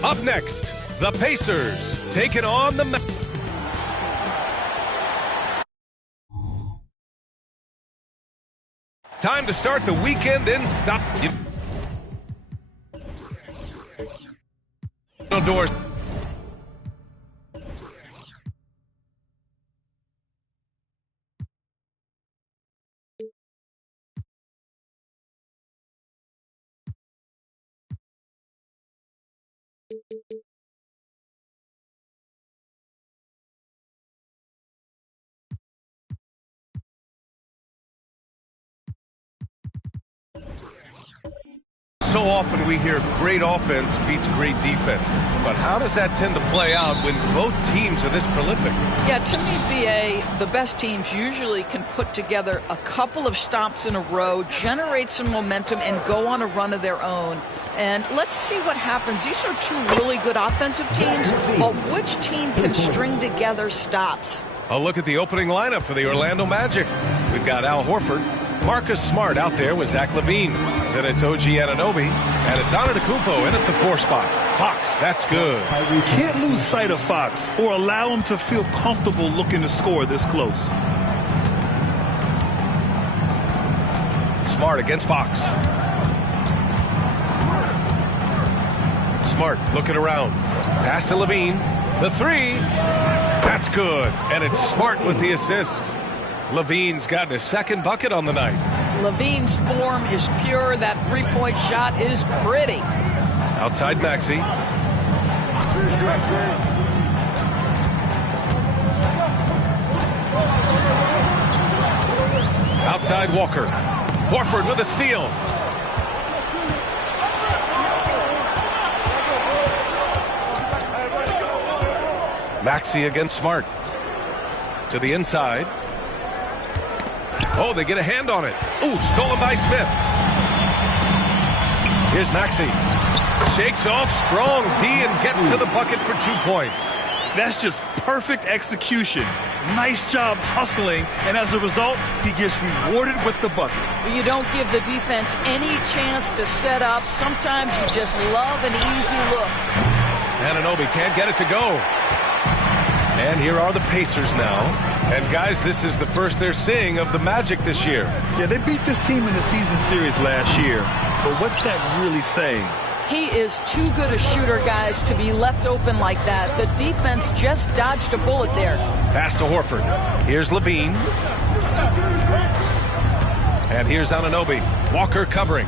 Up next, the Pacers taking on the... Time to start the weekend in stop. Doors. So often we hear great offense beats great defense, but how does that tend to play out when both teams are this prolific? Yeah, to me, VA, the best teams usually can put together a couple of stops in a row, generate some momentum, and go on a run of their own. And let's see what happens. These are two really good offensive teams, but which team can string together stops? A look at the opening lineup for the Orlando Magic. We've got Al Horford, Marcus Smart out there with Zach LaVine. Then it's OG Anunoby, and it's Antetokounmpo in at the 4 spot. Fox, that's good. We can't lose sight of Fox or allow him to feel comfortable looking to score this close. Smart against Fox. Smart looking around. Pass to Levine. The three. That's good. And it's Smart with the assist. Levine's got his second bucket on the night. Levine's form is pure. That three-point shot is pretty. Outside Maxey. Outside Walker. Horford with a steal. Maxey against Smart. To the inside. Oh, they get a hand on it. Ooh, stolen by Smith. Here's Maxey. Shakes off strong D and gets to the bucket for 2 points. That's just perfect execution. Nice job hustling, and as a result, he gets rewarded with the bucket. You don't give the defense any chance to set up. Sometimes you just love an easy look. Anunoby can't get it to go. And here are the Pacers now. And guys, this is the first they're seeing of the Magic this year. Yeah, they beat this team in the season series last year. But what's that really saying? He is too good a shooter, guys, to be left open like that. The defense just dodged a bullet there. Pass to Horford. Here's Levine. And here's Anunoby. Walker covering.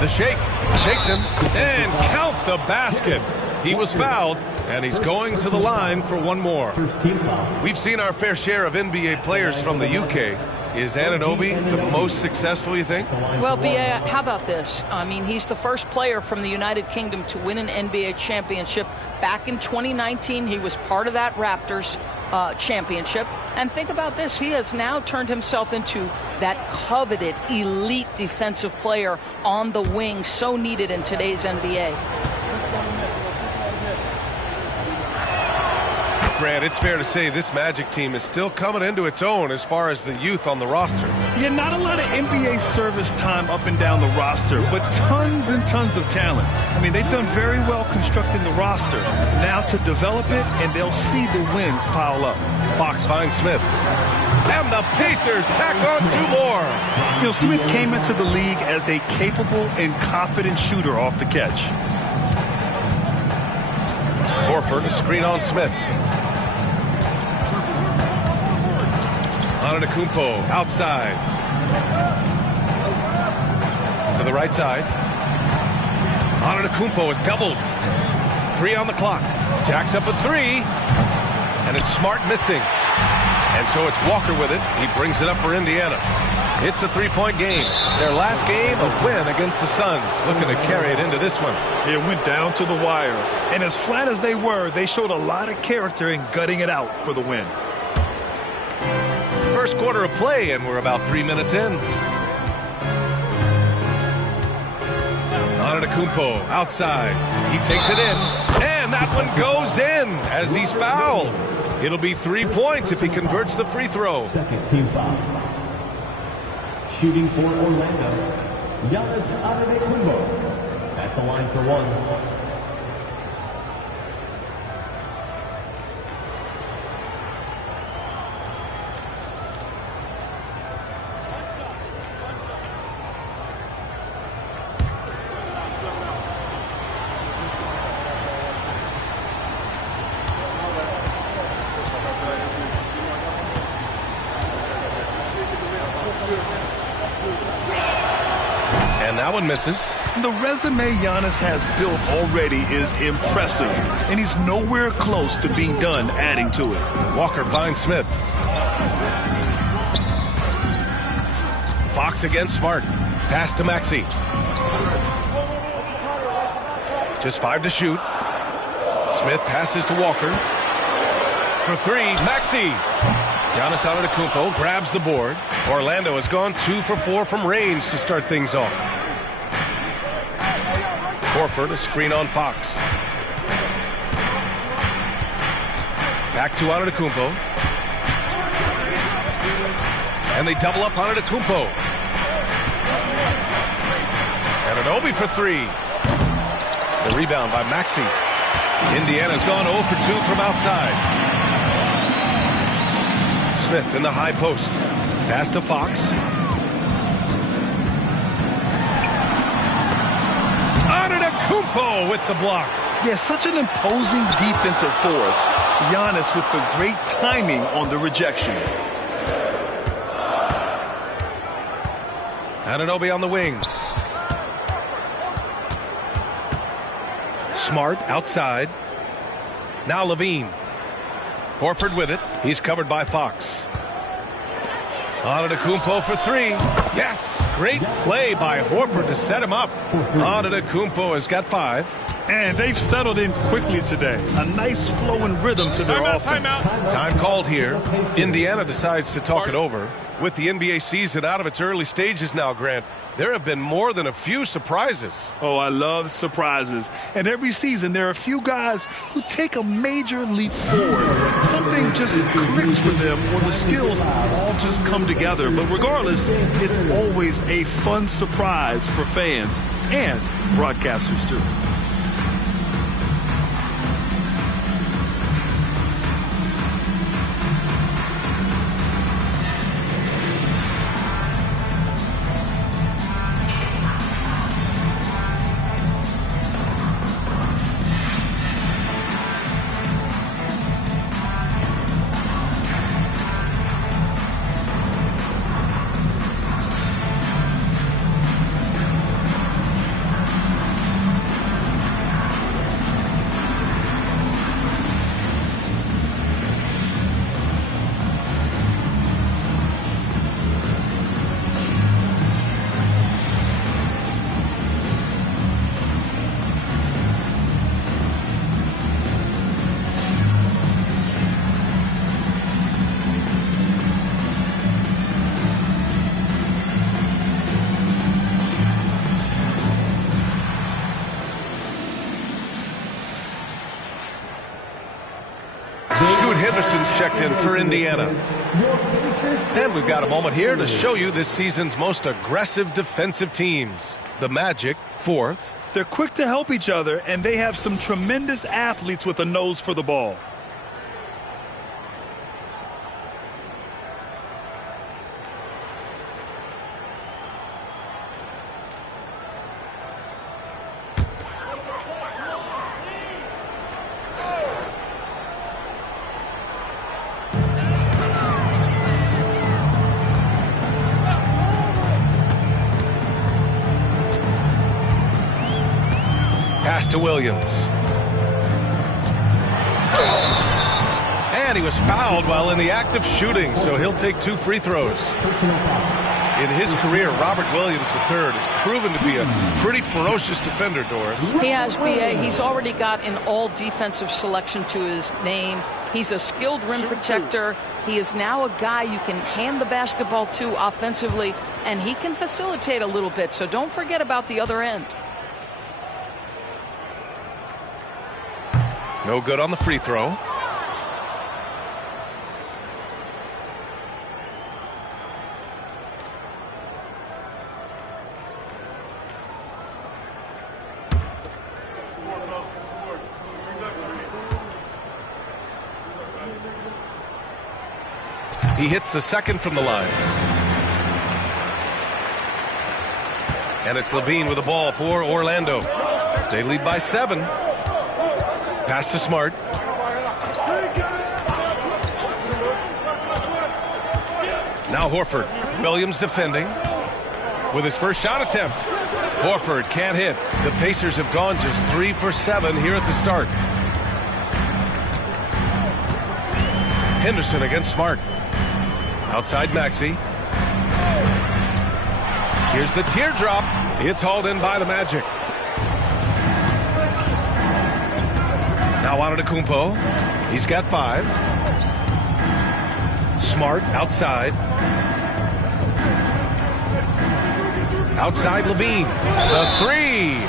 The shake. Shakes him. And count the basket. He was fouled, and he's going to the line for one more. We've seen our fair share of NBA players from the UK. Is Anunoby the most successful, you think? Well, B.A., how about this? I mean, he's the first player from the United Kingdom to win an NBA championship. Back in 2019, he was part of that Raptors championship. And think about this. He has now turned himself into that coveted elite defensive player on the wing, so needed in today's NBA. Grant, it's fair to say this Magic team is still coming into its own as far as the youth on the roster. Yeah, not a lot of NBA service time up and down the roster, but tons and tons of talent. I mean, they've done very well constructing the roster. Now to develop it, and they'll see the wins pile up. Fox finds Smith. And the Pacers tack on 2 more. You know, Smith came into the league as a capable and confident shooter off the catch. Horford, a screen on Smith. Antetokounmpo outside. To the right side. Antetokounmpo is doubled. 3 on the clock. Jacks up a 3. And it's Smart missing. And so it's Walker with it. He brings it up for Indiana. It's a 3-point game. Their last game, a win against the Suns. Looking to carry it into this one. It went down to the wire. And as flat as they were, they showed a lot of character in gutting it out for the win. First quarter of play, and we're about 3 minutes in. Antetokounmpo outside. He takes it in, and that one goes in as he's fouled. It'll be 3 points if he converts the free throw. Second team foul. Shooting for Orlando, Giannis Antetokounmpo at the line for 1. And that one misses. The resume Giannis has built already is impressive, and he's nowhere close to being done adding to it. Walker finds Smith. Fox against Smart. Pass to Maxey. Just 5 to shoot. Smith passes to Walker. For 3, Maxey. Giannis Antetokounmpo grabs the board. Orlando has gone 2 for 4 from range to start things off. Horford, a screen on Fox. Back to Antetokounmpo. And they double up Antetokounmpo. Anunoby for 3. The rebound by Maxey. Indiana's gone 0 for 2 from outside. Smith in the high post. Pass to Fox. Antetokounmpo with the block. Yeah, such an imposing defensive force. Giannis with the great timing on the rejection. Anunoby on the wing. Smart outside. Now Levine. Horford with it. He's covered by Fox. Antetokounmpo for three. Yes! Great play by Horford to set him up. Antetokounmpo has got 5. And they've settled in quickly today. A nice flowing rhythm to their offense. Time called here. Indiana decides to talk it over. With the NBA season out of its early stages now, Grant, there have been more than a few surprises. Oh, I love surprises. And every season there are a few guys who take a major leap forward. Something just clicks for them, or the skills all just come together. But regardless, it's always a fun surprise for fans and broadcasters too. Henderson's checked in for Indiana. And we've got a moment here to show you this season's most aggressive defensive teams. The Magic, 4th. They're quick to help each other, and they have some tremendous athletes with a nose for the ball. Pass to Williams. And he was fouled while in the act of shooting, so he'll take 2 free throws. In his career, Robert Williams III has proven to be a pretty ferocious defender, Doris. He has, B.A. He's already got an all-defensive selection to his name. He's a skilled rim protector. He is now a guy you can hand the basketball to offensively, and he can facilitate a little bit, so don't forget about the other end. No good on the free throw. He hits the second from the line. And it's Levine with the ball for Orlando. They lead by 7. Pass to Smart. Now Horford. Williams defending with his first shot attempt. Horford can't hit. The Pacers have gone just 3 for 7 here at the start. Henderson against Smart. Outside Maxey. Here's the teardrop. It's hauled in by the Magic. Now Antetokounmpo. He's got 5. Smart outside. Outside Levine. The 3.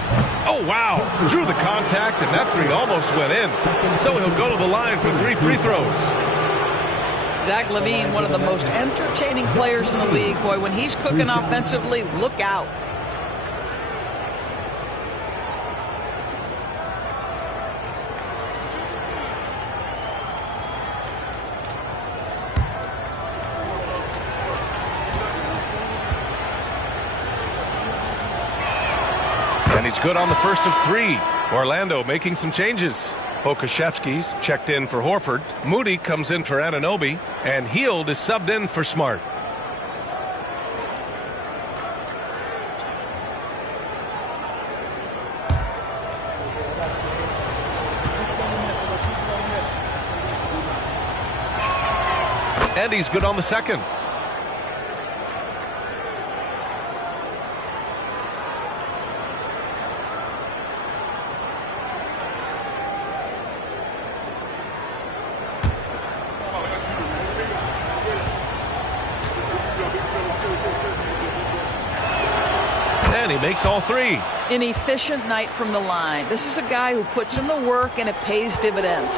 Oh, wow. Drew the contact, and that 3 almost went in. So he'll go to the line for 3 free throws. Zach LaVine, one of the most entertaining players in the league. Boy, when he's cooking offensively, look out. And he's good on the first of 3. Orlando making some changes. Pokashevsky's checked in for Horford. Moody comes in for Anunoby. And Hield is subbed in for Smart. And he's good on the second. And he makes all 3. An efficient night from the line. This is a guy who puts in the work and it pays dividends.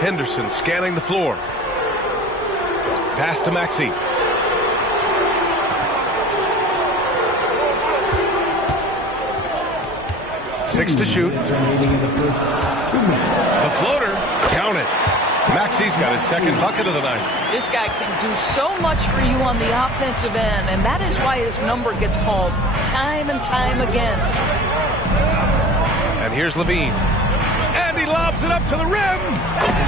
Henderson scanning the floor. Pass to Maxey. Six to shoot. The floater. Count it. Maxey's got his second bucket of the night. This guy can do so much for you on the offensive end, and that is why his number gets called time and time again. And here's Levine. And he lobs it up to the rim.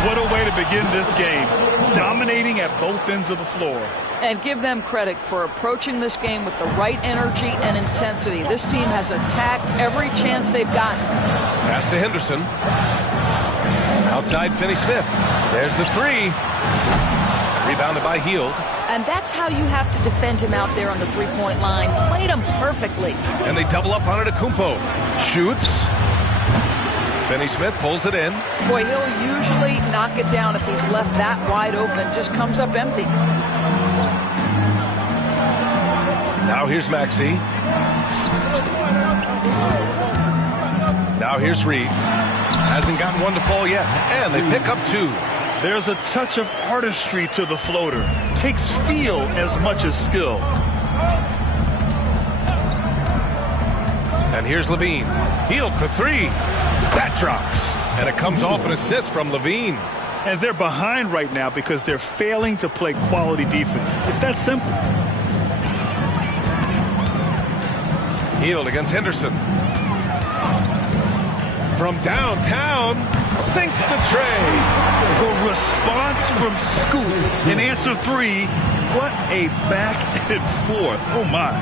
What a way to begin this game. Dominating at both ends of the floor. And give them credit for approaching this game with the right energy and intensity. This team has attacked every chance they've gotten. Pass to Henderson. Outside Finney-Smith. There's the 3. Rebounded by Hield. And that's how you have to defend him out there on the three-point line. Played him perfectly. And they double up on Antetokounmpo. Shoots. Finney-Smith pulls it in. Boy, he'll usually knock it down if he's left that wide open. Just comes up empty. Now here's Maxey. Now here's Reed. Hasn't gotten one to fall yet. And they pick up 2. There's a touch of artistry to the floater. Takes feel as much as skill. And here's Levine. Hield for 3. That drops. And it comes off an assist from Levine. And they're behind right now because they're failing to play quality defense. It's that simple. Hield against Henderson. From downtown, sinks the tray. The response from Scoot in answer 3. What a back and forth. Oh, my.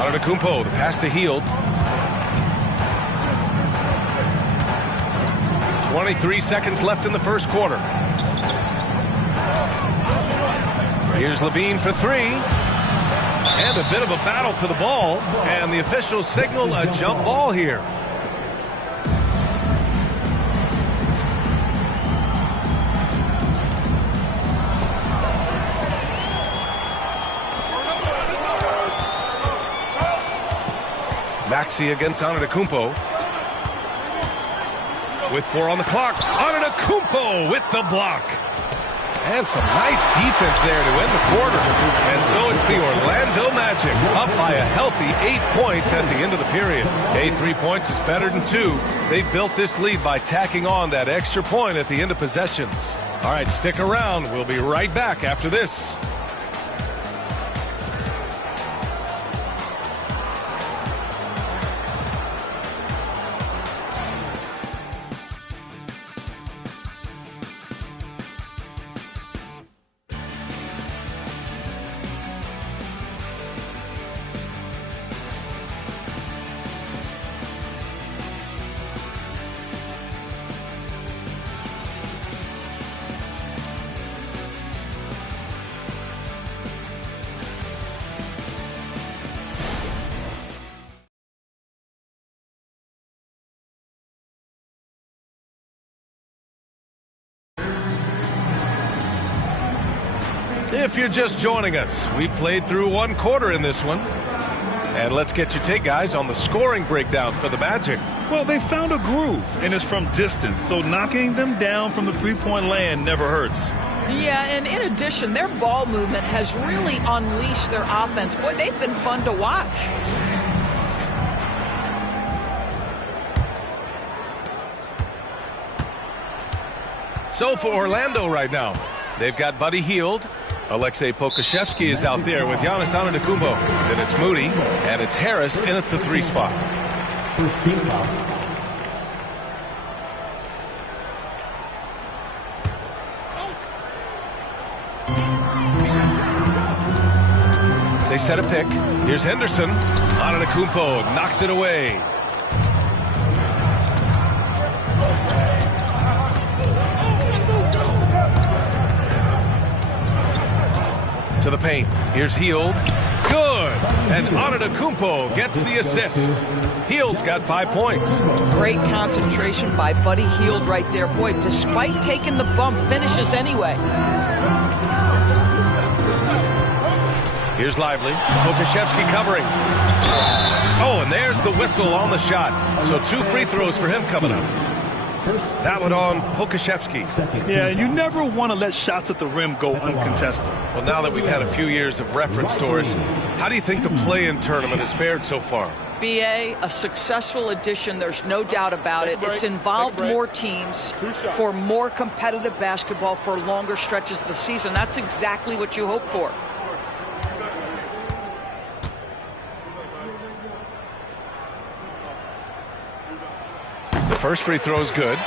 Antetokounmpo, the pass to Hield. 23 seconds left in the first quarter. Here's Levine for 3. And a bit of a battle for the ball. And the officials signal a jump ball here. Maxey against Antetokounmpo. With 4 on the clock. Antetokounmpo with the block. And some nice defense there to end the quarter. And so it's the Orlando Magic up by a healthy 8 points at the end of the period. 3 points is better than 2. They built this lead by tacking on that extra point at the end of possessions. All right, stick around. We'll be right back after this. If you're just joining us, we played through 1 quarter in this one. And let's get your take, guys, on the scoring breakdown for the Magic. Well, they found a groove, and it's from distance, so knocking them down from the three-point land never hurts. Yeah, and in addition, their ball movement has really unleashed their offense. Boy, they've been fun to watch. So for Orlando right now, they've got Buddy Hield, Alexei Pokusevski is out there with Giannis Antetokounmpo. Then it's Moody, and it's Harris in at the 3 spot. First team foul. They set a pick. Here's Henderson. Antetokounmpo knocks it away. To the paint. Here's Hield. Good. And Antetokounmpo gets the assist. Hield's got 5 points. Great concentration by Buddy Hield right there. Boy, despite taking the bump, finishes anyway. Here's Lively. Pokusevski covering. Oh, and there's the whistle on the shot. So 2 free throws for him coming up. That one on Pokusevski. Yeah, you never want to let shots at the rim go uncontested. Well, now that we've had a few years of reference tours, how do you think the play-in tournament has fared so far? BA, a successful addition, there's no doubt about it. It's involved more teams for more competitive basketball for longer stretches of the season. That's exactly what you hope for. The first free throw is good.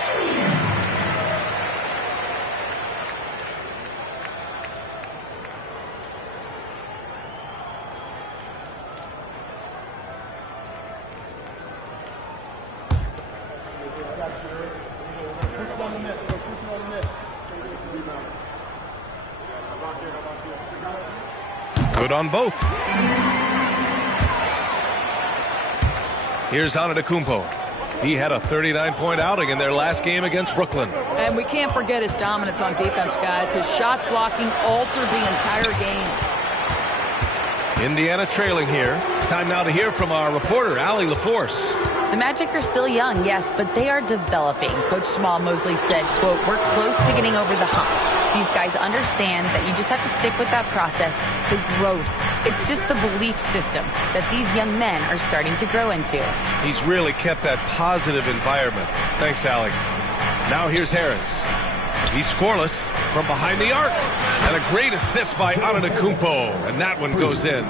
Good on both. Here's Antetokounmpo. He had a 39-point outing in their last game against Brooklyn. And we can't forget his dominance on defense, guys. His shot blocking altered the entire game. Indiana trailing here. Time now to hear from our reporter, Allie LaForce. The Magic are still young, yes, but they are developing. Coach Jamal Mosley said, quote, "We're close to getting over the hump." These guys understand that you just have to stick with that process, the growth. It's just the belief system that these young men are starting to grow into. He's really kept that positive environment. Thanks, Allie. Now here's Harris. He's scoreless from behind the arc. And a great assist by Antetokounmpo. And that one goes in.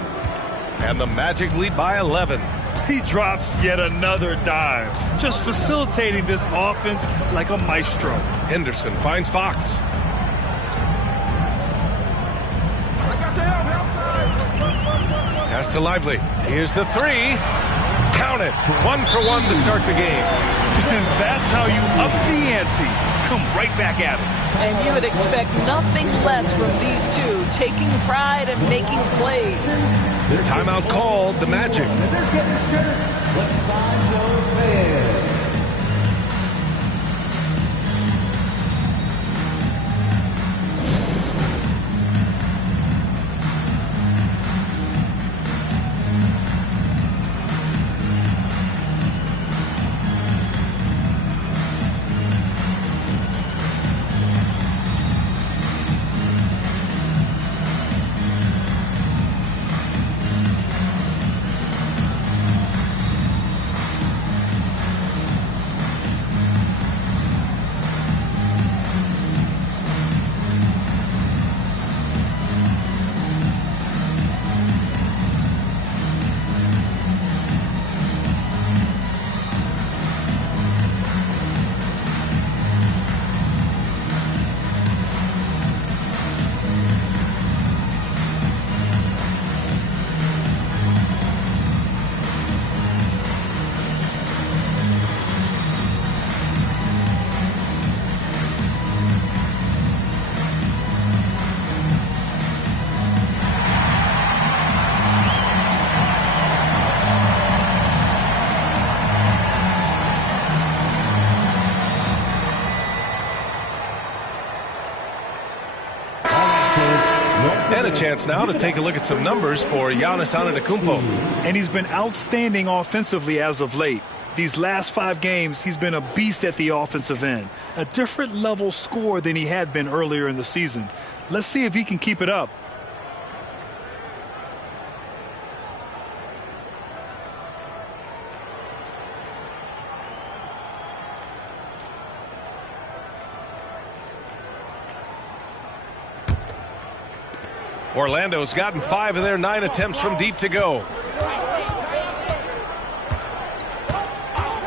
And the Magic lead by 11. He drops yet another dime, just facilitating this offense like a maestro. Henderson finds Fox. Pass to Lively. Here's the 3. Count it. 1 for 1 to start the game. And that's how you up the ante. Come right back at it. And you would expect nothing less from these two, taking pride and making plays. Timeout called, the Magic. And a chance now to take a look at some numbers for Giannis Antetokounmpo. And he's been outstanding offensively as of late. These last 5 games, he's been a beast at the offensive end. A different level score than he had been earlier in the season. Let's see if he can keep it up. Orlando's gotten 5 of their 9 attempts from deep to go.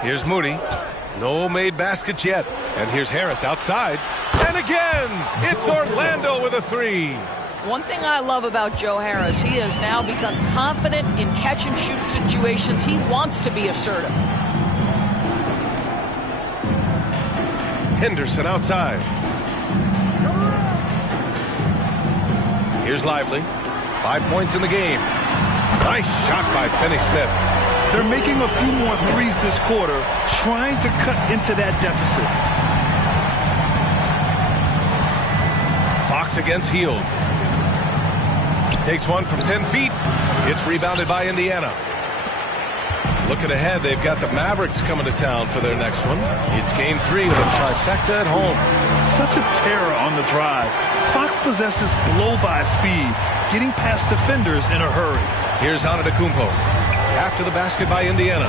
Here's Moody. No made baskets yet. And here's Harris outside. And again, it's Orlando with a 3. One thing I love about Joe Harris, he has now become confident in catch-and-shoot situations. He wants to be assertive. Henderson outside. Here's Lively. 5 points in the game. Nice shot by Finney-Smith. They're making a few more threes this quarter, trying to cut into that deficit. Fox against Hield. Takes one from 10 feet. It's rebounded by Indiana. Looking ahead, they've got the Mavericks coming to town for their next one. It's game 3 with a trifecta at home. Such a terror on the drive. Fox possesses blow-by speed, getting past defenders in a hurry. Here's Antetokounmpo. After the basket by Indiana.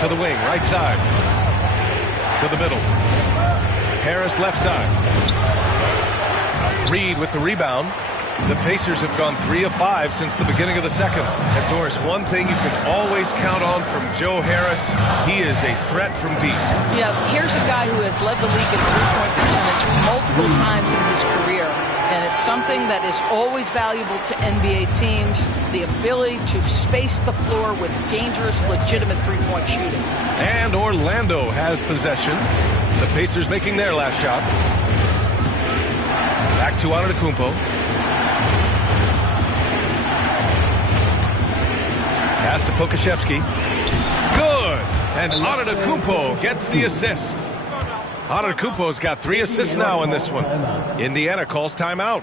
To the wing, right side. To the middle. Harris left side. Reed with the rebound. The Pacers have gone 3 of 5 since the beginning of the second. And Doris, one thing you can always count on from Joe Harris, he is a threat from deep. Yeah, here's a guy who has led the league in three-point percentage multiple times in his career. And it's something that is always valuable to NBA teams, the ability to space the floor with dangerous, legitimate three-point shooting. And Orlando has possession. The Pacers making their last shot. Back to Antetokounmpo. Pass to Pokusevski. Good! And Antetokounmpo gets the assist. Antetokounmpo's got 3 assists now in this one. Indiana calls timeout.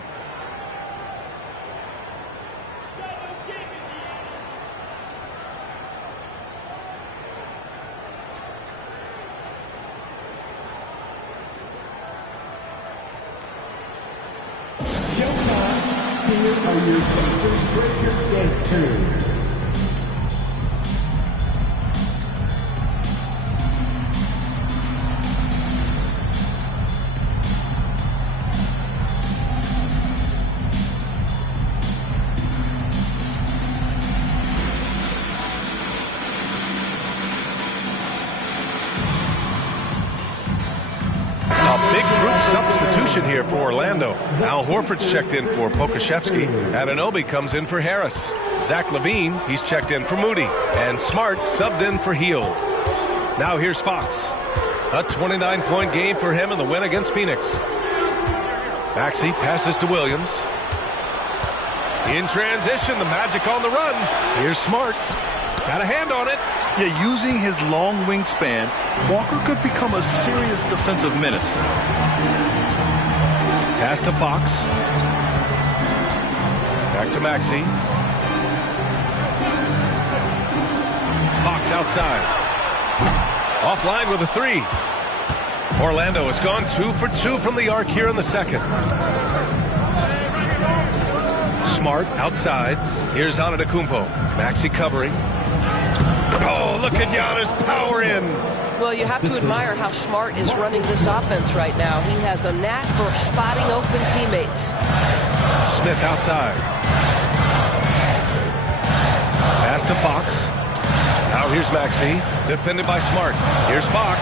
Here are your Pacers Breakers dancers. Big group substitution here for Orlando. Al Horford's checked in for Pokusevski. Anunoby comes in for Harris. Zach LaVine, he's checked in for Moody. And Smart subbed in for Hield. Now here's Fox. A 29-point game for him in the win against Phoenix. Maxey passes to Williams. In transition, the Magic on the run. Here's Smart. Got a hand on it. Yeah, using his long wingspan, Walker could become a serious defensive menace. Pass to Fox. Back to Maxey. Fox outside. Offline with a 3. Orlando has gone 2 for 2 from the arc here in the second. Smart outside. Here's Antetokounmpo. Maxey covering. Oh, look at Giannis power in. Well, you have to admire how Smart is running this offense right now. He has a knack for spotting open teammates. Smith outside. Pass to Fox. Now here's Maxey. Defended by Smart. Here's Fox.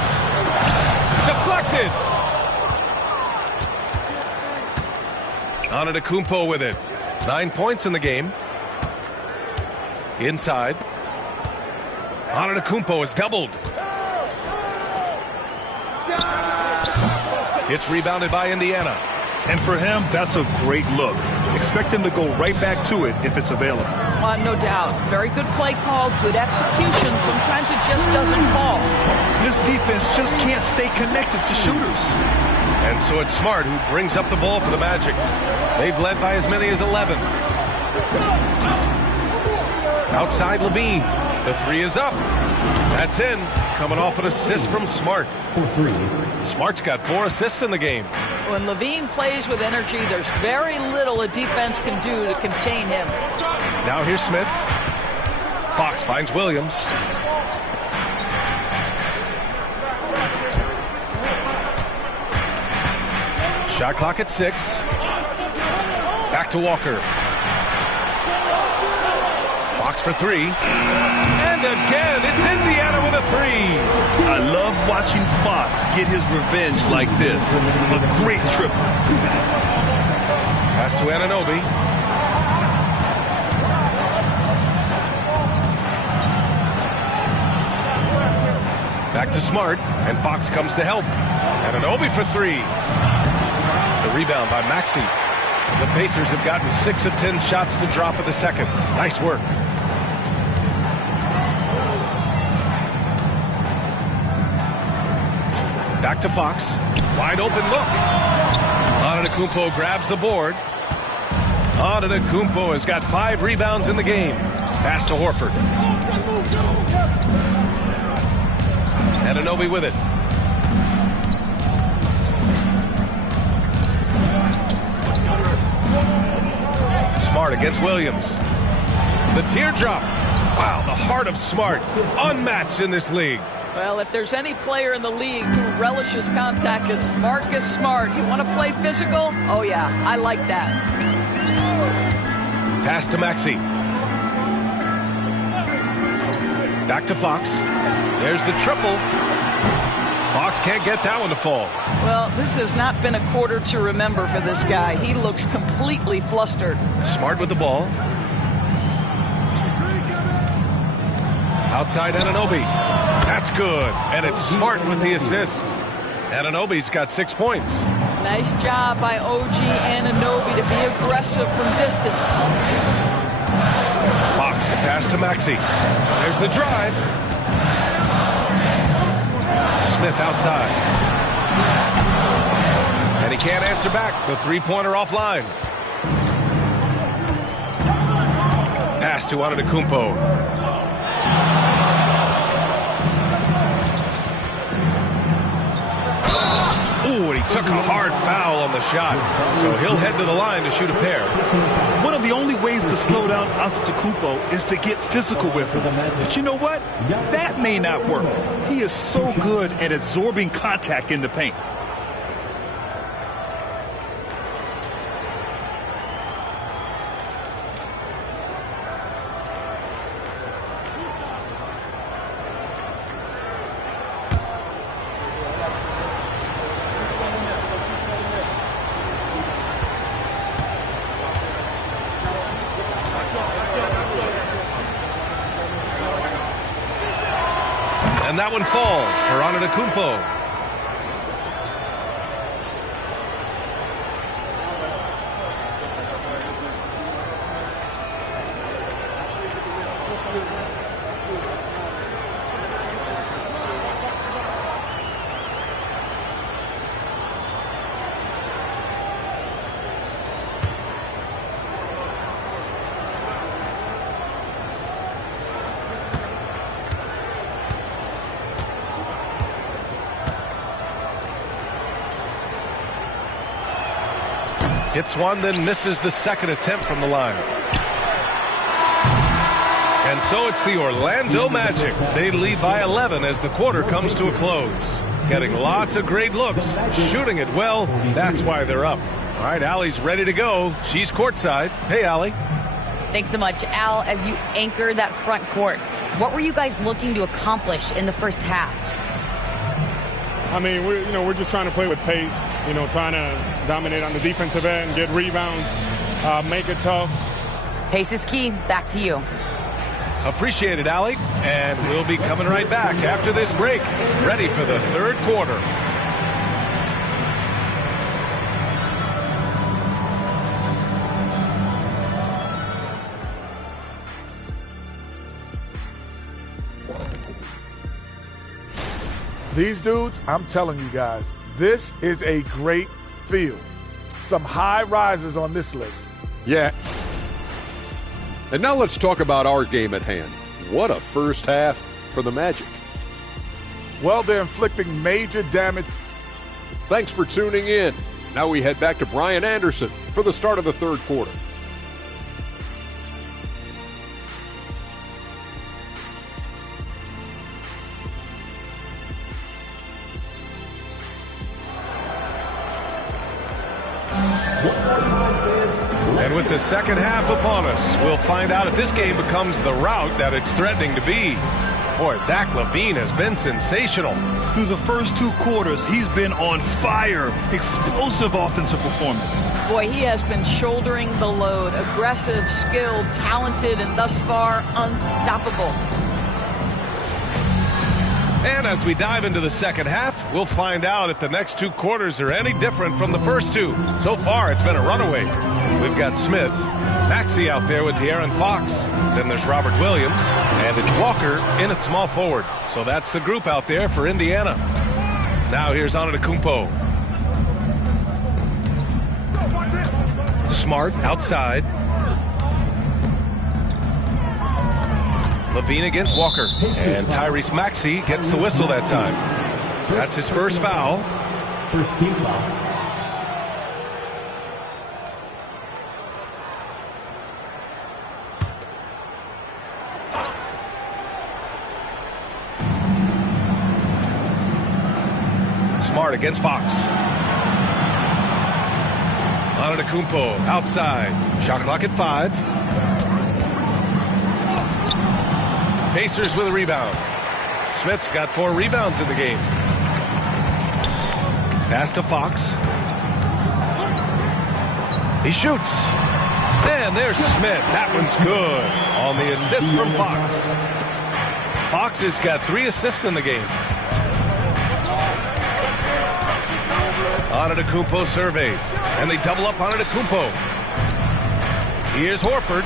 Deflected. Antetokounmpo with it. 9 points in the game. Inside. Antetokounmpo is doubled. It's rebounded by Indiana. And for him, that's a great look. Expect him to go right back to it if it's available. No doubt. Very good play call, good execution. Sometimes it just doesn't fall. This defense just can't stay connected to shooters. And so it's Smart who brings up the ball for the Magic. They've led by as many as 11. Outside LaVine. The 3 is up. That's in. Coming off an assist from Smart. Smart's got 4 assists in the game. When LaVine plays with energy, there's very little a defense can do to contain him. Now here's Smith. Fox finds Williams. Shot clock at 6. Back to Walker. Fox for three. And again, it's Indiana with a three. I love watching Fox get his revenge like this. A great triple. Pass to Anunoby. Back to Smart, and Fox comes to help. Anunoby for three. The rebound by Maxey. The Pacers have gotten 6 of 10 shots to drop in the second. Nice work. Back to Fox. Wide open look. Antetokounmpo grabs the board. Antetokounmpo has got 5 rebounds in the game. Pass to Horford. Anunoby with it. Smart against Williams. The teardrop. Wow, the heart of Smart. Unmatched in this league. Well, if there's any player in the league who relishes contact, it's Marcus Smart. You want to play physical? Oh, yeah, I like that. Pass to Maxey. Back to Fox. There's the triple. Fox can't get that one to fall. Well, this has not been a quarter to remember for this guy. He looks completely flustered. Smart with the ball. Outside Anunoby. That's good. And it's Smart with the assist. Anunoby's got 6 points. Nice job by OG Anunoby to be aggressive from distance. Fox, the pass to Maxey. There's the drive. Smith outside. And he can't answer back. The three-pointer offline. Pass to Antetokounmpo. Ooh, and he took a hard foul on the shot. So he'll head to the line to shoot a pair. One of the only ways to slow down Antetokounmpo is to get physical with him. But you know what? That may not work. He is so good at absorbing contact in the paint. And that one falls for Antetokounmpo. Hits one, then misses the second attempt from the line. And so it's the Orlando Magic. They lead by 11 as the quarter comes to a close. Getting lots of great looks, shooting it well. That's why they're up. All right, Allie's ready to go. She's courtside. Hey, Allie. Thanks so much, Al. As you anchor that front court, what were you guys looking to accomplish in the first half? I mean, we're just trying to play with pace, trying to dominate on the defensive end, get rebounds, make it tough. Pace is key. Back to you. Appreciate it, Allie. And we'll be coming right back after this break, ready for the third quarter. These dudes, I'm telling you guys, this is a great field. Some high risers on this list. Yeah. And now let's talk about our game at hand. What a first half for the Magic. Well, they're inflicting major damage. Thanks for tuning in. Now we head back to Brian Anderson for the start of the third quarter. And with the second half upon us, we'll find out if this game becomes the rout that it's threatening to be. Boy, Zach LaVine has been sensational. Through the first 2 quarters, he's been on fire. Explosive offensive performance. Boy, he has been shouldering the load. Aggressive, skilled, talented, and thus far unstoppable. And as we dive into the second half, we'll find out if the next 2 quarters are any different from the first 2. So far, it's been a runaway. We've got Smith, Maxey out there with De'Aaron Fox. Then there's Robert Williams, and it's Walker in at small forward. So that's the group out there for Indiana. Now here's Antetokounmpo. Smart outside. LaVine against Walker. And Tyrese Maxey gets the whistle that time. That's his first foul. First team foul. Smart against Fox. Antetokounmpo outside. Shot clock at 5. Pacers with a rebound. Smith's got 4 rebounds in the game. Pass to Fox. He shoots. And there's Smith. That one's good on the assist from Fox. Fox has got 3 assists in the game. Antetokounmpo surveys. And they double up Antetokounmpo. Here's Horford.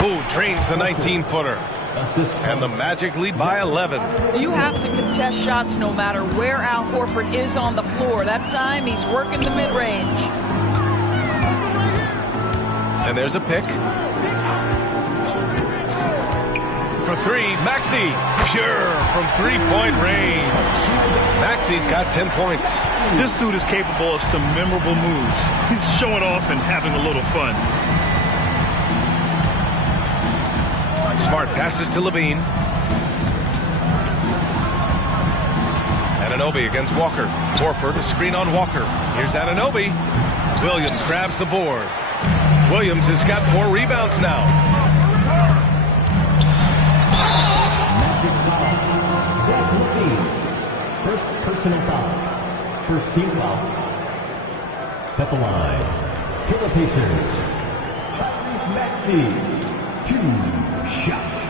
Who drains the 19-footer. And the Magic lead by 11. You have to contest shots no matter where Al Horford is on the floor. That time, he's working the mid-range. And there's a pick. For 3, Maxey. Pure from 3-point range. Maxey's got 10 points. This dude is capable of some memorable moves. He's showing off and having a little fun. Smart passes to LaVine. Anunoby against Walker. Horford, a screen on Walker. Here's Anunoby. Williams grabs the board. Williams has got 4 rebounds now. Magic foul. Zach LaVine. First personal foul. First team foul. At the line. For the Pacers. Tyrese Maxey. 2 shots.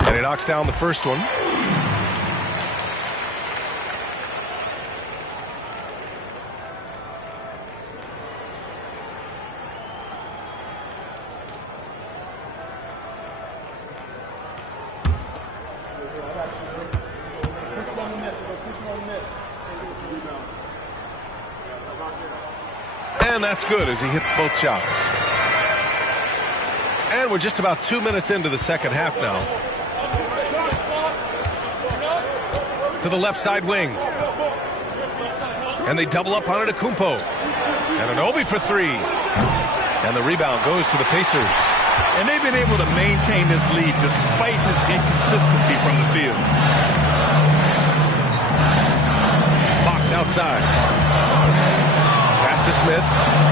And he knocks down the first one. And that's good as he hits both shots. And we're just about 2 minutes into the second half now. To the left side wing. And they double up on Antetokounmpo. And Anunoby for 3. And the rebound goes to the Pacers. And they've been able to maintain this lead despite his inconsistency from the field. Fox outside. To Smith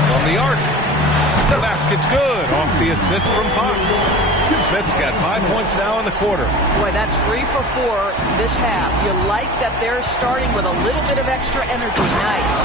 from the arc. The basket's good off the assist from Fox. Smith's got 5 points now in the quarter. Boy, that's 3 for 4 this half. You like that they're starting with a little bit of extra energy. Nice.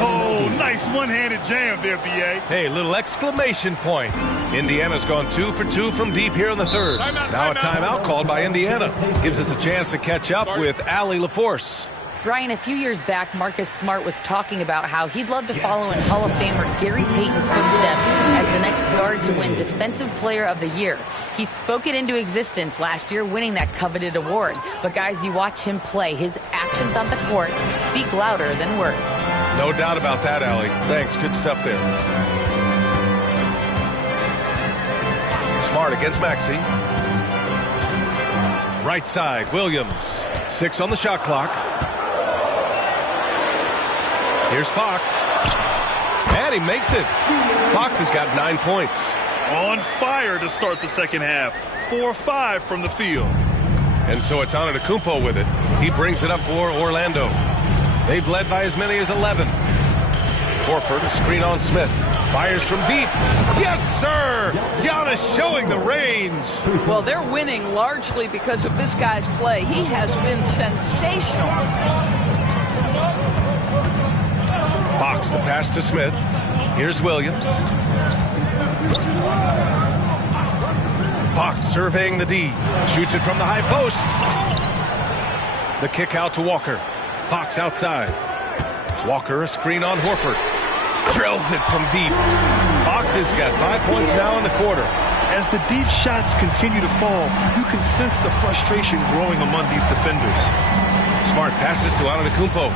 Oh, nice one-handed jam there, B.A. Hey, little exclamation point. Indiana's gone 2 for 2 from deep here in the third. Now a timeout called by Indiana. Gives us a chance to catch up with Allie LaForce. Brian, a few years back, Marcus Smart was talking about how he'd love to follow in Hall of Famer Gary Payton's footsteps as the next guard to win Defensive Player of the Year. He spoke it into existence last year, winning that coveted award. But guys, you watch him play, his actions on the court speak louder than words. No doubt about that, Allie. Thanks. Good stuff there. Smart against Maxey. Right side, Williams. 6 on the shot clock. Here's Fox. And he makes it. Fox has got 9 points. On fire to start the second half. 4-5 from the field. And so it's Antetokounmpo with it. He brings it up for Orlando. They've led by as many as 11. Horford, a screen on Smith. Fires from deep. Yes, sir! Giannis showing the range. Well, they're winning largely because of this guy's play. He has been sensational. Fox, the pass to Smith. Here's Williams. Fox surveying the D. Shoots it from the high post. The kick out to Walker. Fox outside. Walker, a screen on Horford. Drills it from deep. Fox has got 5 points now in the quarter. As the deep shots continue to fall, you can sense the frustration growing among these defenders. Smart passes to Antetokounmpo.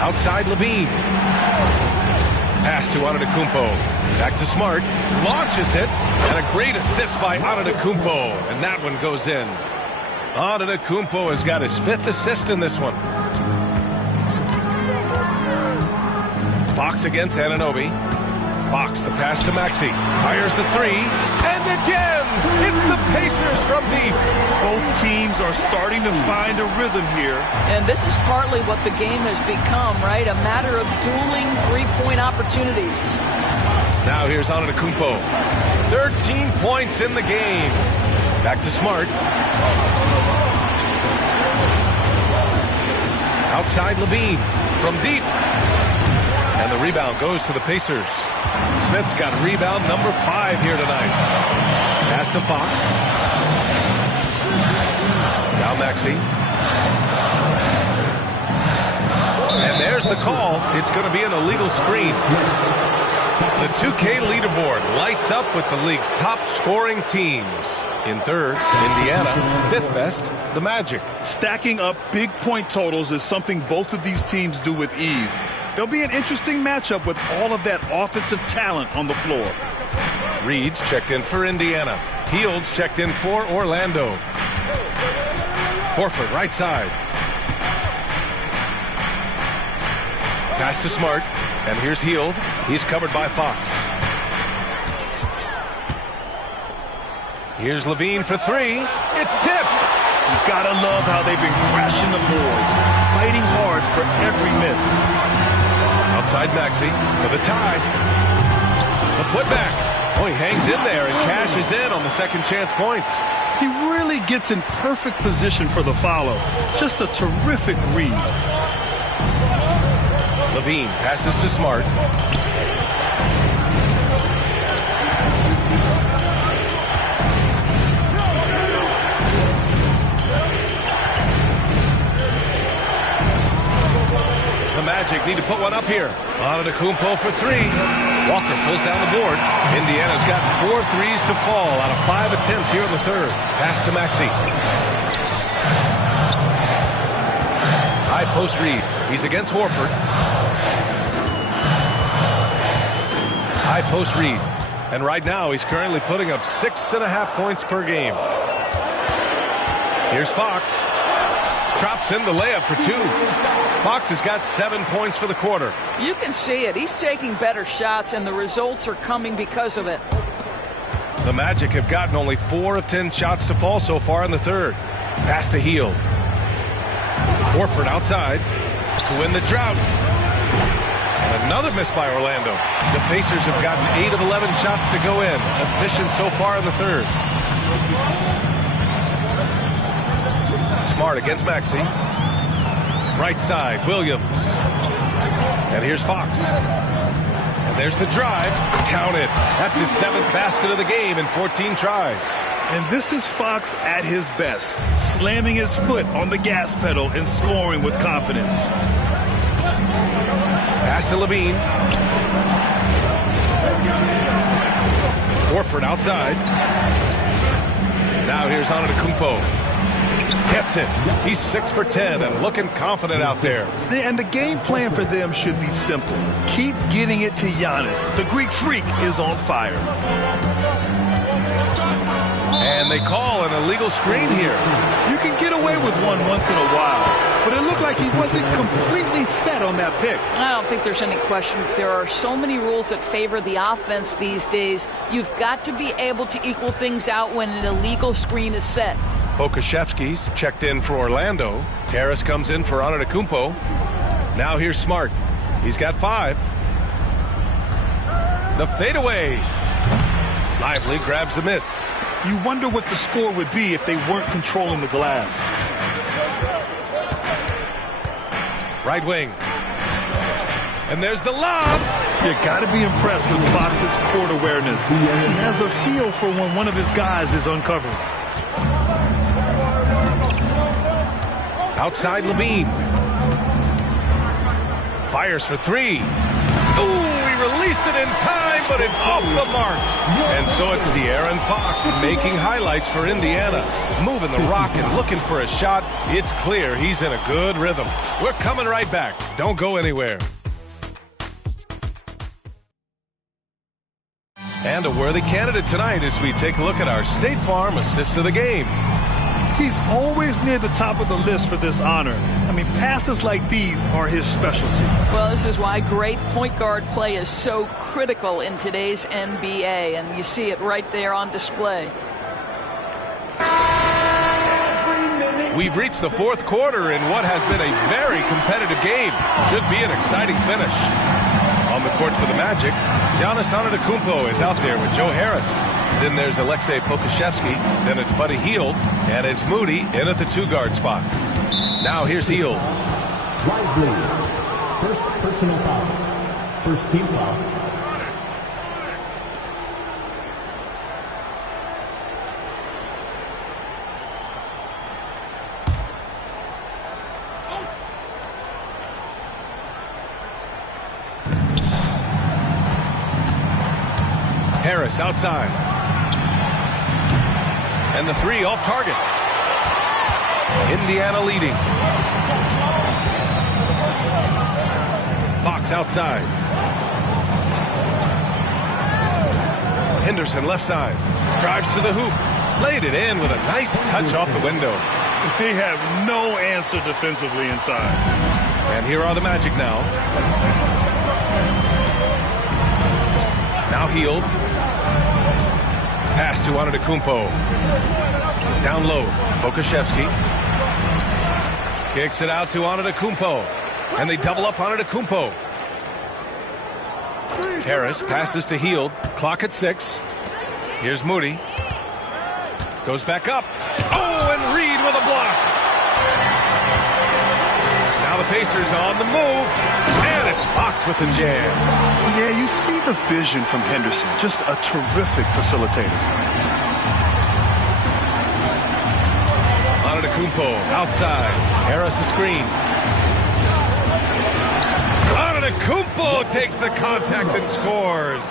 Outside Levine. Pass to Antetokounmpo. Back to Smart. Launches it. And a great assist by Antetokounmpo. And that one goes in. Antetokounmpo has got his 5th assist in this one. Fox against Anunoby. Fox, the pass to Maxey. Fires the 3. And again! It's the Pacers from deep. Both teams are starting to find a rhythm here. And this is partly what the game has become, right? A matter of dueling three-point opportunities. Now here's Antetokounmpo. 13 points in the game. Back to Smart. Outside Levine. From deep. And the rebound goes to the Pacers. Smith's got rebound number 5 here tonight. Pass to Fox. Now Maxey. And there's the call. It's going to be an illegal screen. The 2K leaderboard lights up with the league's top scoring teams. In third, Indiana. 5th best, the Magic. Stacking up big point totals is something both of these teams do with ease. There'll be an interesting matchup with all of that offensive talent on the floor. Reed's checked in for Indiana. Heald's checked in for Orlando. Horford, right side. Pass to Smart. And here's Hield. He's covered by Fox. Here's Levine for 3. It's tipped. You gotta love how they've been crashing the boards, fighting hard for every miss. Outside Maxey for the tie. The putback. Oh, he hangs in there and cashes in on the second chance points. He really gets in perfect position for the follow. Just a terrific read. Levine passes to Smart. The Magic need to put one up here. Antetokounmpo for 3. Walker pulls down the board. Indiana's gotten 4 threes to fall out of 5 attempts here in the third. Pass to Maxey. High post Reed. He's against Horford. High post Reed. And right now he's currently putting up 6.5 points per game. Here's Fox. Drops in the layup for 2. Fox has got 7 points for the quarter. You can see it. He's taking better shots, and the results are coming because of it. The Magic have gotten only 4 of 10 shots to fall so far in the third. Pass to Hield. Horford outside to win the drought. And another miss by Orlando. The Pacers have gotten 8 of 11 shots to go in. Efficient so far in the third. Smart against Maxey. Right side, Williams. And here's Fox. And there's the drive. Counted. That's his 7th basket of the game in 14 tries. And this is Fox at his best, slamming his foot on the gas pedal and scoring with confidence. Pass to Levine. Horford outside. Now here's Antetokounmpo. Gets it. He's 6 for 10 and looking confident out there. And the game plan for them should be simple. Keep getting it to Giannis. The Greek freak is on fire. And they call an illegal screen here. You can get away with one once in a while, but it looked like he wasn't completely set on that pick. I don't think there's any question. There are so many rules that favor the offense these days. You've got to be able to equal things out when an illegal screen is set. Pokusevski's checked in for Orlando. Harris comes in for Antetokounmpo. Now here's Smart. He's got 5. The fadeaway. Lively grabs the miss. You wonder what the score would be if they weren't controlling the glass. Right wing. And there's the lob. You got to be impressed with Fox's court awareness. He has a feel for when one of his guys is uncovered. Outside Levine. Fires for 3. Ooh, he released it in time, but it's off the mark. And so it's De'Aaron Fox making highlights for Indiana. Moving the rock and looking for a shot. It's clear he's in a good rhythm. We're coming right back. Don't go anywhere. And a worthy candidate tonight as we take a look at our State Farm Assist of the Game. He's always near the top of the list for this honor. I mean, passes like these are his specialty. Well, this is why great point guard play is so critical in today's NBA, and you see it right there on display. We've reached the 4th quarter in what has been a very competitive game. Should be an exciting finish. On the court for the Magic, Giannis Antetokounmpo is out there with Joe Harris. Then there's Alexei Pokusevski. Then it's Buddy Hield. And it's Moody in at the 2-guard spot. Now here's Hield. Lively. First personal foul. First team foul. Harris outside. And the 3 off target. Indiana leading. Fox outside. Henderson left side. Drives to the hoop. Laid it in with a nice touch off the window. They have no answer defensively inside. And here are the Magic now. Now Hield. Pass to Antetokounmpo. Down low, Pokusevski. Kicks it out to Antetokounmpo. And they double up Antetokounmpo. Harris passes to Hield. Clock at 6. Here's Moody. Goes back up. Oh, and Reed with a block. Now the Pacers on the move. And it's Fox with the jam. Yeah, you see the vision from Henderson. Just a terrific facilitator. Antetokounmpo outside. Harris a screen. Antetokounmpo takes the contact and scores.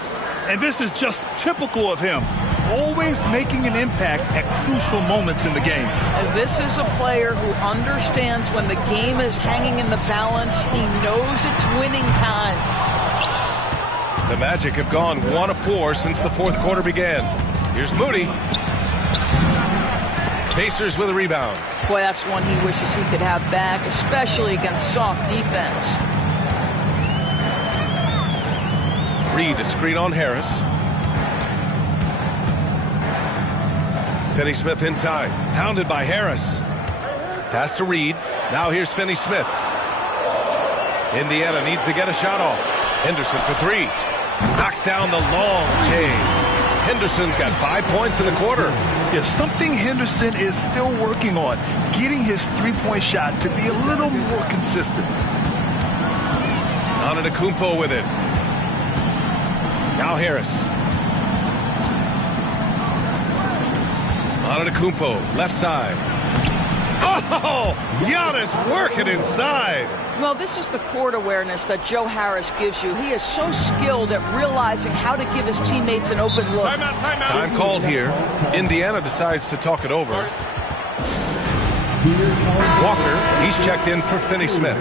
And this is just typical of him. Always making an impact at crucial moments in the game. And this is a player who understands when the game is hanging in the balance. He knows it's winning time. The Magic have gone 1 of 4 since the 4th quarter began. Here's Moody. Pacers with a rebound. Boy, that's one he wishes he could have back, especially against soft defense. Reed a screen on Harris. Finney-Smith inside. Hounded by Harris. Pass to Reed. Now here's Finney-Smith. Indiana needs to get a shot off. Henderson for 3. Knocks down the long J. Henderson's got 5 points in the quarter. Yeah, something Henderson is still working on. Getting his three-point shot to be a little more consistent. Antetokounmpo with it. Now Harris. Antetokounmpo, left side. Oh, Giannis working inside. Well, this is the court awareness that Joe Harris gives you. He is so skilled at realizing how to give his teammates an open look. Timeout. Time called here. Indiana decides to talk it over. Walker, he's checked in for Finney-Smith.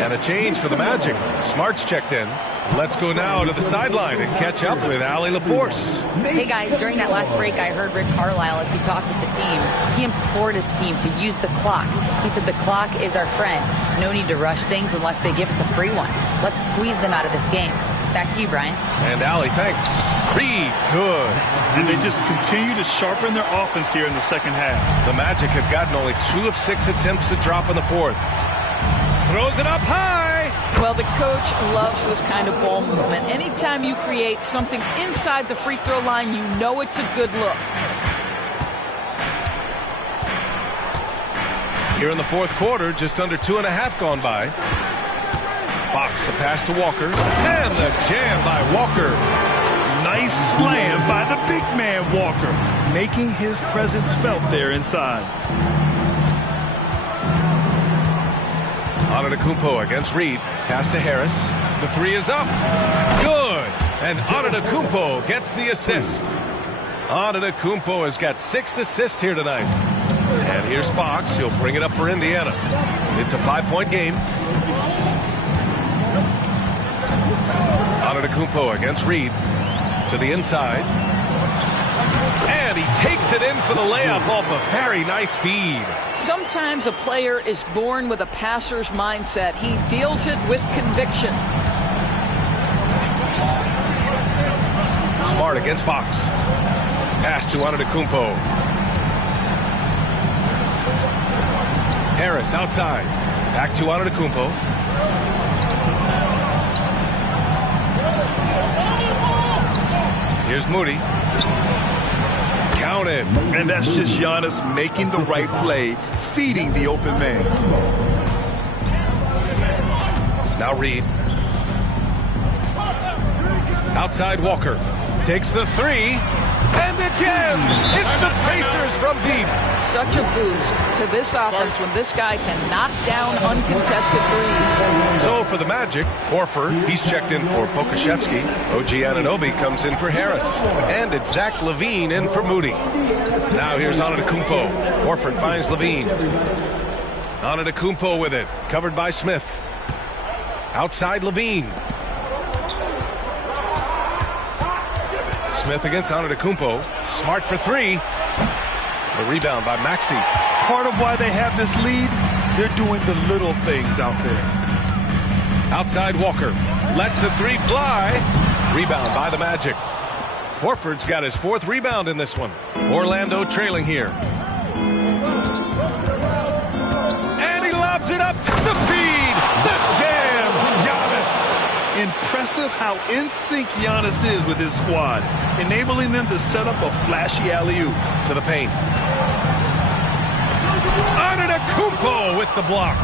And a change for the Magic. Smart's checked in. Let's go now to the sideline and catch up with Allie LaForce. Hey guys, during that last break, I heard Rick Carlisle as he talked with the team. He implored his team to use the clock. He said the clock is our friend. No need to rush things unless they give us a free one. Let's squeeze them out of this game. Back to you, Brian. And Allie, thanks. Reed, good. And they just continue to sharpen their offense here in the second half. The Magic had gotten only 2 of 6 attempts to drop in the fourth. Throws it up high. Well, the coach loves this kind of ball movement. Anytime you create something inside the free throw line, you know it's a good look. Here in the fourth quarter, just under 2.5 gone by. Fox, the pass to Walker. And the jam by Walker. Nice slam by the big man Walker, making his presence felt there inside. Antetokounmpo against Reed. Pass to Harris. The 3 is up. Good. And Antetokounmpo gets the assist. Antetokounmpo has got 6 assists here tonight. And here's Fox. He'll bring it up for Indiana. It's a 5-point game. Antetokounmpo against Reed. To the inside. And he takes it in for the layup off a very nice feed. Sometimes a player is born with a passer's mindset. He deals it with conviction. Smart against Fox. Pass to Antetokounmpo. Harris outside. Back to Antetokounmpo. Here's Moody. Counted. And that's just Giannis making the right play, feeding the open man. Now Reed. Outside Walker. Takes the 3. And again, it's the Pacers from deep. Such a boost to this offense when this guy can knock down uncontested threes. So for the Magic, Horford, he's checked in for Pokashevsky. OG Anunoby comes in for Harris. And it's Zach LaVine in for Moody. Now here's Antetokounmpo. Horford finds LaVine. Antetokounmpo with it, covered by Smith. Outside LaVine. Smith against Antetokounmpo. Smart for 3. The rebound by Maxey. Part of why they have this lead, they're doing the little things out there. Outside Walker. Lets the 3 fly. Rebound by the Magic. Horford's got his 4th rebound in this one. Orlando trailing here. And he lobs it up to the feed. The jam. Giannis. Impressive how in sync Giannis is with his squad, enabling them to set up a flashy alley-oop. To the paint. Antetokounmpo with the block.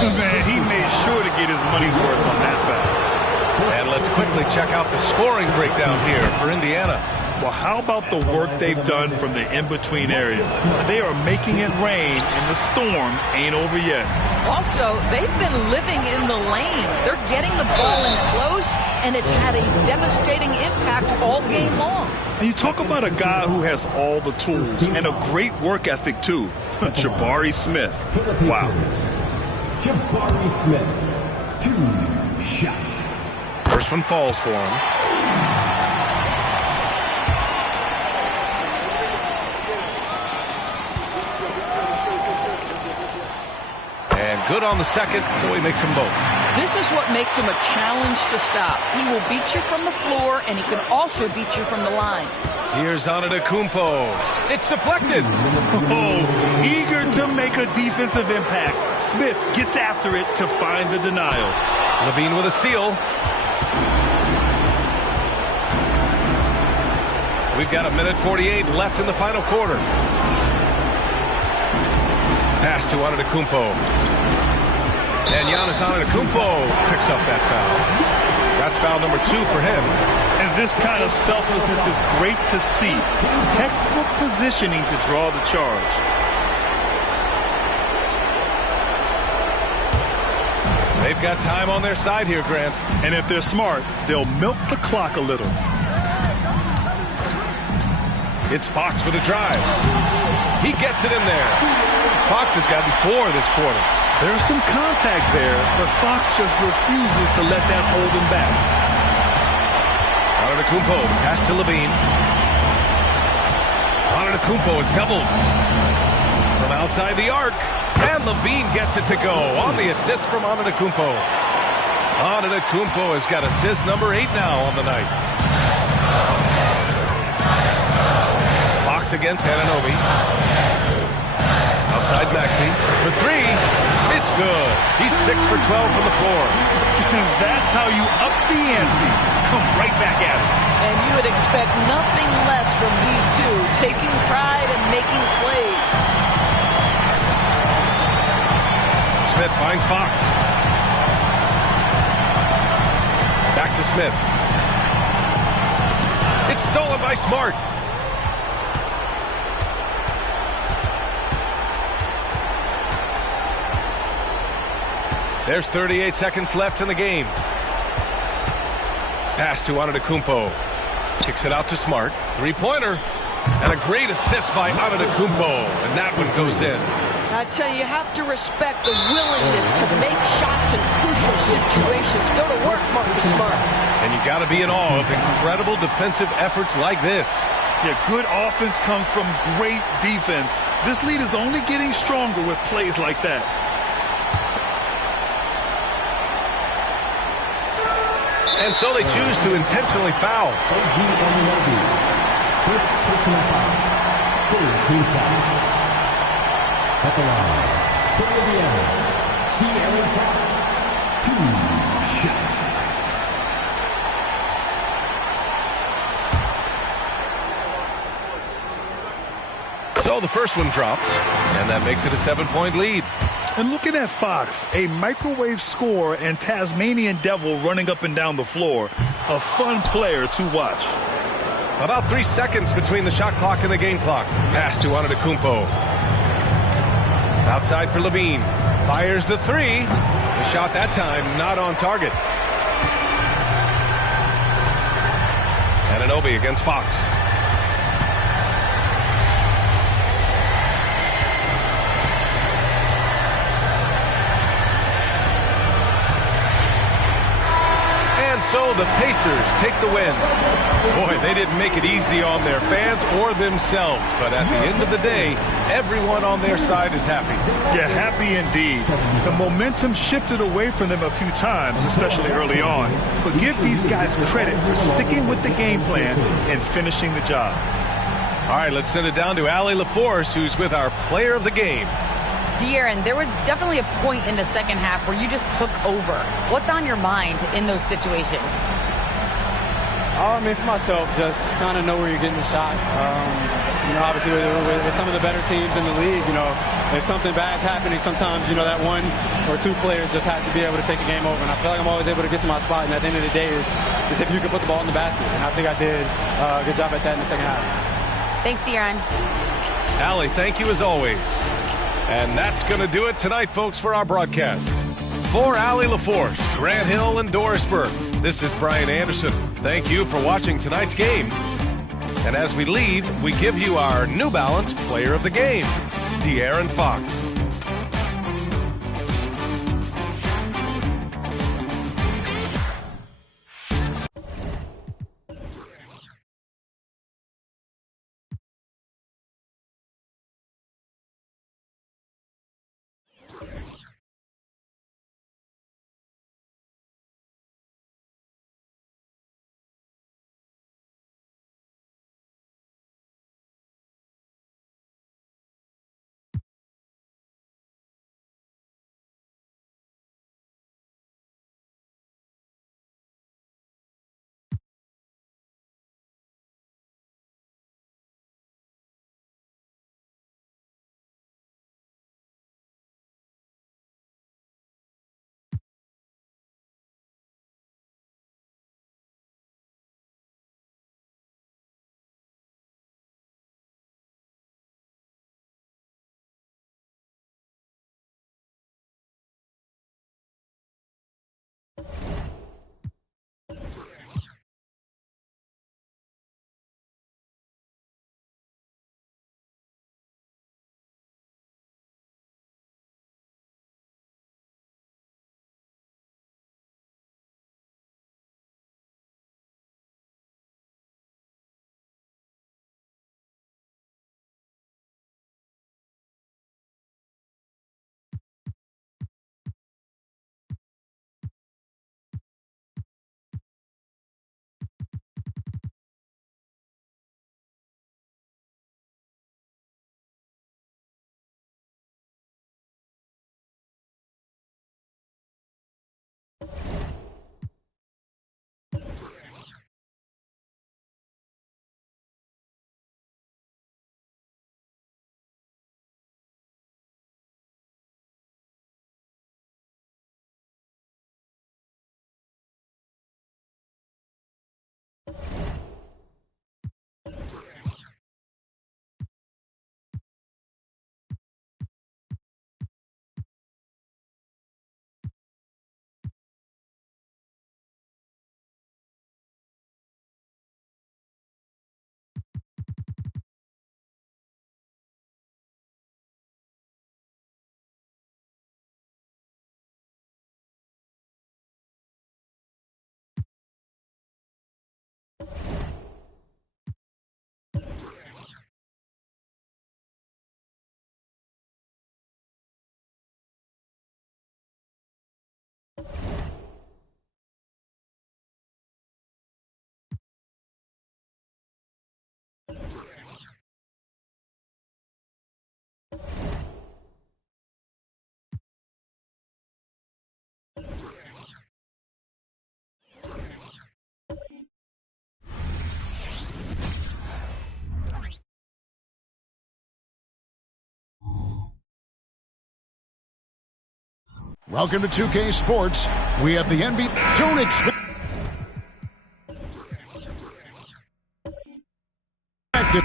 Man, he made sure to get his money's worth on that foul. And let's quickly check out the scoring breakdown here for Indiana. Well, how about the work they've done from the in-between areas? They are making it rain, and the storm ain't over yet. Also, they've been living in the lane. They're getting the ball in close, and it's had a devastating impact all game long. And you talk about a guy who has all the tools and a great work ethic, too. Jabari Smith. Wow. Jabari Smith, 2 shots. First one falls for him. And good on the second, so he makes them both. This is what makes him a challenge to stop. He will beat you from the floor, and he can also beat you from the line. Here's Antetokounmpo. It's deflected. Oh, eager to make a defensive impact. Smith gets after it to find the denial. LaVine with a steal. We've got 1:48 left in the final quarter. Pass to Antetokounmpo. And Giannis Antetokounmpo picks up that foul. That's foul number 2 for him. And this kind of selflessness is great to see. Textbook positioning to draw the charge. They've got time on their side here, Grant. And if they're smart, they'll milk the clock a little. It's Fox with a drive. He gets it in there. Fox has gotten 4 this quarter. There's some contact there, but Fox just refuses to let that hold him back. Antetokounmpo, pass to Levine. Antetokounmpo is doubled from outside the arc, and Levine gets it to go on the assist from Antetokounmpo. Antetokounmpo has got assist number 8 now on the night. Fox against Anunoby. Outside Maxey for 3. It's good. He's 6 for 12 from the floor. That's how you up the ante. Come right back at it. And you would expect nothing less from these two, taking pride and making plays. Smith finds Fox. Back to Smith. It's stolen by Smart. There's 38 seconds left in the game. Pass to Antetokounmpo. Kicks it out to Smart. Three-pointer. And a great assist by Antetokounmpo. And that one goes in. I tell you, you have to respect the willingness to make shots in crucial situations. Go to work, Marcus Smart. And you got to be in awe of incredible defensive efforts like this. Yeah, good offense comes from great defense. This lead is only getting stronger with plays like that. And so they choose to intentionally foul. First personal foul. Third team foul. At the line, for Indiana, De'Aaron So Fox, 2 shots. the first one drops, and that makes it a 7-point lead. And looking at Fox, a microwave scorer and Tasmanian devil running up and down the floor. A fun player to watch. About 3 seconds between the shot clock and the game clock. Pass to Antetokounmpo. Outside for Levine. Fires the 3. The shot that time not on target. Anunoby against Fox. So the Pacers take the win. Boy, they didn't make it easy on their fans or themselves. But at the end of the day, everyone on their side is happy. Yeah, happy indeed. The momentum shifted away from them a few times, especially early on. But give these guys credit for sticking with the game plan and finishing the job. All right, let's send it down to Allie LaForce, who's with our player of the game. De'Aaron, there was definitely a point in the second half where you just took over. What's on your mind in those situations? I mean, for myself, just kind of know where you're getting the shot. Obviously with some of the better teams in the league, if something bad's happening, sometimes, that 1 or 2 players just has to be able to take the game over. And I feel like I'm always able to get to my spot. And at the end of the day is if you can put the ball in the basket. And I think I did a good job at that in the second half. Thanks, De'Aaron. Allie, thank you as always. And that's going to do it tonight, folks, for our broadcast. For Allie LaForce, Grant Hill, and Doris Burke, this is Brian Anderson. Thank you for watching tonight's game. And as we leave, we give you our New Balance Player of the Game, De'Aaron Fox. Welcome to 2K Sports. We have the NBA. Don't expect it.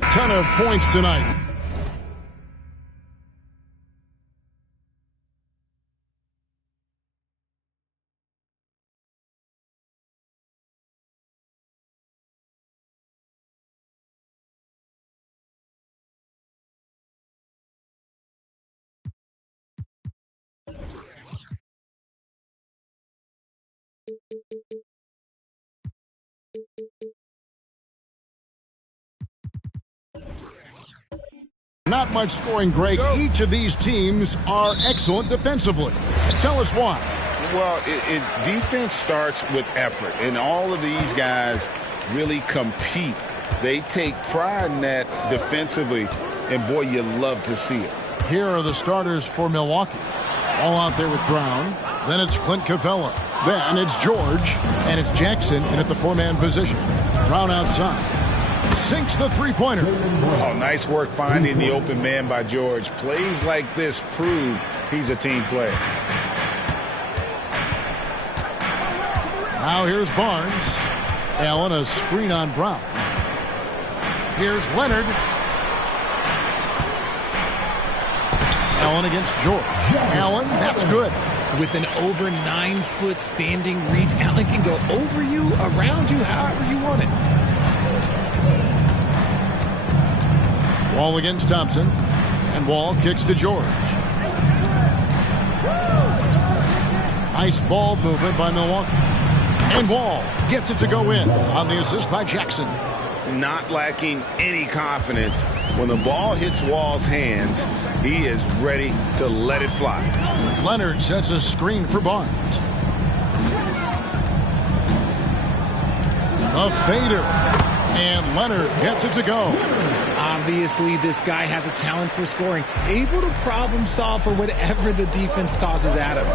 Ton of points tonight. Not much scoring, Greg. Each of these teams are excellent defensively. Tell us why. Well, defense starts with effort, and all of these guys really compete. They take pride in that defensively, and boy, you love to see it. Here are the starters for Milwaukee. All out there with Brown. Then it's Clint Capella. Then it's George, and it's Jackson in at the four-man position. Brown outside. Sinks the three-pointer. Oh, nice work finding the open man by George. Plays like this prove he's a team player. Now here's Barnes. Allen, a screen on Brown. Here's Leonard. Allen against George. Allen, that's good. With an over 9-foot standing reach, Allen can go over you, around you, however you want it. Wall against Thompson. And Wall kicks to George. Nice ball movement by Milwaukee. And Wall gets it to go in on the assist by Jackson. Not lacking any confidence. When the ball hits Wall's hands, he is ready to let it fly. Leonard sets a screen for Barnes. A fader. And Leonard gets it to go. Obviously, this guy has a talent for scoring, able to problem solve for whatever the defense tosses at him.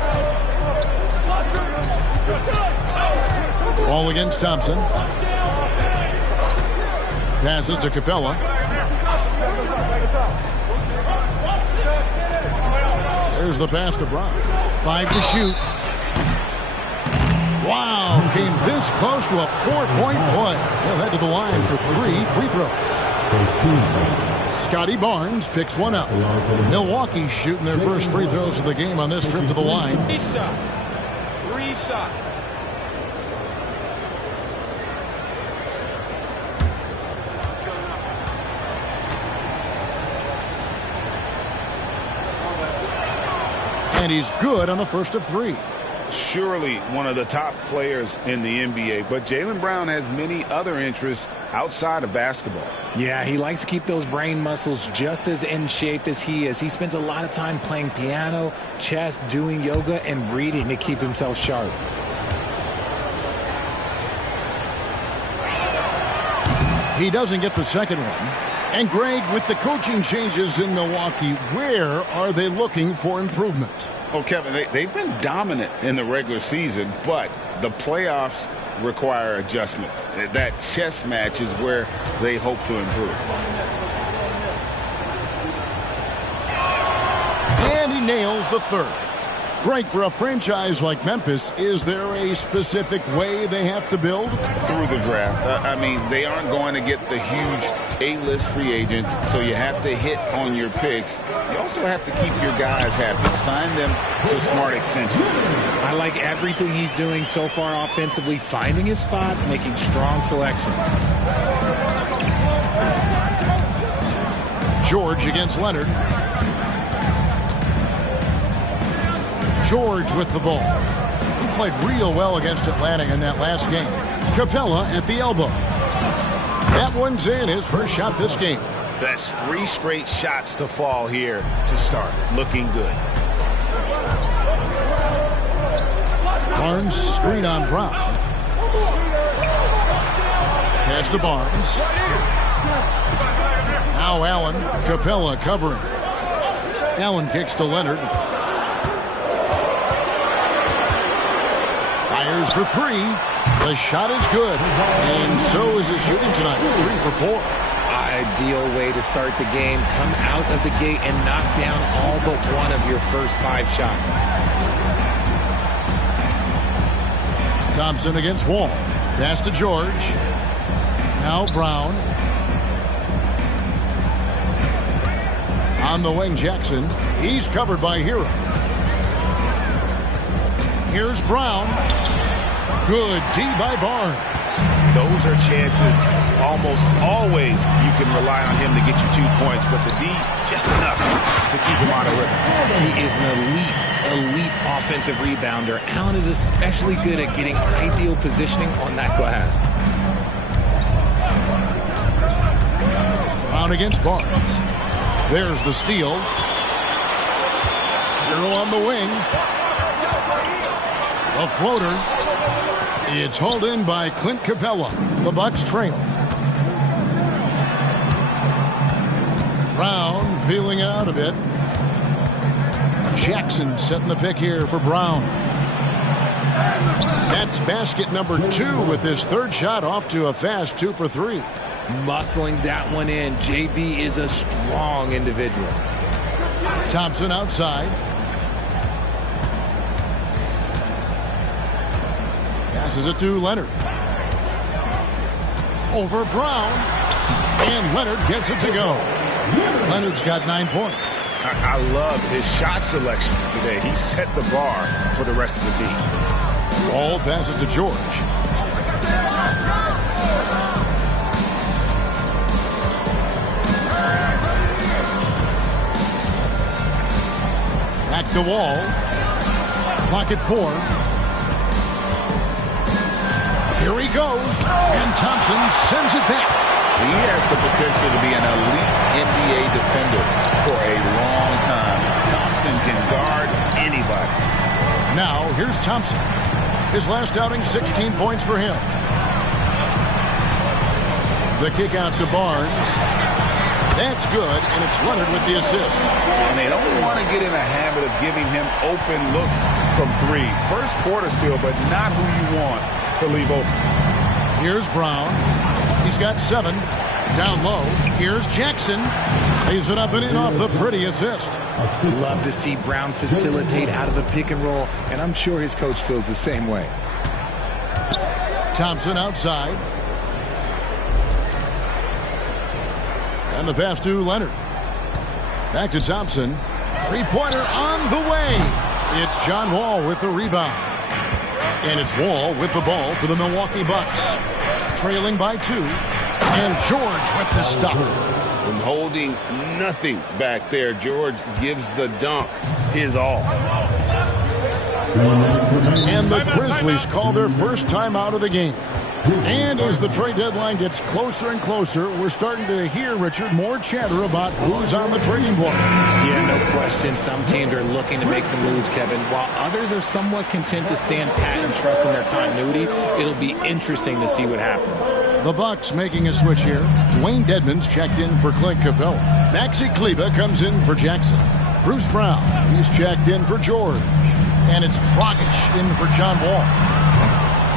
Ball against Thompson. Passes to Capella. There's the pass to Brown. 5 to shoot. Wow, came this close to a 4-point play. He'll head to the line for 3 free throws. Scotty Barnes picks one up. Milwaukee shooting their first free throws of the game on this trip to the line. Three shots. And he's good on the first of 3. Surely one of the top players in the NBA, but Jaylen Brown has many other interests outside of basketball. Yeah, he likes to keep those brain muscles just as in shape as he is. He spends a lot of time playing piano, chess, doing yoga, and reading to keep himself sharp. He doesn't get the second one. And Greg, with the coaching changes in Milwaukee, where are they looking for improvement? Oh, Kevin, they've been dominant in the regular season, but the playoffs require adjustments. That chess match is where they hope to improve. And he nails the third. Greg, for a franchise like Memphis, is there a specific way they have to build? Through the draft. I mean, they aren't going to get the huge A-list free agents, so you have to hit on your picks. You also have to keep your guys happy. Sign them to smart extensions. I like everything he's doing so far offensively, finding his spots, making strong selections. George against Leonard. George with the ball. He played real well against Atlanta in that last game. Capella at the elbow. That one's in, his first shot this game. That's 3 straight shots to fall here to start. Looking good. Barnes screen on Brown. Pass to Barnes. Now Allen. Capella covering. Allen kicks to Leonard. Fires for three. The shot is good. And so is his shooting tonight. 3 for 4. Ideal way to start the game. Come out of the gate and knock down all but one of your first 5 shots. Thompson against Wall. Pass to George. Now Brown. On the wing, Jackson. He's covered by Hero. Here's Brown. Good D by Barnes. Those are chances almost always you can rely on him to get you 2 points, but the D just enough to keep him on a rhythm. He is an elite offensive rebounder. Allen is especially good at getting ideal positioning on that glass. Brown against Barnes. There's the steal. Hero on the wing. A floater. It's hauled in by Clint Capella. The Bucks trail. Brown feeling out a bit. Jackson setting the pick here for Brown. That's basket number 2 with his 3rd shot off to a fast 2 for 3. Muscling that one in. JB is a strong individual. Thompson outside. Passes it to Leonard. Over Brown. And Leonard gets it to go. Leonard's got 9 points. I love his shot selection today. He set the bar for the rest of the team. Ball passes to George. Back to Wall. Clock at 4. Here he goes. And Thompson sends it back. He has the potential to be an elite NBA defender for a long time. Thompson can guard anybody. Now, here's Thompson. His last outing, 16 points for him. The kick out to Barnes. That's good, and it's Leonard with the assist. And they don't want to get in a habit of giving him open looks from 3. First quarter still, but not who you want to leave open. Here's Brown. He's got 7. Down low. Here's Jackson. Lays it up and in off the pretty assist. Love to see Brown facilitate out of the pick and roll, and I'm sure his coach feels the same way. Thompson outside. And the pass to Leonard. Back to Thompson. 3-pointer on the way. It's John Wall with the rebound. And it's Wall with the ball for the Milwaukee Bucks. Trailing by 2. And George with the stuff. And holding nothing back there. George gives the dunk his all. And the Grizzlies call their first time out of the game. And as the trade deadline gets closer and closer, we're starting to hear, Richard, more chatter about who's on the trading board. Yeah, no question. Some teams are looking to make some moves, Kevin, while others are somewhat content to stand pat and trust in their continuity. It'll be interesting to see what happens. The Bucks making a switch here. Wayne Dedmon's checked in for Clint Capella. Maxi Kleber comes in for Jackson. Bruce Brown, he's checked in for George. And it's Dragic in for John Wall.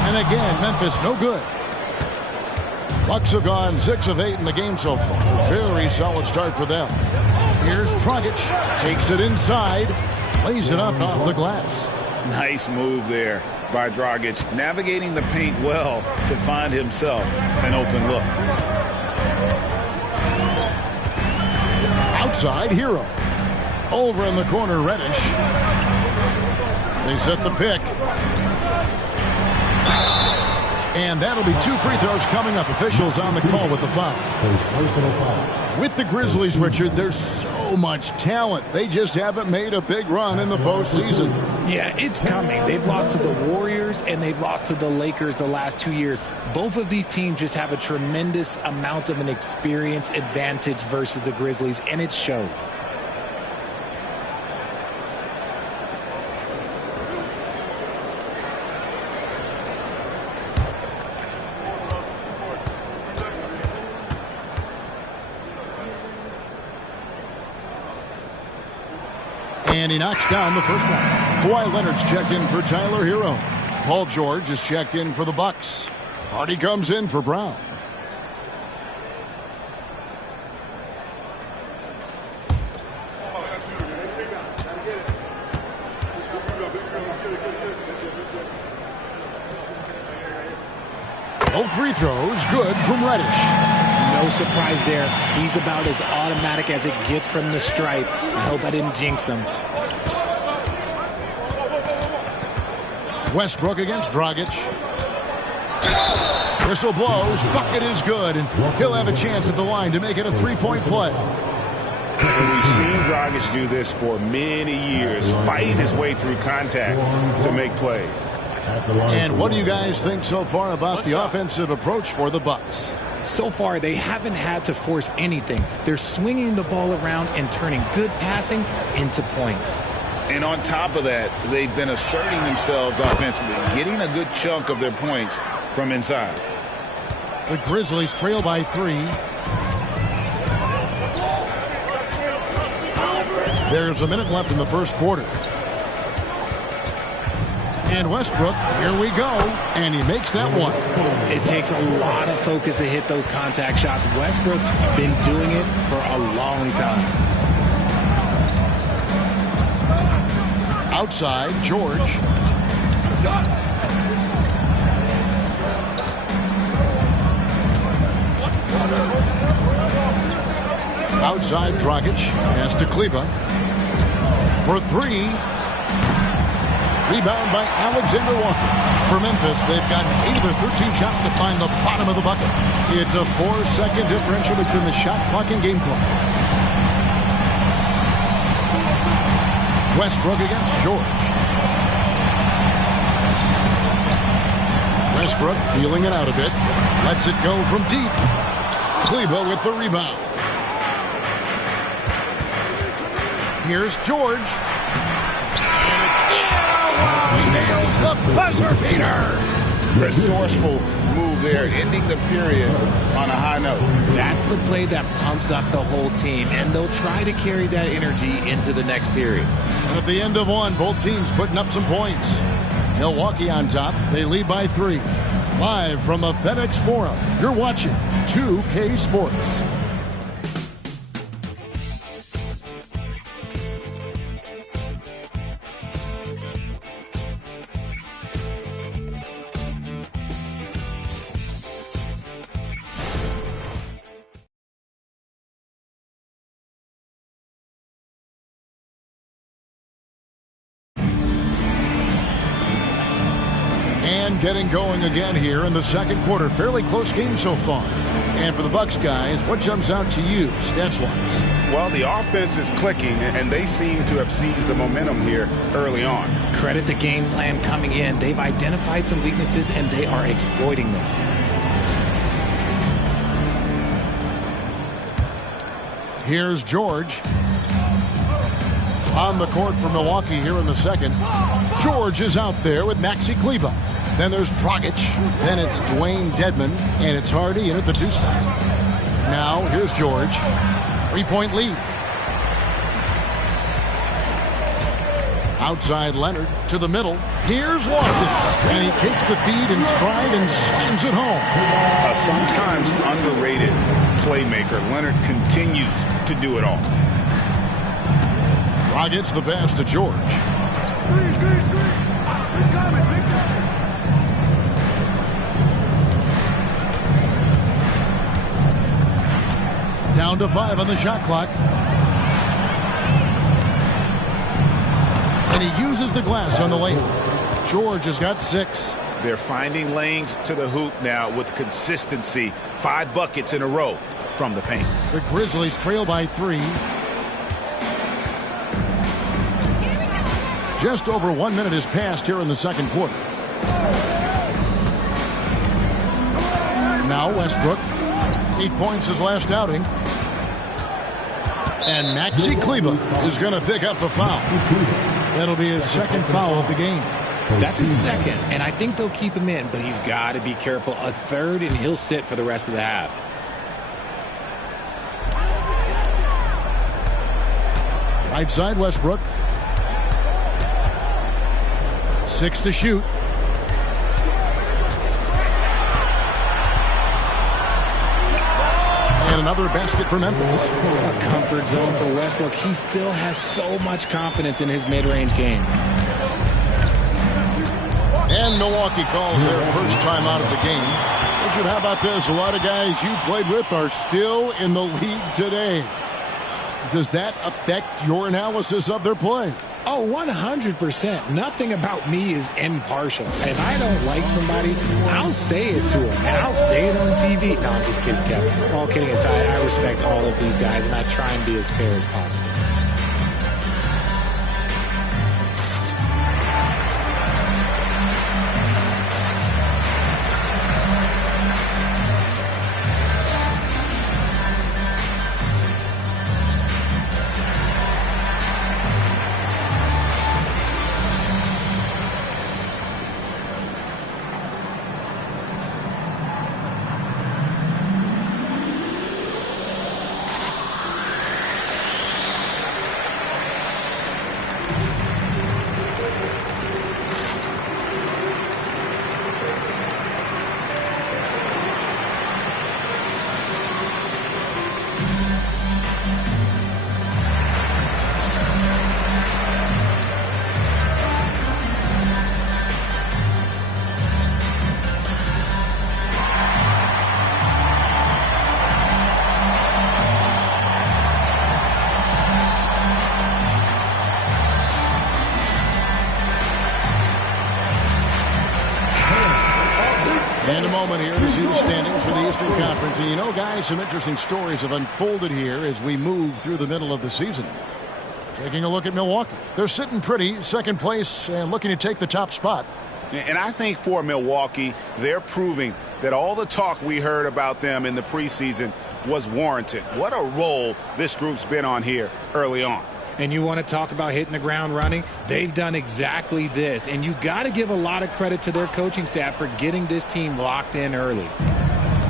And again, Memphis no good. Bucks have gone 6 of 8 in the game so far. Very solid start for them. Here's Dragic. Takes it inside. Lays it up off the glass. Nice move there by Dragic. Navigating the paint well to find himself an open look. Outside, Hero. Over in the corner, Reddish. They set the pick. And that'll be 2 free throws coming up. Officials on the call with the foul. With the Grizzlies, Richard, there's so much talent. They just haven't made a big run in the postseason. Yeah, it's coming. They've lost to the Warriors and they've lost to the Lakers the last 2 years. Both of these teams just have a tremendous amount of an experience advantage versus the Grizzlies, and it showed. And he knocks down the first one. Kawhi Leonard's checked in for Tyler Hero. Paul George is checked in for the Bucks. Hardy comes in for Brown. Both free throws good from Reddish. No surprise there. He's about as automatic as it gets from the stripe. I hope I didn't jinx him. Westbrook against Dragic. Whistle blows. Bucket is good, and he'll have a chance at the line to make it a three-point play. And we've seen Dragic do this for many years, fighting his way through contact to make plays. And what do you guys think so far about the offensive approach for the Bucks? So far, they haven't had to force anything. They're swinging the ball around and turning good passing into points. And on top of that, they've been asserting themselves offensively, getting a good chunk of their points from inside. The Grizzlies trail by 3. There's a minute left in the first quarter. And Westbrook, here we go, and he makes that one. It takes a lot of focus to hit those contact shots. Westbrook been doing it for a long time. Outside, George. Outside, Dragic has to Kleber for 3. Rebound by Alexander Walker. For Memphis, they've gotten 8 of their 13 shots to find the bottom of the bucket. It's a 4-second differential between the shot clock and game clock. Westbrook against George. Westbrook feeling it out a bit. Lets it go from deep. Kleber with the rebound. Here's George. He nails the buzzer beater. Resourceful move there, ending the period on a high note. That's the play that pumps up the whole team, and they'll try to carry that energy into the next period. And at the end of one, both teams putting up some points. Milwaukee on top. They lead by 3. Live from the FedEx Forum, you're watching 2K Sports. Getting going again here in the second quarter. Fairly close game so far. And for the Bucks guys, what jumps out to you stats-wise? Well, the offense is clicking, and they seem to have seized the momentum here early on. Credit the game plan coming in. They've identified some weaknesses, and they are exploiting them. Here's George. On the court for Milwaukee here in the second. George is out there with Maxi Kleber. Then there's Dragic. Then it's Dwayne Dedmon. And it's Hardy in at the 2 spot. Now, here's George. 3-point lead. Outside Leonard to the middle. Here's Lofton. And he takes the feed in stride and slams it home. A sometimes underrated playmaker. Leonard continues to do it all. Dragic the pass to George. Down to 5 on the shot clock. And he uses the glass on the lane. George has got 6. They're finding lanes to the hoop now with consistency. 5 buckets in a row from the paint. The Grizzlies trail by 3. Just over 1 minute has passed here in the second quarter. Now Westbrook. 8 points his last outing. And Maxi Kleber is going to pick up the foul. That'll be his second foul of the game. That's his second, and I think they'll keep him in, but he's got to be careful. A third, and he'll sit for the rest of the half. Right side, Westbrook. 6 to shoot. And another basket for Memphis. A comfort zone for Westbrook. He still has so much confidence in his mid-range game. And Milwaukee calls their first time out of the game. Richard, how about this? A lot of guys you played with are still in the league today. Does that affect your analysis of their play? Oh, 100%. Nothing about me is impartial. If I don't like somebody, I'll say it to them. And I'll say it on TV. No, I'm just kidding, Kevin. All kidding aside, I respect all of these guys, and I try and be as fair as possible. And a moment here to see the standings for the Eastern Conference. And you know, guys, some interesting stories have unfolded here as we move through the middle of the season. Taking a look at Milwaukee. They're sitting pretty, second place, and looking to take the top spot. And I think for Milwaukee, they're proving that all the talk we heard about them in the preseason was warranted. What a role this group's been on here early on. And you want to talk about hitting the ground running? They've done exactly this. And you got to give a lot of credit to their coaching staff for getting this team locked in early.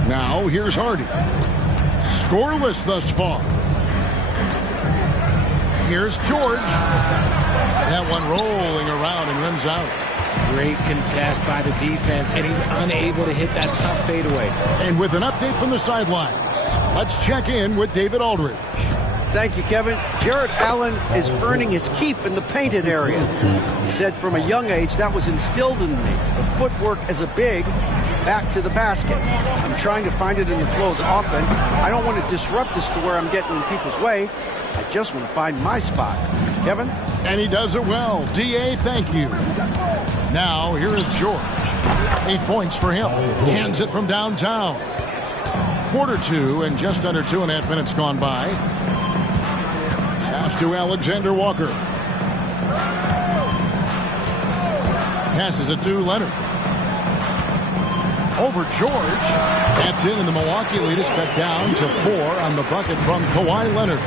Now here's Hardy. Scoreless thus far. Here's George. That one rolling around and runs out. Great contest by the defense, and he's unable to hit that tough fadeaway. And with an update from the sidelines, let's check in with David Aldridge. Thank you, Kevin. Jared Allen is earning his keep in the painted area. He said from a young age that was instilled in me. The footwork as a big, back to the basket. I'm trying to find it in the flow of the offense. I don't want to disrupt this to where I'm getting in people's way. I just want to find my spot. Kevin? And he does it well. D.A., thank you. Now, here is George. 8 points for him. Cans it from downtown. Quarter two, and just under 2.5 minutes gone by. Pass to Alexander Walker. Passes it to Leonard. Over George. That's in, and the Milwaukee lead is cut down to 4 on the bucket from Kawhi Leonard.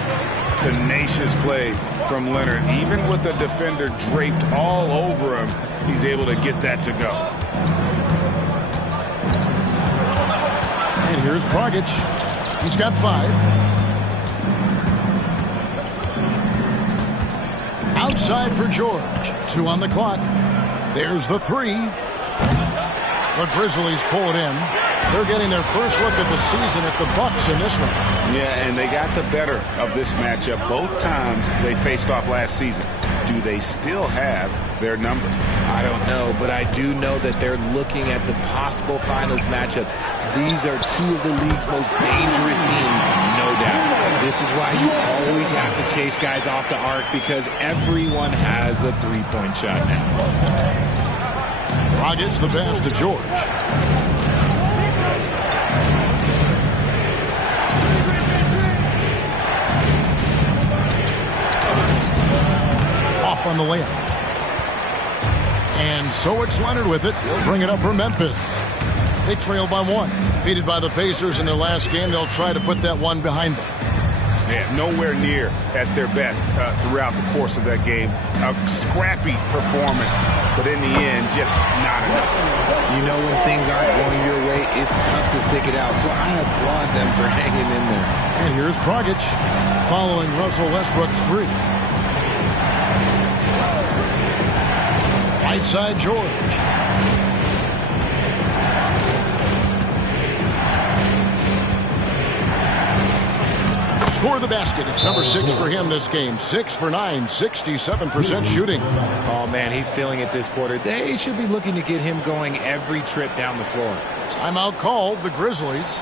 Tenacious play from Leonard. Even with the defender draped all over him, he's able to get that to go. And here's Dragic. He's got 5. Outside for George. 2 on the clock. There's the 3. The Grizzlies pull it in. They're getting their first look at the season at the Bucks in this one. Yeah, and they got the better of this matchup both times they faced off last season. Do they still have their number? I don't know, but I do know that they're looking at the possible finals matchups. These are 2 of the league's most dangerous teams, no doubt. This is why you always have to chase guys off the arc, because everyone has a three-point shot now. Dragic's the pass to George. Off on the layup. And so it's Leonard with it. He'll bring it up for Memphis. They trail by 1. Defeated by the Pacers in their last game, they'll try to put that one behind them. Yeah, nowhere near at their best throughout the course of that game. A scrappy performance, but in the end, just not enough. You know, when things aren't going your way, it's tough to stick it out. So I applaud them for hanging in there. And here's Dragic following Russell Westbrook's 3. Right side, George. Score the basket. It's number 6 for him this game. 6 for 9, 67% shooting. Oh, man, he's feeling it this quarter. They should be looking to get him going every trip down the floor. Timeout called, the Grizzlies.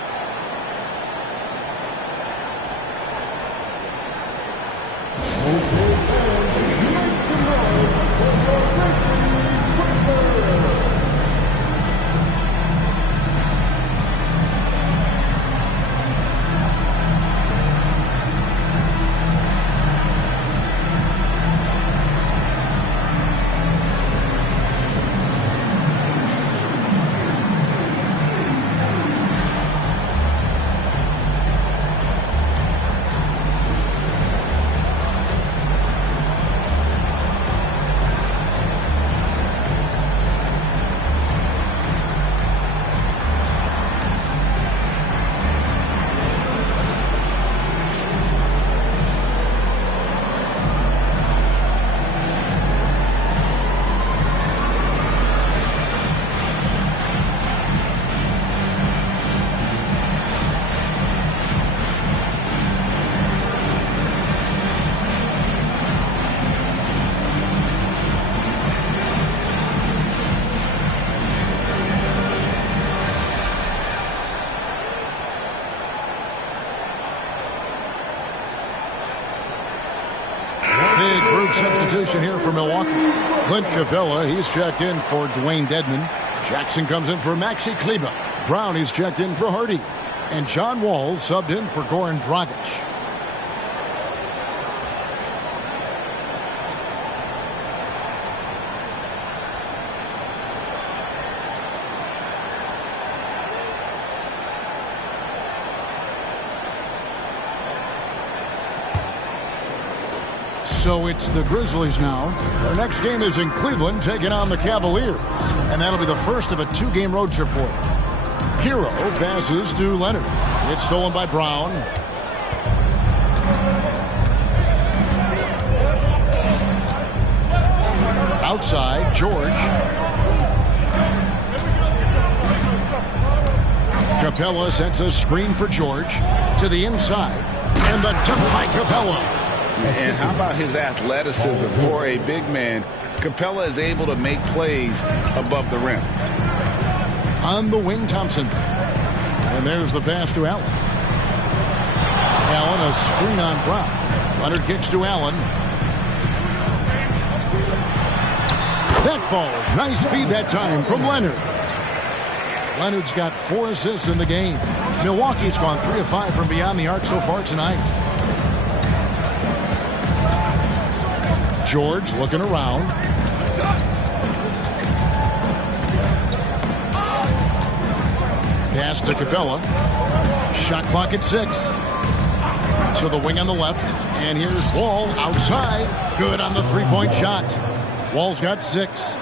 Substitution here for Milwaukee. Clint Capella, he's checked in for Dwayne Dedman. Jackson comes in for Maxi Kleber. Brown, he's checked in for Hardy. And John Wall subbed in for Goran Dragic. So it's the Grizzlies now. Their next game is in Cleveland, taking on the Cavaliers. And that'll be the first of a 2-game road trip for them. Hero passes to Leonard. It's stolen by Brown. Outside, George. Capella sends a screen for George. To the inside. And the dunk by Capella. And how about his athleticism for a big man? Capella is able to make plays above the rim. On the wing, Thompson. And there's the pass to Allen. Allen, a screen on Brown. Leonard kicks to Allen. That falls. Nice feed that time from Leonard. Leonard's got 4 assists in the game. Milwaukee's gone 3 of 5 from beyond the arc so far tonight. George looking around. Pass to Capella. Shot clock at 6. To the wing on the left. And here's Wall outside. Good on the 3-point shot. Wall's got 6.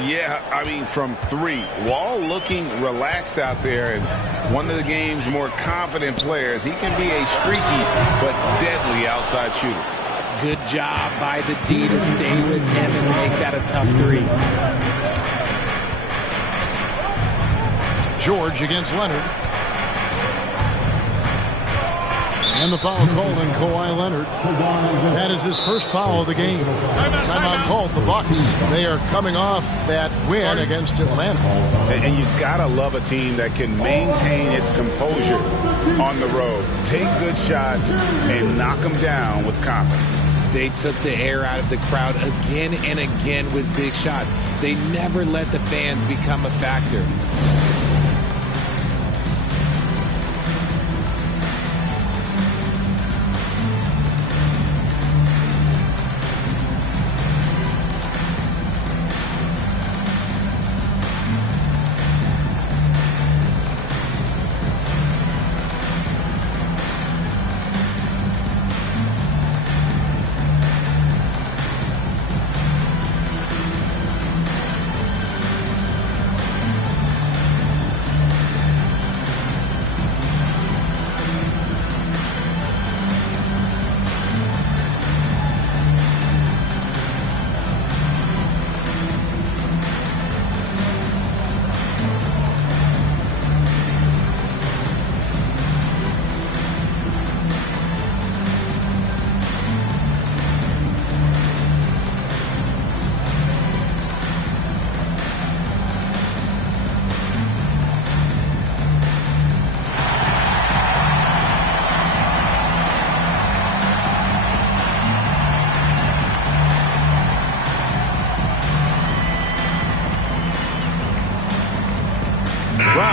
Yeah, I mean, from 3. Wall looking relaxed out there, and one of the game's more confident players. He can be a streaky but deadly outside shooter. Good job by the D to stay with him and make that a tough 3. George against Leonard. And the foul called on Kawhi Leonard. That is his first foul of the game. Timeout called the Bucks. They are coming off that win against Atlanta. And you gotta love a team that can maintain its composure on the road. Take good shots and knock them down with confidence. They took the air out of the crowd again and again with big shots. They never let the fans become a factor.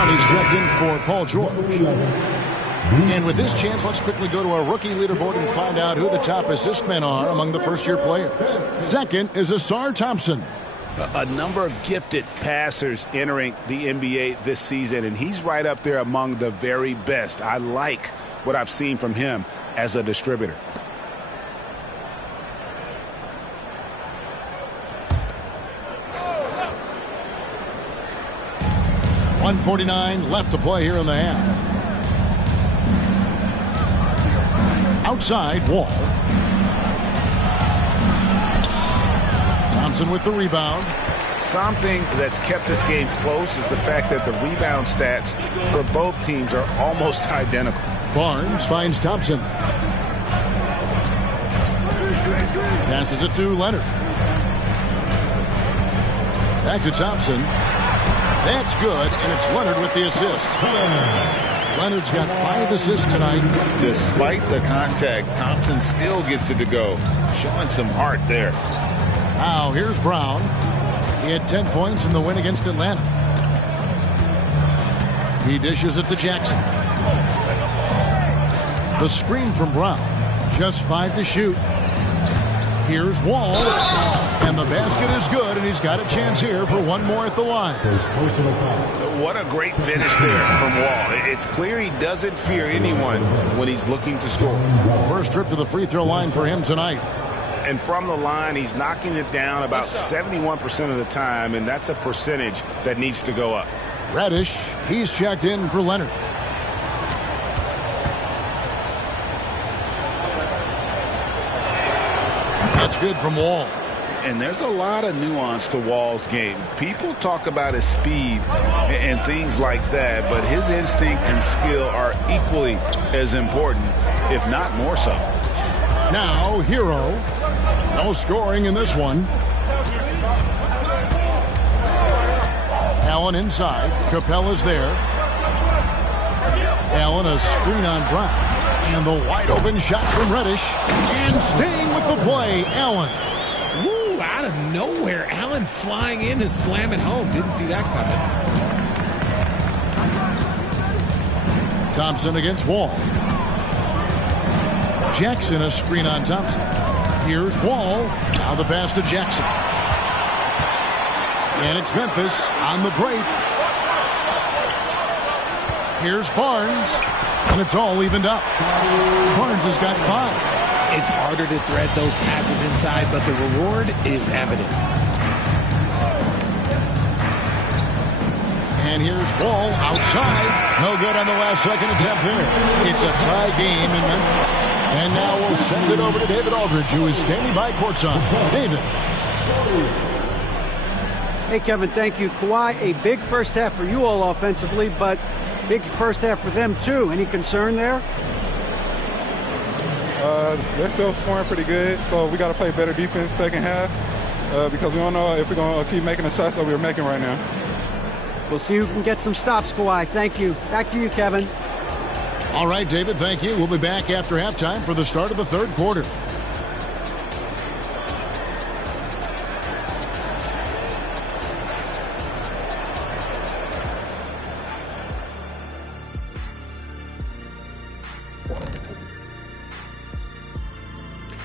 he's checked in for Paul George. And with this chance, let's quickly go to our rookie leaderboard and find out who the top assist men are among the first-year players. Second is Asar Thompson. A number of gifted passers entering the NBA this season, and he's right up there among the very best. I like what I've seen from him as a distributor. .149 left to play here in the half. Outside, Wall. Thompson with the rebound. Something that's kept this game close is the fact that the rebound stats for both teams are almost identical. Barnes finds Thompson. Passes it to Leonard. Back to Thompson. That's good, and it's Leonard with the assist. Leonard's got 5 assists tonight. Despite the contact, Thompson still gets it to go. Showing some heart there. Now, here's Brown. He had 10 points in the win against Atlanta. He dishes it to Jackson. The screen from Brown. Just 5 to shoot. Here's Wall. And the basket is good, and he's got a chance here for one more at the line. What a great finish there from Wall. It's clear he doesn't fear anyone when he's looking to score. First trip to the free throw line for him tonight. And from the line, he's knocking it down about 71% of the time, and that's a percentage that needs to go up. Reddish, he's checked in for Leonard. That's good from Wall. And there's a lot of nuance to Wall's game. People talk about his speed and things like that, but his instinct and skill are equally as important, if not more so. Now, Hero. No scoring in this one. Allen inside. Capella's there. Allen, a screen on Brown. And the wide open shot from Reddish. And staying with the play, Allen. Woo, out of nowhere. Allen flying in to slam it home. Didn't see that coming. Thompson against Wall. Jackson, a screen on Thompson. Here's Wall. Now the pass to Jackson. And it's Memphis on the break. Here's Barnes. And it's all evened up. Barnes has got 5. It's harder to thread those passes inside, but the reward is evident. And here's Wall outside. No good on the last second attempt there. It's a tie game in Memphis. And now we'll send it over to David Aldridge, who is standing by courtside. David. Hey, Kevin, thank you. Kawhi, a big first half for you all offensively, but big first half for them, too. Any concern there? They're still scoring pretty good, so we got to play better defense second half because we don't know if we're going to keep making the shots that we're making right now. We'll see who can get some stops, Kawhi. Thank you. Back to you, Kevin. All right, David, thank you. We'll be back after halftime for the start of the third quarter.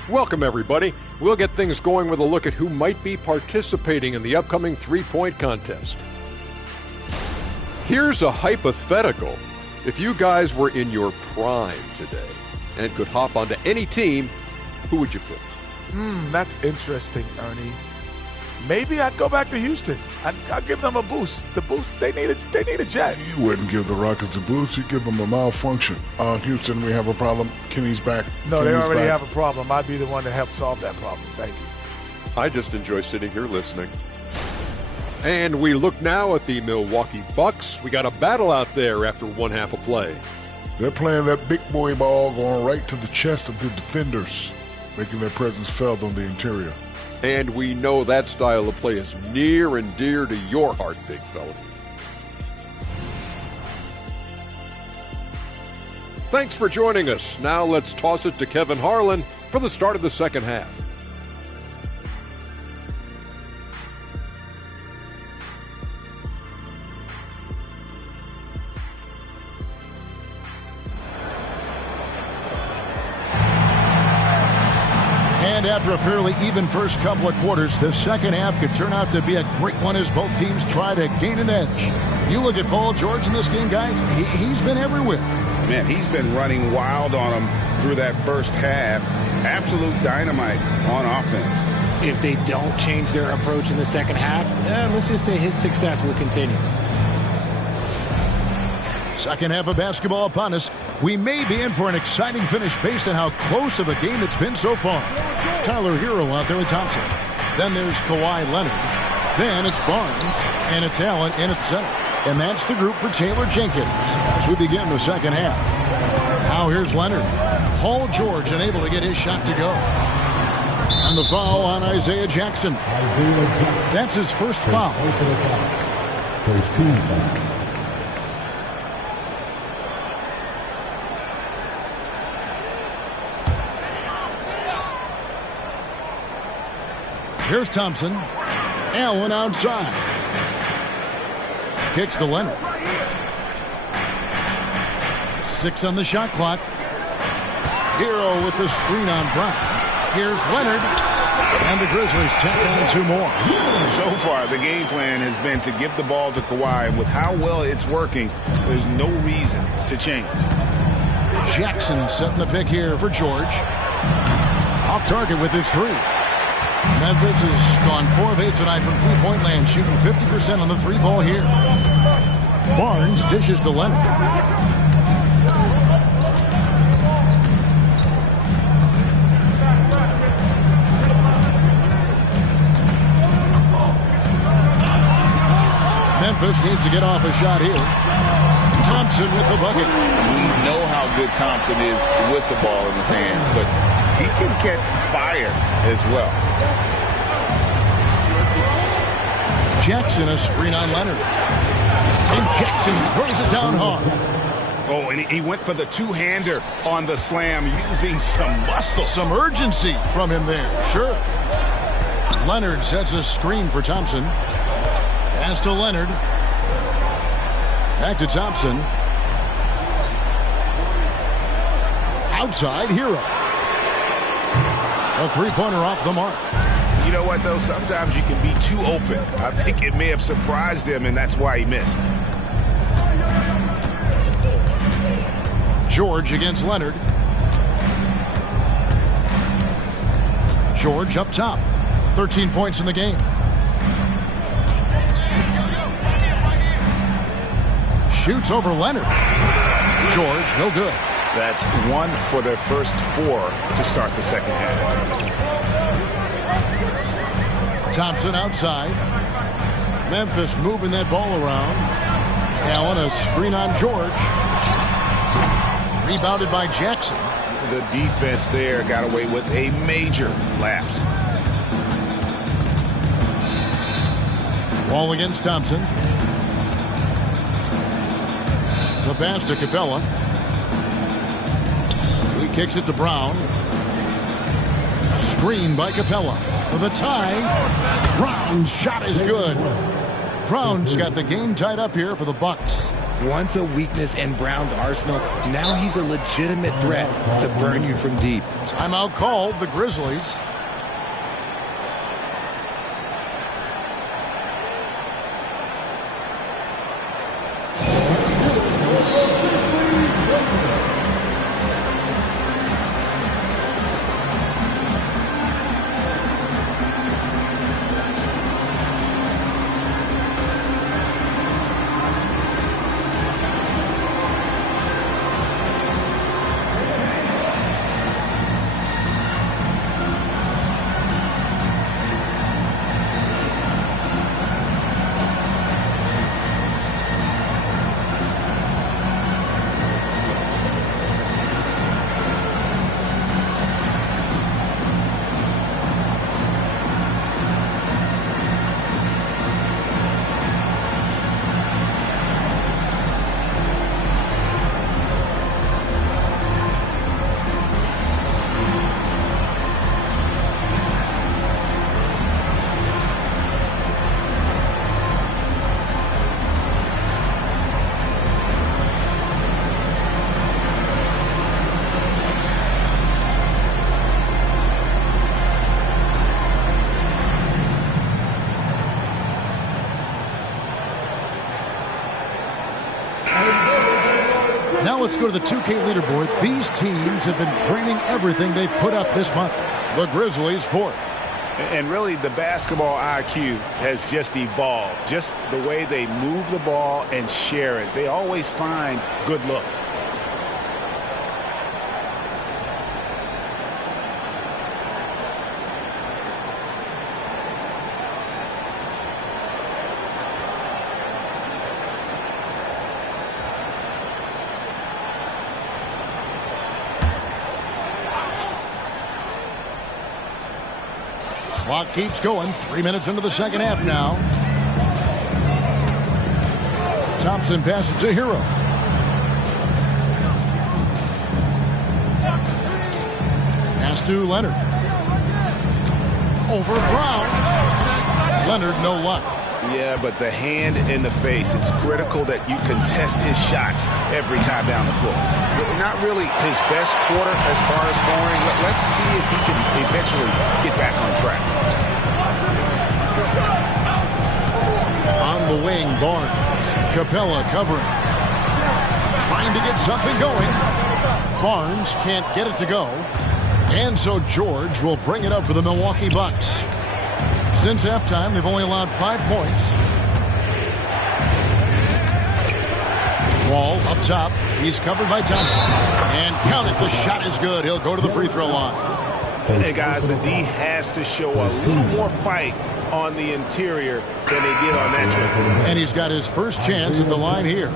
Welcome, everybody. We'll get things going with a look at who might be participating in the upcoming three-point contest. Here's a hypothetical. If you guys were in your prime today and could hop onto any team, who would you pick? That's interesting, Ernie. Maybe I'd go back to Houston. I'll give them a boost. The boost, they need a jet. You wouldn't give the Rockets a boost. You'd give them a malfunction. Houston, we have a problem. Kenny's back. No, they already have a problem. I'd be the one to help solve that problem. Thank you. I just enjoy sitting here listening. And we look now at the Milwaukee Bucks. We got a battle out there after one half of play. They're playing that big boy ball going right to the chest of the defenders, making their presence felt on the interior. And we know that style of play is near and dear to your heart, big fella. Thanks for joining us. Now let's toss it to Kevin Harlan for the start of the second half. And after a fairly even first couple of quarters, the second half could turn out to be a great one as both teams try to gain an edge. You look at Paul George in this game, guys, he's been everywhere. Man, he's been running wild on them through that first half. Absolute dynamite on offense. If they don't change their approach in the second half, let's just say his success will continue. Second half of basketball upon us. We may be in for an exciting finish based on how close of a game it's been so far. Tyler Hero out there with Thompson. Then there's Kawhi Leonard. Then it's Barnes. And it's Allen in at center. And that's the group for Taylor Jenkins as we begin the second half. Now here's Leonard. Paul George unable to get his shot to go. And the foul on Isaiah Jackson. That's his first foul. First team foul. Here's Thompson. Allen outside. Kicks to Leonard. 6 on the shot clock. Hero with the screen on Brown. Here's Leonard. And the Grizzlies tack on 2 more. So far, the game plan has been to give the ball to Kawhi. And with how well it's working, there's no reason to change. Jackson setting the pick here for George. Off target with his 3. Memphis has gone 4 of 8 tonight from three-point land, shooting 50% on the 3-ball here. Barnes dishes to Leonard. Memphis needs to get off a shot here. Thompson with the bucket. We know how good Thompson is with the ball in his hands, but he can catch fire as well. Jackson a screen on Leonard. And Jackson throws it down hard. Oh, and he went for the two-hander on the slam using some muscle. Some urgency from him there, sure. Leonard sets a screen for Thompson. Pass to Leonard. Back to Thompson. Outside, Hero. A three-pointer off the mark. You know what, though? Sometimes you can be too open. I think it may have surprised him, and that's why he missed. George against Leonard. George up top. 13 points in the game. Shoots over Leonard. George, no good. That's 1 for their first 4 to start the second half. Thompson outside. Memphis moving that ball around. Allen a screen on George. Rebounded by Jackson. The defense there got away with a major lapse. Ball against Thompson. The pass to Capella. He kicks it to Brown. Screen by Capella for the tie. Brown's shot is good. Brown's got the game tied up here for the Bucks. Once a weakness in Brown's arsenal, now he's a legitimate threat to burn you from deep. Timeout called, the Grizzlies. Now let's go to the 2K leaderboard. These teams have been training everything they've put up this month. The Grizzlies fourth. And really, the basketball IQ has just evolved. Just the way they move the ball and share it. They always find good looks. Clock keeps going. 3 minutes into the second half now. Thompson passes to Hero. Pass to Leonard. Over Brown. Leonard, no luck. Yeah, but the hand in the face, it's critical that you contest his shots every time down the floor. Not really his best quarter as far as scoring. Let's see if he can eventually get back on track. On the wing, Barnes. Capella covering. Trying to get something going. Barnes can't get it to go. And so George will bring it up for the Milwaukee Bucks. Since halftime, they've only allowed 5 points. Wall up top. He's covered by Thompson. And count it. The shot is good. He'll go to the free throw line. Hey, guys, the D has to show a little more fight on the interior than they did on that trip. And he's got his first chance at the line here.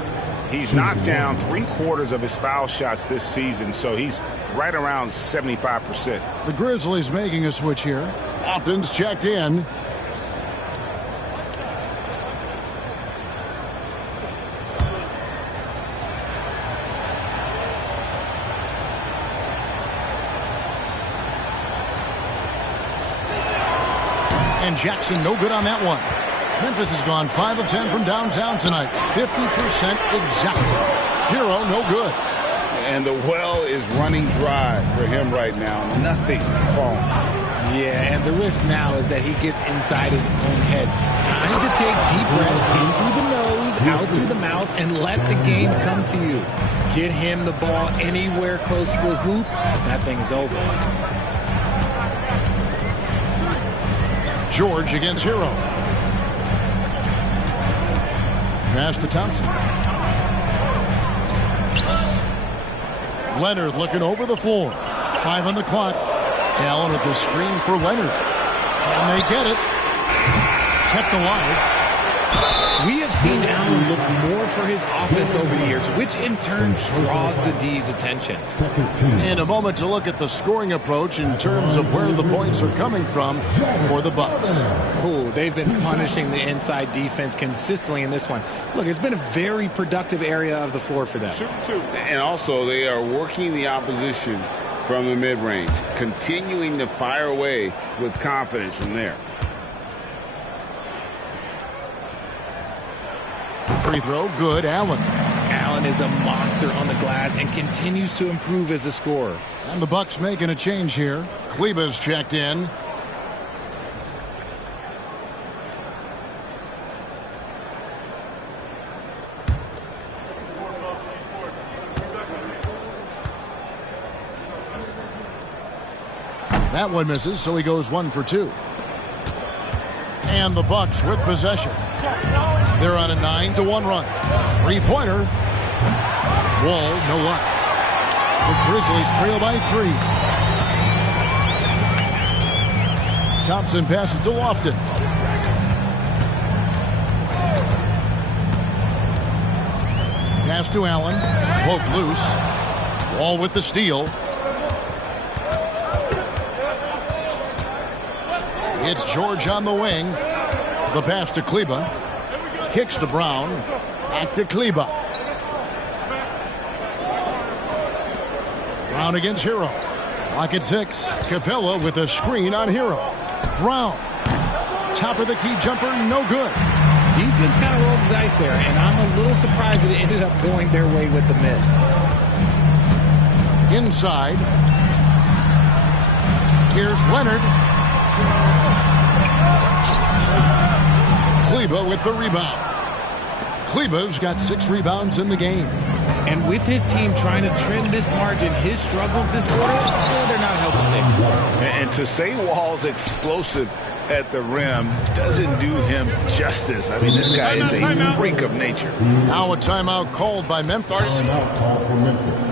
He's knocked down 3/4 of his foul shots this season, so he's right around 75%. The Grizzlies making a switch here. Often's checked in. And Jackson no good on that one. Memphis has gone 5 of 10 from downtown tonight. 50% exactly. Hero no good. And the well is running dry for him right now. Nothing falling. Yeah, and the risk now is that he gets inside his own head. Time to take deep breaths in through the nose, out through the mouth, and let the game come to you. Get him the ball anywhere close to the hoop, that thing is over. George against Hero. Pass to Thompson. Leonard looking over the floor. 5 on the clock. Allen with the screen for Leonard. And they get it. Kept alive. We have seen Allen look more for his offense over the years, which in turn draws the D's attention. In a moment to look at the scoring approach in terms of where the points are coming from for the Bucks. Oh, they've been punishing the inside defense consistently in this one. Look, it's been a very productive area of the floor for them. And also, they are working the opposition from the mid-range, continuing to fire away with confidence from there. Free throw, good. Allen. Allen is a monster on the glass and continues to improve as a scorer. And the Bucks making a change here. Kleba's checked in. That one misses, so he goes 1 for 2. And the Bucks with possession. They're on a 9-1 run. 3-pointer. Wall, no luck. The Grizzlies trail by 3. Thompson passes to Lofton. Pass to Allen. Poke loose. Wall with the steal. It's George on the wing. The pass to Kleba. Kicks to Brown. Back to Kleba. Brown against Hero. Clock at 6. Capella with a screen on Hero. Brown. Top of the key jumper, no good. Defense kind of rolled the dice there, and I'm a little surprised that it ended up going their way with the miss. Inside. Here's Leonard. Kleba with the rebound. Kleba's got 6 rebounds in the game. And with his team trying to trim this margin, his struggles this quarter, they're not helping things. And to say Wall's explosive at the rim doesn't do him justice. I mean, this guy is a freak of nature. Now a timeout called by Memphis. Timeout call for Memphis.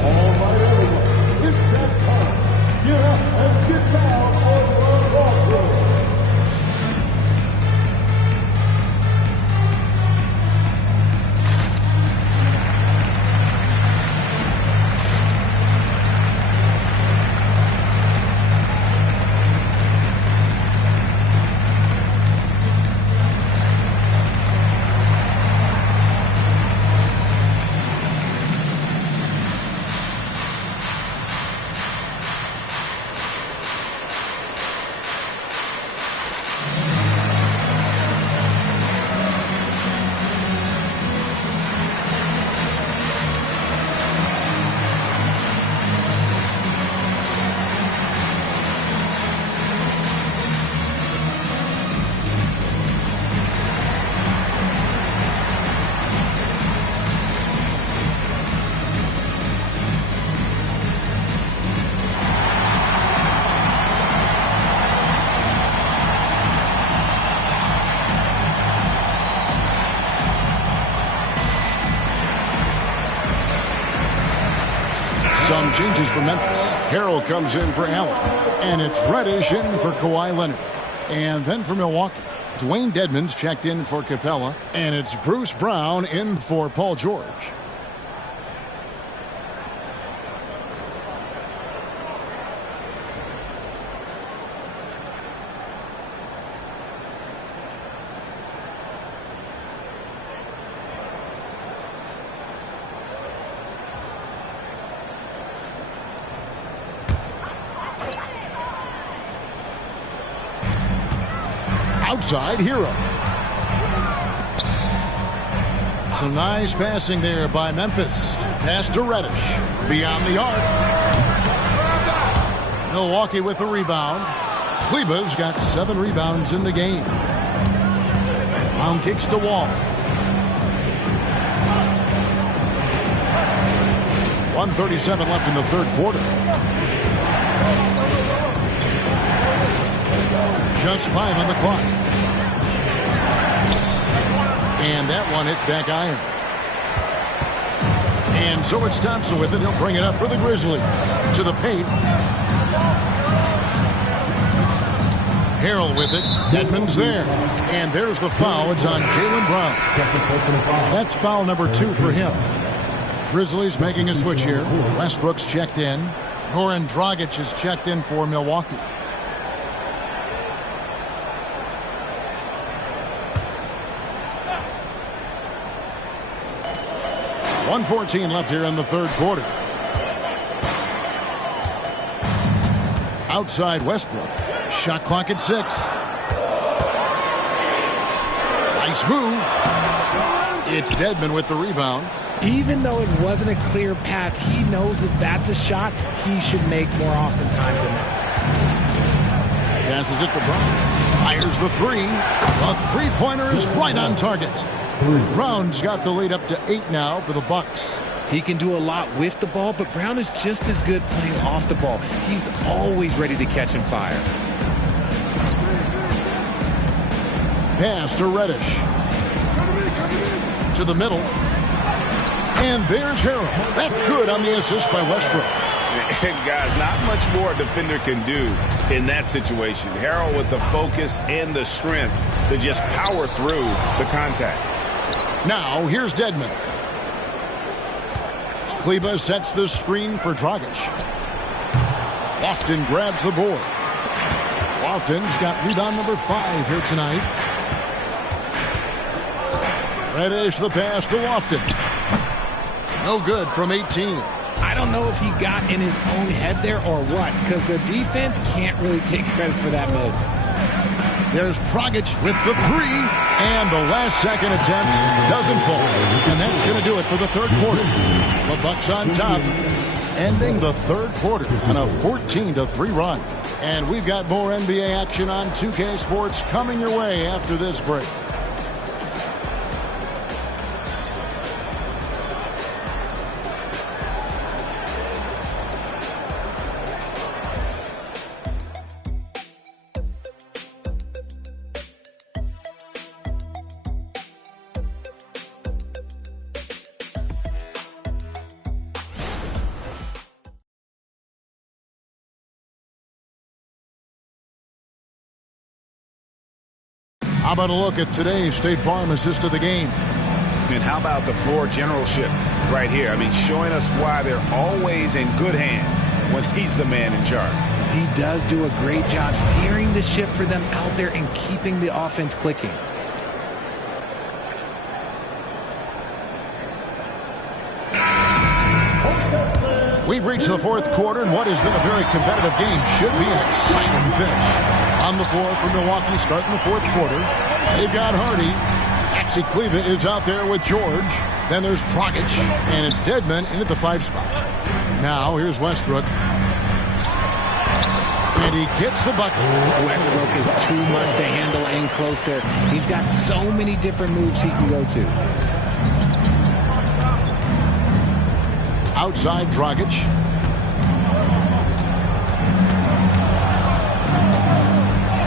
All right, everyone. It's that time. Get up and get down on your walk road. Some changes for Memphis. Harrell comes in for Allen. And it's Reddish in for Kawhi Leonard. And then for Milwaukee, Dwayne Dedmon's checked in for Capella. And it's Bruce Brown in for Paul George. Outside, Hero. Some nice passing there by Memphis. Pass to Reddish. Beyond the arc. Milwaukee with the rebound. Kleba's got 7 rebounds in the game. Brown kicks to Wall. 1:37 left in the third quarter. Just 5 on the clock. And that one hits back iron. And so it's Thompson with it. He'll bring it up for the Grizzlies. To the paint. Harrell with it. Dedmon's there. And there's the foul. It's on Jaylen Brown. That's foul number 2 for him. Grizzlies making a switch here. Westbrook's checked in. Goran Dragic is checked in for Milwaukee. 1:14 left here in the third quarter. Outside Westbrook. Shot clock at 6. Nice move. It's Dedmon with the rebound. Even though it wasn't a clear path, he knows that that's a shot he should make more oftentimes than that. Passes it to Brown. Fires the 3. A three-pointer is right on target. Brown's got the lead up to 8 now for the Bucks. He can do a lot with the ball, but Brown is just as good playing off the ball. He's always ready to catch and fire. Pass to Reddish. To the middle. And there's Harrell. That's good on the assist by Westbrook. And guys, not much more a defender can do in that situation. Harrell with the focus and the strength to just power through the contact. Now, here's Dedmon. Kleba sets the screen for Dragic. Lofton grabs the board. Lofton's got rebound number 5 here tonight. Reddish the pass to Lofton. No good from 18. I don't know if he got in his own head there or what, because the defense can't really take credit for that miss. There's Dragic with the 3, and the last second attempt doesn't fall. And that's going to do it for the third quarter. The Bucks on top, ending the third quarter on a 14-3 run. And we've got more NBA action on 2K Sports coming your way after this break. How about a look at today's State Farm assist of the game? And how about the floor generalship right here? I mean, showing us why they're always in good hands when he's the man in charge. He does do a great job steering the ship for them out there and keeping the offense clicking. We've reached the fourth quarter, and what has been a very competitive game should be an exciting finish. On the floor for Milwaukee starting the fourth quarter. They've got Hardy. Actually, Kleba is out there with George. Then there's Dragic, and it's Deadman into the 5 spot. Now, here's Westbrook. And he gets the bucket. Westbrook is too much to handle in close there. He's got so many different moves he can go to. Outside Dragic.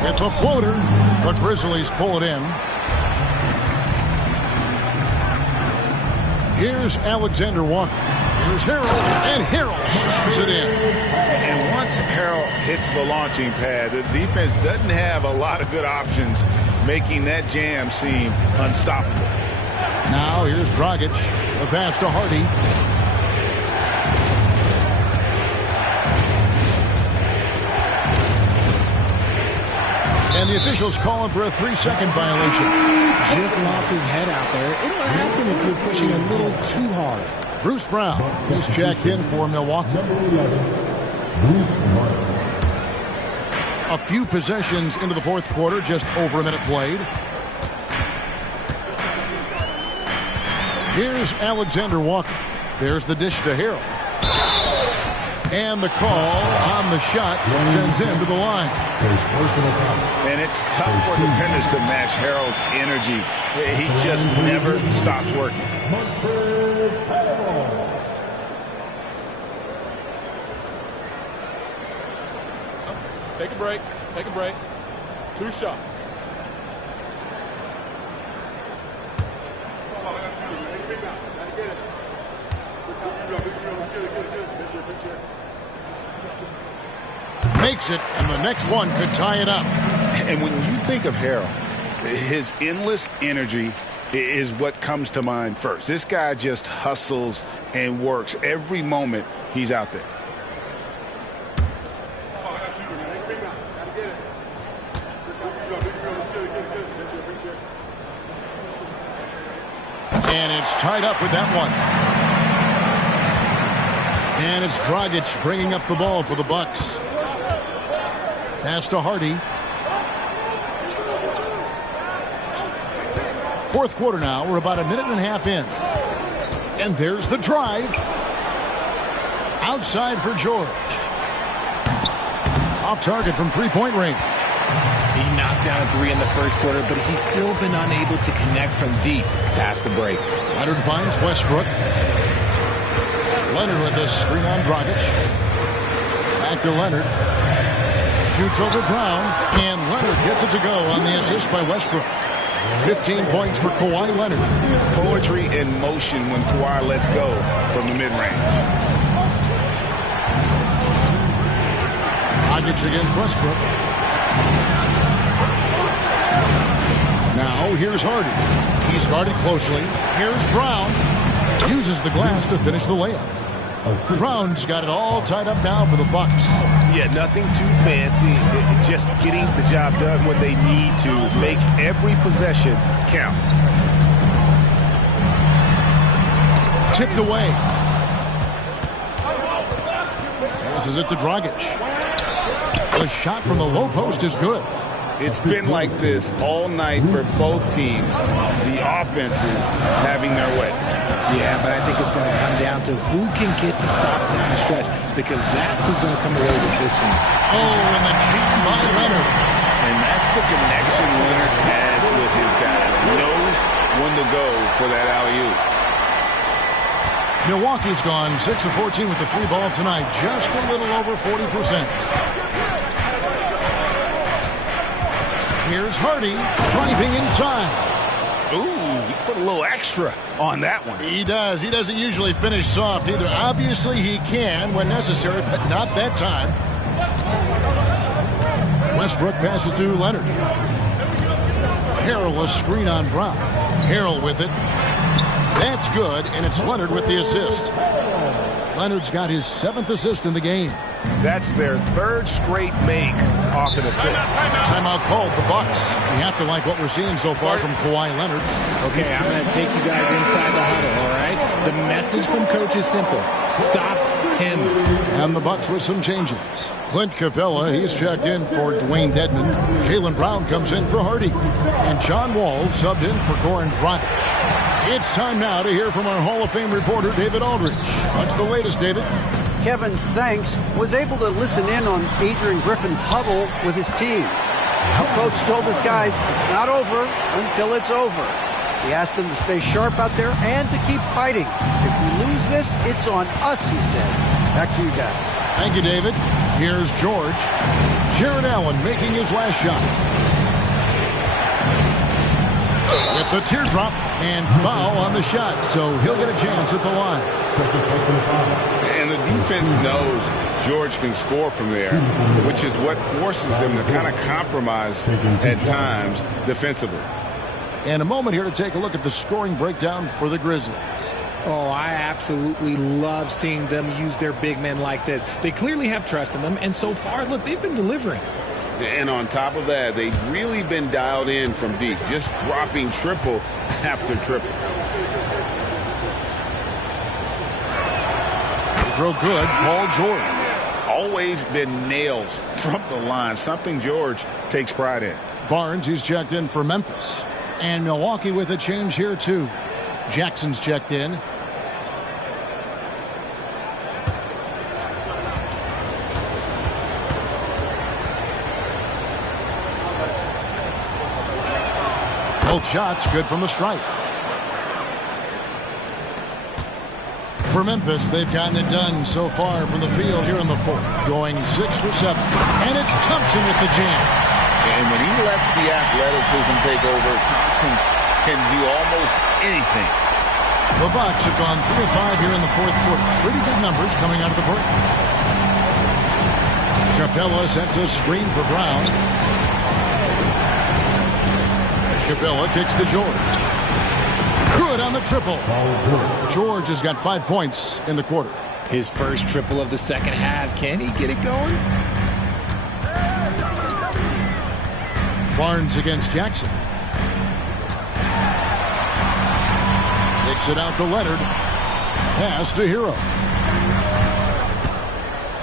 With the floater, the Grizzlies pull it in. Here's Alexander Walker. Here's Harrell, and Harrell shoots it in. And once Harrell hits the launching pad, the defense doesn't have a lot of good options, making that jam seem unstoppable. Now here's Dragic. The pass to Hardy. And the officials calling for a 3-second violation. Just lost his head out there. It'll happen if you're pushing a little too hard. Bruce Brown is checked in for Milwaukee. A few possessions into the fourth quarter, just over a minute played. Here's Alexander Walker. There's the dish to Harrell. And the call on the shot sends him to the line. And it's tough for defenders to match Harrell's energy. He just never stops working. Take a break. Take a break. 2 shots. Makes it, and the next one could tie it up. And when you think of Harrell, his endless energy is what comes to mind first. This guy just hustles and works every moment he's out there. And it's tied up with that one. And it's Dragic bringing up the ball for the Bucks. Pass to Hardy. Fourth quarter now. We're about a minute and a half in. And there's the drive. Outside for George. Off target from three-point range. He knocked down a 3 in the first quarter, but he's still been unable to connect from deep past the break. Leonard finds Westbrook. Leonard with the screen on Dragic. Back to Leonard. Shoots over Brown, and Leonard gets it to go on the assist by Westbrook. 15 points for Kawhi Leonard. Poetry in motion when Kawhi lets go from the mid-range. Dragic against Westbrook. Now here's Hardy. He's guarded closely. Here's Brown. Uses the glass to finish the layup. Brown's got it all tied up now for the Bucks. Yeah, nothing too fancy. Just getting the job done when they need to. Make every possession count. Tipped away. Passes it to Dragic. The shot from the low post is good. It's been like this all night for both teams. The offenses having their way. Yeah, but I think it's going to come down to who can get the stops down the stretch, because that's who's going to come away with this one. Oh, and the jam by Leonard. And that's the connection Leonard has with his guys. He knows when to go for that alley-oop. Milwaukee's gone 6 of 14 with the 3 ball tonight, just a little over 40%. Here's Hardy driving inside. Ooh, he put a little extra on that one. He does. He doesn't usually finish soft either. Obviously, he can when necessary, but not that time. Westbrook passes to Leonard. Harrell a screen on Brown. Harrell with it. That's good, and it's Leonard with the assist. Leonard's got his 7th assist in the game. That's their 3rd straight make off an assist. Timeout called the Bucks. We have to like what we're seeing so far from Kawhi Leonard. Okay, I'm going to take you guys inside the huddle, all right? The message from coach is simple. Stop him. And the Bucks with some changes. Clint Capella, he's checked in for Dwayne Dedmon. Jaylen Brown comes in for Hardy. And John Wall subbed in for Goran Dragic. It's time now to hear from our Hall of Fame reporter, David Aldridge. What's the latest, David? Kevin, thanks, was able to listen in on Adrian Griffin's huddle with his team. Our coach told his guys it's not over until it's over. He asked them to stay sharp out there and to keep fighting. If we lose this, it's on us, he said. Back to you guys. Thank you, David. Here's George. Jared Allen making his last shot. With the teardrop and foul on the shot, so he'll get a chance at the line. And the defense knows George can score from there, which is what forces them to kind of compromise at times defensively. And a moment here to take a look at the scoring breakdown for the Grizzlies. Oh, I absolutely love seeing them use their big men like this. They clearly have trust in them, and so far, look, they've been delivering. And on top of that, they've really been dialed in from deep, just dropping triple after triple. They throw good, Paul George. Always been nails from the line, something George takes pride in. Barnes, he's checked in for Memphis. And Milwaukee with a change here, too. Jackson's checked in. Both shots good from the stripe. For Memphis, they've gotten it done so far from the field here in the 4th, going 6 for 7. And it's Thompson with the jam. And when he lets the athleticism take over, Thompson can do almost anything. The Bucks have gone 3 of 5 here in the 4th quarter. Pretty good numbers coming out of the break. Capella sets a screen for Brown. Capella kicks to George. Good on the triple. George has got 5 points in the quarter. His first triple of the second half. Can he get it going? Barnes against Jackson. Kicks it out to Leonard. Pass to Hero.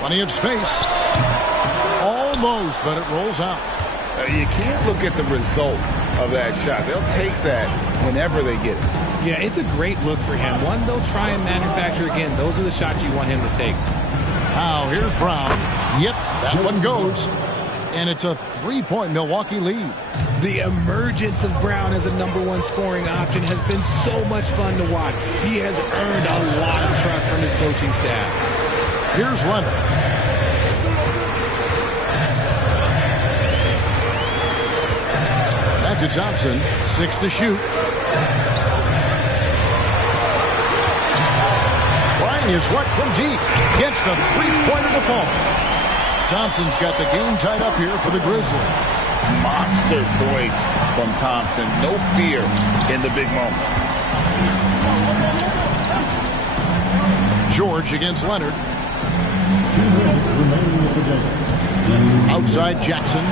Plenty of space. Almost, but it rolls out. You can't look at the result of that shot. They'll take that whenever they get it. Yeah, it's a great look for him. One they'll try and manufacture again. Those are the shots you want him to take. Now, here's Brown. Yep, that one goes. And it's a 3-point Milwaukee lead. The emergence of Brown as a #1 scoring option has been so much fun to watch. He has earned a lot of trust from his coaching staff. Here's Leonard. Back to Thompson. 6 to shoot. Trying his luck from deep. Gets the 3-pointer to fall. Thompson's got the game tied up here for the Grizzlies. Monster points from Thompson. No fear in the big moment. George against Leonard. Outside Jackson.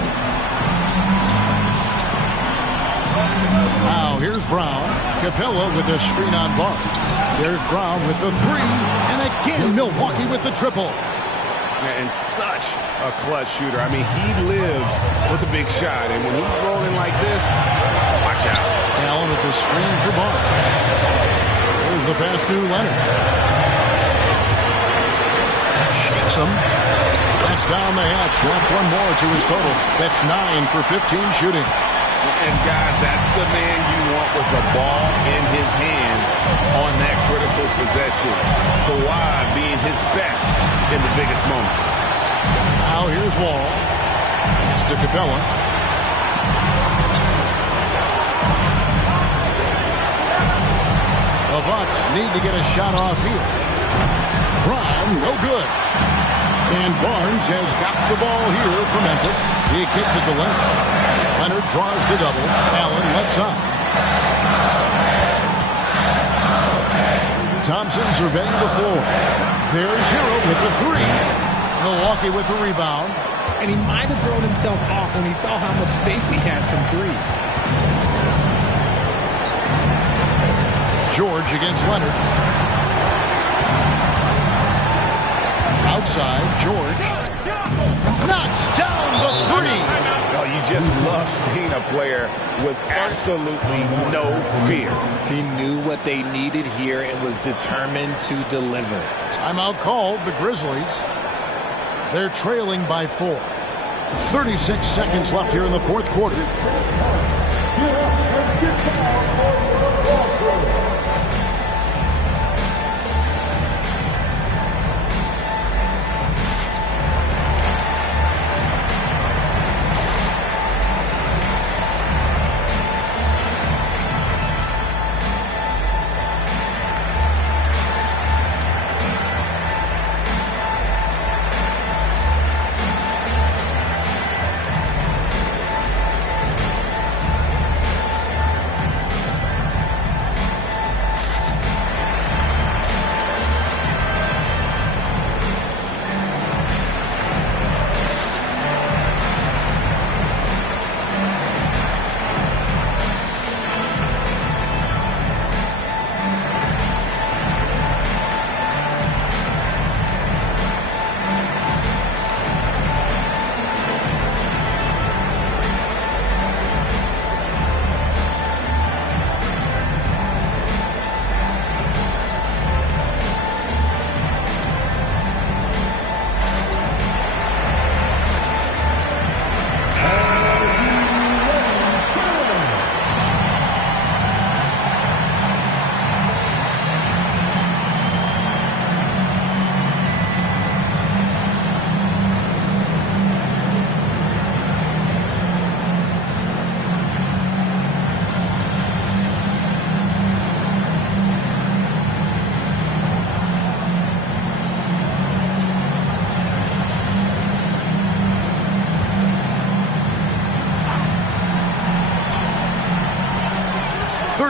Now here's Brown. Capella with the screen on Barnes. There's Brown with the 3. And again, Milwaukee with the triple. And such a clutch shooter. I mean, he lives with a big shot. And when he's rolling like this, watch out. Allen with the screen for Barnes. There's the pass to Leonard. Shakes him. That's down the hatch. That's one more to his total. That's 9 for 15 shooting. And guys, that's the man you want with the ball in his hands on that critical possession. Kawhi being his best in the biggest moments. Now here's Wall. It's to Capella. The Bucks need to get a shot off here. Brown, no good. And Barnes has got the ball here for Memphis. He kicks it to Leonard. Leonard draws the double. Allen left side. Thompson surveying the floor. There's Hero with the three. Milwaukee with the rebound. And he might have thrown himself off when he saw how much space he had from three. George against Leonard. Outside, George knocks down the three. Oh, you just love seeing a player with absolutely no fear. He knew what they needed here and was determined to deliver. Timeout called, the Grizzlies. They're trailing by 4. 36 seconds left here in the fourth quarter.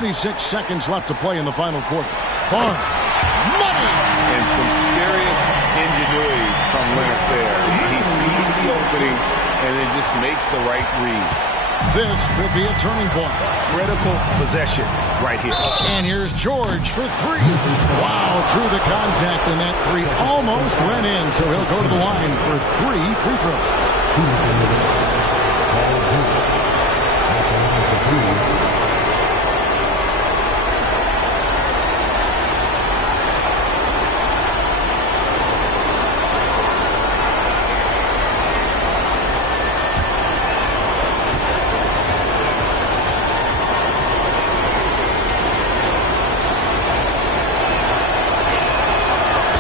.36 seconds left to play in the final quarter. Barnes, money! And some serious ingenuity from Leonard there. He sees the opening and then just makes the right read. This could be a turning point. Critical possession right here. And here's George for three. Wow, through the contact, and that three almost went in, so he'll go to the line for 3 free throws.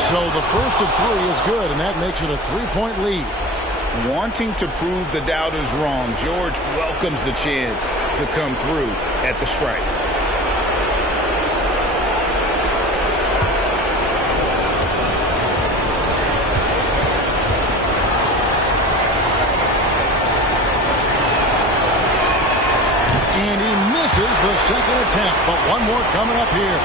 So the first of 3 is good, and that makes it a 3-point lead. Wanting to prove the doubters wrong, George welcomes the chance to come through at the stripe. And he misses the second attempt, but one more coming up here.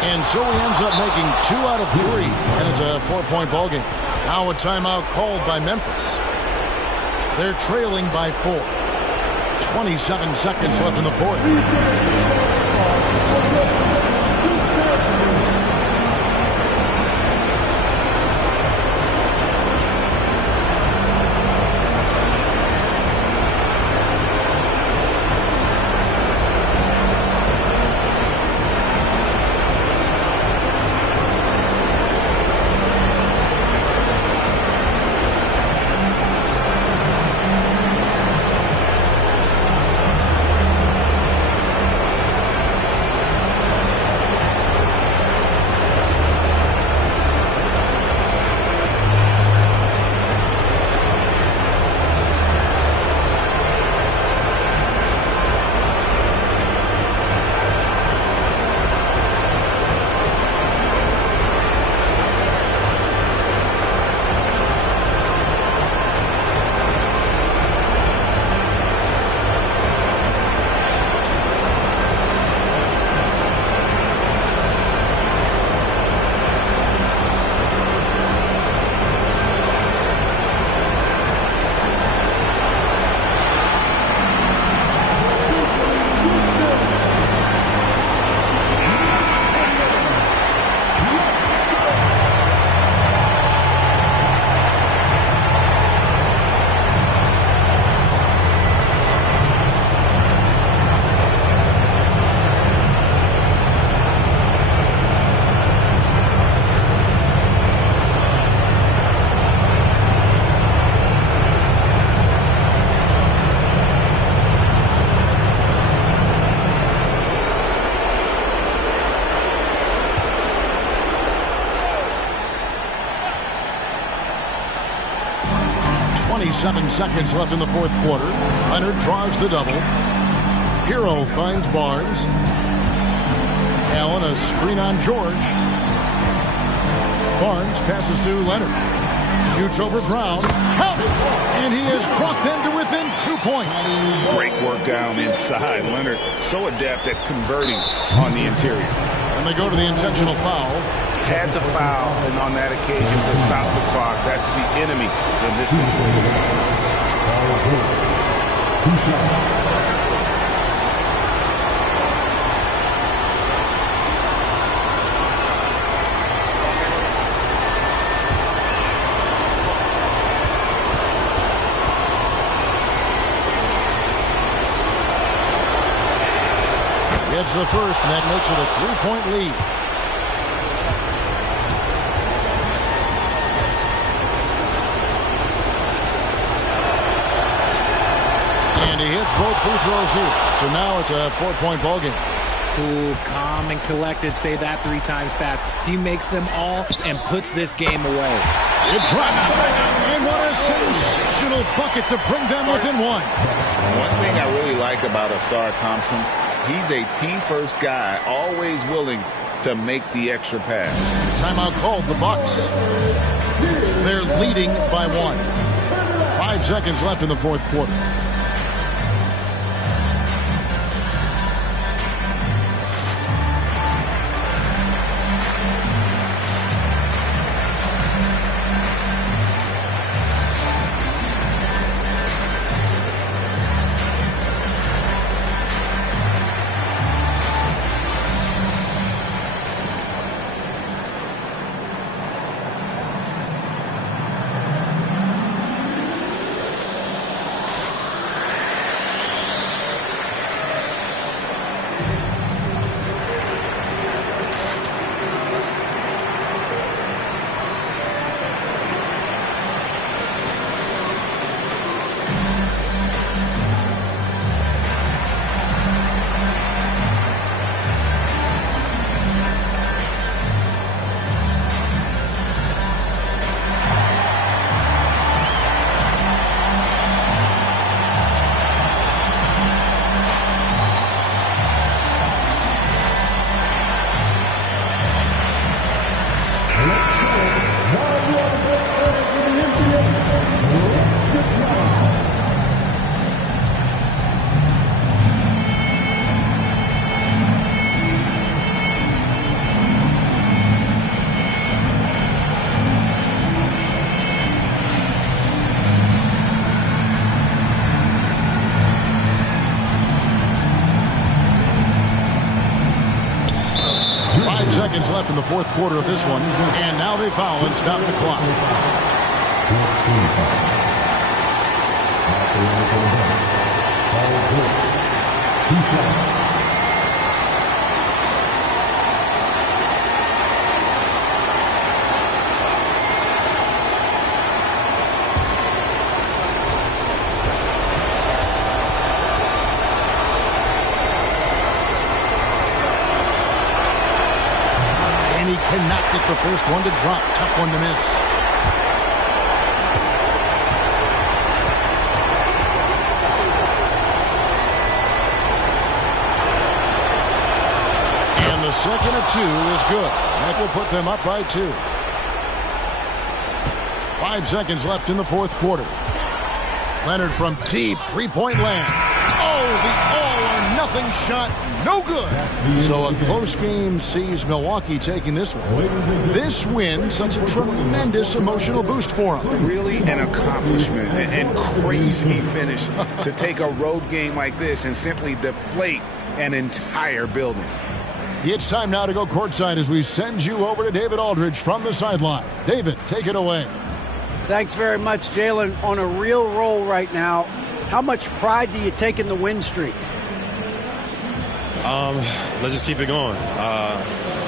And so he ends up making 2 out of 3, and it's a 4-point ballgame. Now a timeout called by Memphis. They're trailing by 4. 27 seconds left in the fourth. 27 seconds left in the fourth quarter. Leonard draws the double. Hero finds Barnes. Allen, a screen on George. Barnes passes to Leonard. Shoots over Brown. Count it! And he has brought them to within 2 points. Great work down inside. Leonard so adept at converting on the interior. And they go to the intentional foul. Had to foul, and on that occasion to stop the clock. That's the enemy in this situation. Gets the first, and that makes it a 3-point lead. And he hits both free throws here. So now it's a 4-point ball game. Cool, calm, and collected. Say that 3 times fast. He makes them all and puts this game away. It drops. And what a sensational bucket to bring them within 1. One thing I really like about Asar Thompson, he's a team-first guy, always willing to make the extra pass. Timeout called, the Bucks. They're leading by 1. 5 seconds left in the fourth quarter. Seconds left in the fourth quarter of this one, and now they foul and stop the clock. Cannot get the first one to drop. Tough one to miss. And the second of 2 is good. That will put them up by 2. 5 seconds left in the fourth quarter. Leonard from deep, 3-point land. Oh, the all-or-nothing shot. No good. So a close game sees Milwaukee taking this one. This win, such a tremendous emotional boost for them. Really an accomplishment and crazy finish to take a road game like this and simply deflate an entire building. It's time now to go courtside as we send you over to David Aldridge from the sideline. David, take it away. Thanks very much, Jalen. On a real roll right now. How much pride do you take in the win streak? Let's just keep it going.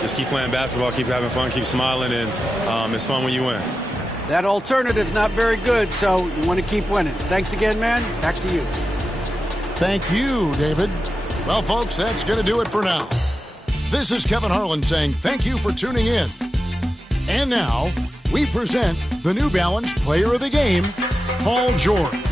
Just keep playing basketball, keep having fun, keep smiling, and it's fun when you win. That alternative's not very good, so you want to keep winning. Thanks again, man. Back to you. Thank you, David. Well, folks, that's going to do it for now. This is Kevin Harlan saying thank you for tuning in. And now, we present the New Balance Player of the Game, Paul George.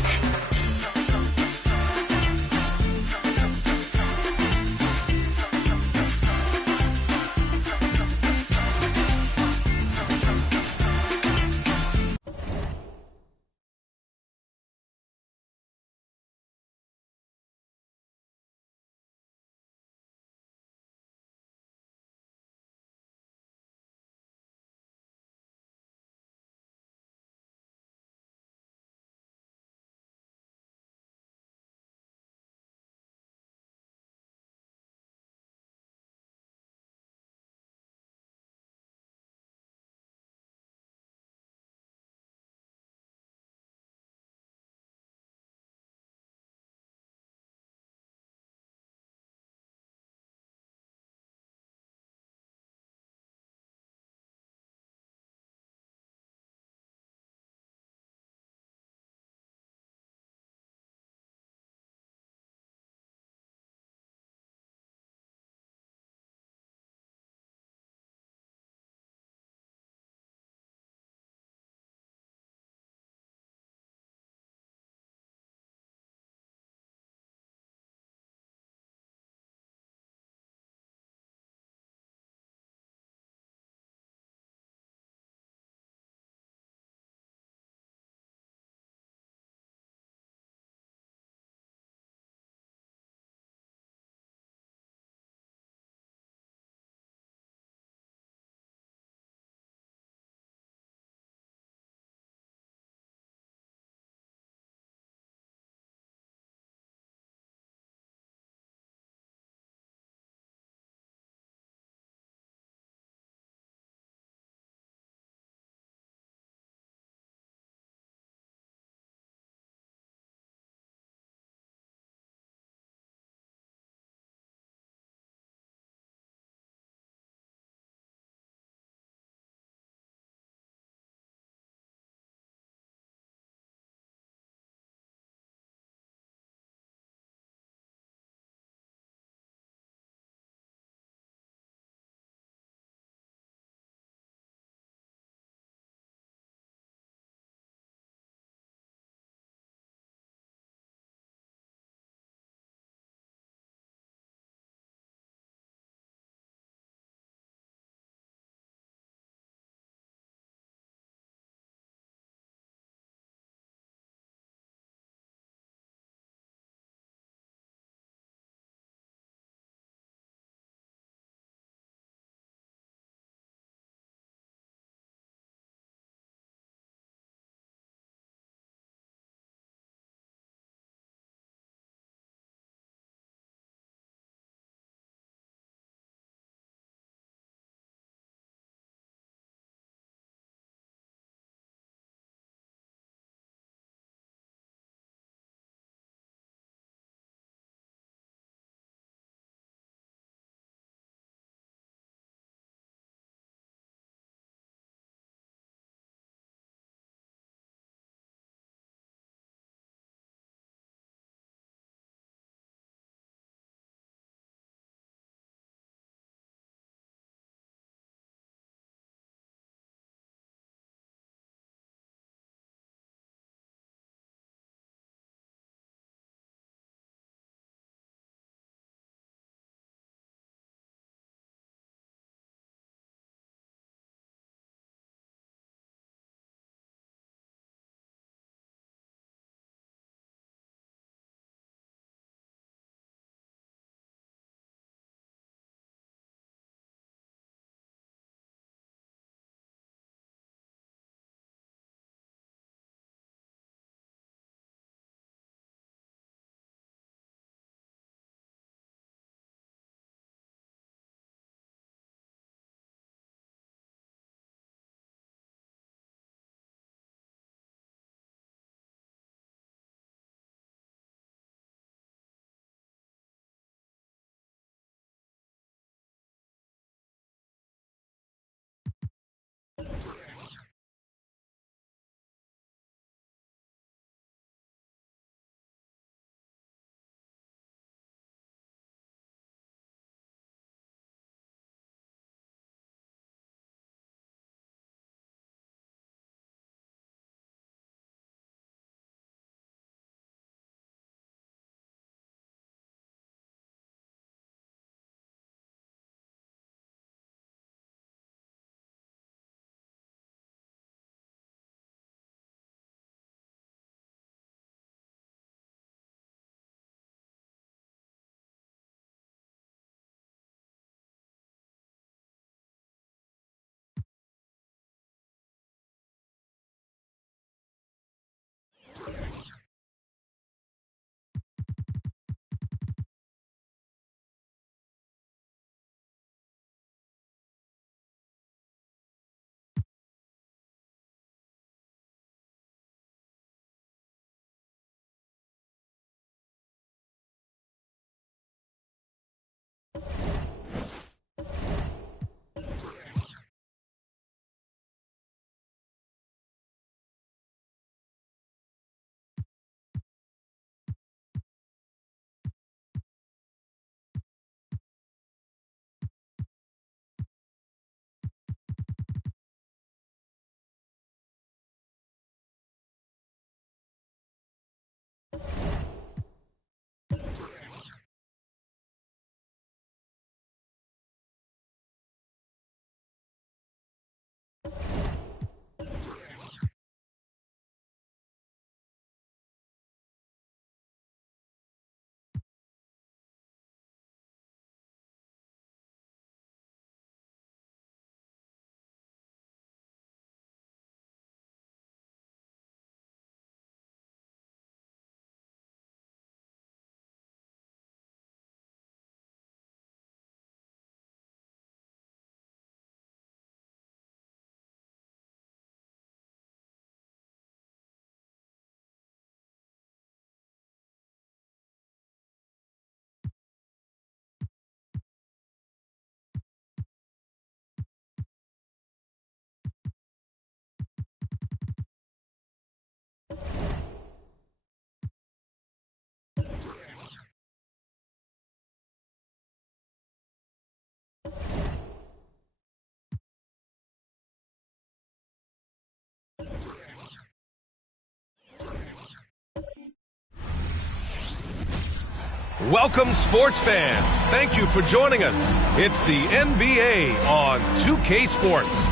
Welcome, sports fans. Thank you for joining us. It's the NBA on 2K Sports.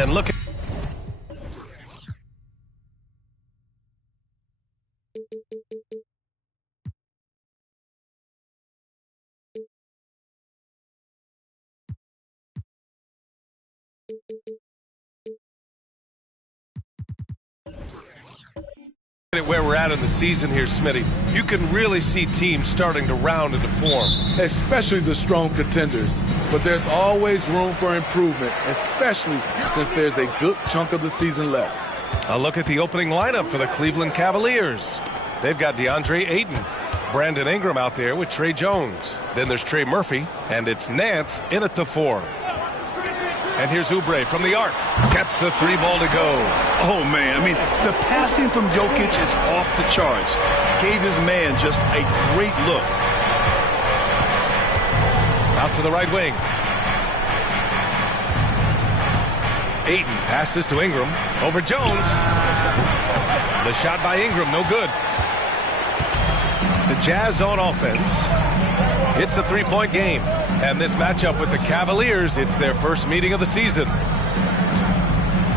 And look at where we're at in the season here, Smitty. You can really see teams starting to round into form. Especially the strong contenders. But there's always room for improvement, especially since there's a good chunk of the season left. A look at the opening lineup for the Cleveland Cavaliers. They've got DeAndre Ayton, Brandon Ingram out there with Trey Jones. Then there's Trey Murphy, and it's Nance in at the 4. And here's Oubre from the arc. Gets the 3 ball to go. Oh, man. I mean, the passing from Jokic is off the charts. Gave his man just a great look. Out to the right wing. Ayton passes to Ingram. Over Jones. The shot by Ingram, no good. The Jazz on offense. It's a 3-point game. And this matchup with the Cavaliers, it's their first meeting of the season.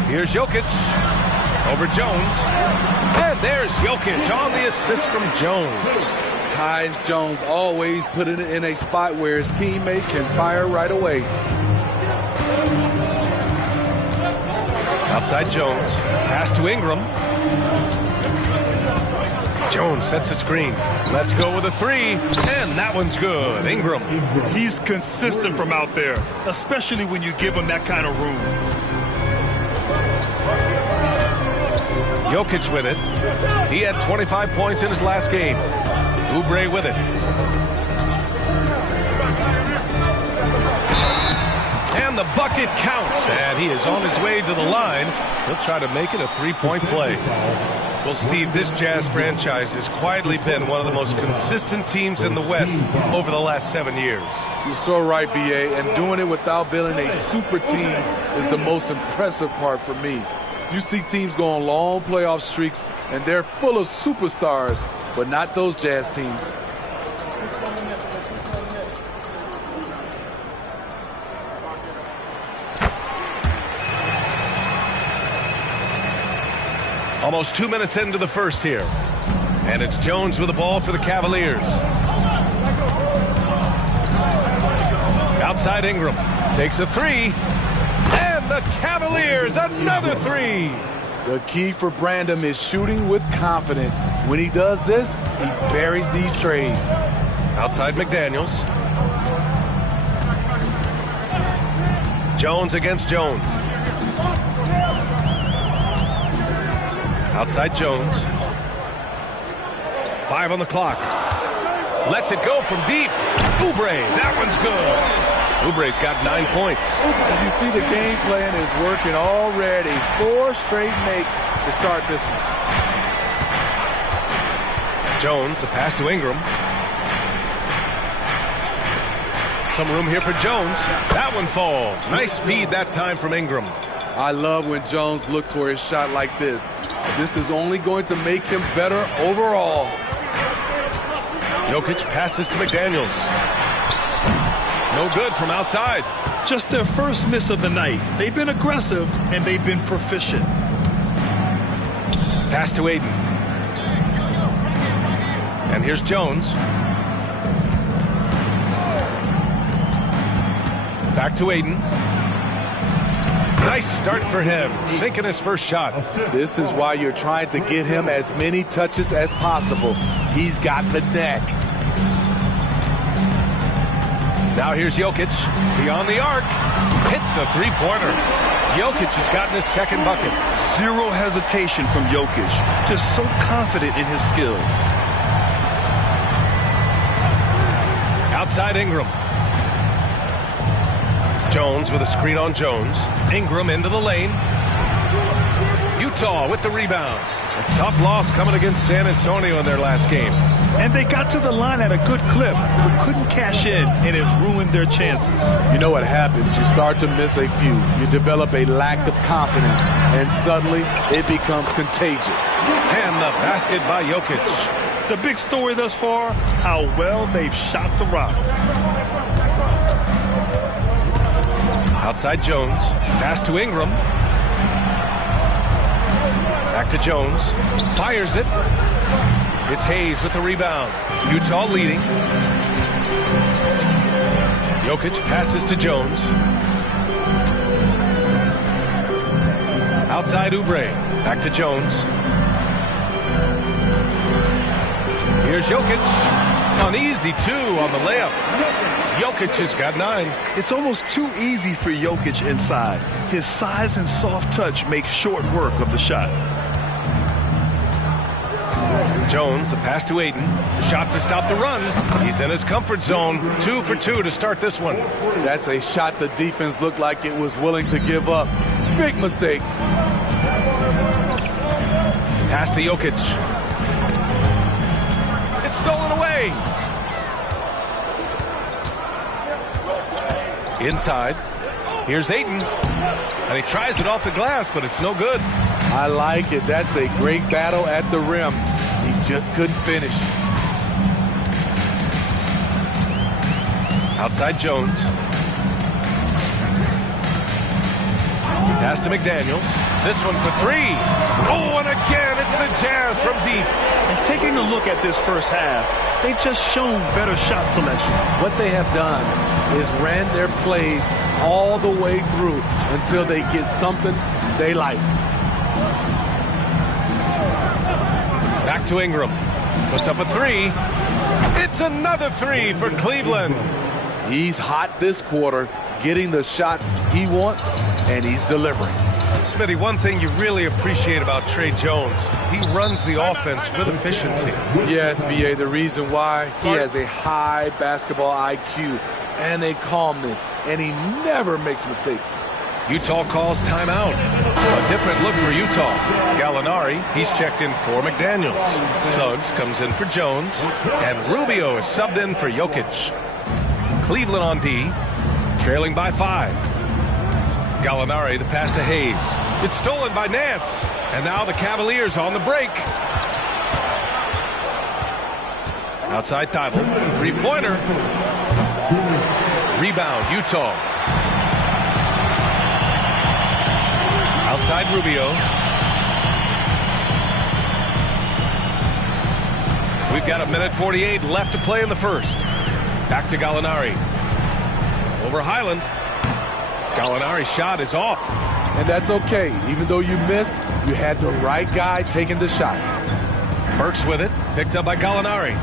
Here's Jokic. Over Jones. And there's Jokic on the assist from Jones. Tyus Jones always put it in a spot where his teammate can fire right away. Outside Jones. Pass to Ingram. Jones sets a screen. Let's go with a 3. And that one's good. Ingram. He's consistent from out there, especially when you give him that kind of room. Jokic with it. He had 25 points in his last game. Oubre with it. And the bucket counts. And he is on his way to the line. He'll try to make it a 3-point play. Well, Steve, this Jazz franchise has quietly been one of the most consistent teams in the West over the last 7 years. You're so right, B.A., and doing it without building a super team is the most impressive part for me. You see teams go on long playoff streaks, and they're full of superstars, but not those Jazz teams. Almost 2 minutes into the first here. And it's Jones with the ball for the Cavaliers. Outside Ingram. Takes a 3. And the Cavaliers, another 3. The key for Brandon is shooting with confidence. When he does this, he buries these trays. Outside McDaniels. Jones against Jones. Outside Jones. 5 on the clock. Lets it go from deep. Oubre, that one's good. Oubre's got 9 points. You see the game plan is working already. 4 straight makes to start this one. Jones, the pass to Ingram. Some room here for Jones. That one falls. Nice feed that time from Ingram. I love when Jones looks for his shot like this. This is only going to make him better overall. Jokic passes to McDaniels. No good from outside. Just their first miss of the night. They've been aggressive, and they've been proficient. Pass to Ayton. And here's Jones. Back to Ayton. Nice start for him, sinking his first shot. This is why you're trying to get him as many touches as possible. He's got the neck. Now here's Jokic, beyond the arc, hits the 3-pointer. Jokic has gotten his second bucket. Zero hesitation from Jokic, just so confident in his skills. Outside Ingram. Jones with a screen on Jones. Ingram into the lane. Utah with the rebound. A tough loss coming against San Antonio in their last game. And they got to the line at a good clip, but couldn't cash in, and it ruined their chances. You know what happens? You start to miss a few. You develop a lack of confidence, and suddenly it becomes contagious. And the basket by Jokic. The big story thus far, how well they've shot the rock. Outside Jones. Pass to Ingram. Back to Jones. Fires it. It's Hayes with the rebound. Utah leading. Jokic passes to Jones. Outside Oubre. Back to Jones. Here's Jokic. An easy 2 on the layup. Jokic has got 9. It's almost too easy for Jokic inside. His size and soft touch make short work of the shot. Jones, the pass to Aiden. The shot to stop the run. He's in his comfort zone. 2 for 2 to start this one. That's a shot the defense looked like it was willing to give up. Big mistake. Pass to Jokic. It's stolen away. Inside. Here's Ayton. And he tries it off the glass, but it's no good. I like it. That's a great battle at the rim. He just couldn't finish. Outside Jones. Pass to McDaniels. This one for 3. Oh, and again, it's the Jazz from deep. And taking a look at this first half, they've just shown better shot selection. What they have done is ran their plays all the way through until they get something they like. Back to Ingram. Puts up a 3. It's another 3 for Cleveland. He's hot this quarter, getting the shots he wants, and he's delivering. Smitty, one thing you really appreciate about Trey Jones, he runs the offense with efficiency. Yes, B.A., the reason why, he has a high basketball IQ and a calmness, and he never makes mistakes. Utah calls timeout. A different look for Utah. Gallinari, he's checked in for McDaniels. Suggs comes in for Jones. And Rubio is subbed in for Jokic. Cleveland on D, trailing by 5. Gallinari, the pass to Hayes. It's stolen by Nance. And now the Cavaliers on the break. Outside Thibault, 3-pointer. Rebound, Utah. Outside Rubio. We've got 1:48 left to play in the first. Back to Gallinari. Over Highland. Gallinari's shot is off. And that's okay. Even though you miss, you had the right guy taking the shot. Burks with it. Picked up by Gallinari.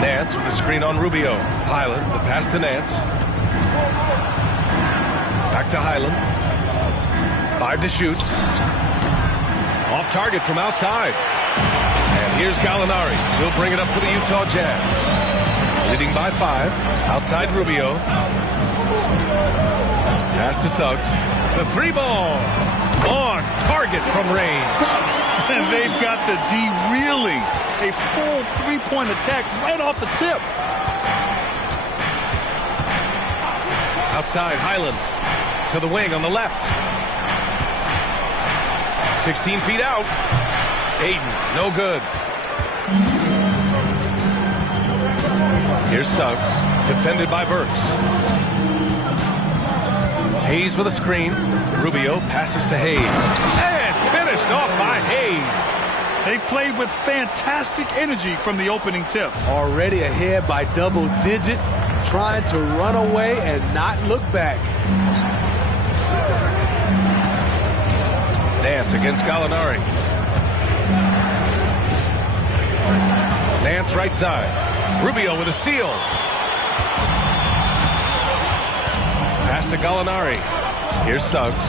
Nance with the screen on Rubio. Highland, the pass to Nance. Back to Highland. 5 to shoot. Off target from outside. And here's Gallinari. He'll bring it up for the Utah Jazz. Leading by 5. Outside Rubio. Pass to Suggs. The 3-ball. On target from range. And they've got the D reeling. A full 3-point attack right off the tip. Outside Highland. To the wing on the left. 16 feet out. Aiden, no good. Here's Suggs, defended by Burks. Hayes with a screen. Rubio passes to Hayes. And finished off by Hayes. They played with fantastic energy from the opening tip. Already ahead by double digits, trying to run away and not look back. Nance against Gallinari. Nance right side. Rubio with a steal. Pass to Gallinari. Here's Suggs.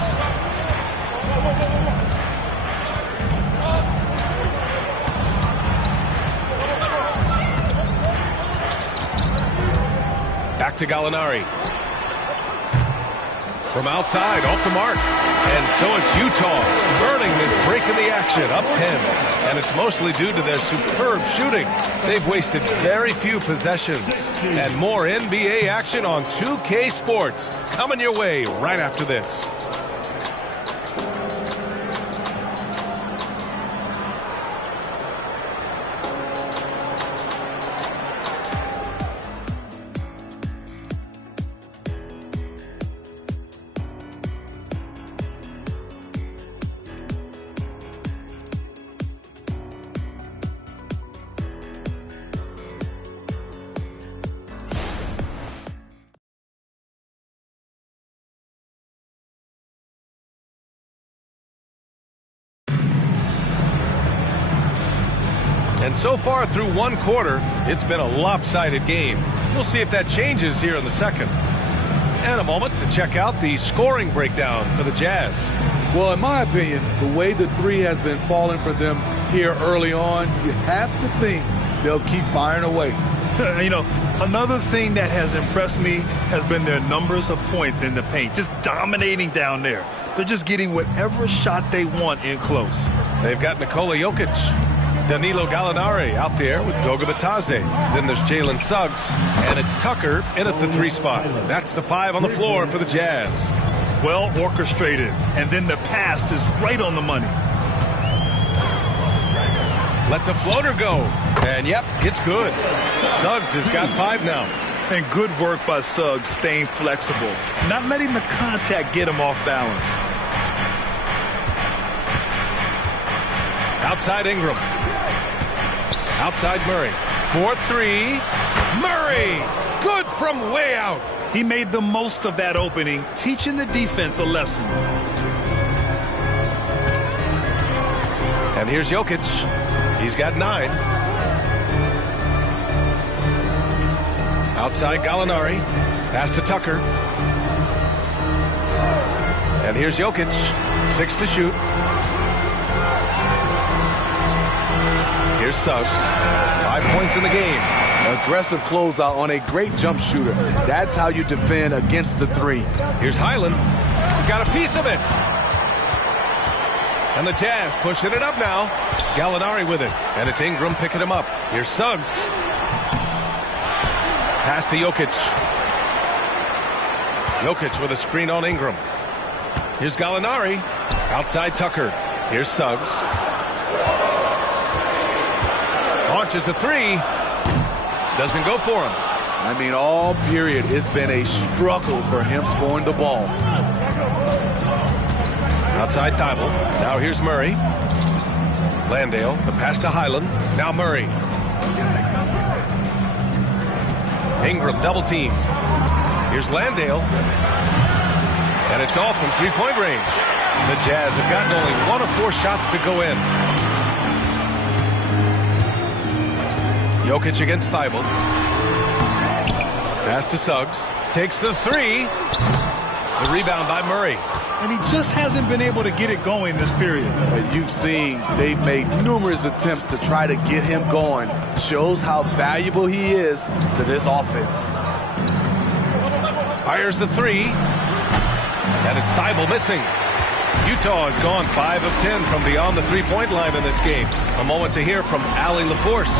Back to Gallinari. From outside, off the mark. And so it's Utah earning this break in the action, up 10. And it's mostly due to their superb shooting. They've wasted very few possessions. And more NBA action on 2K Sports coming your way right after this. And so far through one quarter, it's been a lopsided game. We'll see if that changes here in the second. And a moment to check out the scoring breakdown for the Jazz. Well, in my opinion, the way the three has been falling for them here early on, you have to think they'll keep firing away. You know, another thing that has impressed me has been their numbers of points in the paint, just dominating down there. They're just getting whatever shot they want in close. They've got Nikola Jokic, Danilo Gallinari out there with Goga Bitadze. Then there's Jalen Suggs, and it's Tucker in at the 3 spot. That's the 5 on the floor for the Jazz. Well orchestrated, and then the pass is right on the money. Lets a floater go, and yep, it's good. Suggs has got 5 now. And good work by Suggs staying flexible, not letting the contact get him off balance. Outside Ingram. Outside Murray. 4-3. Murray! Good from way out. He made the most of that opening, teaching the defense a lesson. And here's Jokic. He's got 9. Outside Gallinari. Pass to Tucker. And here's Jokic. 6 to shoot. Here's Suggs. 5 points in the game. Aggressive closeout on a great jump shooter. That's how you defend against the 3. Here's Highland. Got a piece of it. And the Jazz pushing it up now. Gallinari with it. And it's Ingram picking him up. Here's Suggs. Pass to Jokic. Jokic with a screen on Ingram. Here's Gallinari. Outside Tucker. Here's Suggs. Launches a 3. Doesn't go for him. I mean, all period, it's been a struggle for him scoring the ball. Outside Thibault. Now here's Murray. Landale. The pass to Highland. Now Murray. Ingram double team. Here's Landale. And it's off from 3-point range. The Jazz have gotten only 1 of 4 shots to go in. Jokic against Thibault. Pass to Suggs. Takes the 3. The rebound by Murray. And he just hasn't been able to get it going this period. And you've seen they've made numerous attempts to try to get him going. Shows how valuable he is to this offense. Fires the 3. And it's Thibault missing. Utah has gone 5 of 10 from beyond the 3-point line in this game. A moment to hear from Allie LaForce.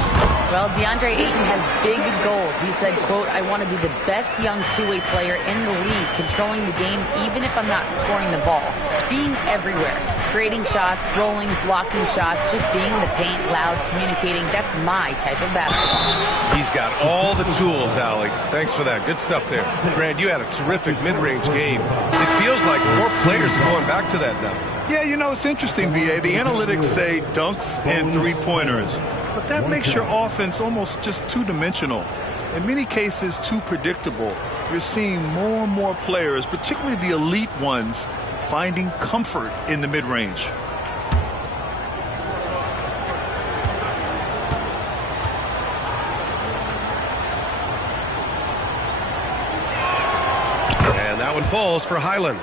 Well, DeAndre Ayton has big goals. He said, quote, "I want to be the best young two-way player in the league, controlling the game even if I'm not scoring the ball. Being everywhere, creating shots, rolling, blocking shots, just being in the paint, loud, communicating. That's my type of basketball." He's got all the tools, Allie. Thanks for that. Good stuff there. Grant, you had a terrific mid-range game. It feels like more players are going back to that now. Yeah, you know, it's interesting, B.A. The analytics say dunks and 3-pointers. But that makes your offense almost just two-dimensional. In many cases, too predictable. You're seeing more and more players, particularly the elite ones, finding comfort in the mid-range. And that one falls for Highland.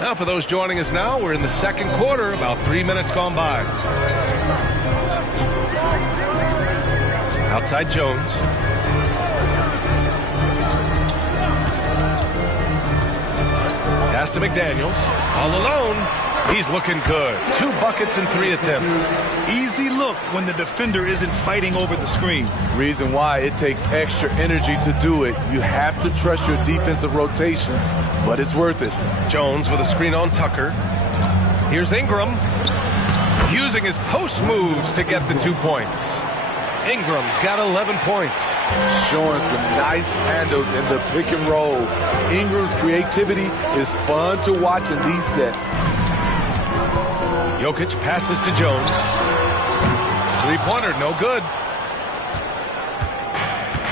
Now for those joining us now, we're in the second quarter, about 3 minutes gone by. Outside Jones. to McDaniels. All alone. He's looking good. 2 buckets in 3 attempts. Easy look when the defender isn't fighting over the screen. Reason why it takes extra energy to do it. You have to trust your defensive rotations, but it's worth it. Jones with a screen on Tucker. Here's Ingram using his post moves to get the 2 points. Ingram's got 11 points. Showing some nice handles in the pick and roll. Ingram's creativity is fun to watch in these sets. Jokic passes to Jones. 3-pointer, no good.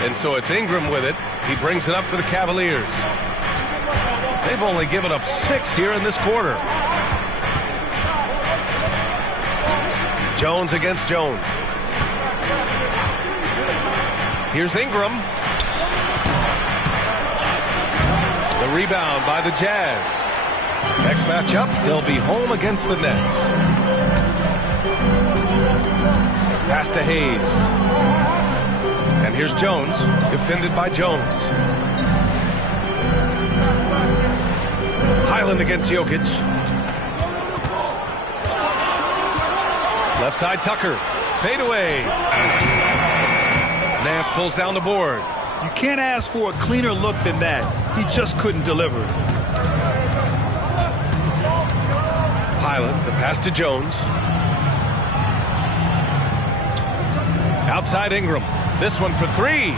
And so it's Ingram with it. He brings it up for the Cavaliers. They've only given up 6 here in this quarter. Jones against Jones. Here's Ingram. The rebound by the Jazz. Next matchup, they'll be home against the Nets. Pass to Hayes. And here's Jones, defended by Jones. Highland against Jokic. Left side Tucker. Fade away. Nance pulls down the board. You can't ask for a cleaner look than that. He just couldn't deliver. Highland, the pass to Jones. Outside Ingram. This one for 3.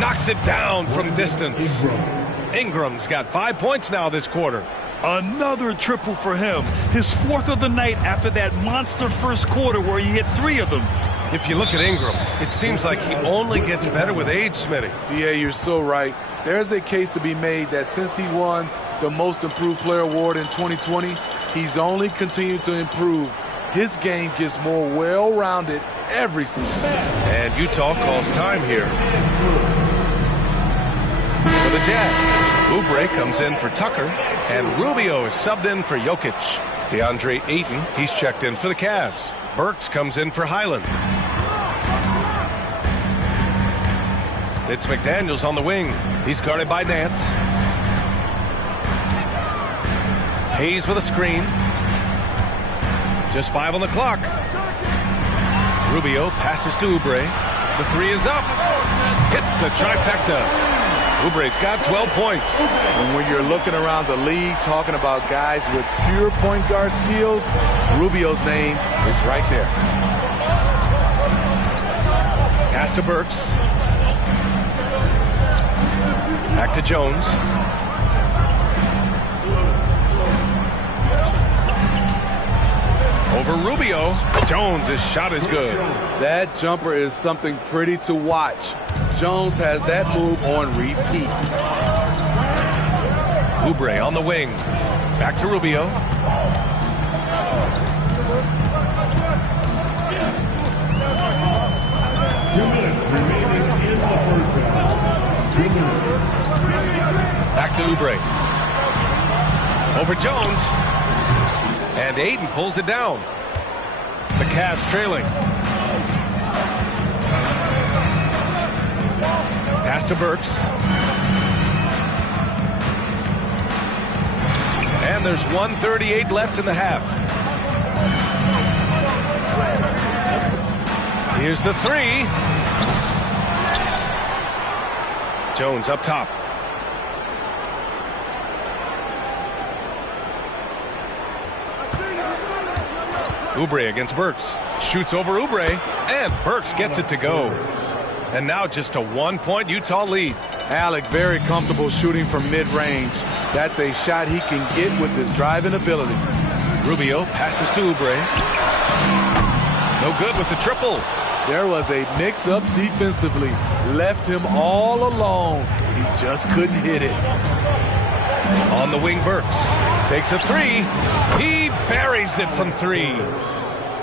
Knocks it down from distance. Ingram's got 5 points now this quarter. Another triple for him. His 4th of the night after that monster first quarter where he hit 3 of them. If you look at Ingram, it seems like he only gets better with age, Smitty. Yeah, you're so right. There's a case to be made that since he won the Most Improved Player Award in 2020, he's only continued to improve. His game gets more well-rounded every season. And Utah calls time here. For the Jazz, Oubre comes in for Tucker, and Rubio is subbed in for Jokic. DeAndre Ayton, he's checked in for the Cavs. Burks comes in for Highland. It's McDaniels on the wing. He's guarded by Nance. Hayes with a screen. Just 5 on the clock. Rubio passes to Oubre. The 3 is up. Hits the trifecta. Oubre's got 12 points. And when you're looking around the league talking about guys with pure point guard skills, Rubio's name is right there. Pass to Burks. Back to Jones. Over Rubio. Jones' shot is good. That jumper is something pretty to watch. Jones has that move on repeat. Oubre on the wing. Back to Rubio. Back to Oubre. Over Jones. And Ayton pulls it down. The Cavs trailing. Pass to Burks. And there's 1:38 left in the half. Here's the 3. Jones up top. Oubre against Burks. Shoots over Oubre, and Burks gets it to go. And now just a 1-point Utah lead. Alec very comfortable shooting from mid-range. That's a shot he can get with his driving ability. Rubio passes to Oubre. No good with the triple. There was a mix-up defensively. Left him all alone. He just couldn't hit it. On the wing, Burks takes a 3. He buries it from 3.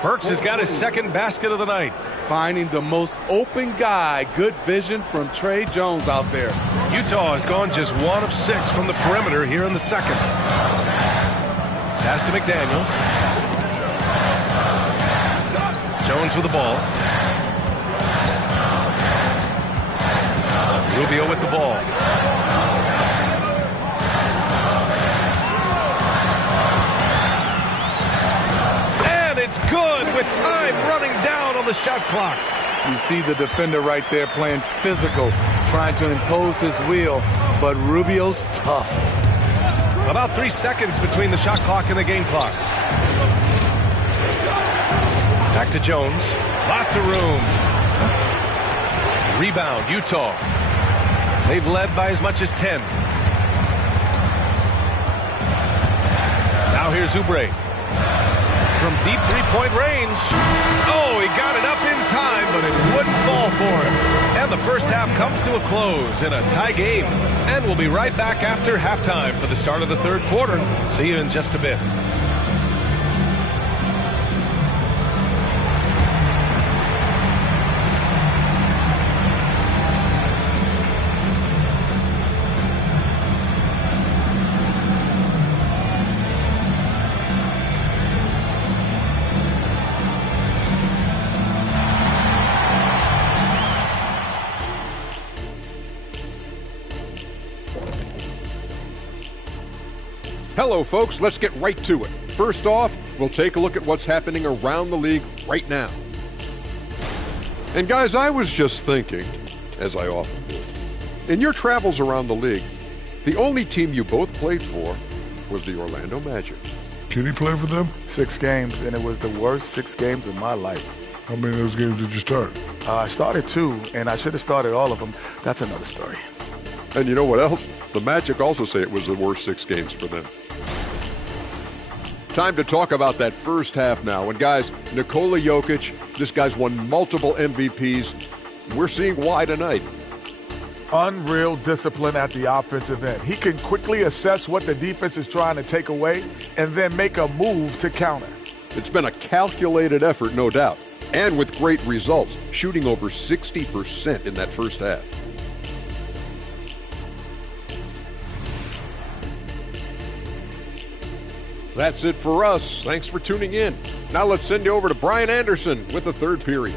Burks has got his second basket of the night. Finding the most open guy. Good vision from Trey Jones out there. Utah has gone just 1 of 6 from the perimeter here in the second. Pass to McDaniels. Jones with the ball. Rubio with the ball. the shot clock. You see the defender right there playing physical, trying to impose his will, but Rubio's tough. About 3 seconds between the shot clock and the game clock. Back to Jones. Lots of room. Rebound, Utah. They've led by as much as 10. Now here's Oubre. From deep three-point range. Oh, he got it up in time, but it wouldn't fall for him. And the first half comes to a close in a tie game. And we'll be right back after halftime for the start of the third quarter. See you in just a bit. Hello, folks. Let's get right to it. First off, we'll take a look at what's happening around the league right now. And guys, I was just thinking, as I often do, in your travels around the league, the only team you both played for was the Orlando Magic. Can you play for them? 6 games, and it was the worst 6 games of my life. How many of those games did you start? I started 2, and I should have started all of them. That's another story. And you know what else? The Magic also say it was the worst 6 games for them. Time to talk about that first half now. And guys, Nikola Jokic, this guy's won multiple MVPs. We're seeing why tonight. Unreal discipline at the offensive end. He can quickly assess what the defense is trying to take away and then make a move to counter. It's been a calculated effort, no doubt, and with great results, shooting over 60% in that first half. That's it for us. Thanks for tuning in. Now let's send you over to Brian Anderson with the third period.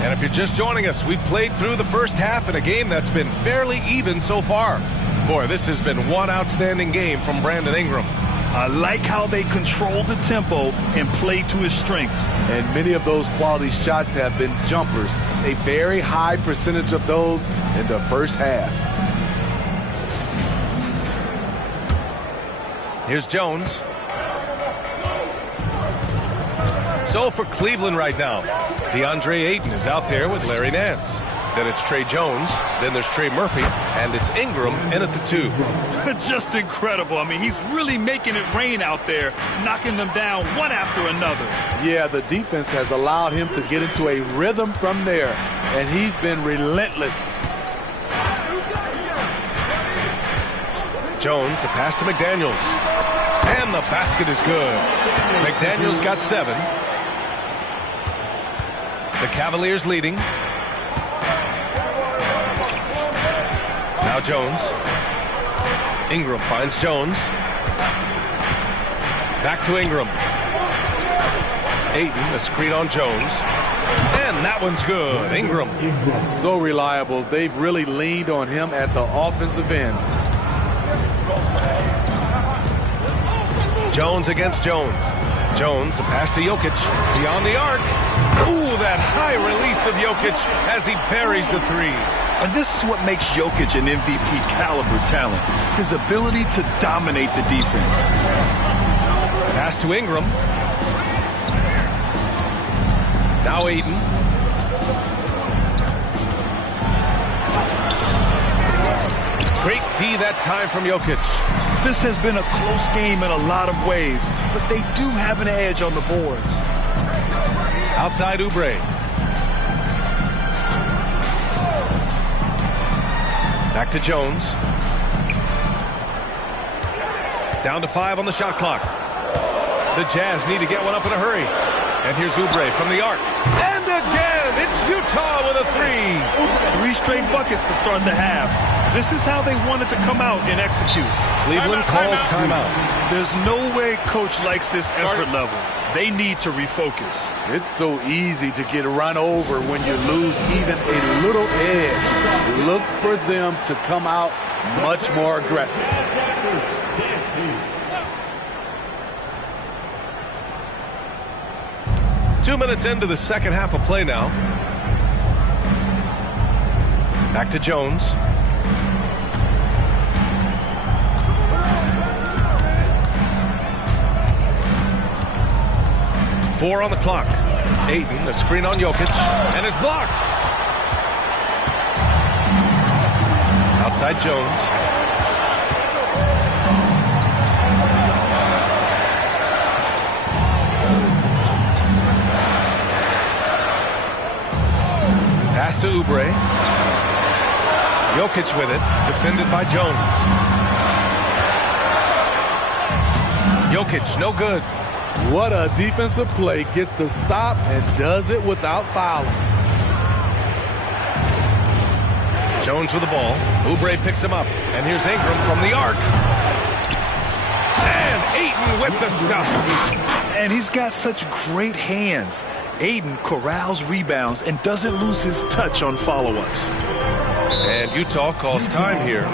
And if you're just joining us, we played through the first half in a game that's been fairly even so far. Boy, this has been one outstanding game from Brandon Ingram. I like how they control the tempo and play to his strengths. And many of those quality shots have been jumpers. A very high percentage of those in the first half. Here's Jones. So for Cleveland right now, DeAndre Ayton is out there with Larry Nance. Then it's Trey Jones, then there's Trey Murphy, and it's Ingram in at the 2. Just incredible. I mean, he's really making it rain out there, knocking them down one after another. Yeah, the defense has allowed him to get into a rhythm from there, and he's been relentless. Jones, the pass to McDaniels. And the basket is good. McDaniels got 7. The Cavaliers leading. Now Jones. Ingram finds Jones. Back to Ingram. Ayton, a screen on Jones. And that one's good. Ingram. So reliable. They've really leaned on him at the offensive end. Jones against Jones. Jones, the pass to Jokic. Beyond the arc. Ooh, that high release of Jokic as he buries the 3. And this is what makes Jokic an MVP caliber talent. His ability to dominate the defense. Pass to Ingram. Now Ayton. Great D that time from Jokic. This has been a close game in a lot of ways, but they do have an edge on the boards. Outside Oubre. Back to Jones. Down to 5 on the shot clock. The Jazz need to get one up in a hurry. And here's Oubre from the arc. And again, it's Utah with a 3. 3 straight buckets to start the half. This is how they wanted to come out and execute. Cleveland calls timeout. There's no way coach likes this effort level. They need to refocus. It's so easy to get run over when you lose even a little edge. Look for them to come out much more aggressive. 2 minutes into the second half of play now. Back to Jones. Four on the clock. Ayton, a screen on Jokic, and is blocked. Outside Jones. Pass to Oubre. Jokic with it, defended by Jones. Jokic, no good. What a defensive play. Gets the stop and does it without fouling. Jones with the ball. Oubre picks him up. And here's Ingram from the arc. And Ayton with the stuff. And he's got such great hands. Ayton corrals rebounds and doesn't lose his touch on follow-ups. And Utah calls time here.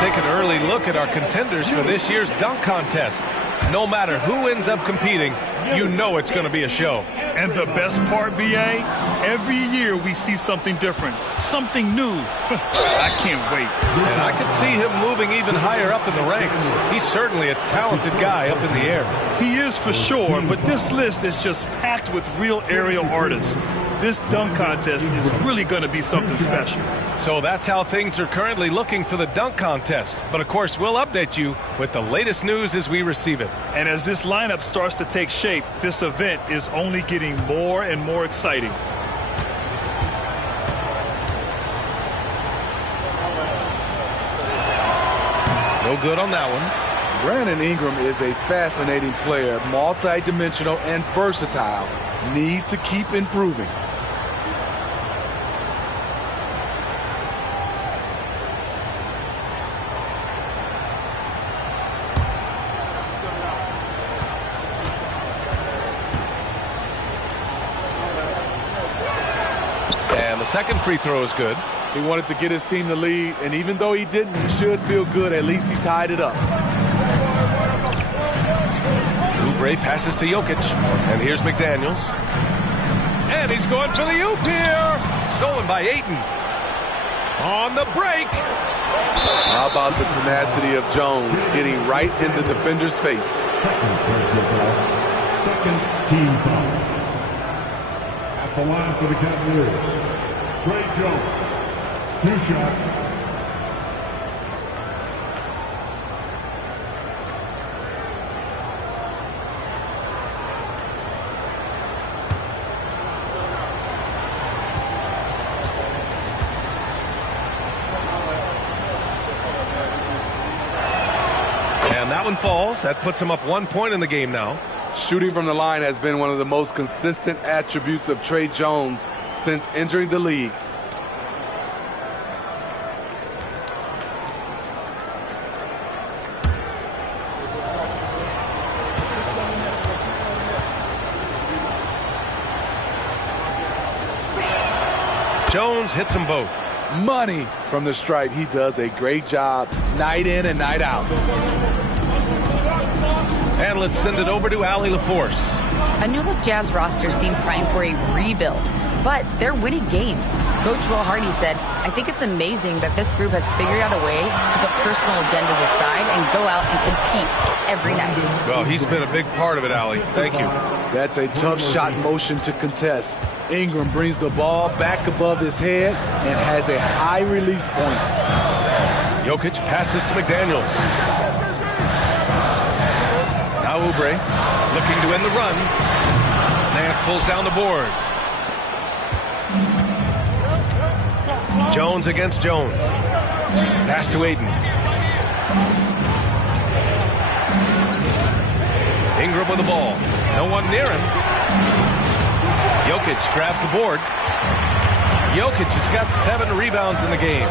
Take an early look at our contenders for this year's dunk contest. No matter who ends up competing, you know it's going to be a show. And the best part, B.A., every year we see something different, something new. I can't wait. And I could see him moving even higher up in the ranks. He's certainly a talented guy up in the air. He is for sure, but this list is just packed with real aerial artists. This dunk contest is really going to be something special. So that's how things are currently looking for the dunk contest. But of course, we'll update you with the latest news as we receive it. And as this lineup starts to take shape, this event is only getting more and more exciting. No good on that one. Brandon Ingram is a fascinating player, multi-dimensional and versatile. Needs to keep improving. And the second free throw is good. He wanted to get his team the lead, and even though he didn't, he should feel good. At least he tied it up. Oubre passes to Jokic, and here's McDaniels. And he's going for the oop here. Stolen by Ayton. On the break. How about the tenacity of Jones getting right in the defender's face? Second team foul. At the line for the Cavaliers, Trey Jones. 2 shots. And that one falls. That puts him up 1 point in the game now. Shooting from the line has been one of the most consistent attributes of Trey Jones since entering the league. Jones hits them both. Money from the stripe. He does a great job night in and night out. And let's send it over to Allie LaForce. A new-look Jazz roster seemed primed for a rebuild, but they're winning games. Coach Will Hardy said, I think it's amazing that this group has figured out a way to put personal agendas aside and go out and compete every night. Well, he's been a big part of it, Allie. Thank you. That's a tough shot motion to contest. Ingram brings the ball back above his head and has a high release point. Jokic passes to McDaniels. Now Oubre looking to end the run. Nance pulls down the board. Jones against Jones. Pass to Ayton. Ingram with the ball. No one near him. Jokic grabs the board. Jokic has got 7 rebounds in the game.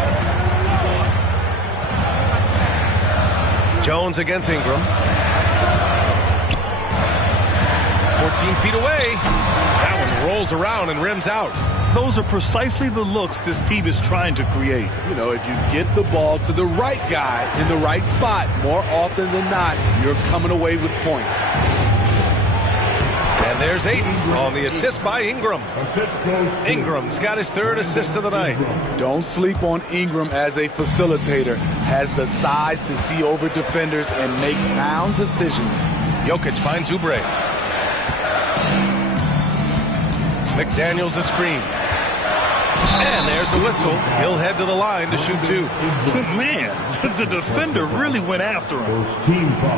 Jones against Ingram. 14 feet away. That one rolls around and rims out. Those are precisely the looks this team is trying to create. You know, if you get the ball to the right guy in the right spot, more often than not, you're coming away with points. And there's Ayton on the assist by Ingram. Ingram's got his 3rd assist of the night. Don't sleep on Ingram as a facilitator. Has the size to see over defenders and make sound decisions. Jokic finds Oubre. McDaniels a screen. And there's the whistle. He'll head to the line to shoot 2. Man, the defender really went after him.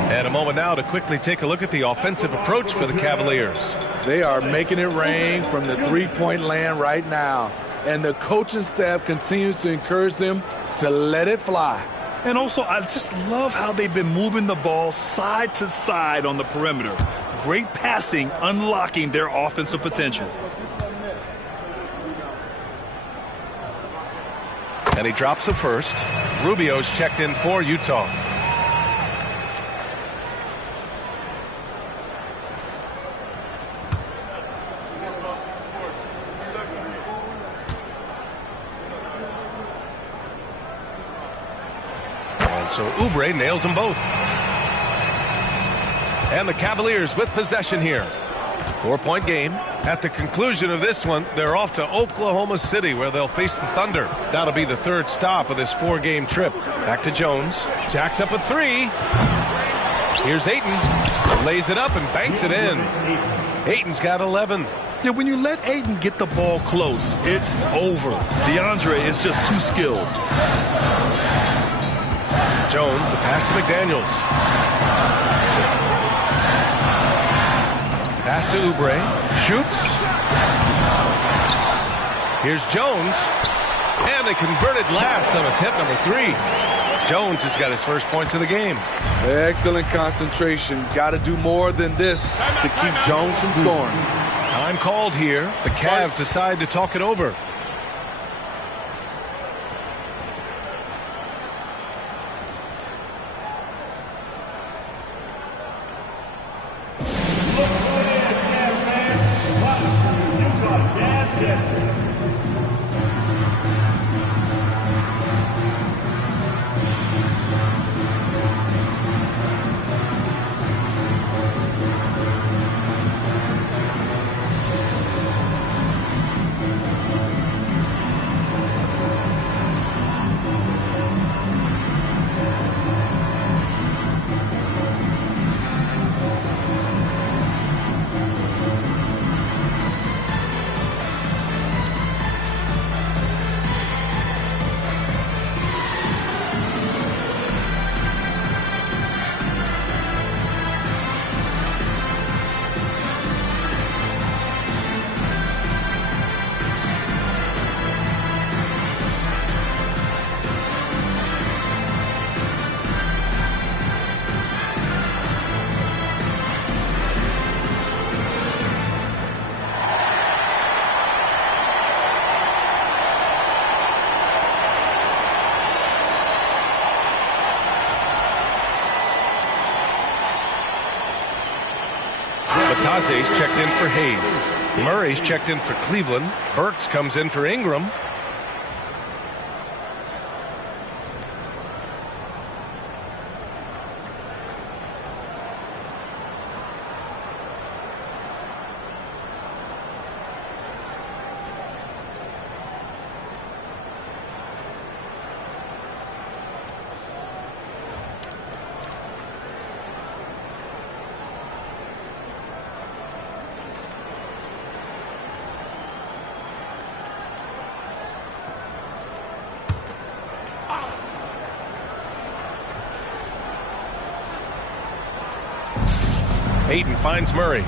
And a moment now to quickly take a look at the offensive approach for the Cavaliers. They are making it rain from the three-point land right now. And the coaching staff continues to encourage them to let it fly. And also, I just love how they've been moving the ball side to side on the perimeter. Great passing, unlocking their offensive potential. And he drops the first. Rubio's checked in for Utah. And so Oubre nails them both. And the Cavaliers with possession here. 4-point game. At the conclusion of this one, they're off to Oklahoma City, where they'll face the Thunder. That'll be the 3rd stop of this 4-game trip. Back to Jones. Jacks up a 3. Here's Ayton. Lays it up and banks it in. Ayton's got 11. Yeah, when you let Ayton get the ball close, it's over. DeAndre is just too skilled. Jones, the pass to McDaniels. Pass to Oubre. Shoots. Here's Jones. And they converted last on attempt number 3. Jones has got his first points of the game. Excellent concentration. Got to do more than this to keep Jones from scoring. Time called here. The Cavs decide to talk it over. Batase's checked in for Hayes. Murray's checked in for Cleveland. Burks comes in for Ingram. Ayton finds Murray.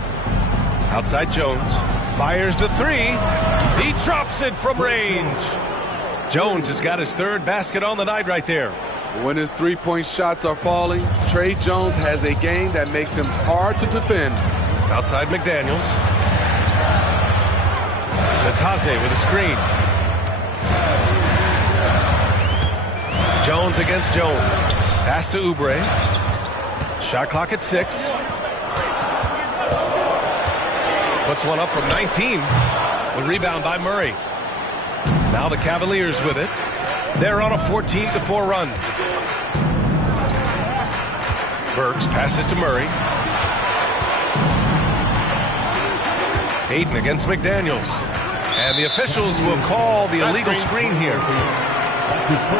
Outside Jones. Fires the 3. He drops it from range. Jones has got his 3rd basket on the night right there. When his three-point shots are falling, Trey Jones has a game that makes him hard to defend. Outside McDaniels. Nataze with a screen. Jones against Jones. Pass to Oubre. Shot clock at 6. Puts one up from 19. The rebound by Murray. Now the Cavaliers with it. They're on a 14-4 run. Burks passes to Murray. Hayden against McDaniels. And the officials will call the illegal screen here.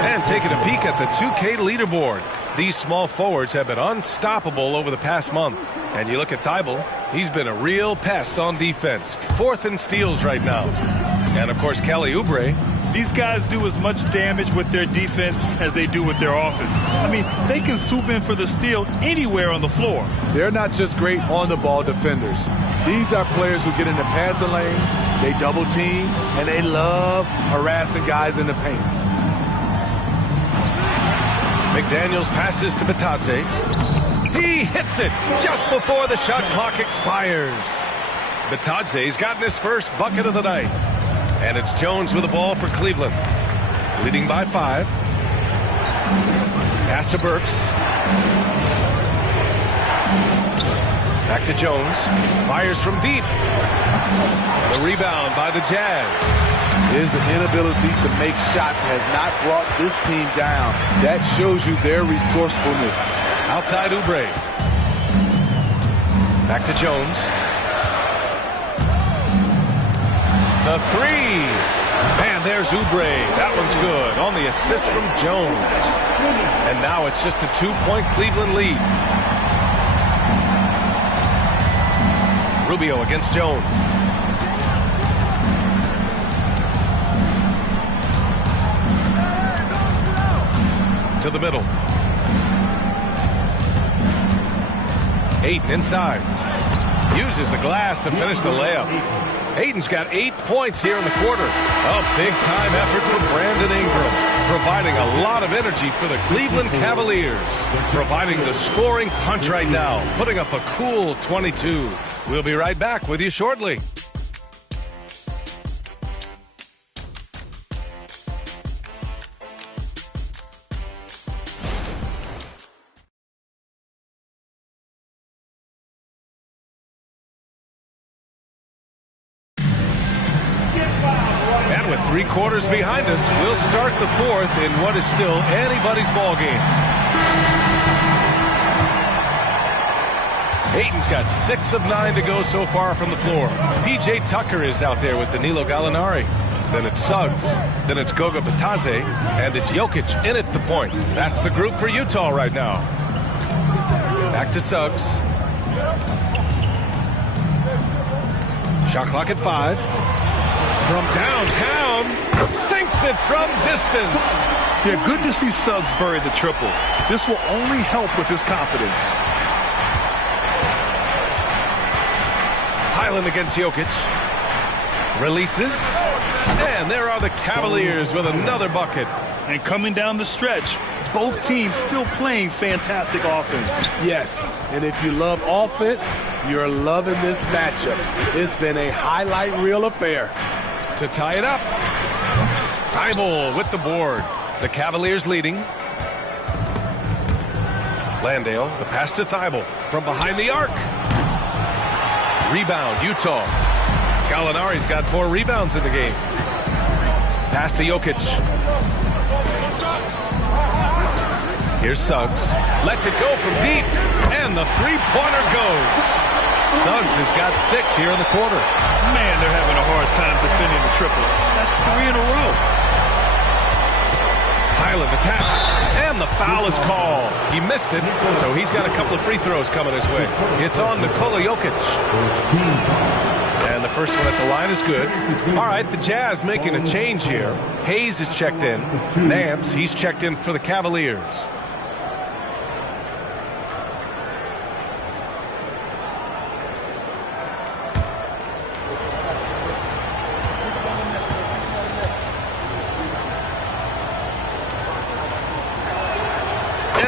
And taking a peek at the 2K leaderboard. These small forwards have been unstoppable over the past month. And you look at Thibault, he's been a real pest on defense. 4th in steals right now. And, of course, Kelly Oubre. These guys do as much damage with their defense as they do with their offense. I mean, they can swoop in for the steal anywhere on the floor. They're not just great on-the-ball defenders. These are players who get in the passing lane, they double team, and they love harassing guys in the paint. McDaniels passes to Bitadze. He hits it just before the shot clock expires. Bitadze's gotten his first bucket of the night. And it's Jones with the ball for Cleveland. Leading by 5. Pass to Burks. Back to Jones. Fires from deep. The rebound by the Jazz. His inability to make shots has not brought this team down. That shows you their resourcefulness. Outside Oubre. Back to Jones. The 3. And there's Oubre. That one's good on the assist from Jones. And now it's just a 2-point Cleveland lead. Rubio against Jones. To the middle. Ayton inside. Uses the glass to finish the layup. Ayton's got 8 points here in the quarter. A big-time effort from Brandon Ingram, providing a lot of energy for the Cleveland Cavaliers, providing the scoring punch right now, putting up a cool 22. We'll be right back with you shortly. And with 3 quarters behind us, we'll start the 4th in what is still anybody's ball game. Ayton's got 6 of 9 to go so far from the floor. P.J. Tucker is out there with Danilo Gallinari. Then it's Suggs. Then it's Goga Bitadze. And it's Jokic in at the point. That's the group for Utah right now. Back to Suggs. Shot clock at 5. From downtown. Sinks it from distance. Yeah, good to see Suggs bury the triple. This will only help with his confidence. Highland against Jokic. Releases. And there are the Cavaliers with another bucket. And coming down the stretch, both teams still playing fantastic offense. Yes, and if you love offense, you're loving this matchup. It's been a highlight reel affair. To tie it up. Thibault with the board. The Cavaliers leading. Landale, the pass to Thibault from behind the arc. Rebound, Utah. Gallinari's got 4 rebounds in the game. Pass to Jokic. Here's Suggs. Lets it go from deep. And the 3-pointer goes. Suggs has got 6 here in the quarter. Man, they're having a hard time defending the triple. That's 3 in a row. Highland attacks. And the foul is called. He missed it, so he's got a couple of free throws coming his way. It's on Nikola Jokic. And the first one at the line is good. All right, the Jazz making a change here. Hayes is checked in. Nance, he's checked in for the Cavaliers.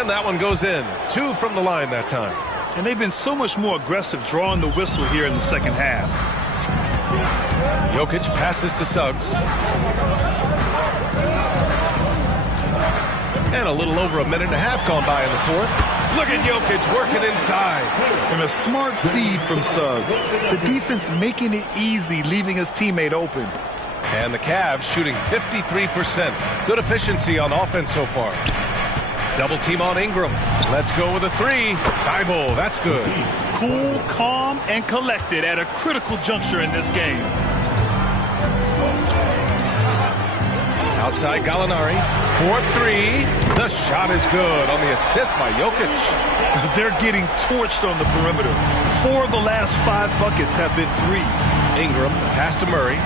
And that one goes in. 2 from the line that time. And they've been so much more aggressive drawing the whistle here in the second half. Jokic passes to Suggs. And a little over a minute and a half gone by in the fourth. Look at Jokic working inside. And a smart feed from Suggs. The defense making it easy, leaving his teammate open. And the Cavs shooting 53%. Good efficiency on offense so far. Double team on Ingram. Let's go with a 3. Thibault, that's good. Cool, calm, and collected at a critical juncture in this game. Outside Gallinari. 4-3. The shot is good on the assist by Jokic. They're getting torched on the perimeter. 4 of the last 5 buckets have been threes. Ingram, the pass to Murray.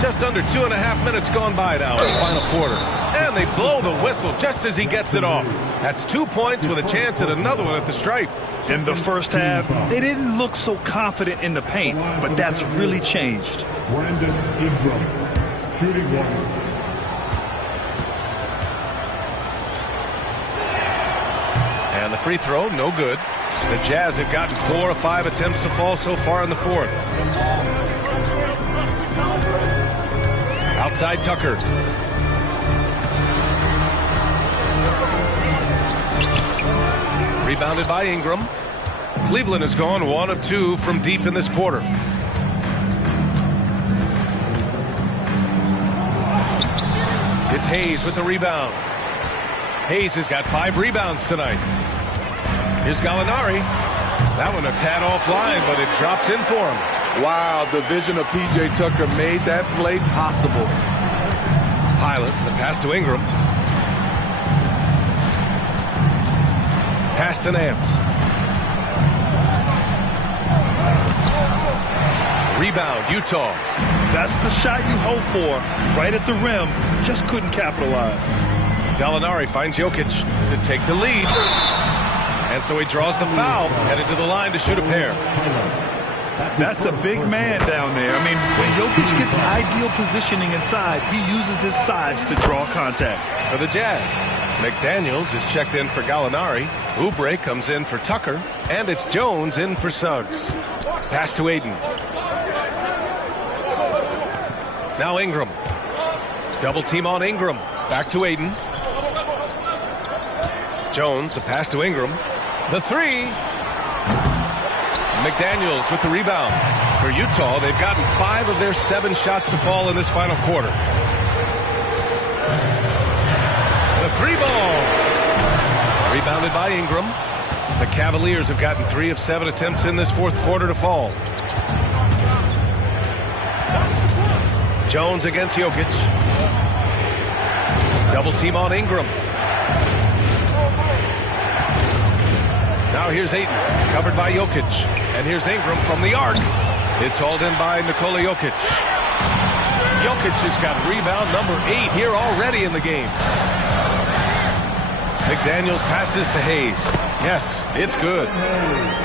Just under 2.5 minutes gone by now in the final quarter. And they blow the whistle just as he gets it off. That's 2 points with a chance at another one at the stripe. In the first half, they didn't look so confident in the paint, but that's really changed. Brandon Ingram, shooting 1. And the free throw, no good. The Jazz have gotten 4 of 5 attempts to fall so far in the fourth. Outside Tucker. Rebounded by Ingram. Cleveland has gone 1 of 2 from deep in this quarter. It's Hayes with the rebound. Hayes has got 5 rebounds tonight. Here's Gallinari. That one a tad offline, but it drops in for him. Wow, the vision of P.J. Tucker made that play possible. Highland, the pass to Ingram. Pass to Nance. Rebound, Utah. That's the shot you hope for. Right at the rim, just couldn't capitalize. Gallinari finds Jokic to take the lead. And so he draws the foul, headed to the line to shoot a pair. That's a big man down there. I mean, when Jokic gets ideal positioning inside, he uses his size to draw contact. For the Jazz, McDaniels is checked in for Gallinari. Oubre comes in for Tucker. And it's Jones in for Suggs. Pass to Aiden. Now Ingram. Double team on Ingram. Back to Aiden. Jones, the pass to Ingram. The 3. McDaniels with the rebound. For Utah, they've gotten 5 of their 7 shots to fall in this final quarter. The 3 ball. Rebounded by Ingram. The Cavaliers have gotten 3 of 7 attempts in this fourth quarter to fall. Jones against Jokic. Double team on Ingram. Now here's Ayton, covered by Jokic. And here's Ingram from the arc. It's hauled in by Nikola Jokic. Jokic has got rebound number 8 here already in the game. McDaniels passes to Hayes. Yes, it's good.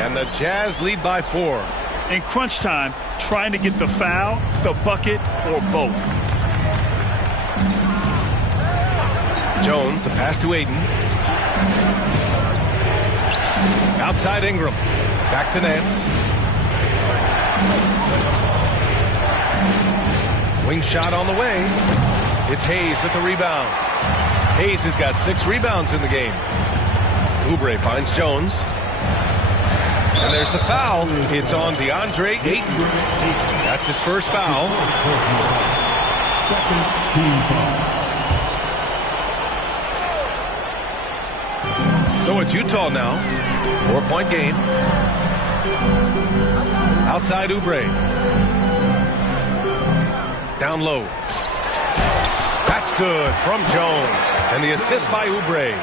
And the Jazz lead by 4. In crunch time, trying to get the foul, the bucket, or both. Jones, the pass to Aiden. Outside Ingram. Back to Nance. Wing shot on the way. It's Hayes with the rebound. Hayes has got 6 rebounds in the game. Oubre finds Jones. And there's the foul. It's on DeAndre Ayton. That's his first foul. Second team foul. So it's Utah now. 4-point game. Outside Oubre. Down low. That's good from Jones. And the assist by Oubre.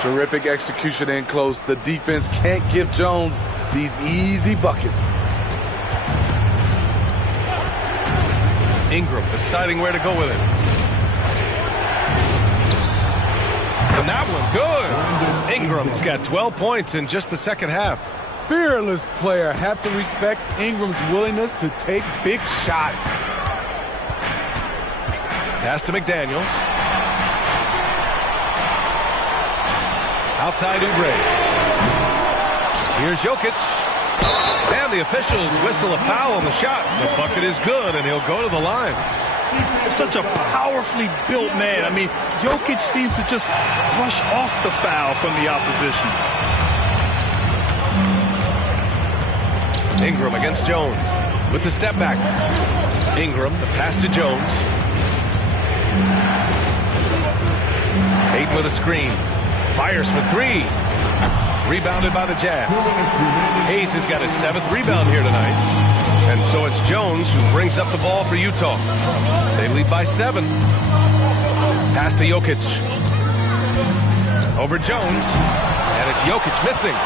Terrific execution in close. The defense can't give Jones these easy buckets. Ingram deciding where to go with it. And that one, good. Ingram's got 12 points in just the second half. Fearless player. Have to respect Ingram's willingness to take big shots. Pass to McDaniels. Outside Oubre. Here's Jokic. And the officials whistle a foul on the shot. The bucket is good, and he'll go to the line. Such a powerfully built man. I mean, Jokic seems to just brush off the foul from the opposition. Ingram against Jones with the step back. Ingram, the pass to Jones. Ayton with a screen. Fires for three. Rebounded by the Jazz. Hayes has got his 7th rebound here tonight. And so it's Jones who brings up the ball for Utah. They lead by 7. Pass to Jokic. Over Jones. And it's Jokic missing.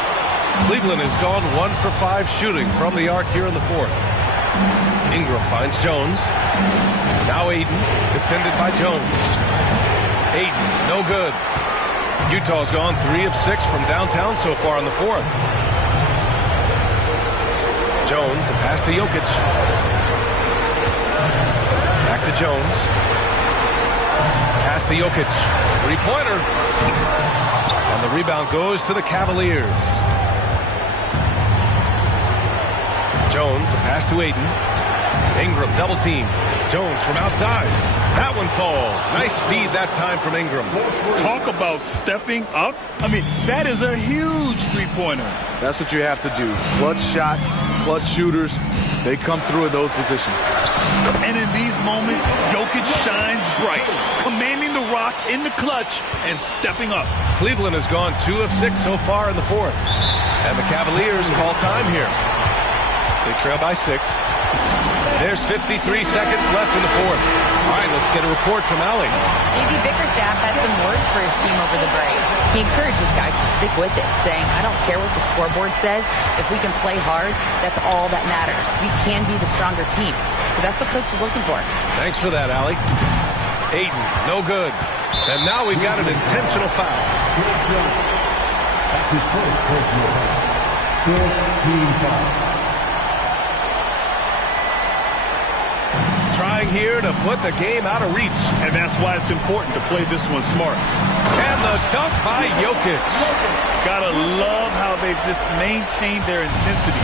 Cleveland has gone 1 for 5 shooting from the arc here in the 4th. Ingram finds Jones. Now Ayton, defended by Jones. Ayton, no good. Utah's gone 3 of 6 from downtown so far in the 4th. Jones, the pass to Jokic. Back to Jones. Pass to Jokic. 3-pointer. And the rebound goes to the Cavaliers. Jones, the pass to Ayton. Ingram, double team. Jones from outside. That one falls. Nice feed that time from Ingram. Talk about stepping up. I mean, that is a huge three-pointer. That's what you have to do. Clutch shots, clutch shooters, they come through in those positions. And in these moments, Jokic shines bright, commanding the rock in the clutch and stepping up. Cleveland has gone 2 of 6 so far in the 4th. And the Cavaliers call time here. They trail by 6. There's 53 seconds left in the 4th. All right, let's get a report from Allie. JB Bickerstaff had some words for his team over the break. He encourages guys to stick with it, saying, I don't care what the scoreboard says. If we can play hard, that's all that matters. We can be the stronger team. So that's what coach is looking for. Thanks for that, Allie. Ayton, no good. And now we've got an intentional foul. That's his first personal foul. 14 foul. Trying here to put the game out of reach. And that's why it's important to play this one smart. And the dunk by Jokic. Gotta love how they've just maintained their intensity,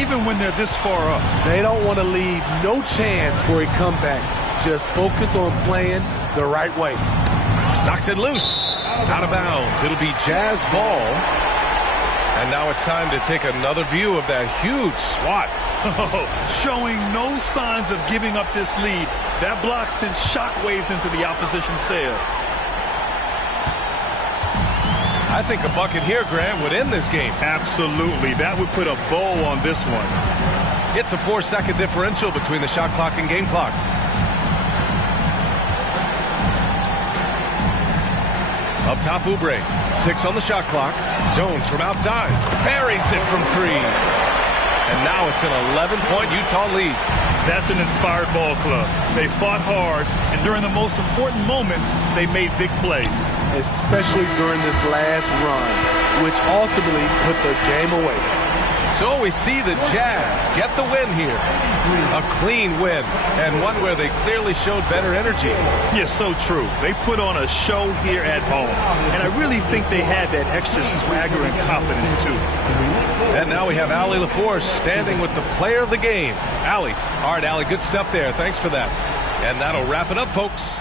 even when they're this far up. They don't want to leave no chance for a comeback. Just focus on playing the right way. Knocks it loose. Out of bounds. It'll be Jazz ball. And now it's time to take another view of that huge swat. Showing no signs of giving up this lead. That block sent shockwaves into the opposition sails. I think a bucket here, Grant, would end this game. Absolutely. That would put a bow on this one. It's a 4-second differential between the shot clock and game clock. Up top, Oubre. 6 on the shot clock. Jones from outside. Buries it from 3. And now it's an 11-point Utah lead. That's an inspired ball club. They fought hard, and during the most important moments, they made big plays. Especially during this last run, which ultimately put the game away. So we see the Jazz get the win here. A clean win, and one where they clearly showed better energy. Yes, so true. They put on a show here at home, and I really think they had that extra swagger and confidence, too. And now we have Allie LaForce standing with the player of the game. Allie. All right, Allie, good stuff there. Thanks for that. And that'll wrap it up, folks.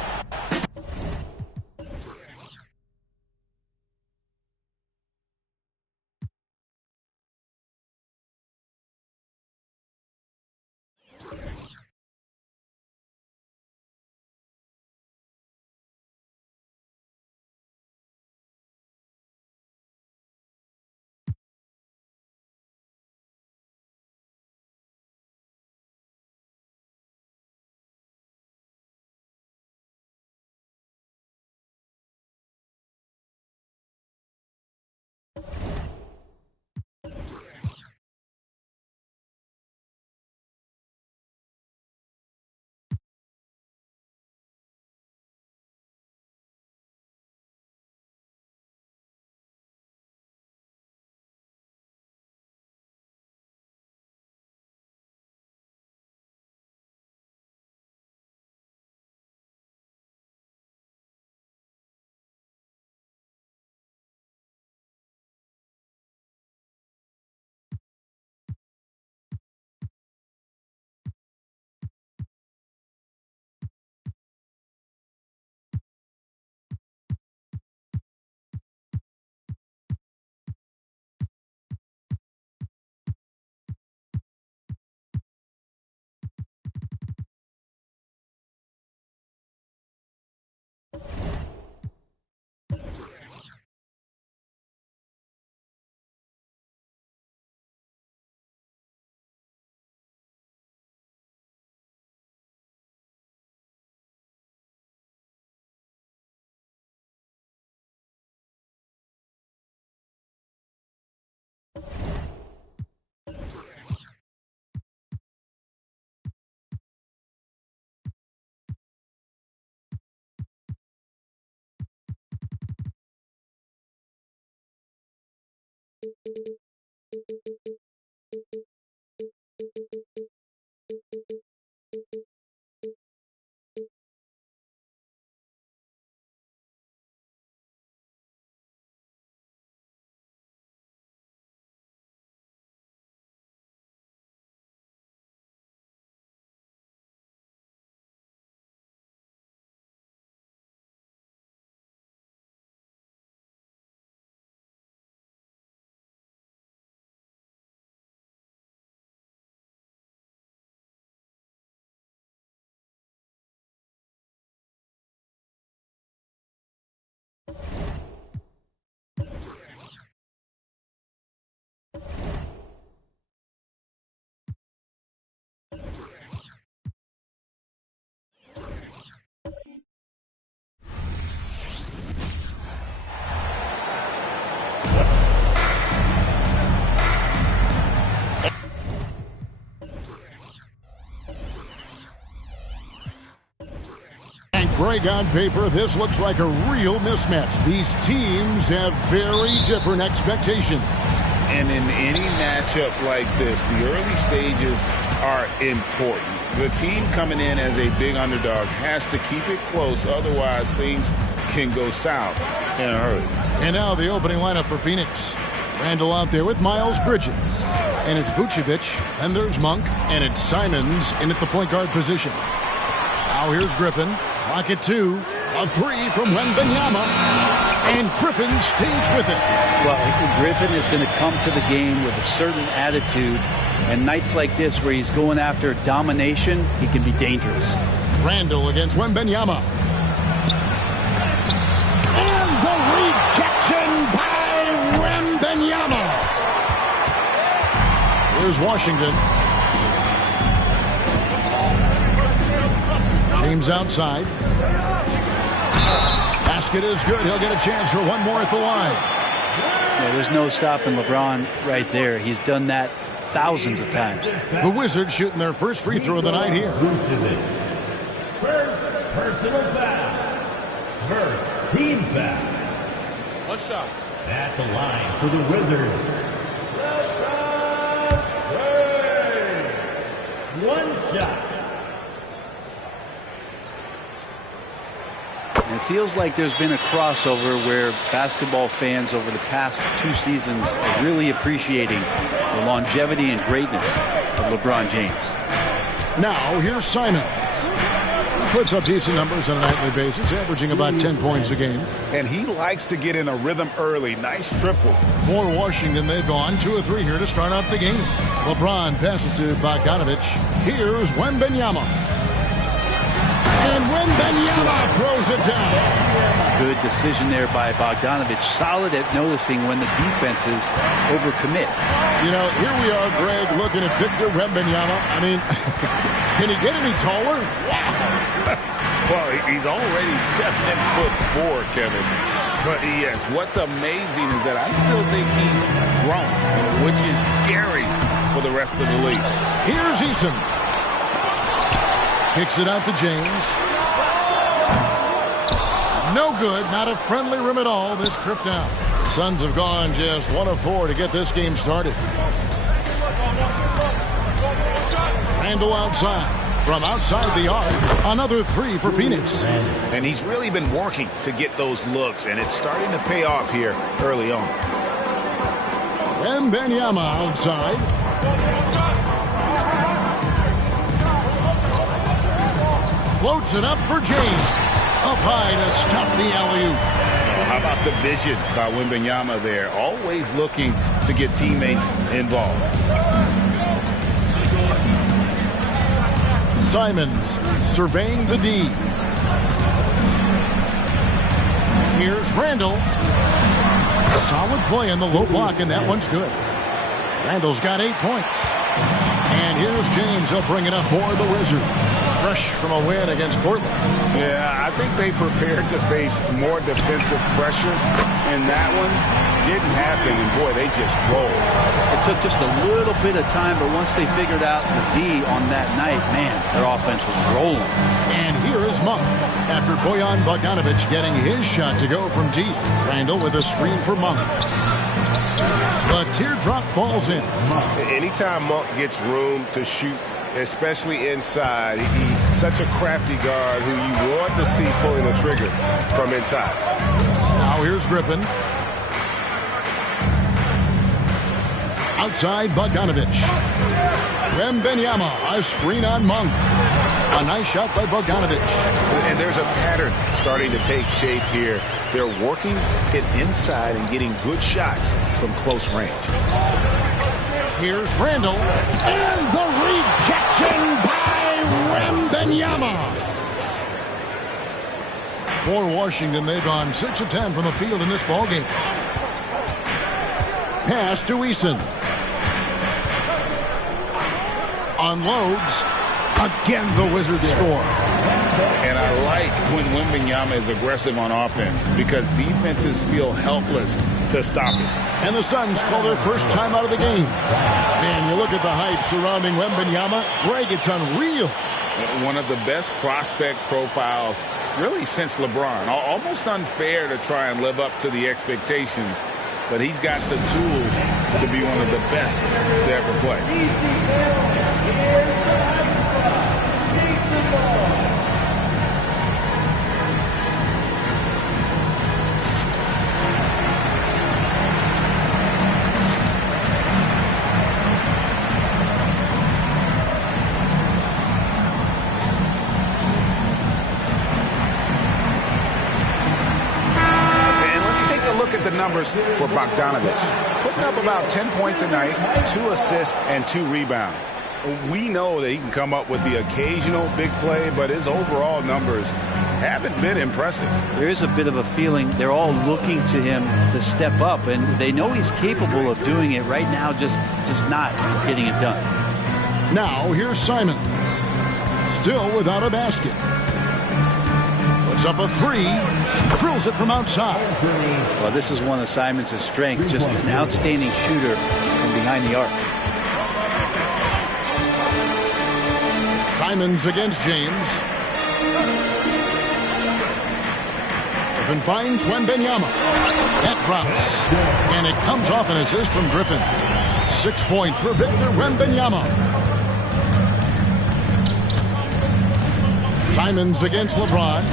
Greg, on paper, this looks like a real mismatch. These teams have very different expectations. And in any matchup like this, the early stages are important. The team coming in as a big underdog has to keep it close, otherwise things can go south in a hurry. And now the opening lineup for Phoenix. Randall out there with Miles Bridges. And it's Vucevic, and there's Monk, and it's Simons in at the point guard position. Now here's Griffin. Clock at 2. A 3 from Wembanyama. And Griffin stays with it. Well, Griffin is going to come to the game with a certain attitude. And nights like this where he's going after domination, he can be dangerous. Randall against Wembanyama. And the rejection by Wembanyama. Here's Washington. James outside. Basket is good. He'll get a chance for one more at the line. Yeah, there's no stopping LeBron right there. He's done that thousands of times. The Wizards shooting their first free throw of the night here. First personal foul. First team foul. One shot. At the line for the Wizards. One shot. It feels like there's been a crossover where basketball fans over the past 2 seasons are really appreciating the longevity and greatness of LeBron James. Now here's Simons. He puts up decent numbers on a nightly basis, averaging about 10 points a game. And he likes to get in a rhythm early. Nice triple. For Washington, they've gone 2 of 3 here to start out the game. LeBron passes to Bogdanovic. Here's Wembanyama. And Wembanyama throws it down. Good decision there by Bogdanovic. Solid at noticing when the defenses overcommit. You know, here we are, Greg, looking at Victor Wembanyama. I mean, can he get any taller? Well, he's already 7'4", Kevin. But yes, what's amazing is that I still think he's grown, which is scary for the rest of the league. Here's Eason. Kicks it out to James. No good. Not a friendly rim at all this trip down. The Suns have gone just 1 of 4 to get this game started. Randall outside. From outside the arc, another 3 for Phoenix. And he's really been working to get those looks, and it's starting to pay off here early on. Wembanyama outside. Floats it up for James. Up high to stuff the alley-oop. How about the vision by Wembanyama there? Always looking to get teammates involved. Simons surveying the D. Here's Randall. Solid play in the low block, and that one's good. Randall's got 8 points. And here's James. He'll bring it up for the Wizards. Fresh from a win against Portland. Yeah, I think they prepared to face more defensive pressure, and that one didn't happen, and boy, they just rolled. It took just a little bit of time, but once they figured out the D on that night, man, their offense was rolling. And here is Monk. After Bojan Bogdanovic getting his shot to go from deep. Randall with a screen for Monk. The teardrop falls in. Anytime Monk gets room to shoot, especially inside, he's such a crafty guard who you want to see pulling the trigger from inside. Now here's Griffin. Outside Bogdanovic. Wembanyama, a screen on Monk. A nice shot by Bogdanovic. And there's a pattern starting to take shape here. They're working it inside and getting good shots from close range. Here's Randall. And the rejection by Wembanyama. For Washington, they've gone 6 of 10 from the field in this ballgame. Pass to Eason. Unloads. Again, the Wizards score. And I like when Wembanyama is aggressive on offense because defenses feel helpless to stop it. And the Suns call their first time out of the game. Man, you look at the hype surrounding Wembanyama. Greg, it's unreal. One of the best prospect profiles really since LeBron. Almost unfair to try and live up to the expectations, but he's got the tools to be one of the best to ever play. The numbers for Bogdanovich. Putting up about 10 points a night, 2 assists, and 2 rebounds. We know that he can come up with the occasional big play, but his overall numbers haven't been impressive. There is a bit of a feeling they're all looking to him to step up, and they know he's capable of doing it right now, just not getting it done. Now here's Simons. Still without a basket. Puts up a 3. Drills it from outside. Well, this is one of Simons' strengths, just an outstanding shooter from behind the arc. Simons against James. Griffin finds Wembanyama. That drops. And it comes off an assist from Griffin. 6 points for Victor Wembanyama. Simons against LeBron.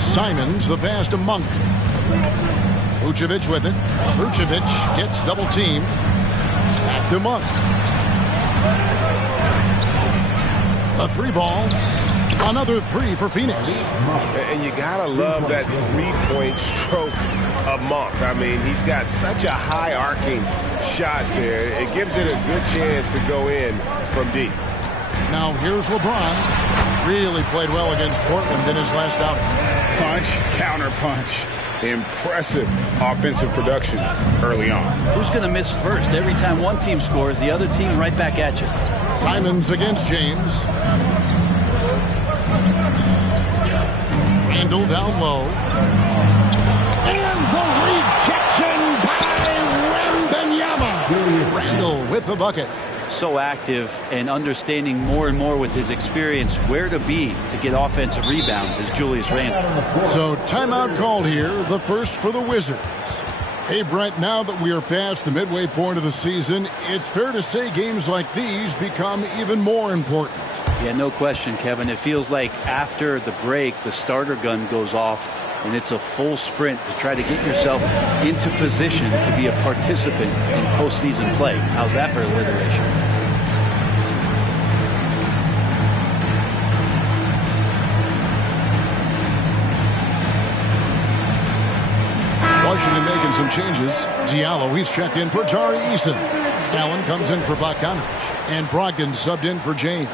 Simons, the pass to Monk. Vucevic with it. Vucevic gets double teamed. Back to Monk. A 3 ball. Another 3 for Phoenix. And you gotta love that 3-point stroke of Monk. I mean, he's got such a high arcing shot there. It gives it a good chance to go in from deep. Now here's LeBron. Really played well against Portland in his last outing. Punch, counter punch. Impressive offensive production early on. Who's going to miss first? Every time one team scores, the other team right back at you. Simons against James. Randall down low. And the rejection by Wembanyama. Randall with the bucket. So active and understanding more and more with his experience where to be to get offensive rebounds is Julius Randle. So timeout called here, the first for the Wizards. Hey, Brent, now that we are past the midway point of the season, it's fair to say games like these become even more important. Yeah, no question, Kevin. It feels like after the break, the starter gun goes off, and it's a full sprint to try to get yourself into position to be a participant in postseason play. How's that for alliteration? Washington making some changes. Diallo, he's checked in for Tari Eason. Allen comes in for Bogdanovich. And Brogdon subbed in for James.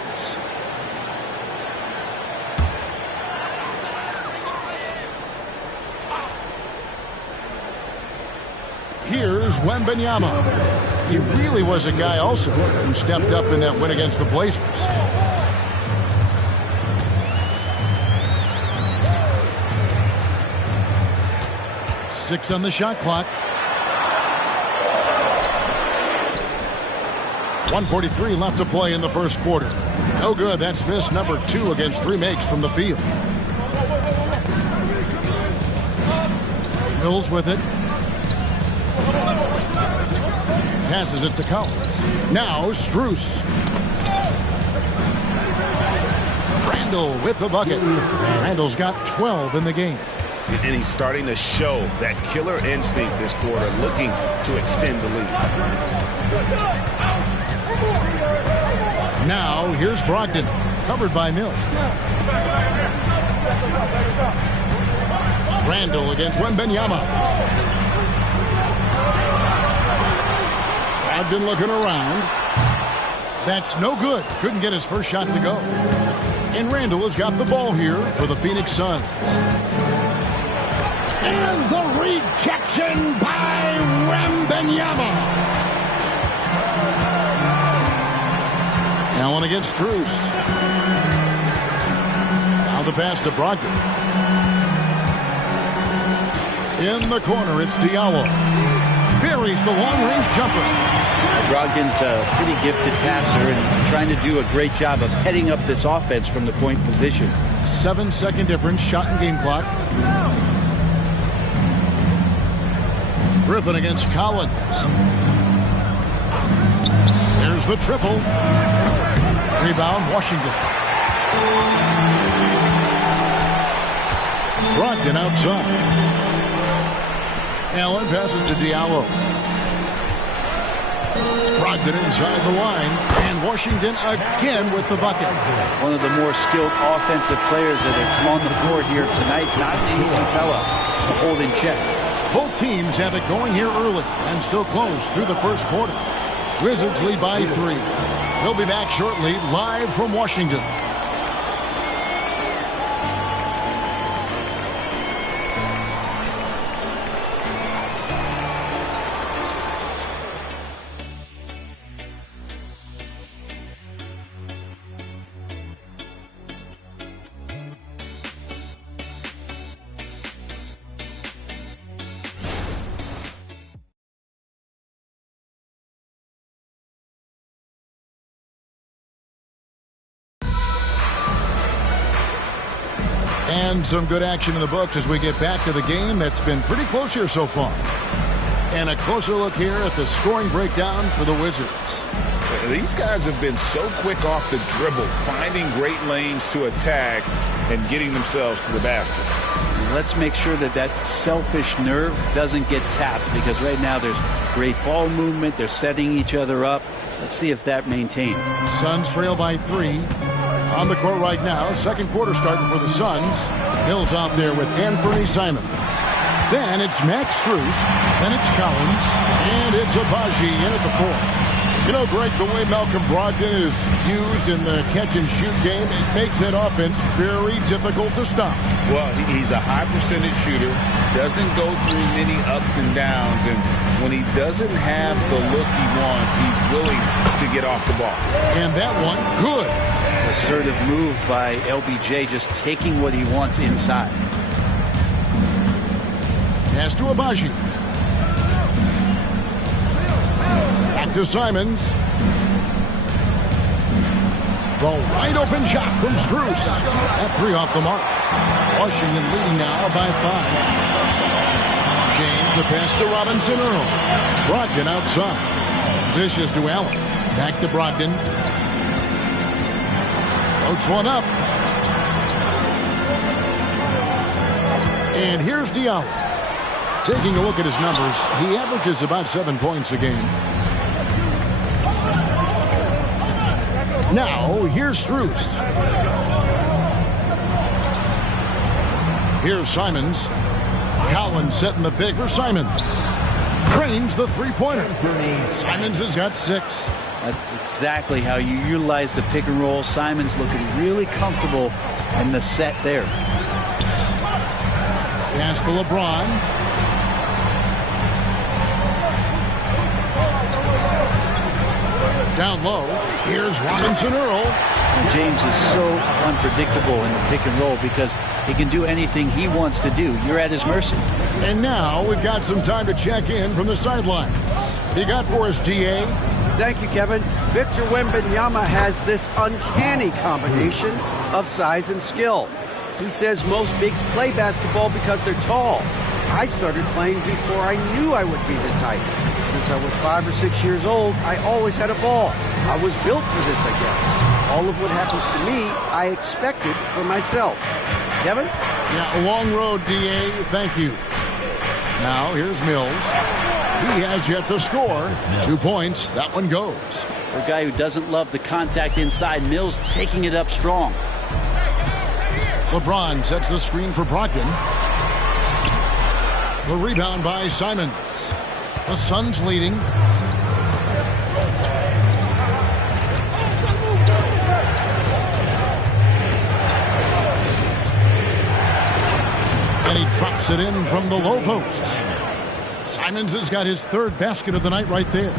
Here's Wembanyama. He really was a guy also who stepped up in that win against the Blazers. Six on the shot clock. 1:43 left to play in the first quarter. No good. That's miss number 2 against 3 makes from the field. Mills with it. Passes it to Collins. Now Strus. Randall with the bucket. Randall's got 12 in the game. And he's starting to show that killer instinct this quarter, looking to extend the lead. Now here's Brogdon, covered by Mills. Randall against Wembanyama. Brogdon looking around. That's no good. Couldn't get his first shot to go. And Randall has got the ball here for the Phoenix Suns. And the rejection by Wembanyama. Allen against Strus. Now the pass to Brogdon. In the corner, it's Diallo. Buries the long-range jumper. Brogdon's a pretty gifted passer and trying to do a great job of heading up this offense from the point position. 7-second difference, shot and game clock. Griffin against Collins. There's the triple. Rebound, Washington. Brogdon outside. Allen passes to Diallo. Brogdon inside the line, and Washington again with the bucket. One of the more skilled offensive players that is on the floor here tonight. Not an easy fella to hold in check. Both teams have it going here early and still close through the first quarter. Wizards lead by 3. They'll be back shortly, live from Washington. And some good action in the books as we get back to the game that's been pretty close here so far. And a closer look here at the scoring breakdown for the Wizards. These guys have been so quick off the dribble, finding great lanes to attack and getting themselves to the basket. Let's make sure that that selfish nerve doesn't get tapped, because right now there's great ball movement. They're setting each other up. Let's see if that maintains. Suns trail by 3. On the court right now, second quarter starting for the Suns. Hill's out there with Anthony Simons. Then it's Max Strus. Then it's Collins. And it's Abaji in at the 4. You know, Greg, the way Malcolm Brogdon is used in the catch-and-shoot game, it makes that offense very difficult to stop. Well, he's a high-percentage shooter, doesn't go through many ups and downs, and when he doesn't have the look he wants, he's willing to get off the ball. And that one, good. Assertive move by LBJ, just taking what he wants inside. Pass to Abaji. Back to Simons. The wide open shot from Strus. That 3 off the mark. Washington leading now by 5. James, the pass to Robinson Earl. Brogdon outside. Dishes to Allen. Back to Brogdon. Floats one up. And here's Diallo. Taking a look at his numbers, he averages about 7 points a game. Now, here's Strus. Here's Simons. Collins setting the pick for Simons. Cranes the three-pointer. Simons has got 6. That's exactly how you utilize the pick and roll. Simons looking really comfortable in the set there. Pass to LeBron. Down low. Here's Robinson Earl. And James is so unpredictable in the pick and roll because he can do anything he wants to do. You're at his mercy. And now we've got some time to check in from the sidelines. You got for us, DA? Thank you, Kevin. Victor Wembanyama has this uncanny combination of size and skill. He says most bigs play basketball because they're tall. I started playing before I knew I would be this height. Since I was 5 or 6 years old, I always had a ball. I was built for this, I guess. All of what happens to me, I expected for myself. Kevin? Yeah, a long road, DA. Thank you. Now, here's Mills. He has yet to score. 2 points. That one goes. For a guy who doesn't love the contact inside, Mills taking it up strong. LeBron sets the screen for Brogdon. The rebound by Simons. The Suns leading. And he drops it in from the low post. Simons has got his 3rd basket of the night right there.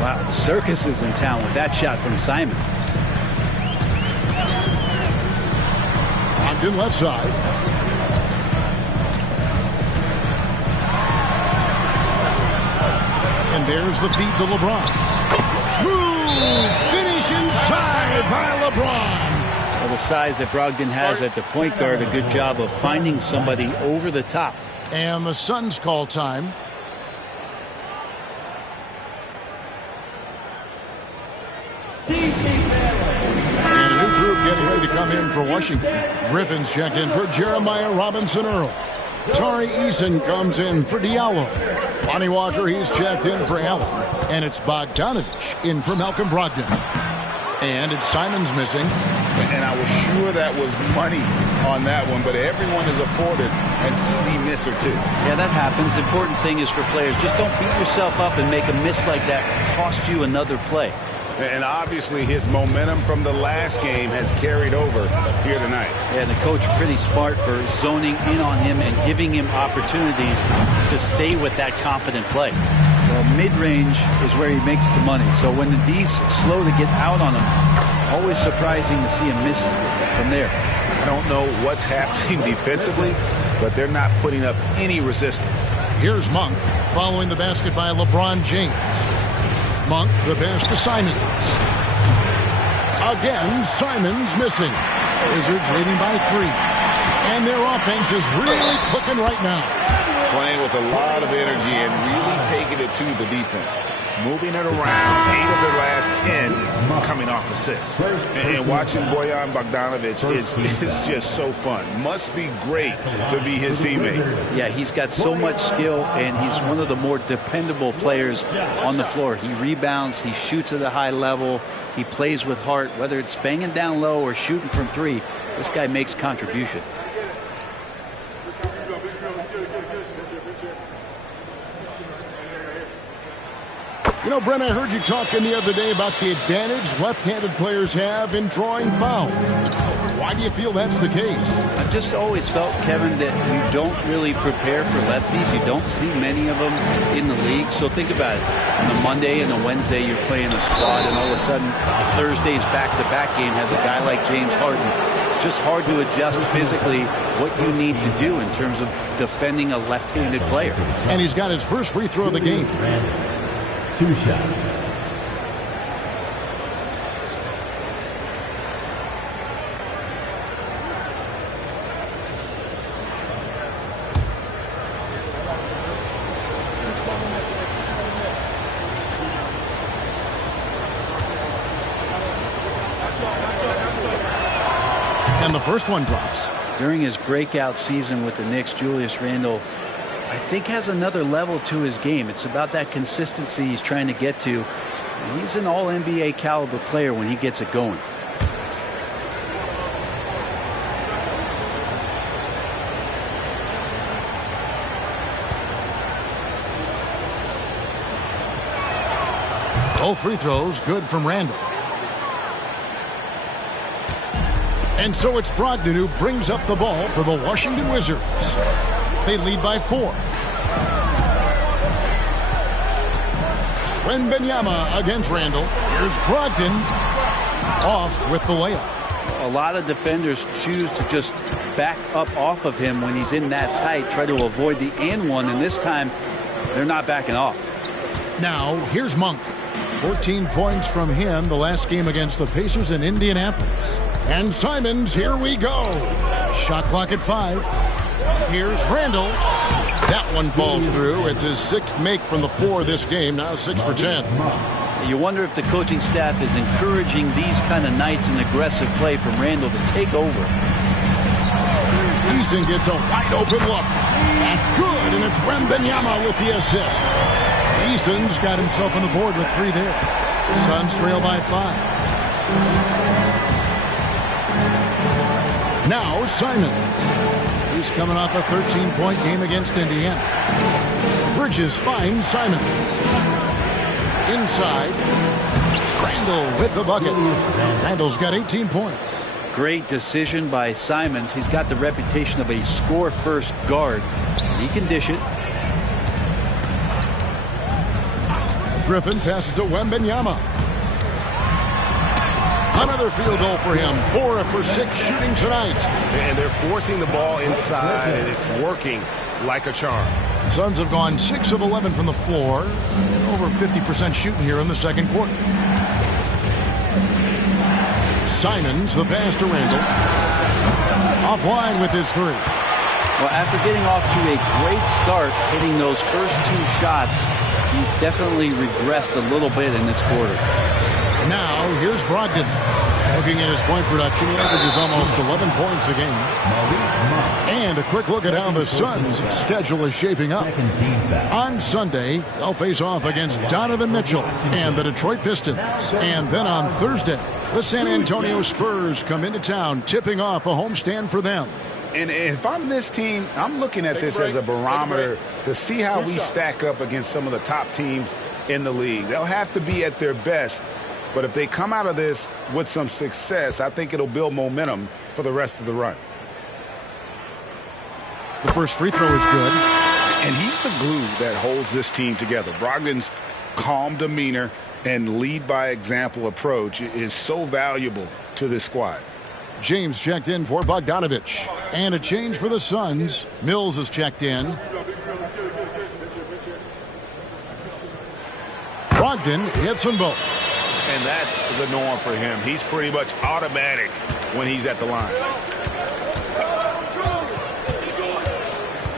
Wow, the circus is in town with that shot from Simon. Brogdon left side. And there's the feed to LeBron. Smooth finish inside by LeBron. Well, the size that Brogdon has at the point guard, a good job of finding somebody over the top. And the Suns call time. And a new group getting ready to come in for Washington. Griffin's checked in for Jeremiah Robinson-Earl. Tari Eason comes in for Diallo. Lonnie Walker, he's checked in for Allen. And it's Bogdanovich in for Malcolm Brogdon. And it's Simons missing. And I was sure that was money on that one, but everyone is afforded an easy miss or two. Yeah, that happens. Important thing is for players, just don't beat yourself up and make a miss like that cost you another play. And obviously his momentum from the last game has carried over here tonight. Yeah, and the coach pretty smart for zoning in on him and giving him opportunities to stay with that confident play. Well, mid-range is where he makes the money. So when the D's slow to get out on him, always surprising to see him miss from there. I don't know what's happening defensively, but they're not putting up any resistance. Here's Monk following the basket by LeBron James. Monk, the pass to Simons. Again, Simons missing. Wizards leading by 3. And their offense is really clicking right now. Playing with a lot of energy and really taking it to the defense. Moving it around. 8 of their last 10 coming off assists. And watching Bojan Bogdanovich is just so fun. Must be great to be his teammate. Yeah, he's got so much skill, and he's one of the more dependable players on the floor. He rebounds, he shoots at a high level, he plays with heart. Whether it's banging down low or shooting from 3, this guy makes contributions. You know, Brent, I heard you talking the other day about the advantage left-handed players have in drawing fouls. Why do you feel that's the case? I've just always felt, Kevin, that you don't really prepare for lefties. You don't see many of them in the league. So think about it. On the Monday and the Wednesday, you're playing a squad, and all of a sudden, Thursday's back-to-back game has a guy like James Harden. It's just hard to adjust physically what you need to do in terms of defending a left-handed player. And he's got his first free throw of the game. 2 shots. And the first one drops. During his breakout season with the Knicks, Julius Randle, I think, has another level to his game. It's about that consistency he's trying to get to. And he's an all-NBA caliber player when he gets it going. Both free throws good from Randle. And so it's Brogdon who brings up the ball for the Washington Wizards. They lead by 4. Wembanyama against Randle. Here's Brogdon off with the layup. A lot of defenders choose to just back up off of him when he's in that tight, try to avoid the and one, and this time they're not backing off. Now, here's Monk. 14 points from him the last game against the Pacers in Indianapolis. And Simons, here we go. Shot clock at 5. Here's Randle. That one falls through. It's his 6th make from the floor this game. Now 6 for 10. You wonder if the coaching staff is encouraging these kind of nights and aggressive play from Randle to take over. Eason gets a wide open look. That's good, and it's Wembanyama with the assist. Eason's got himself on the board with 3 there. Suns trail by 5. Now Simons. He's coming off a 13-point game against Indiana. Bridges finds Simons. Inside. Randle with the bucket. Randle's got 18 points. Great decision by Simons. He's got the reputation of a score-first guard. He can dish it. Griffin passes to Wembanyama. Another field goal for him. 4 for 6 shooting tonight. And they're forcing the ball inside, and it's working like a charm. The Suns have gone 6 of 11 from the floor. And over 50% shooting here in the second quarter. Simons, the pass to Randall. Offline with his three. Well, after getting off to a great start, hitting those first 2 shots, he's definitely regressed a little bit in this quarter. Now, here's Brogdon. Looking at his point production, he averages almost 11 points a game. And a quick look at how the Suns' schedule is shaping up. On Sunday, they'll face off against Donovan Mitchell and the Detroit Pistons. And then on Thursday, the San Antonio Spurs come into town, tipping off a homestand for them. And if I'm this team, I'm looking at this as a barometer to see how we stack up against some of the top teams in the league. They'll have to be at their best. But if they come out of this with some success, I think it'll build momentum for the rest of the run. The first free throw is good. And he's the glue that holds this team together. Brogdon's calm demeanor and lead by example approach is so valuable to this squad. James checked in for Bogdanovich. And a change for the Suns. Mills is checked in. Brogdon hits them both. And that's the norm for him. He's pretty much automatic when he's at the line.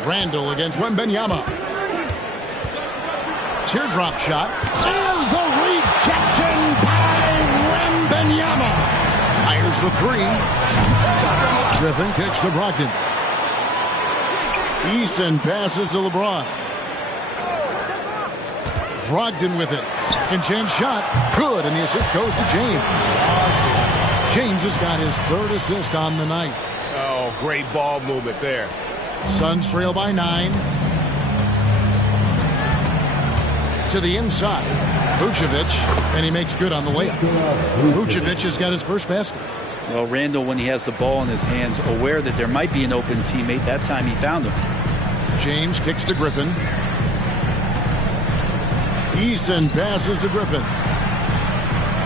Randall against Wembanyama. Teardrop shot. And the rejection by Wembanyama. Fires the three. Griffin kicks to Brogdon. Eason passes to LeBron. Brogdon with it. Second chance shot. Good, and the assist goes to James. James has got his 3rd assist on the night. Oh, great ball movement there. Suns trail by 9. To the inside. Vucevic, and he makes good on the layup. Vucevic has got his first basket. Well, Randall, when he has the ball in his hands, aware that there might be an open teammate, that time he found him. James kicks to Griffin. Eason passes to Griffin.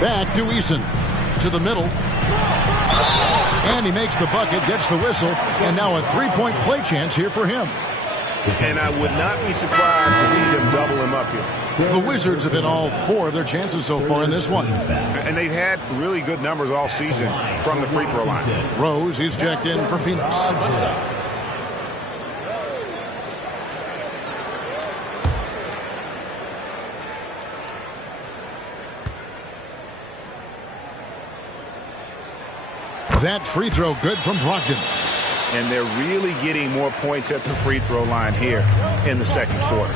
Back to Eason. To the middle. And he makes the bucket, gets the whistle, and now a 3-point play chance here for him. And I would not be surprised to see them double him up here. The Wizards have hit all 4 of their chances so far in this one. And they've had really good numbers all season from the free throw line. Rose, he's checked in for Phoenix. That free throw good from Brogdon. And they're really getting more points at the free throw line here in the second quarter.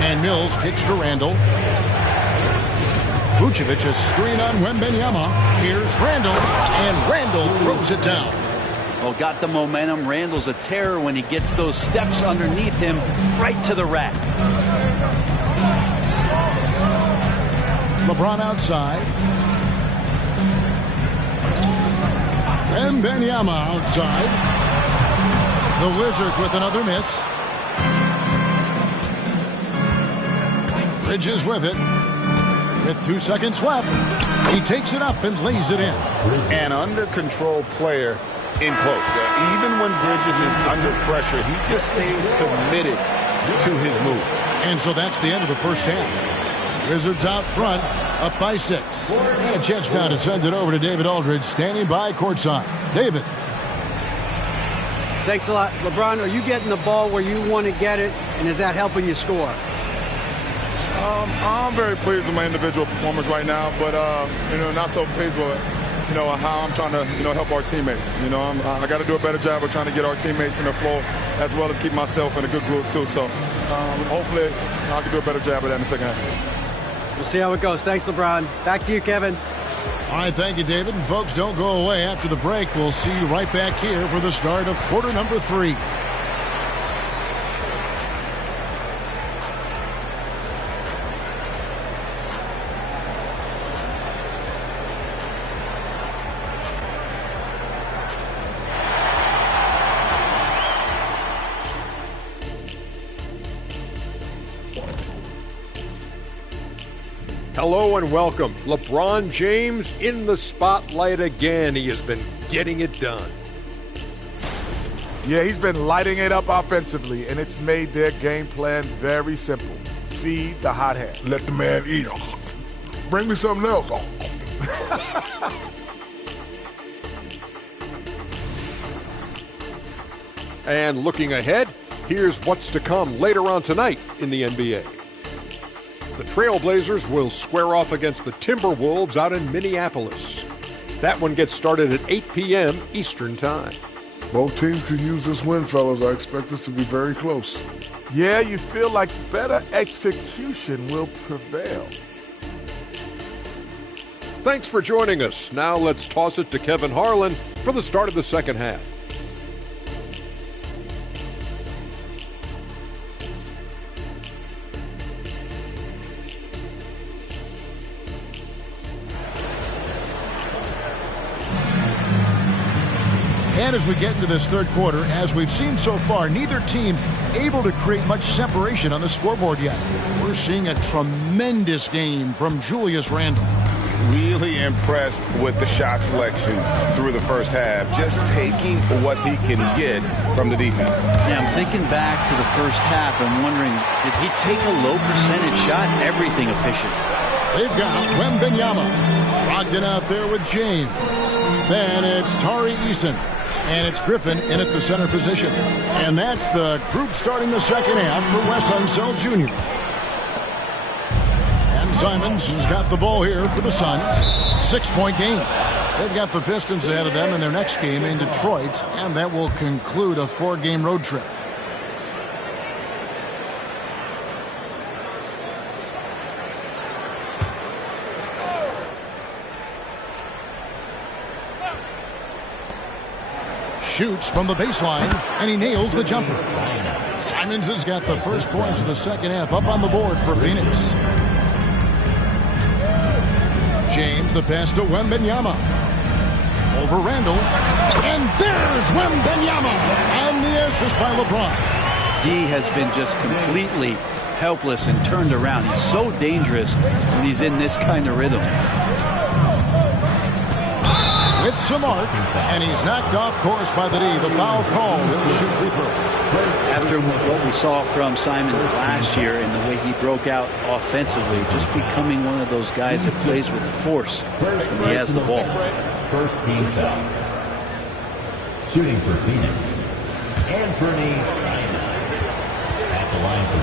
And Mills kicks to Randall. Vucevic a screen on Wembanyama. Here's Randall, and Randall throws it down. Well, got the momentum. Randall's a terror when he gets those steps underneath him right to the rack. LeBron outside. Wembanyama outside. The Wizards with another miss. Bridges with it. With 2 seconds left, he takes it up and lays it in. An under-control player in close. Even when Bridges is under pressure, he just stays committed to his move. And so that's the end of the first half. Wizards out front, up by 6. And a chance now to send it over to David Aldridge, standing by courtside. David. Thanks a lot. LeBron, are you getting the ball where you want to get it, and is that helping you score? I'm very pleased with my individual performance right now, but not so pleased with how I'm trying to help our teammates. I got to do a better job of trying to get our teammates in the flow, as well as keep myself in a good group too. So hopefully I can do a better job of that in the second half. We'll see how it goes. Thanks, LeBron. Back to you, Kevin. All right, thank you, David. And folks, don't go away. After the break, we'll see you right back here for the start of quarter number 3. Hello and welcome. LeBron James in the spotlight again. He has been getting it done. Yeah, he's been lighting it up offensively, and it's made their game plan very simple. Feed the hot hand. Let the man eat. Bring me something else. And looking ahead, here's what's to come later on tonight in the NBA. The Trailblazers will square off against the Timberwolves out in Minneapolis. That one gets started at 8 p.m. Eastern Time. Both teams can use this win, fellas. I expect this to be very close. Yeah, you feel like better execution will prevail. Thanks for joining us. Now let's toss it to Kevin Harlan for the start of the second half. And as we get into this third quarter, as we've seen so far, neither team able to create much separation on the scoreboard yet. We're seeing a tremendous game from Julius Randle. Really impressed with the shot selection through the first half, just taking what he can get from the defense. Yeah, I'm thinking back to the first half and wondering, did he take a low percentage shot? Everything efficient. They've got Wembanyama. Brogdon out there with James. Then it's Tari Eason. And it's Griffin in at the center position. And that's the group starting the second half for Wes Unseld Jr. And Simons has got the ball here for the Suns. 6-point game. They've got the Pistons ahead of them in their next game in Detroit. And that will conclude a 4-game road trip. Shoots from the baseline, and he nails the jumper. Simons has got the first points of the second half up on the board for Phoenix. James, the pass to Wembanyama. Over Randle. And there's Wembanyama. And the assist by LeBron. D has been just completely helpless and turned around. He's so dangerous when he's in this kind of rhythm. With some arc, and he's knocked off course by the D. The foul call. He'll shoot free throws. After what we saw from Simons last year and the way he broke out offensively, just becoming one of those guys that plays with force when he has the ball. First team foul. Shooting for Phoenix, Anthony Simons at the line for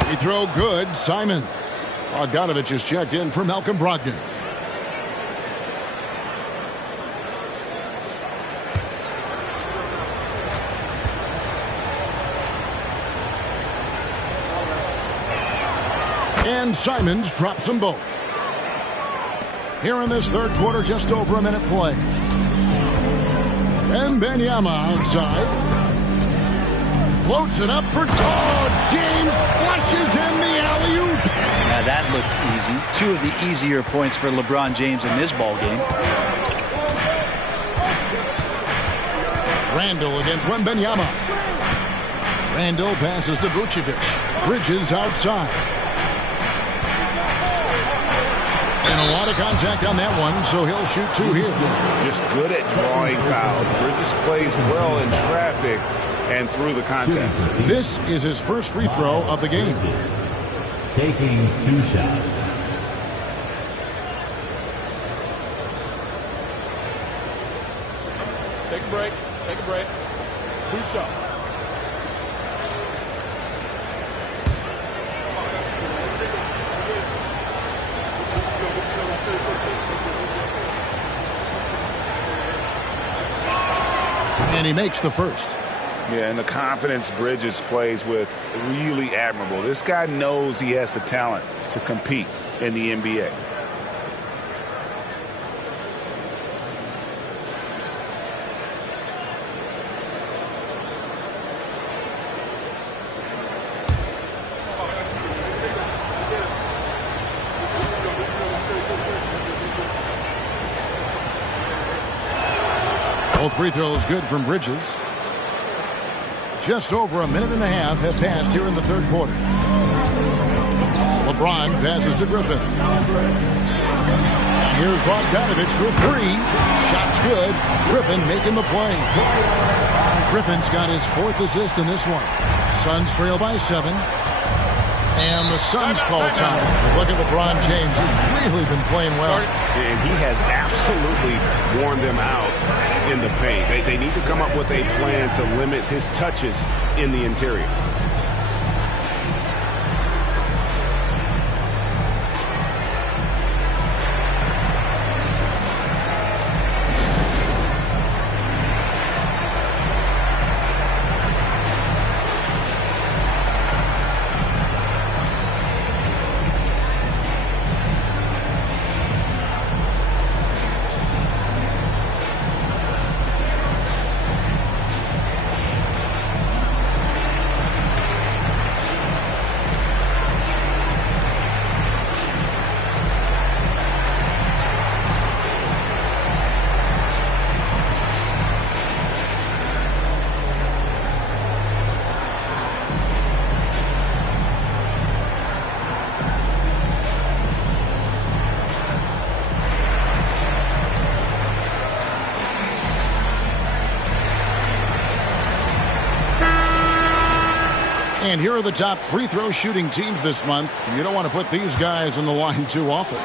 2. Free throw good. Simons. Bogdanovich is checked in for Malcolm Brogdon. And Simons drops them both. Here in this third quarter, just over a minute play. And Wembanyama outside. Floats it up for James flushes in the alley-oop. Now that looked easy. 2 of the easier points for LeBron James in this ball game. Randle against Wembanyama. Randle passes to Vucevic. Bridges outside. And a lot of contact on that one, so he'll shoot 2 here. Just good at drawing fouls. Bridges plays well in traffic and through the contact. This is his first free throw of the game. Taking 2 shots. Take a break. Take a break. 2 shots. And he makes the first. Yeah, and the confidence Bridges plays with, really admirable. This guy knows he has the talent to compete in the NBA. Both free throws good from Bridges. Just over a minute and a half have passed here in the third quarter. LeBron passes to Griffin. Here's Bogdanovich for 3. Shot's good. Griffin making the play. Griffin's got his 4th assist in this one. Suns trail by 7. And the Suns call time. Look at LeBron James. He's really been playing well. And he has absolutely worn them out in the paint. They need to come up with a plan to limit his touches in the interior. And here are the top free throw shooting teams this month. You don't want to put these guys on the line too often.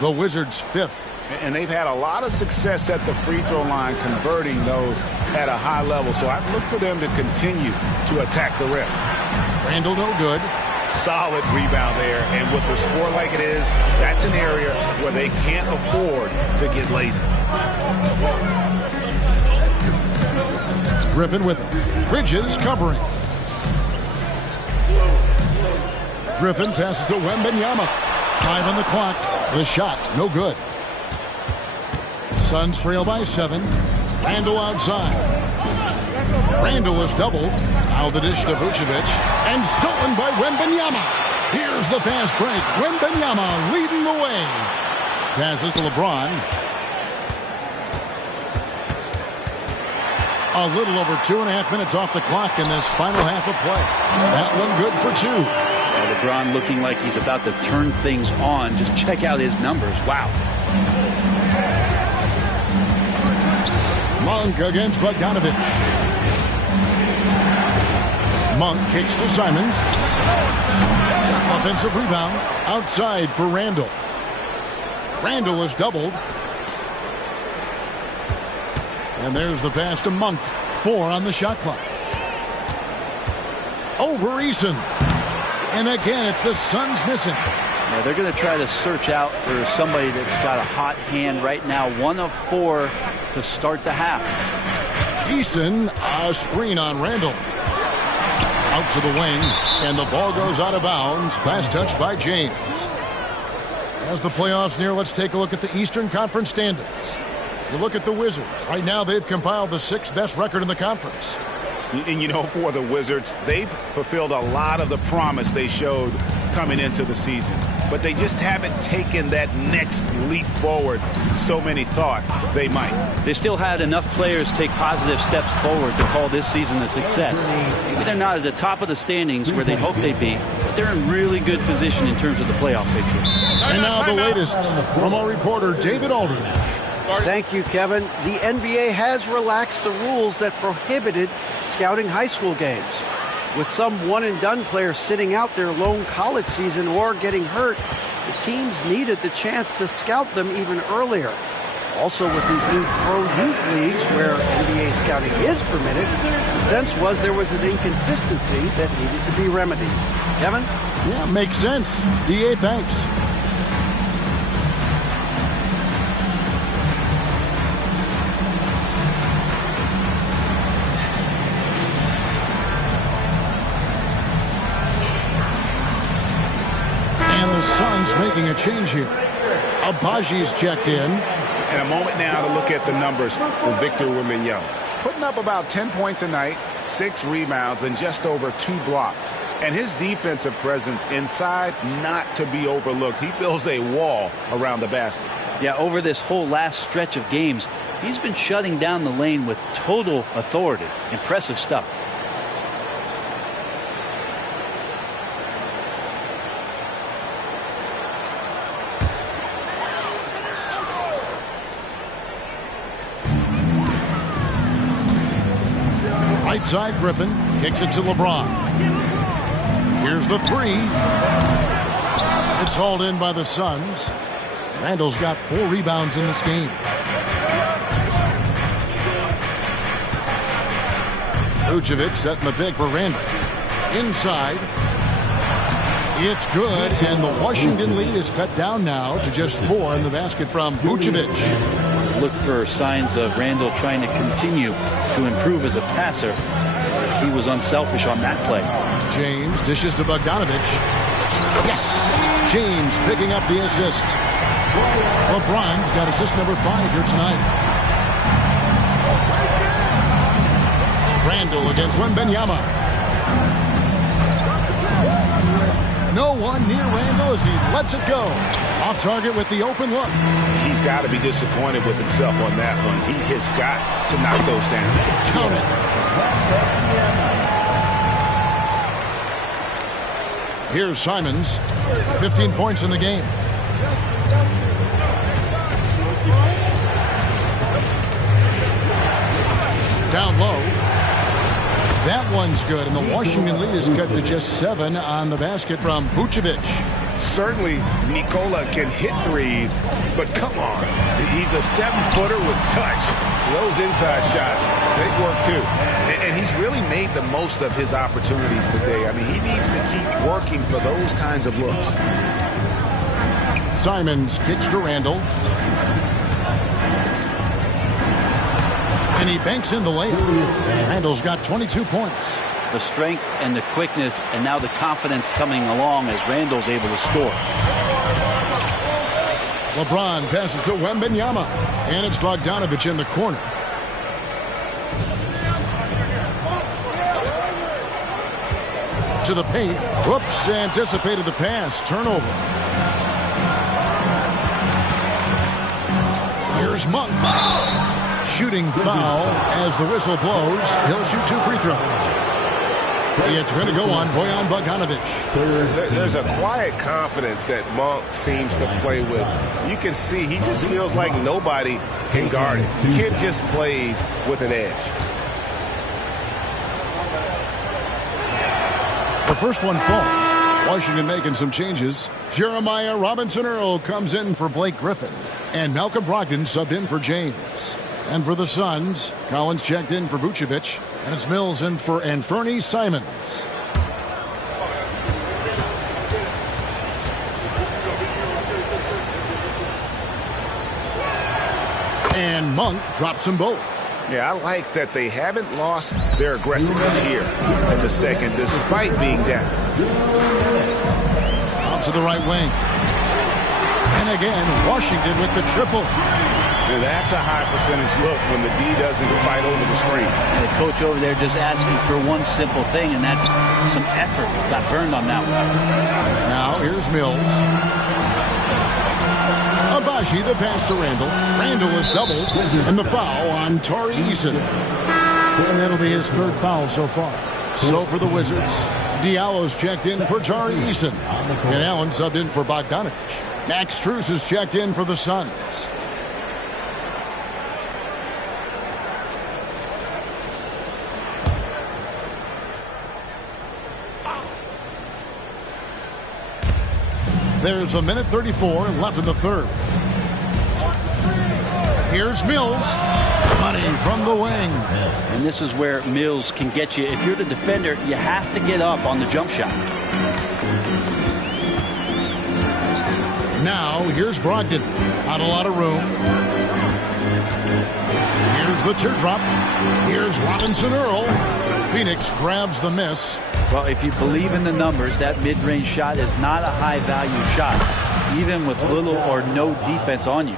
The Wizards 5th. And they've had a lot of success at the free throw line converting those at a high level. So I'd look for them to continue to attack the rim. Randall no good. Solid rebound there. And with the score like it is, that's an area where they can't afford to get lazy. Griffin with it. Bridges covering. Griffin passes to Wembanyama. 5 on the clock. The shot, no good. Suns trail by 7. Randall outside. Randall is doubled. Now the dish to Vucevic. And stolen by Wembanyama. Here's the fast break. Wembanyama leading the way. Passes to LeBron. A little over 2.5 minutes off the clock in this final half of play. That one good for 2. LeBron looking like he's about to turn things on. Just check out his numbers. Wow. Monk against Bogdanovic. Monk kicks to Simons. Offensive rebound. Outside for Randall. Randall is doubled. And there's the pass to Monk. 4 on the shot clock. Over Eason. And again, it's the Suns missing. Yeah, they're going to try to search out for somebody that's got a hot hand right now. 1 of 4 to start the half. Eason, a screen on Randall. Out to the wing, and the ball goes out of bounds. Fast touch by James. As the playoffs near, let's take a look at the Eastern Conference standings. You look at the Wizards. Right now, they've compiled the 6th best record in the conference. And, you know, for the Wizards, they've fulfilled a lot of the promise they showed coming into the season. But they just haven't taken that next leap forward so many thought they might. They still had enough players take positive steps forward to call this season a success. Maybe they're not at the top of the standings where they hope they'd be, but they're in really good position in terms of the playoff picture. And now the latest from our reporter, David Aldridge. Thank you, Kevin. The NBA has relaxed the rules that prohibited scouting high school games. With some one-and-done players sitting out their lone college season or getting hurt, the teams needed the chance to scout them even earlier. Also, with these new pro youth leagues where NBA scouting is permitted, the sense was there was an inconsistency that needed to be remedied. Kevin? Yeah, makes sense. DA, thanks. And the Suns making a change here. Abaji's checked in. And a moment now to look at the numbers for Victor Wembanyama. Putting up about 10 points a night, 6 rebounds, and just over 2 blocks. And his defensive presence inside, not to be overlooked. He builds a wall around the basket. Yeah, over this whole last stretch of games, he's been shutting down the lane with total authority. Impressive stuff. Right side, Griffin kicks it to LeBron. Here's the three. It's hauled in by the Suns. Randall's got 4 rebounds in this game. Vucevic setting the pick for Randall. Inside. It's good, and the Washington lead is cut down now to just 4 in the basket from Vucevic. Look for signs of Randall trying to continue to improve as a passer, as he was unselfish on that play. James dishes to Bogdanovich. Yes, it's James picking up the assist. LeBron's got assist number 5 here tonight. Randall against Wembanyama. No one near Randall as he lets it go. Off target with the open look. He's got to be disappointed with himself on that one. He has got to knock those down. Count it. Here's Simons. 15 points in the game. Down low. That one's good, and the Washington lead is cut to just 7 on the basket from Vucevic. Certainly, Nikola can hit threes, but come on. He's a 7-footer with touch. Those inside shots, they work too. And he's really made the most of his opportunities today. I mean, he needs to keep working for those kinds of looks. Simons kicks to Randall. And he banks in the layup. Randall's got 22 points. The strength and the quickness and now the confidence coming along as Randall's able to score. LeBron passes to Wembanyama. And it's Bogdanovich in the corner. To the paint. Whoops, anticipated the pass. Turnover. Here's Monk. Shooting foul as the whistle blows. He'll shoot 2 free throws. It's going to go on Bojan Bogdanovich. There's a quiet confidence that Monk seems to play with. You can see he just feels like nobody can guard him. The kid just plays with an edge. The first one falls. Washington making some changes. Jeremiah Robinson-Earl comes in for Blake Griffin. And Malcolm Brogdon subbed in for James. And for the Suns, Collins checked in for Vucevic, and it's Mills in for Anfernee Simons. And Monk drops them both. Yeah, I like that they haven't lost their aggressiveness here in the second, despite being down. Out to the right wing. And again, Washington with the triple. And that's a high percentage look when the D doesn't fight over the screen. And the coach over there just asking for one simple thing, and that's some effort. Got burned on that one. Now here's Mills. Abashi, the pass to Randall. Randall is doubled, and the foul on Tari Eason. And that'll be his 3rd foul so far. So for the Wizards, Diallo's checked in for Tari Eason. And Allen subbed in for Bogdanovich. Max Strus is checked in for the Suns. There's a minute 34 left in the 3rd. Here's Mills. Money from the wing. And this is where Mills can get you. If you're the defender, you have to get up on the jump shot. Now, here's Brogdon. Not a lot of room. Here's the teardrop. Here's Robinson-Earl. Phoenix grabs the miss. Well, if you believe in the numbers, that mid-range shot is not a high-value shot, even with little or no defense on you.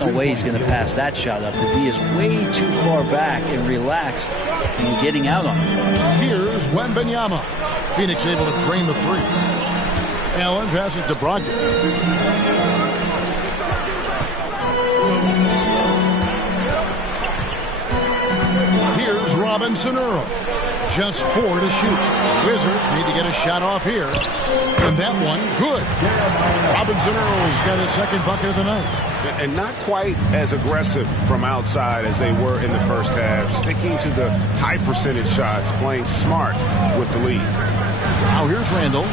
No way he's going to pass that shot up. The D is way too far back and relaxed in getting out on him. Here's Wembanyama. Phoenix able to drain the 3. Allen passes to Brogdon. Here's Robinson-Earl. Just 4 to shoot. Wizards need to get a shot off here. And that one, good. Robinson-Earl's got his 2nd bucket of the night. And not quite as aggressive from outside as they were in the first half. Sticking to the high percentage shots, playing smart with the lead. Now here's Randall.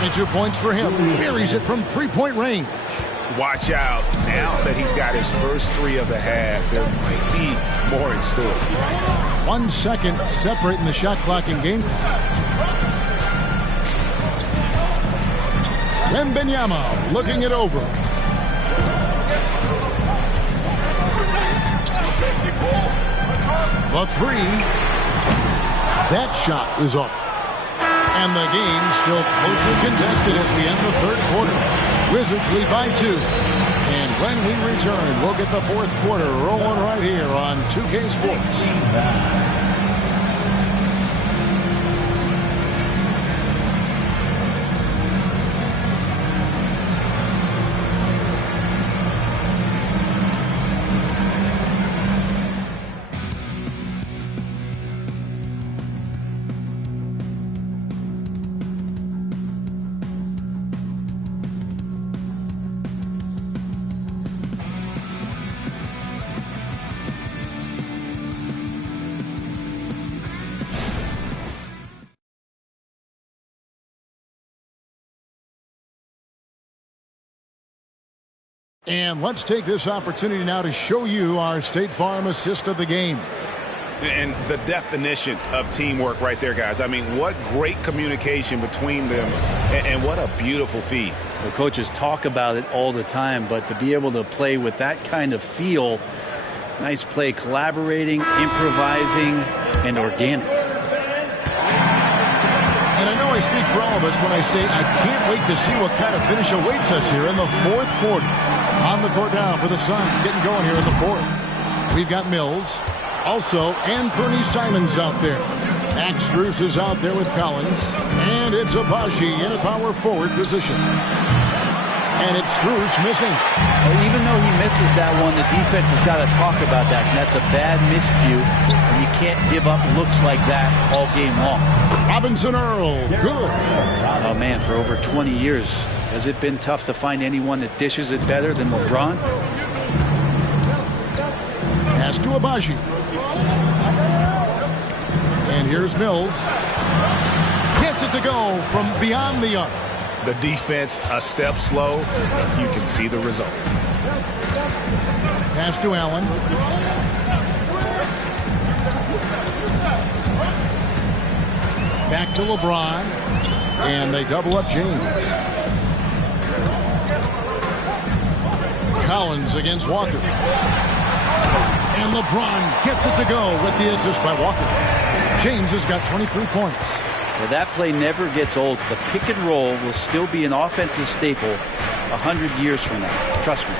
22 points for him. Buries it from three-point range. Watch out. Now that he's got his first three of the half, there might be more in store. 1 second separating the shot clock and game clock. Wembanyama looking it over. The three. That shot is off. And the game still closely contested as we end the third quarter. Wizards lead by 2. And when we return, we'll get the fourth quarter rolling right here on 2K Sports. And let's take this opportunity now to show you our State Farm assist of the game. And the definition of teamwork right there, guys. I mean, what great communication between them, and what a beautiful feed. The coaches talk about it all the time, but to be able to play with that kind of feel, nice play, collaborating, improvising, and organic. And I know I speak for all of us when I say I can't wait to see what kind of finish awaits us here in the fourth quarter. On the court now for the Suns, getting going here in the fourth. We've got Mills. Also, Anthony Simons out there. Max Strus is out there with Collins. And it's Abaji in a power forward position. And it's Strus missing. Well, even though he misses that one, the defense has got to talk about that. And that's a bad miscue. And you can't give up looks like that all game long. Robinson Earl, good. Oh, man, for over 20 years. Has it been tough to find anyone that dishes it better than LeBron? Pass to Abaji. And here's Mills. Gets it to go from beyond the arc. The defense a step slow, and you can see the results. Pass to Allen. Back to LeBron. And they double up James. Collins against Walker. And LeBron gets it to go with the assist by Walker. James has got 23 points. Well, that play never gets old. The pick and roll will still be an offensive staple 100 years from now. Trust me.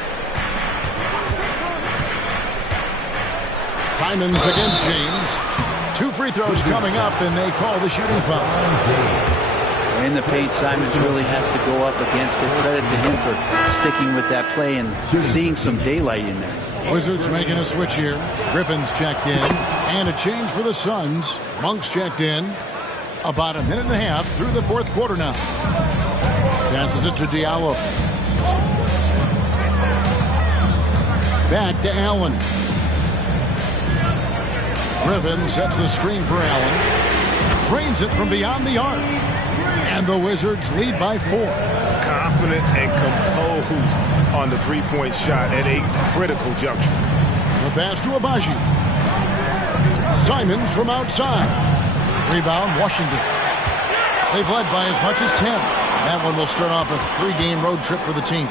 Simons against James. 2 free throws coming up, and they call the shooting foul. In the paint, Simons really has to go up against it. Credit to him for sticking with that play and seeing some daylight in there. Wizards making a switch here. Griffin's checked in. And a change for the Suns. Monk's checked in. About a minute and a half through the fourth quarter now. Passes it to Diallo. Back to Allen. Griffin sets the screen for Allen. Drains it from beyond the arc. And the Wizards lead by 4. Confident and composed on the three-point shot at a critical juncture. The pass to Abaji. Simons from outside. Rebound, Washington. They've led by as much as 10. That one will start off a 3-game road trip for the team.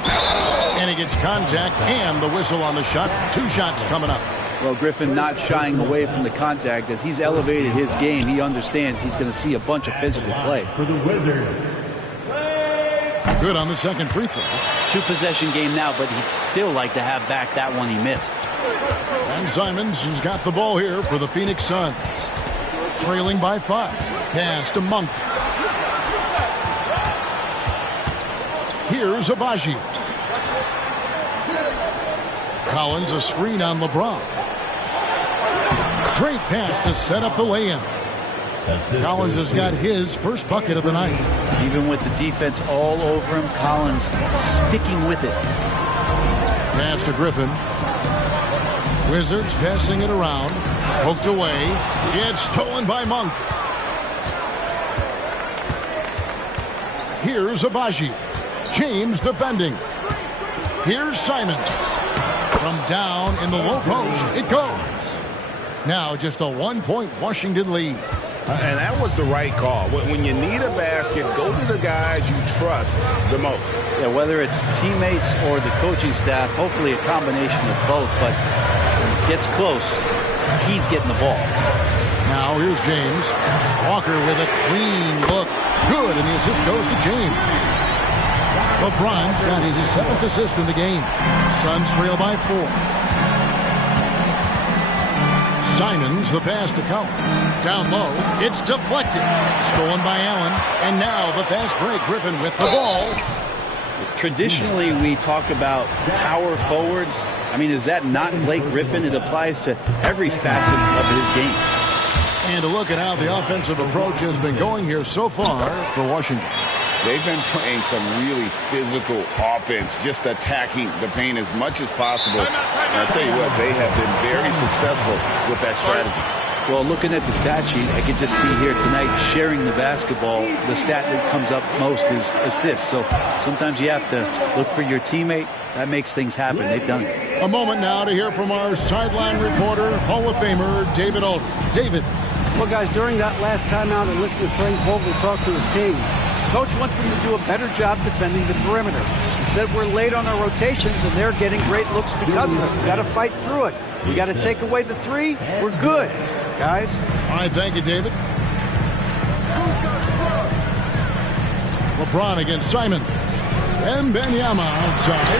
And he gets contact and the whistle on the shot. 2 shots coming up. Well, Griffin not shying away from the contact. As he's elevated his game, he understands he's going to see a bunch of physical play. For the Wizards. Good on the second free throw. 2-possession game now, but he'd still like to have back that one he missed. And Simons has got the ball here for the Phoenix Suns. Trailing by 5. Pass to Monk. Here's Abaji. Collins a screen on LeBron. Great pass to set up the lay-in. Collins has got his first bucket of the night. Even with the defense all over him, Collins sticking with it. Pass to Griffin. Wizards passing it around. Poked away. It's stolen by Monk. Here's Abaji. James defending. Here's Simons. From down in the low post, it goes. Now just a 1-point Washington lead. And that was the right call. When you need a basket, go to the guys you trust the most. Yeah, whether it's teammates or the coaching staff, hopefully a combination of both, but when it gets close, he's getting the ball. Now here's James. Walker with a clean look. Good, and the assist goes to James. LeBron's got his 7th assist in the game. Suns trail by 4. Simons, the pass to Collins. Down low, it's deflected. Stolen by Allen. And now the fast break. Griffin with the ball. Traditionally, we talk about power forwards. I mean, is that not Blake Griffin? It applies to every facet of his game. And a look at how the offensive approach has been going here so far for Washington. They've been playing some really physical offense, just attacking the paint as much as possible. And I'll tell you what, they have been very successful with that strategy. Well, looking at the stat sheet, I could just see here tonight sharing the basketball. The stat that comes up most is assists. So sometimes you have to look for your teammate. That makes things happen. They've done it. A moment now to hear from our sideline reporter, Hall of Famer David Aldridge. David. Well, guys, during that last timeout and listening to Frank Vogel talk to his team, Coach wants them to do a better job defending the perimeter. He said we're late on our rotations, and they're getting great looks because of it. We've got to fight through it. We got to take away the 3. We're good, guys. All right, thank you, David. LeBron against Simon. And Benyama outside.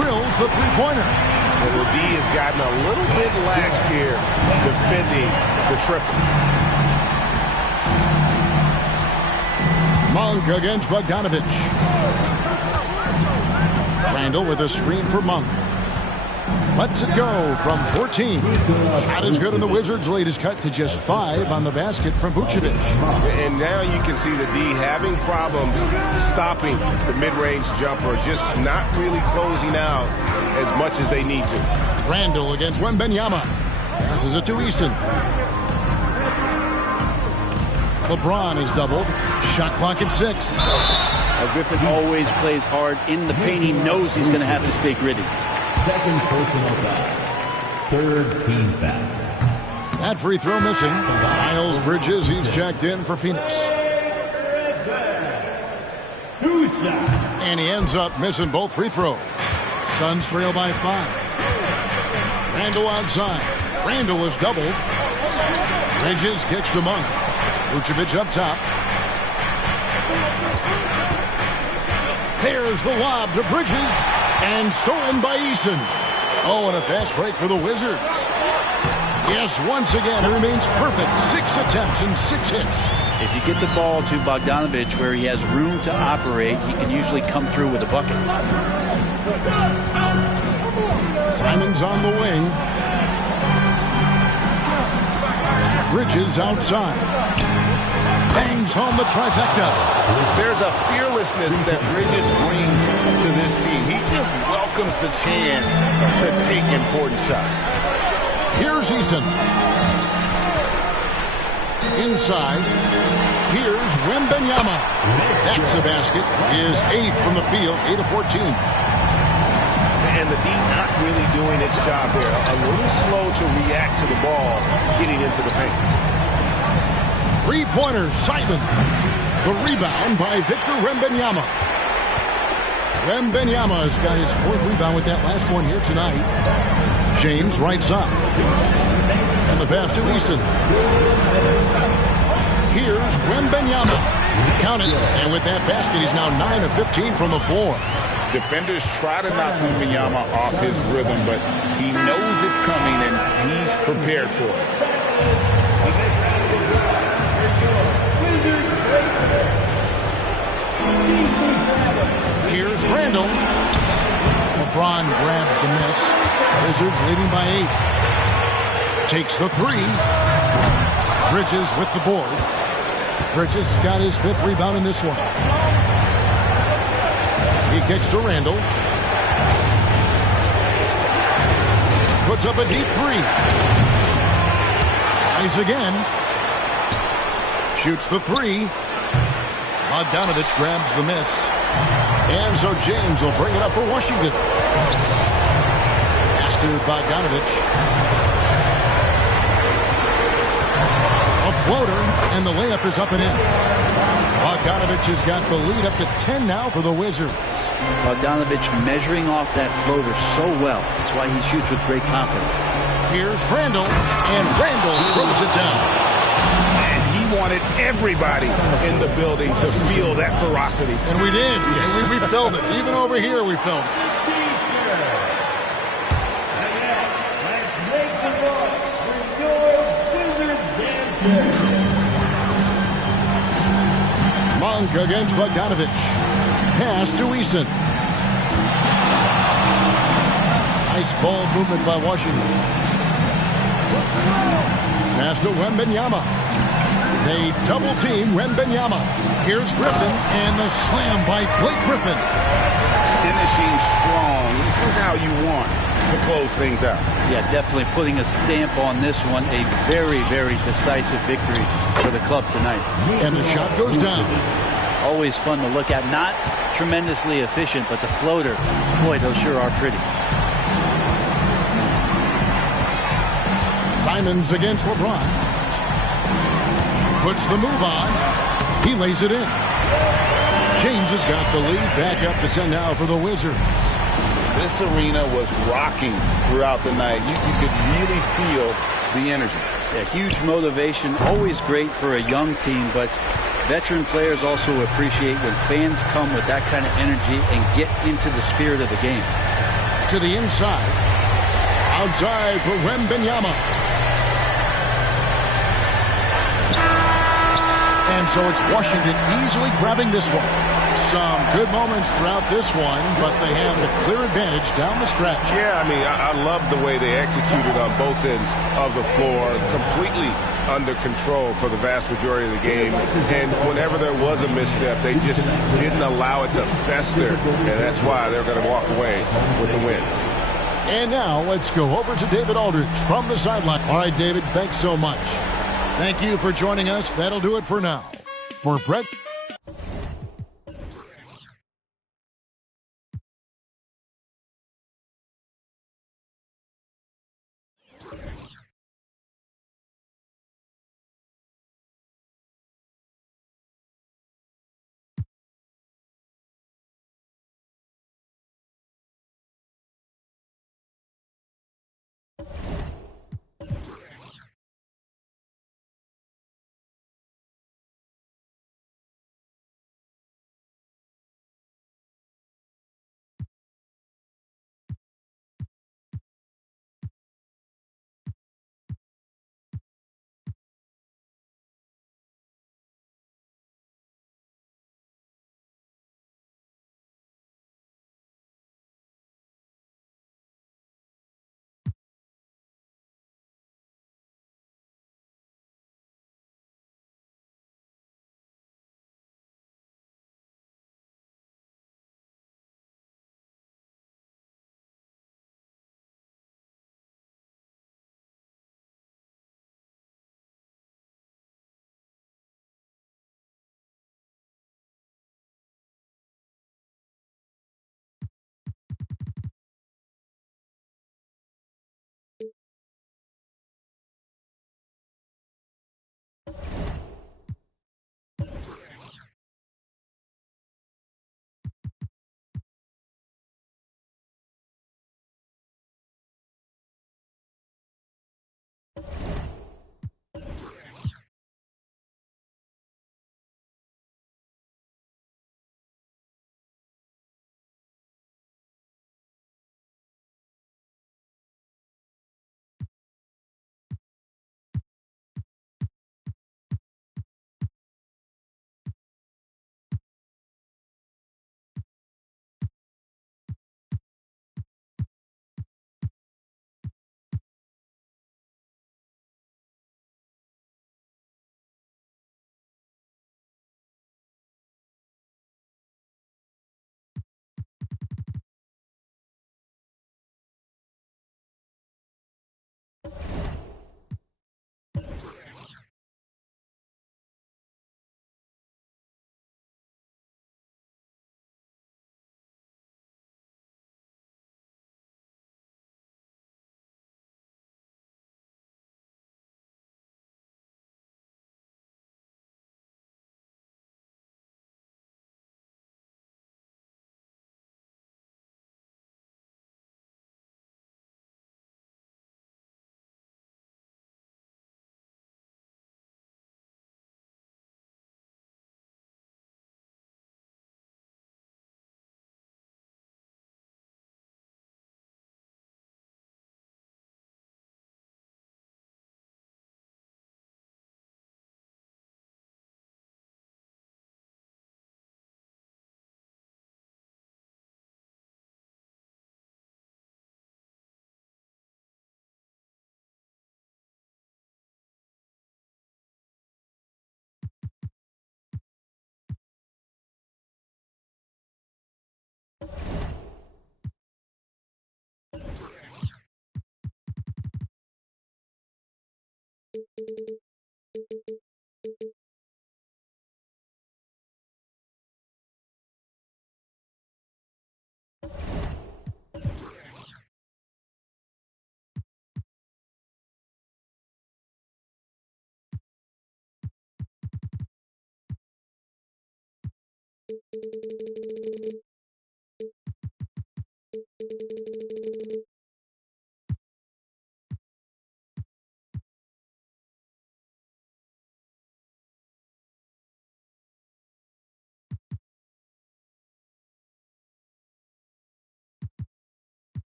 Drills the three-pointer. Well, the D has gotten a little bit laxed here defending the triple. Monk against Bogdanovich. Randall with a screen for Monk. Lets it go from 14. Shot is good, and the Wizards' lead is cut to just 5 on the basket from Vucevic. And now you can see the D having problems stopping the mid-range jumper, just not really closing out as much as they need to. Randall against Wembanyama. Passes it to Easton. LeBron is doubled. Shot clock at 6. Griffin always plays hard in the paint. He knows he's going to have to stay gritty. Second personal foul. Third team foul. That free throw missing. Miles Bridges, he's checked in for Phoenix. And he ends up missing both free throws. Suns trail by 5. Randall outside. Randall is doubled. Bridges gets to Monk. Vucevic up top. There's the lob to Bridges. And stolen by Eason. Oh, and a fast break for the Wizards. Yes, once again, it remains perfect. 6 attempts and 6 hits. If you get the ball to Bogdanovich where he has room to operate, he can usually come through with a bucket. Simons on the wing. Bridges outside. Bangs home the trifecta. There's a fearlessness that Bridges brings to this team. He just welcomes the chance to take important shots. Here's Eason. Inside. Here's Wembanyama. That's a basket. His 8th from the field, 8 of 14. And the D not really doing its job there. A little slow to react to the ball getting into the paint. Three-pointer, Simon. The rebound by Victor Wembanyama. Wembanyama's got his 4th rebound with that last one here tonight. James right side. And the pass to Easton. Here's Wembanyama. Count it. And with that basket, he's now 9 of 15 from the floor. Defenders try to knock Wembanyama off his rhythm, but he knows it's coming and he's prepared for it. Here's Randall. LeBron grabs the miss. Wizards leading by 8. Takes the 3. Bridges with the board. Bridges got his 5th rebound in this one. He kicks to Randall. Puts up a deep 3. Tries again. Shoots the 3. Bogdanovich grabs the miss. And so James will bring it up for Washington. Pass to Bogdanovich. A floater, and the layup is up and in. Bogdanovich has got the lead up to 10 now for the Wizards. Bogdanovich measuring off that floater so well. That's why he shoots with great confidence. Here's Randall, and Randall throws it down. And he wanted everybody in the building to feel that ferocity. And we did. And we felt it. Even over here, we felt it. Monk against Bogdanovich. Pass to Eason. Nice ball movement by Washington. Pass to Wembanyama. They double team Wembanyama. Here's Griffin, and the slam by Blake Griffin. Finishing strong. This is how you want to close things out. Yeah, definitely putting a stamp on this one. A very, very decisive victory for the club tonight. And the shot goes down. Always fun to look at. Not tremendously efficient, but the floater, boy, those sure are pretty. Simons against LeBron. Puts the move on. He lays it in. James has got the lead back up to 10 now for the Wizards. This arena was rocking throughout the night. You could really feel the energy. Yeah, huge motivation. Always great for a young team, but veteran players also appreciate when fans come with that kind of energy and get into the spirit of the game. To the inside. Outside for Wembanyama. And so it's Washington easily grabbing this one. Some good moments throughout this one, but they have the clear advantage down the stretch. Yeah, I mean, I love the way they executed on both ends of the floor. Completely under control for the vast majority of the game. And whenever there was a misstep, they just didn't allow it to fester. And that's why they're going to walk away with the win. And now let's go over to David Aldridge from the sideline. All right, David, thanks so much. Thank you for joining us. That'll do it for now. For Brett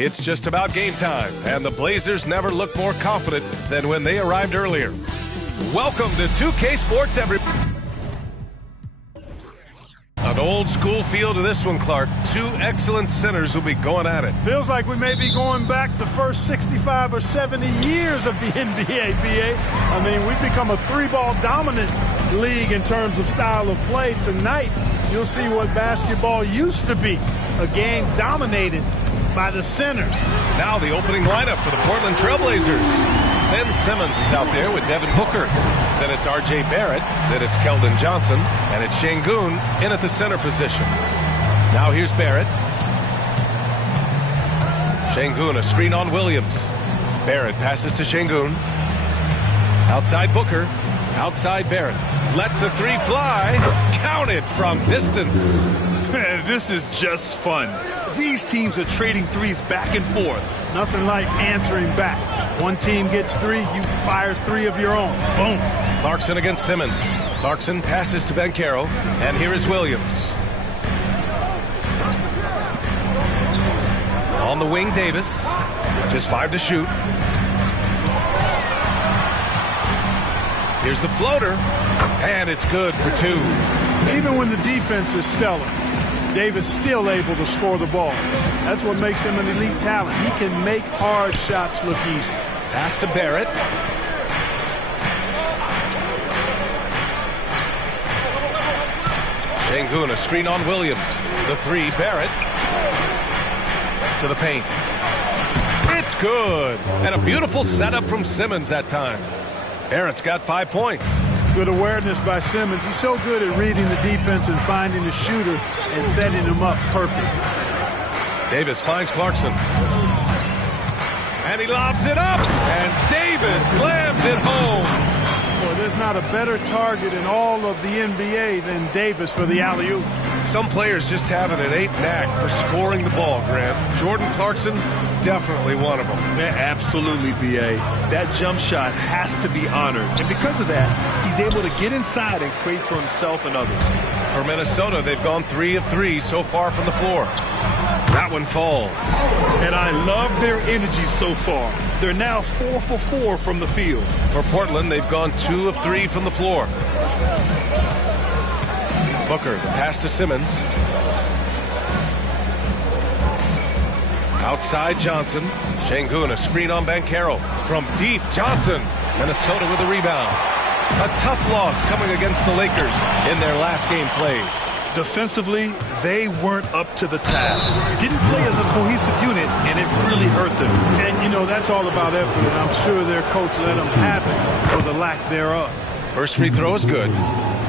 It's just about game time, and the Blazers never look more confident than when they arrived earlier. Welcome to 2K Sports, everybody. An old school feel to this one, Clark. Two excellent centers will be going at it. Feels like we may be going back the first 65 or 70 years of the NBA, BA. I mean, we've become a three-ball dominant league in terms of style of play. Tonight, you'll see what basketball used to be, a game dominated by the centers. Now the opening lineup for the Portland Trailblazers. Ben Simmons is out there with Devin Booker. Then it's R.J. Barrett. Then it's Keldon Johnson. And it's Şengün in at the center position. Now here's Barrett. Şengün, a screen on Williams. Barrett passes to Şengün. Outside Booker. Outside Barrett. Lets the three fly. Counted from distance. Man, this is just fun. These teams are trading threes back and forth. Nothing like answering back. One team gets three, you fire three of your own. Boom. Clarkson against Simmons. Clarkson passes to Banchero, and here is Williams. On the wing, Davis. Just 5 to shoot. Here's the floater, and it's good for 2. Even when the defense is stellar, Davis still able to score the ball. That's what makes him an elite talent. He can make hard shots look easy. Pass to Barrett. Şengün, a screen on Williams. The three, Barrett. To the paint. It's good. And a beautiful setup from Simmons that time. Barrett's got 5 points. Good awareness by Simmons. He's so good at reading the defense and finding the shooter and setting him up perfect. Davis finds Clarkson. And he lobs it up. And Davis slams it home. Well, there's not a better target in all of the NBA than Davis for the alley-oop. Some players just have an innate knack for scoring the ball, Grant. Jordan Clarkson, definitely one of them. Man, absolutely, B.A. That jump shot has to be honored. And because of that, he's able to get inside and create for himself and others. For Minnesota, they've gone 3 of 3 so far from the floor. That one falls. And I love their energy so far. They're now 4 for 4 from the field. For Portland, they've gone 2 of 3 from the floor. Booker, the pass to Simmons. Outside Johnson. Şengün, a screen on Banchero. From deep, Johnson. Minnesota with a rebound. A tough loss coming against the Lakers in their last game played. Defensively, they weren't up to the task. Didn't play as a cohesive unit, and it really hurt them. And, you know, that's all about effort, and I'm sure their coach let them have it for the lack thereof. First free throw is good.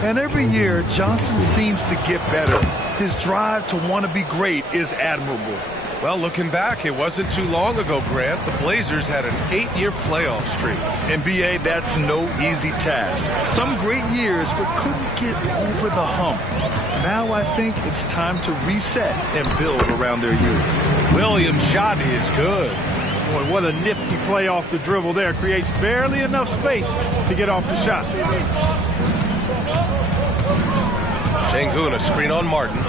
And every year, Johnson seems to get better. His drive to want to be great is admirable. Well, looking back, it wasn't too long ago, Grant. The Blazers had an 8-year playoff streak. NBA, that's no easy task. Some great years, but couldn't get over the hump. Now I think it's time to reset and build around their youth. Williams' shot is good. Boy, what a nifty play off the dribble there. Creates barely enough space to get off the shot. Şengün, a screen on Martin.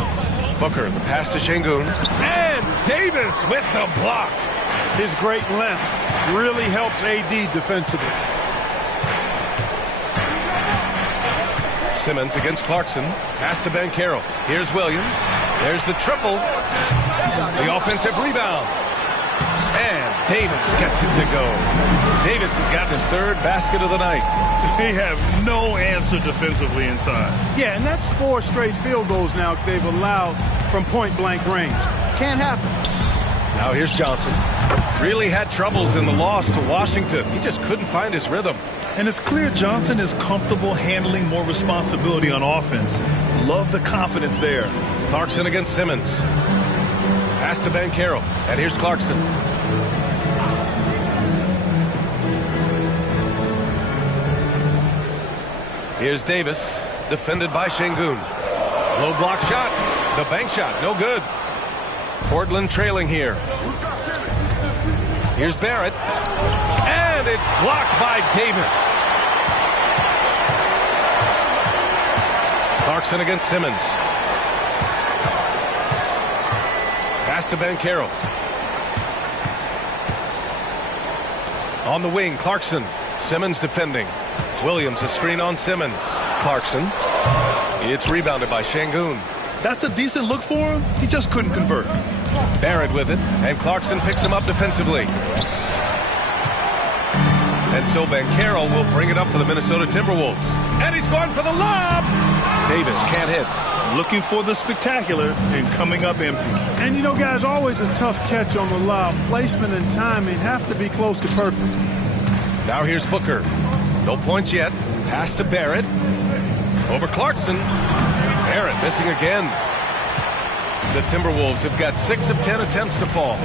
Booker, the pass to Şengün. And Davis with the block. His great length really helps AD defensively. Simmons against Clarkson. Pass to Banchero. Here's Williams. There's the triple. The offensive rebound. And Davis gets it to go. Davis has gotten his 3rd basket of the night. They have no answer defensively inside. Yeah, and that's 4 straight field goals now they've allowed from point-blank range. Can't happen. Now here's Johnson. Really had troubles in the loss to Washington. He just couldn't find his rhythm. And it's clear Johnson is comfortable handling more responsibility on offense. Love the confidence there. Clarkson against Simmons. Pass to Banchero. And here's Clarkson. Here's Davis, defended by Şengün. Low block shot. The bank shot, no good. Portland trailing here. Here's Barrett. And it's blocked by Davis. Clarkson against Simmons. Pass to Banchero. On the wing, Clarkson. Simmons defending. Williams, a screen on Simmons. Clarkson. It's rebounded by Şengün. That's a decent look for him. He just couldn't convert. Barrett with it, and Clarkson picks him up defensively. And so Banchero will bring it up for the Minnesota Timberwolves. And he's going for the lob. Davis can't hit. Looking for the spectacular and coming up empty. And you know, guys, always a tough catch on the lob. Placement and timing have to be close to perfect. Now here's Booker. No points yet. Pass to Barrett. Over Clarkson. Barrett missing again. The Timberwolves have got 6 of 10 attempts to fall.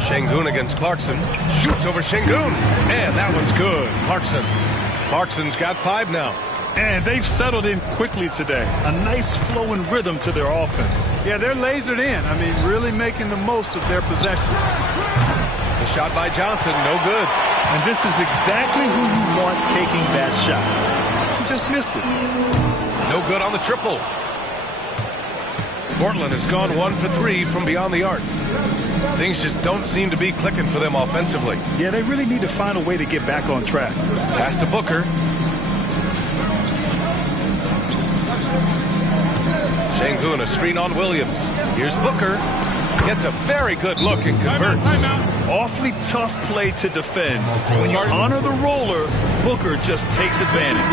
Şengün against Clarkson. Shoots over Şengün. And that one's good. Clarkson's got 5 now. And they've settled in quickly today. A nice flow and rhythm to their offense. Yeah, they're lasered in. I mean, really making the most of their possession. The shot by Johnson, no good. And this is exactly who you want taking that shot. He just missed it. No good on the triple. Portland has gone 1 for 3 from beyond the arc. Things just don't seem to be clicking for them offensively. Yeah, they really need to find a way to get back on track. Pass to Booker. Şengün, a screen on Williams. Here's Booker. Gets a very good look and converts. Awfully tough play to defend. When you honor the roller, Booker just takes advantage.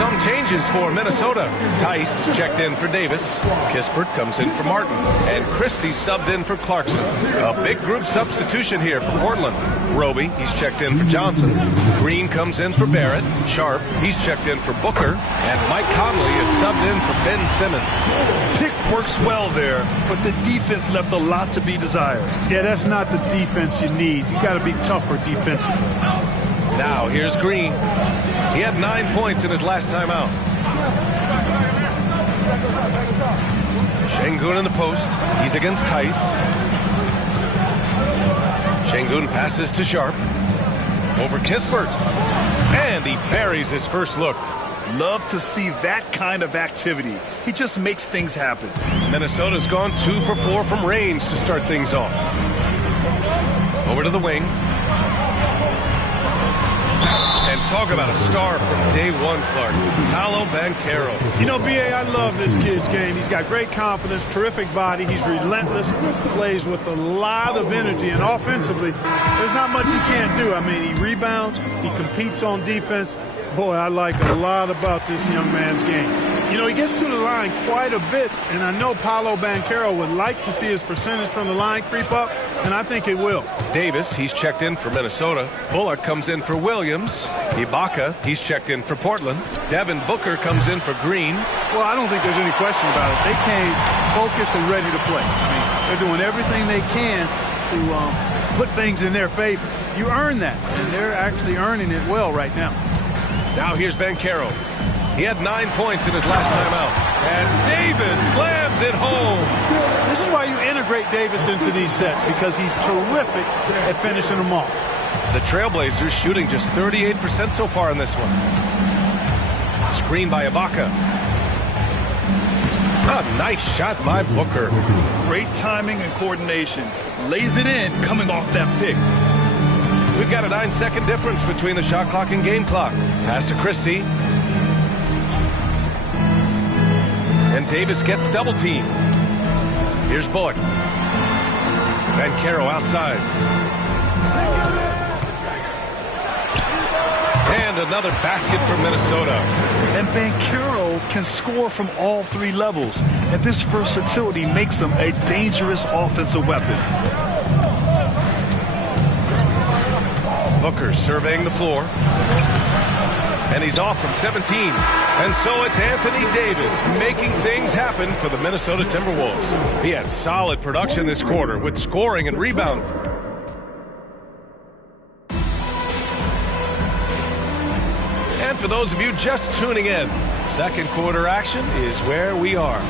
Some changes for Minnesota. Tice checked in for Davis. Kispert comes in for Martin. And Christie subbed in for Clarkson. A big group substitution here for Portland. Roby, he's checked in for Johnson. Green comes in for Barrett. Sharp, he's checked in for Booker. And Mike Conley is subbed in for Ben Simmons. Pick works well there, but the defense left a lot to be desired. Yeah, that's not the defense you need. You got to be tougher defensively. Now here's Green. He had 9 points in his last time out. Şengün in the post. He's against Tice. Şengün passes to Sharp. Over Kispert. And he buries his first look. Love to see that kind of activity. He just makes things happen. Minnesota's gone 2 for 4 from range to start things off. Over to the wing. And talk about a star from day one, Clark. Paolo Banchero. You know, B.A., I love this kid's game. He's got great confidence, terrific body. He's relentless, plays with a lot of energy. And offensively, there's not much he can't do. I mean, he rebounds, he competes on defense. Boy, I like a lot about this young man's game. You know, he gets to the line quite a bit, and I know Paolo Banchero would like to see his percentage from the line creep up, and I think it will. Davis, he's checked in for Minnesota. Bullock comes in for Williams. Ibaka, he's checked in for Portland. Devin Booker comes in for Green. Well, I don't think there's any question about it. They came focused and ready to play. I mean, they're doing everything they can to put things in their favor. You earn that, and they're actually earning it well right now. Now here's Banchero. He had 9 points in his last time out. And Davis slams it home. This is why you integrate Davis into these sets, because he's terrific at finishing them off. The Trailblazers shooting just 38% so far in this one. Screen by Ibaka. A nice shot by Booker. Great timing and coordination. Lays it in coming off that pick. We've got a 9-second difference between the shot clock and game clock. Pass to Christie. And Davis gets double-teamed. Here's Bullock. Banchero outside. And another basket for Minnesota. And Banchero can score from all three levels. And this versatility makes him a dangerous offensive weapon. Booker surveying the floor. And he's off from 17. And so it's Anthony Davis making things happen for the Minnesota Timberwolves. He had solid production this quarter with scoring and rebounding. And for those of you just tuning in, second quarter action is where we are.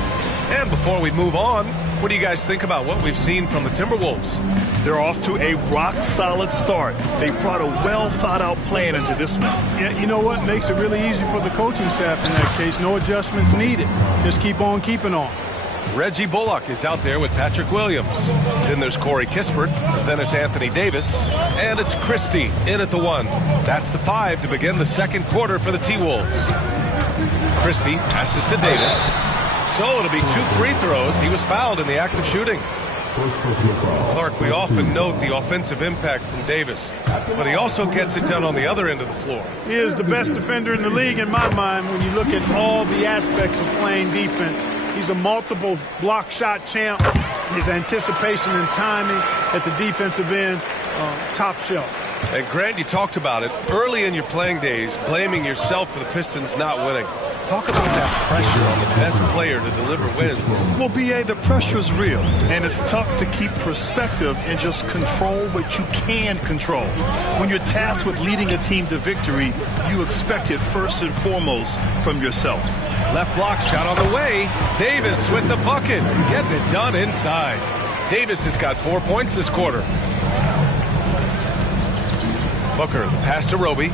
And before we move on, what do you guys think about what we've seen from the Timberwolves? They're off to a rock-solid start. They brought a well-thought-out plan into this one. Yeah, you know what? Makes it really easy for the coaching staff in that case. No adjustments needed. Just keep on keeping on. Reggie Bullock is out there with Patrick Williams. Then there's Corey Kispert. Then it's Anthony Davis. And it's Christie in at the 1. That's the 5 to begin the second quarter for the T-Wolves. Christie passes it to Davis. So it'll be 2 free throws. He was fouled in the act of shooting. Clark, we often note the offensive impact from Davis, but he also gets it done on the other end of the floor. He is the best defender in the league in my mind when you look at all the aspects of playing defense. He's a multiple block shot champ. His anticipation and timing at the defensive end, top shelf. And Grant, you talked about it early in your playing days, blaming yourself for the Pistons not winning. Talk about that pressure on the best player to deliver wins. Well, B.A., the pressure is real, and it's tough to keep perspective and just control what you can control. When you're tasked with leading a team to victory, you expect it first and foremost from yourself. Left block shot on the way. Davis with the bucket, getting it done inside. Davis has got 4 points this quarter. Booker, the pass to Roby.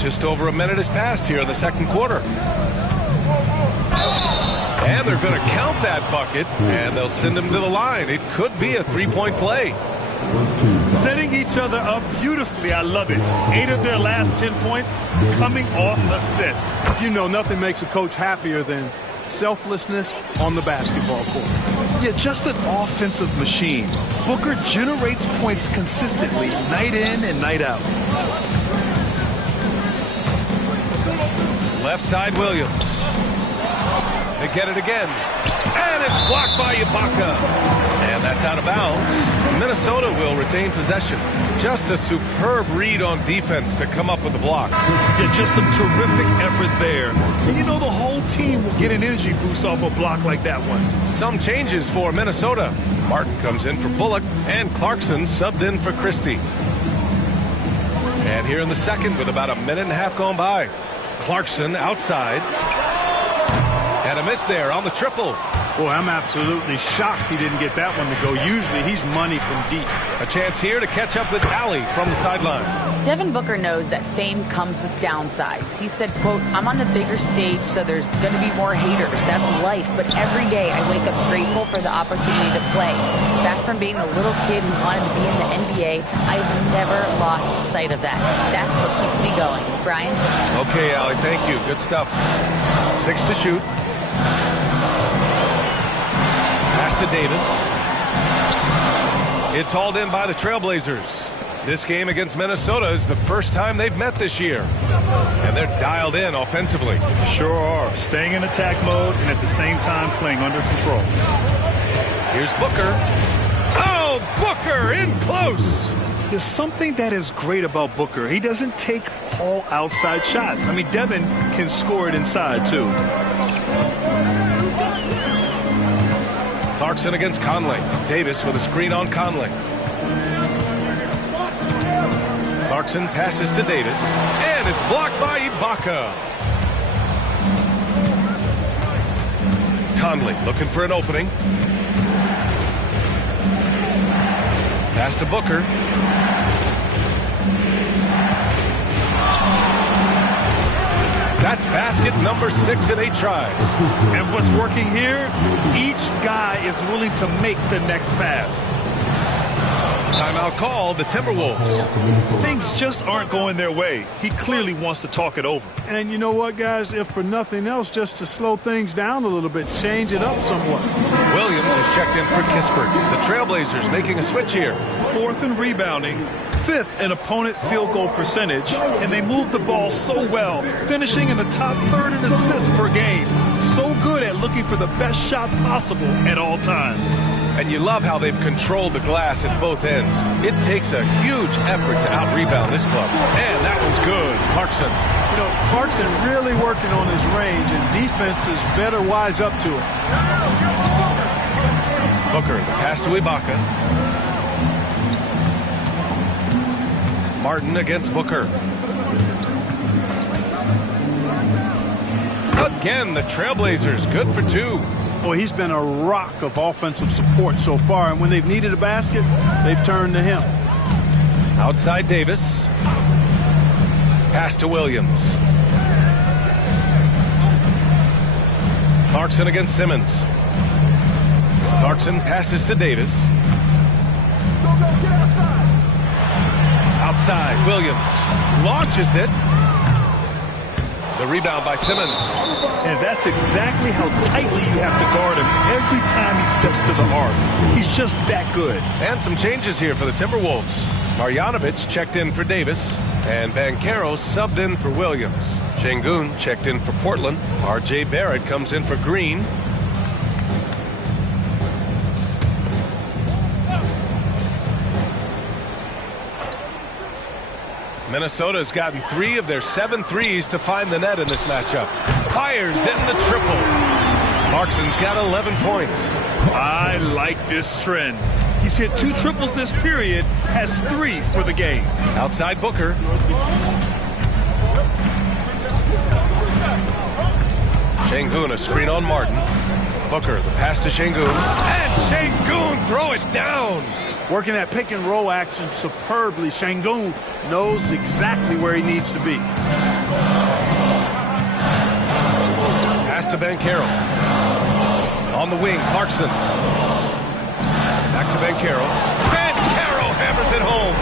Just over a minute has passed here in the second quarter. And they're going to count that bucket, and they'll send him to the line. It could be a three-point play. Setting each other up beautifully. I love it. 8 of their last 10 points coming off assists. You know, nothing makes a coach happier than selflessness on the basketball court. Yeah, just an offensive machine. Booker generates points consistently, night in and night out. Left side, Williams. They get it again. And it's blocked by Ibaka. And that's out of bounds. Minnesota will retain possession. Just a superb read on defense to come up with the block. Yeah, just some terrific effort there. And you know the whole team will get an energy boost off a block like that one. Some changes for Minnesota. Martin comes in for Bullock, and Clarkson subbed in for Christie. And here in the second with about a minute and a half gone by. Clarkson outside. And a miss there on the triple. Boy, I'm absolutely shocked he didn't get that one to go. Usually he's money from deep. A chance here to catch up with Allie from the sideline. Devin Booker knows that fame comes with downsides. He said, quote, I'm on the bigger stage, so there's going to be more haters. That's life. But every day I wake up grateful for the opportunity to play. Back from being a little kid who wanted to be in the NBA, I've never lost sight of that. That's what keeps me going. Brian? Okay, Allie, thank you. Good stuff. 6 to shoot. Pass to Davis. It's hauled in by the Trailblazers. This game against Minnesota is the first time they've met this year. And they're dialed in offensively. Sure are. Staying in attack mode and at the same time playing under control. Here's Booker. Oh, Booker in close. There's something that is great about Booker. He doesn't take all outside shots. I mean, Devin can score it inside, too. Clarkson against Conley. Davis with a screen on Conley. Clarkson passes to Davis, and it's blocked by Ibaka. Conley looking for an opening. Pass to Booker. That's basket number 6 in 8 tries. And what's working here, each guy is willing to make the next pass. Timeout call, the Timberwolves. Things just aren't going their way. He clearly wants to talk it over. And you know what, guys? If for nothing else, just to slow things down a little bit, change it up somewhat. Williams is checked in for Kispert. The Trailblazers making a switch here. 4th in rebounding, 5th in opponent field goal percentage, and they move the ball so well, finishing in the top 3rd in assists per game. So good at looking for the best shot possible at all times. And you love how they've controlled the glass at both ends. It takes a huge effort to out-rebound this club. And that one's good. Clarkson. You know, Clarkson really working on his range, and defenses better wise up to it. Booker, the pass to Ibaka. Martin against Booker. Again, the Trailblazers, good for 2. Boy, he's been a rock of offensive support so far, and when they've needed a basket, they've turned to him. Outside Davis. Pass to Williams. Clarkson against Simmons. Clarkson passes to Davis. Outside, Williams launches it. The rebound by Simmons. And that's exactly how tightly you have to guard him every time he steps to the arc. He's just that good. And some changes here for the Timberwolves. Marjanovic checked in for Davis, and Banchero subbed in for Williams. Şengün checked in for Portland. R.J. Barrett comes in for Green. Minnesota's gotten 3 of their 7 threes to find the net in this matchup. Fires in the triple. Clarkson's got 11 points. I like this trend. He's hit 2 triples this period, has 3 for the game. Outside Booker. Şengün, a screen on Martin. Booker, the pass to Şengün. And Şengün, throw it down. Working that pick and roll action superbly. Şengün knows exactly where he needs to be. Pass to Banchero. On the wing, Clarkson. Back to Banchero. Banchero hammers it home.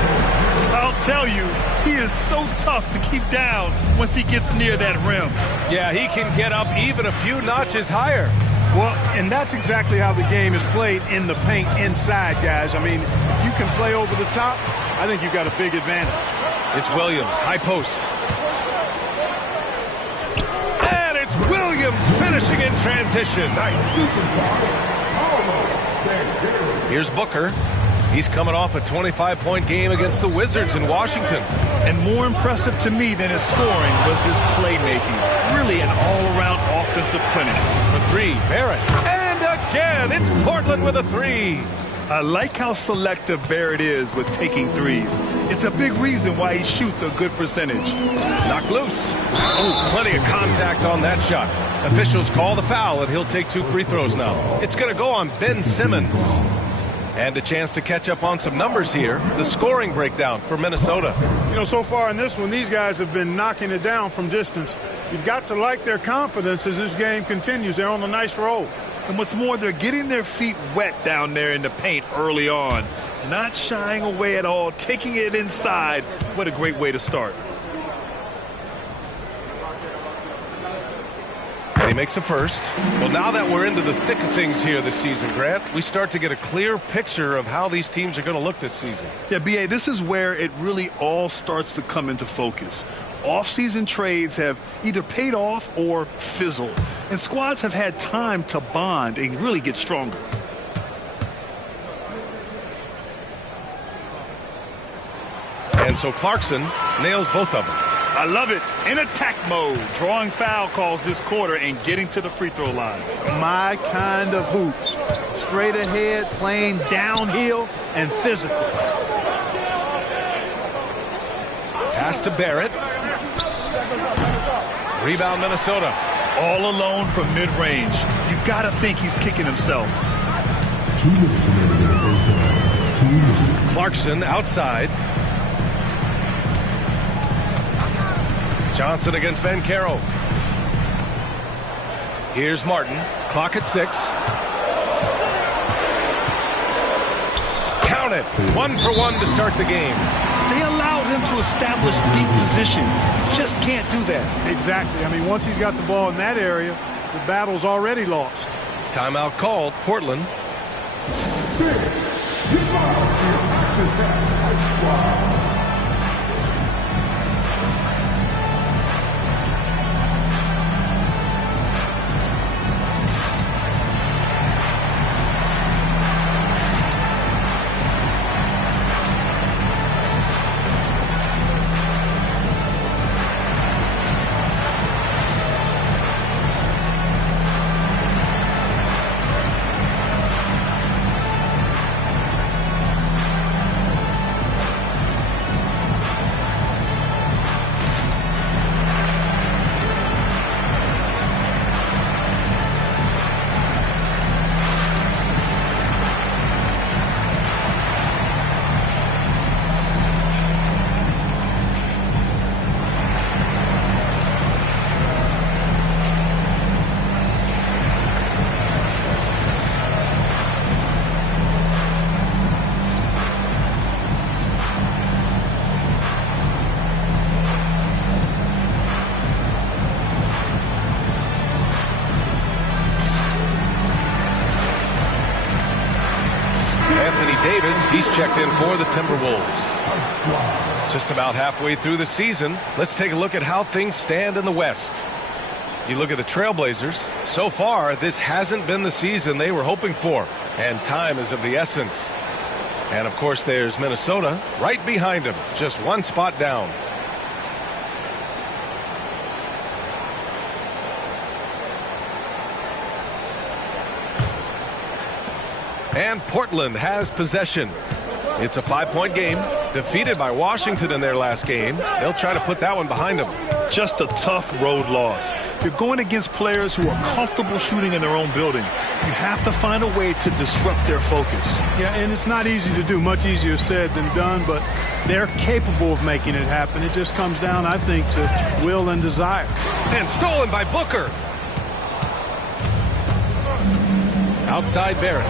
I'll tell you, he is so tough to keep down once he gets near that rim. Yeah, he can get up even a few notches higher. Well, and that's exactly how the game is played in the paint inside, guys. I mean, if you can play over the top, I think you've got a big advantage. It's Williams, high post. And it's Williams finishing in transition. Nice. Here's Booker. He's coming off a 25-point game against the Wizards in Washington. And more impressive to me than his scoring was his playmaking. Really an all-around offensive clinic. For 3, Barrett. And again, it's Portland with a 3. I like how selective Barrett is with taking threes. It's a big reason why he shoots a good percentage. Knocked loose. Oh, plenty of contact on that shot. Officials call the foul, and he'll take 2 free throws now. It's going to go on Ben Simmons. And a chance to catch up on some numbers here. The scoring breakdown for Minnesota. You know, so far in this one, these guys have been knocking it down from distance. You've got to like their confidence as this game continues. They're on a nice roll. And what's more, they're getting their feet wet down there in the paint early on. Not shying away at all, taking it inside. What a great way to start. And he makes a first. Well, now that we're into the thick of things here this season, Grant, we start to get a clear picture of how these teams are going to look this season. Yeah, B.A., this is where it really all starts to come into focus. Off-season trades have either paid off or fizzled, and squads have had time to bond and really get stronger. And so Clarkson nails both of them. I love it. In attack mode, drawing foul calls this quarter and getting to the free throw line. My kind of hoops. Straight ahead, playing downhill, and physical. Pass to Barrett. Rebound Minnesota. All alone from mid-range. You got to think he's kicking himself. Clarkson outside. Johnson against Bancaro. Here's Martin. Clock at 6. Count it. 1 for 1 to start the game. They allowed him to establish deep position. Just can't do that. Exactly. I mean, once he's got the ball in that area, the battle's already lost. Timeout called. Portland. He's checked in for the Timberwolves. Just about halfway through the season, let's take a look at how things stand in the West. You look at the Trailblazers. So far, this hasn't been the season they were hoping for, and time is of the essence. And, of course, there's Minnesota right behind them, just one spot down. And Portland has possession. It's a 5-point game. Defeated by Washington in their last game. They'll try to put that one behind them. Just a tough road loss. You're going against players who are comfortable shooting in their own building. You have to find a way to disrupt their focus. Yeah, and it's not easy to do. Much easier said than done, but they're capable of making it happen. It just comes down, I think, to will and desire. And stolen by Booker. Outside Barrett.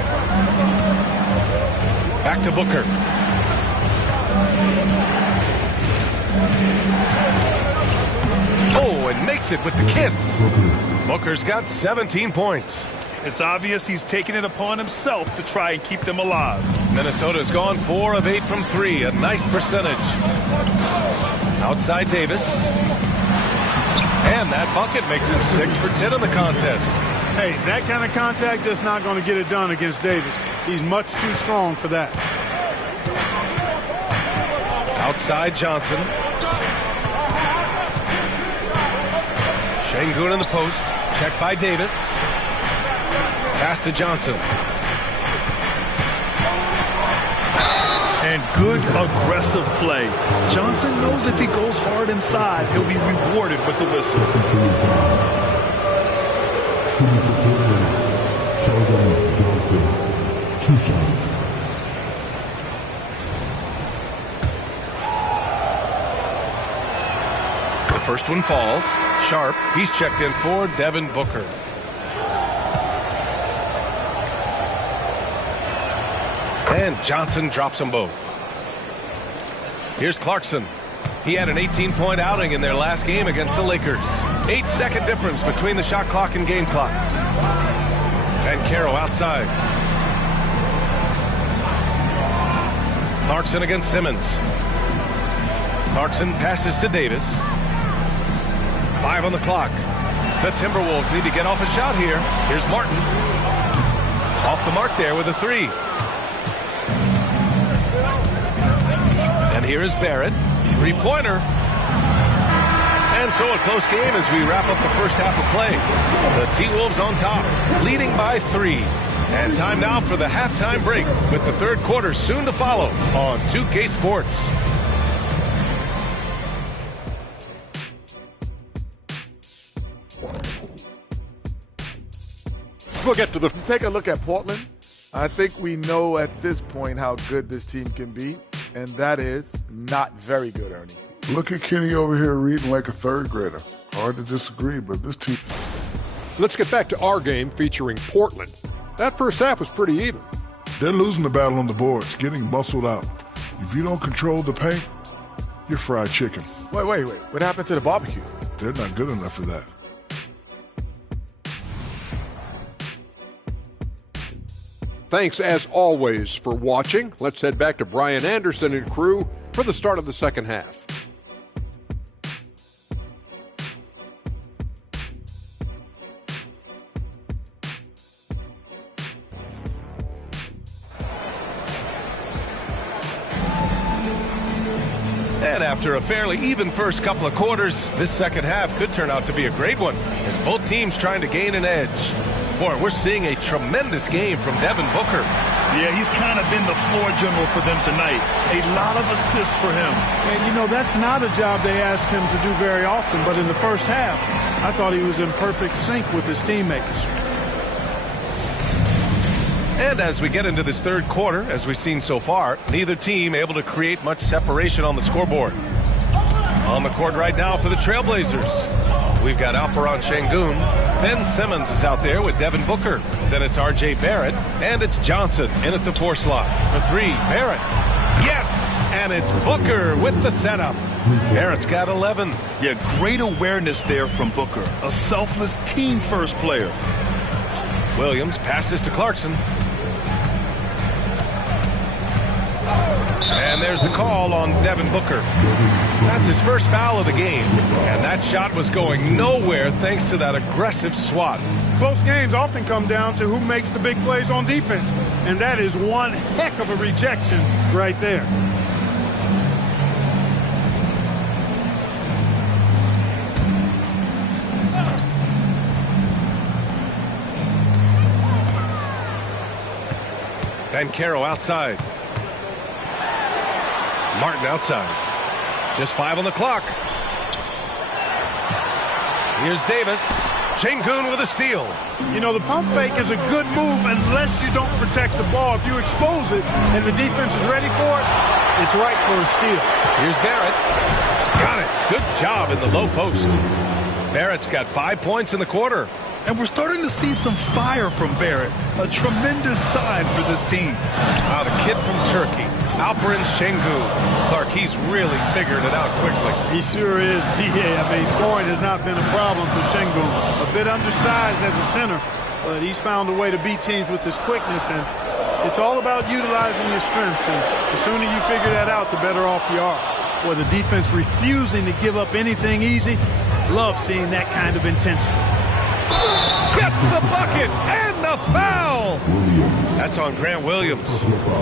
Back to Booker. Oh, and makes it with the kiss. Booker's got 17 points. It's obvious he's taking it upon himself to try and keep them alive. Minnesota's gone 4 of 8 from 3. A nice percentage. Outside Davis. And that bucket makes him 6 for 10 in the contest. Hey, that kind of contact just not going to get it done against Davis. He's much too strong for that. Outside Johnson. Şengün in the post. Checked by Davis. Pass to Johnson. And good aggressive play. Johnson knows if he goes hard inside, he'll be rewarded with the whistle. The first one falls. Sharp, he's checked in for Devin Booker. And Johnson drops them both. Here's Clarkson. He had an 18-point outing in their last game against the Lakers. 8-second difference between the shot clock and game clock. Bancaro outside. Clarkson against Simmons. Clarkson passes to Davis. 5 on the clock. The Timberwolves need to get off a shot here. Here's Martin. Off the mark there with a 3. And here is Barrett. Three-pointer. And so a close game as we wrap up the first half of play. The T-Wolves on top, leading by 3. And time now for the halftime break with the third quarter soon to follow on 2K Sports. We'll get to the... Take a look at Portland. I think we know at this point how good this team can be, and that is not very good, Ernie. Look at Kenny over here reading like a third grader. Hard to disagree, but this team... Let's get back to our game featuring Portland. That first half was pretty even. They're losing the battle on the boards, getting muscled out. If you don't control the paint, you're fried chicken. Wait. What happened to the barbecue? They're not good enough for that. Thanks, as always, for watching. Let's head back to Brian Anderson and crew for the start of the second half. And after a fairly even first couple of quarters, this second half could turn out to be a great one as both teams trying to gain an edge. Boy, we're seeing a tremendous game from Devin Booker. Yeah, he's kind of been the floor general for them tonight. A lot of assists for him. And, you know, that's not a job they ask him to do very often. But in the first half, I thought he was in perfect sync with his teammates. And as we get into this third quarter, as we've seen so far, neither team able to create much separation on the scoreboard. On the court right now for the Trailblazers, we've got Alperon Şengün. Ben Simmons is out there with Devin Booker. Then it's R.J. Barrett, and it's Johnson in at the 4 slot. For 3, Barrett. Yes! And it's Booker with the setup. Barrett's got 11. Yeah, great awareness there from Booker. A selfless team-first player. Williams passes to Clarkson. And there's the call on Devin Booker. That's his first foul of the game. And that shot was going nowhere thanks to that aggressive swat. Close games often come down to who makes the big plays on defense. And that is one heck of a rejection right there. Banchero outside. Martin outside. Just 5 on the clock. Here's Davis. Şengün with a steal. You know, the pump fake is a good move unless you don't protect the ball. If you expose it and the defense is ready for it, it's right for a steal. Here's Barrett. Got it. Good job in the low post. Barrett's got 5 points in the quarter. And we're starting to see some fire from Barrett. A tremendous sign for this team. The kid from Turkey, Alperon Şengün. Clark, he's really figured it out quickly. He sure is, B.A. I mean, scoring has not been a problem for Şengün. A bit undersized as a center, but he's found a way to beat teams with his quickness, and it's all about utilizing your strengths. And the sooner you figure that out, the better off you are. Boy, the defense refusing to give up anything easy. Love seeing that kind of intensity. Gets the bucket and the foul. That's on Grant Williams.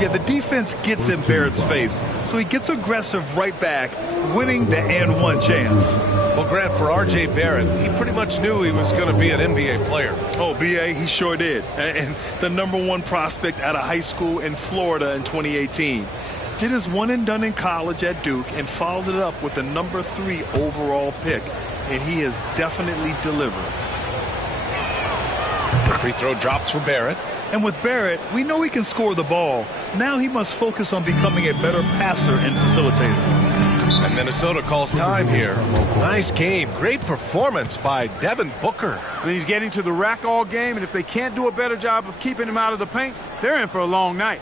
Yeah, the defense gets in Barrett's face, so he gets aggressive right back, winning the and one chance. Well, Grant, for R.J. Barrett, he pretty much knew he was going to be an NBA player. Oh, B.A., he sure did. And the #1 prospect out of high school in Florida in 2018. Did his one and done in college at Duke and followed it up with the #3 overall pick. And he has definitely delivered. The free throw drops for Barrett. And with Barrett, we know he can score the ball. Now he must focus on becoming a better passer and facilitator. And Minnesota calls time here. Nice game. Great performance by Devin Booker. And he's getting to the rack all game, and if they can't do a better job of keeping him out of the paint, they're in for a long night.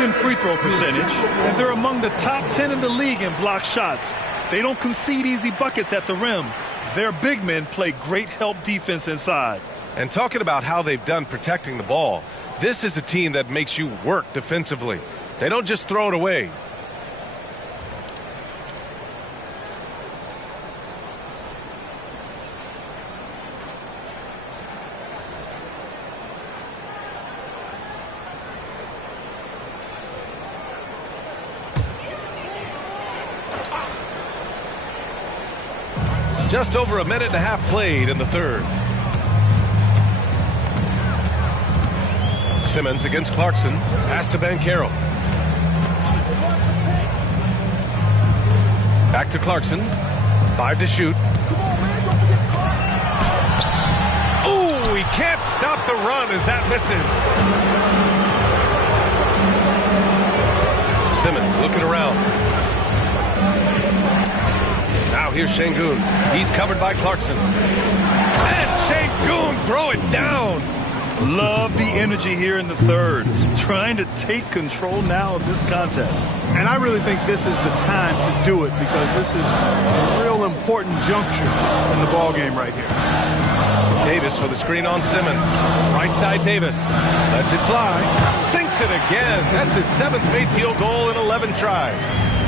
in free throw percentage, and they're among the top 10 in the league in block shots. They don't concede easy buckets at the rim. Their big men play great help defense inside. And talking about how they've done protecting the ball, this is a team that makes you work defensively. They don't just throw it away. Just over a minute and a half played in the third. Simmons against Clarkson. Pass to Banchero. Back to Clarkson. 5 to shoot. Ooh, he can't stop the run as that misses. Simmons looking around. Now here's Şengün. He's covered by Clarkson. And Şengün throw it down. Love the energy here in the third. Trying to take control now of this contest. And I really think this is the time to do it because this is a real important juncture in the ball game right here. Davis with a screen on Simmons. Right side Davis. Lets it fly. Sinks it again. That's his 7th made field goal in 11 tries.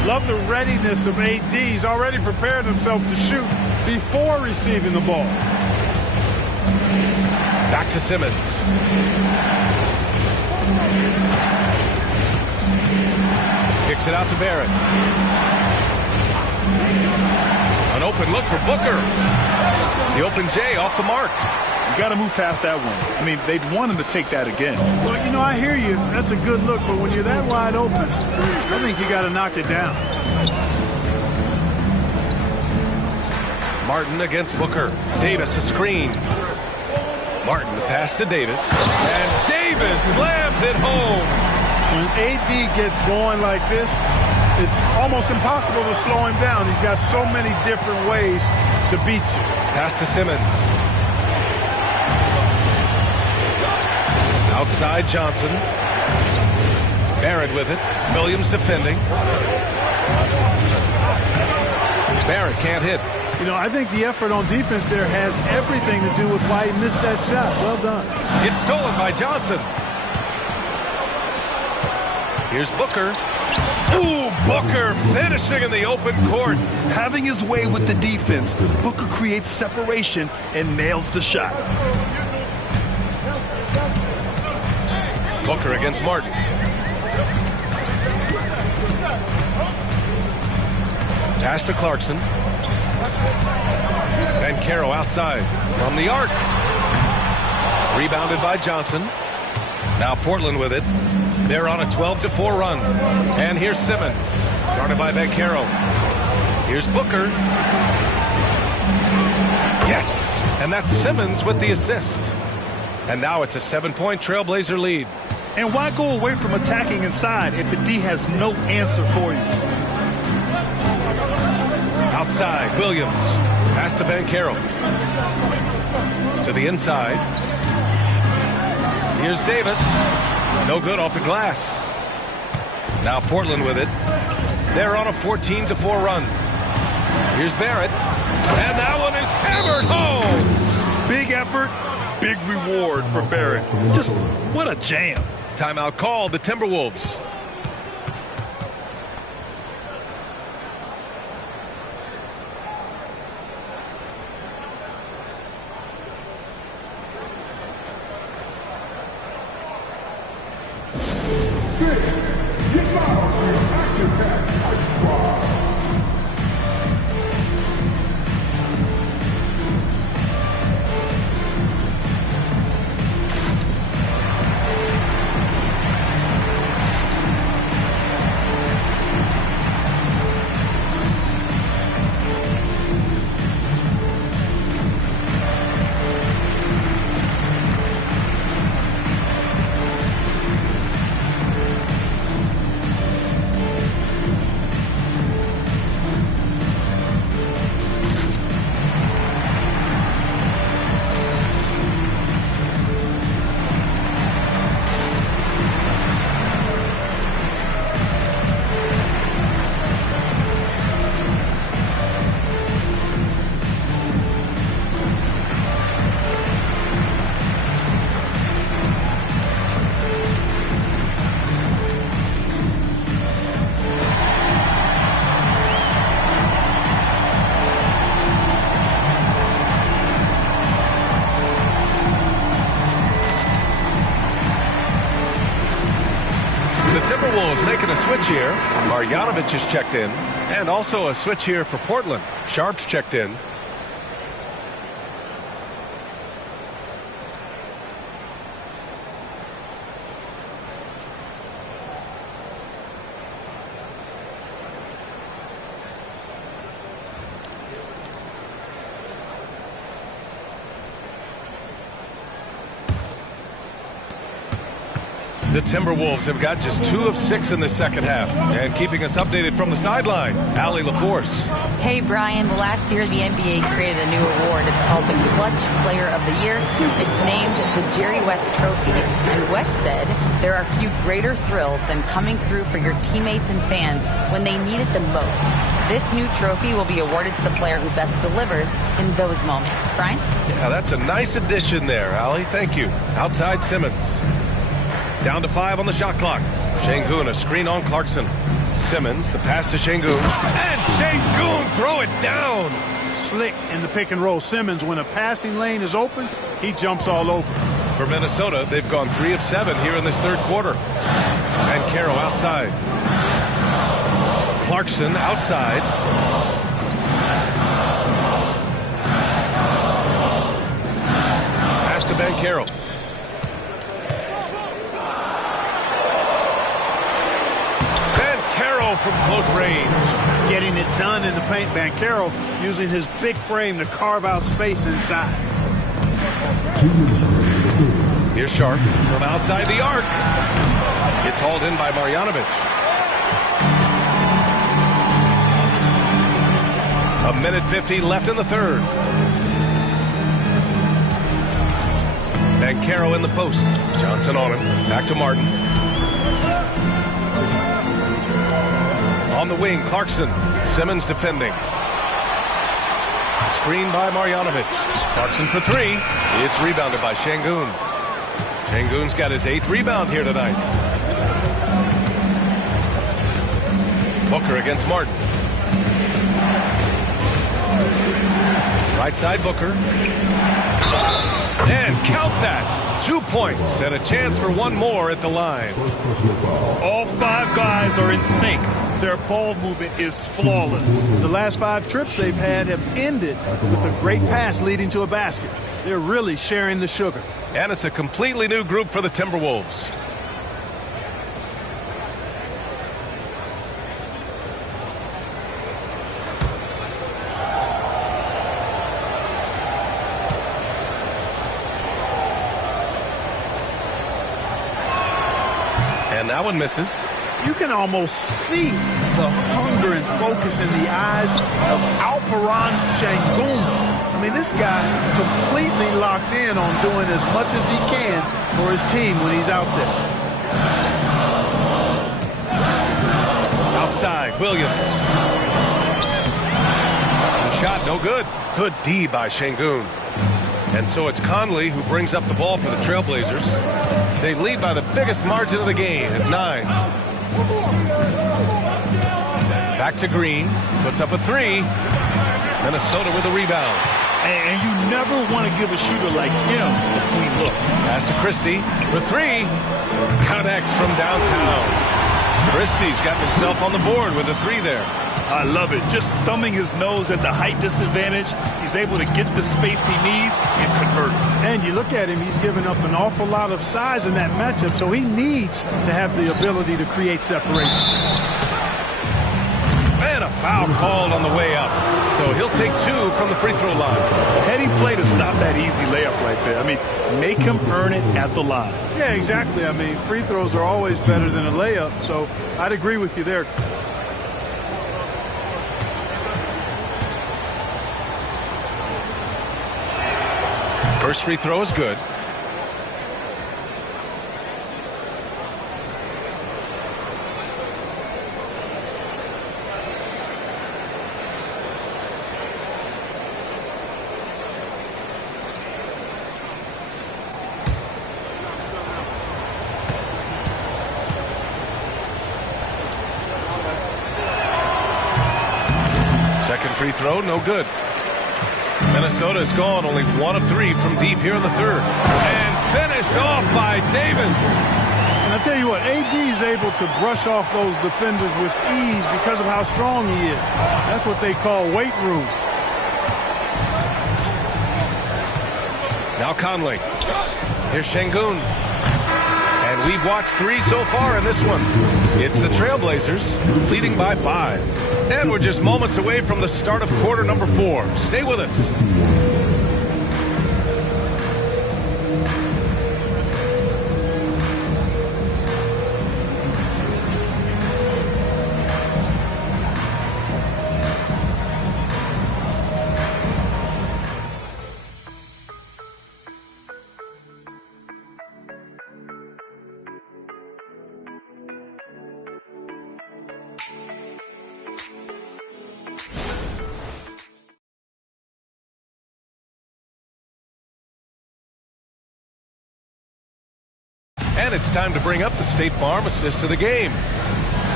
Love the readiness of AD. He's already prepared himself to shoot before receiving the ball. Back to Simmons. Kicks it out to Barrett. An open look for Booker. The open J off the mark. You got to move past that one. I mean, they'd want him to take that again. Well, you know, I hear you. That's a good look, but when you're that wide open, I think you got to knock it down. Martin against Booker. Davis a screen. Martin the pass to Davis. And Davis slams it home. When AD gets going like this, it's almost impossible to slow him down. He's got so many different ways to beat you. Pass to Simmons. Outside Johnson. Barrett with it. Williams defending. Barrett can't hit. You know, I think the effort on defense there has everything to do with why he missed that shot. Well done. It's stolen by Johnson. Here's Booker. Ooh, Booker finishing in the open court. Having his way with the defense, Booker creates separation and nails the shot. Booker against Martin. Pass to Clarkson. Banchero outside from the arc. Rebounded by Johnson. Now Portland with it. They're on a 12-4 run. And here's Simmons. Guarded by Banchero. Here's Booker. Yes. And that's Simmons with the assist. And now it's a 7-point Trailblazer lead. And why go away from attacking inside if the D has no answer for you? Outside, Williams. Pass to Banchero. To the inside. Here's Davis. No good off the glass. Now Portland with it. They're on a 14-4 run. Here's Barrett. And that one is hammered home. Big effort, big reward for Barrett. Just what a jam. Timeout called, the Timberwolves. Timberwolves making a switch here. Marjanovic is checked in. And also a switch here for Portland. Sharp's checked in. The Timberwolves have got just 2 of 6 in the second half. And keeping us updated from the sideline, Allie LaForce. Hey, Brian. Last year, the NBA created a new award. It's called the Clutch Player of the Year. It's named the Jerry West Trophy. And West said there are few greater thrills than coming through for your teammates and fans when they need it the most. This new trophy will be awarded to the player who best delivers in those moments. Brian? Yeah, that's a nice addition there, Allie. Thank you. Outside Simmons. Down to 5 on the shot clock. Şengün, a screen on Clarkson. Simmons, the pass to Şengün. And Şengün, throw it down. Slick in the pick and roll. Simmons, when a passing lane is open, he jumps all over. For Minnesota, they've gone 3 of 7 here in this third quarter. And Banchero outside. Clarkson outside. Pass to Banchero. From close range. Getting it done in the paint. Banchero using his big frame to carve out space inside. Here's Sharp from outside the arc. It's hauled in by Marjanovic. A minute 50 left in the third. Banchero in the post. Johnson on him. Back to Martin. On the wing, Clarkson. Simmons defending. Screen by Marjanovic. Clarkson for 3. It's rebounded by Şengün. Şengün's got his 8th rebound here tonight. Booker against Martin. Right side Booker. And count that. 2 points and a chance for one more at the line. All 5 guys are in sync. Their ball movement is flawless. The last 5 trips they've had have ended with a great pass leading to a basket. They're really sharing the sugar. And it's a completely new group for the Timberwolves. And that one misses. You can almost see the hunger and focus in the eyes of Alperen Şengün. I mean, this guy completely locked in on doing as much as he can for his team when he's out there. Outside, Williams. The shot, no good. Good D by Şengün. And so it's Conley who brings up the ball for the Trailblazers. They lead by the biggest margin of the game at 9. Back to Green. Puts up a 3. Minnesota with a rebound. And you never want to give a shooter like him a clean look. Pass to Christie for 3. Connects from downtown. Christie's got himself on the board with a 3 there. I love it. Just thumbing his nose at the height disadvantage. He's able to get the space he needs and convert. And you look at him, he's given up an awful lot of size in that matchup, so he needs to have the ability to create separation. And a foul called on the way up. So he'll take 2 from the free throw line. Heady play to stop that easy layup right there. I mean, make him earn it at the line. Yeah, exactly. I mean, free throws are always better than a layup, so I'd agree with you there. First free throw is good. Second free throw, no good. Minnesota's gone only 1 of 3 from deep here in the third. And finished off by Davis. And I I'll tell you what, AD is able to brush off those defenders with ease because of how strong he is. That's what they call weight room. Now Conley. Here's Şengün. And we've watched 3 so far in this one. It's the Trailblazers leading by 5. And we're just moments away from the start of quarter number 4. Stay with us. And it's time to bring up the State Farm assist to the game.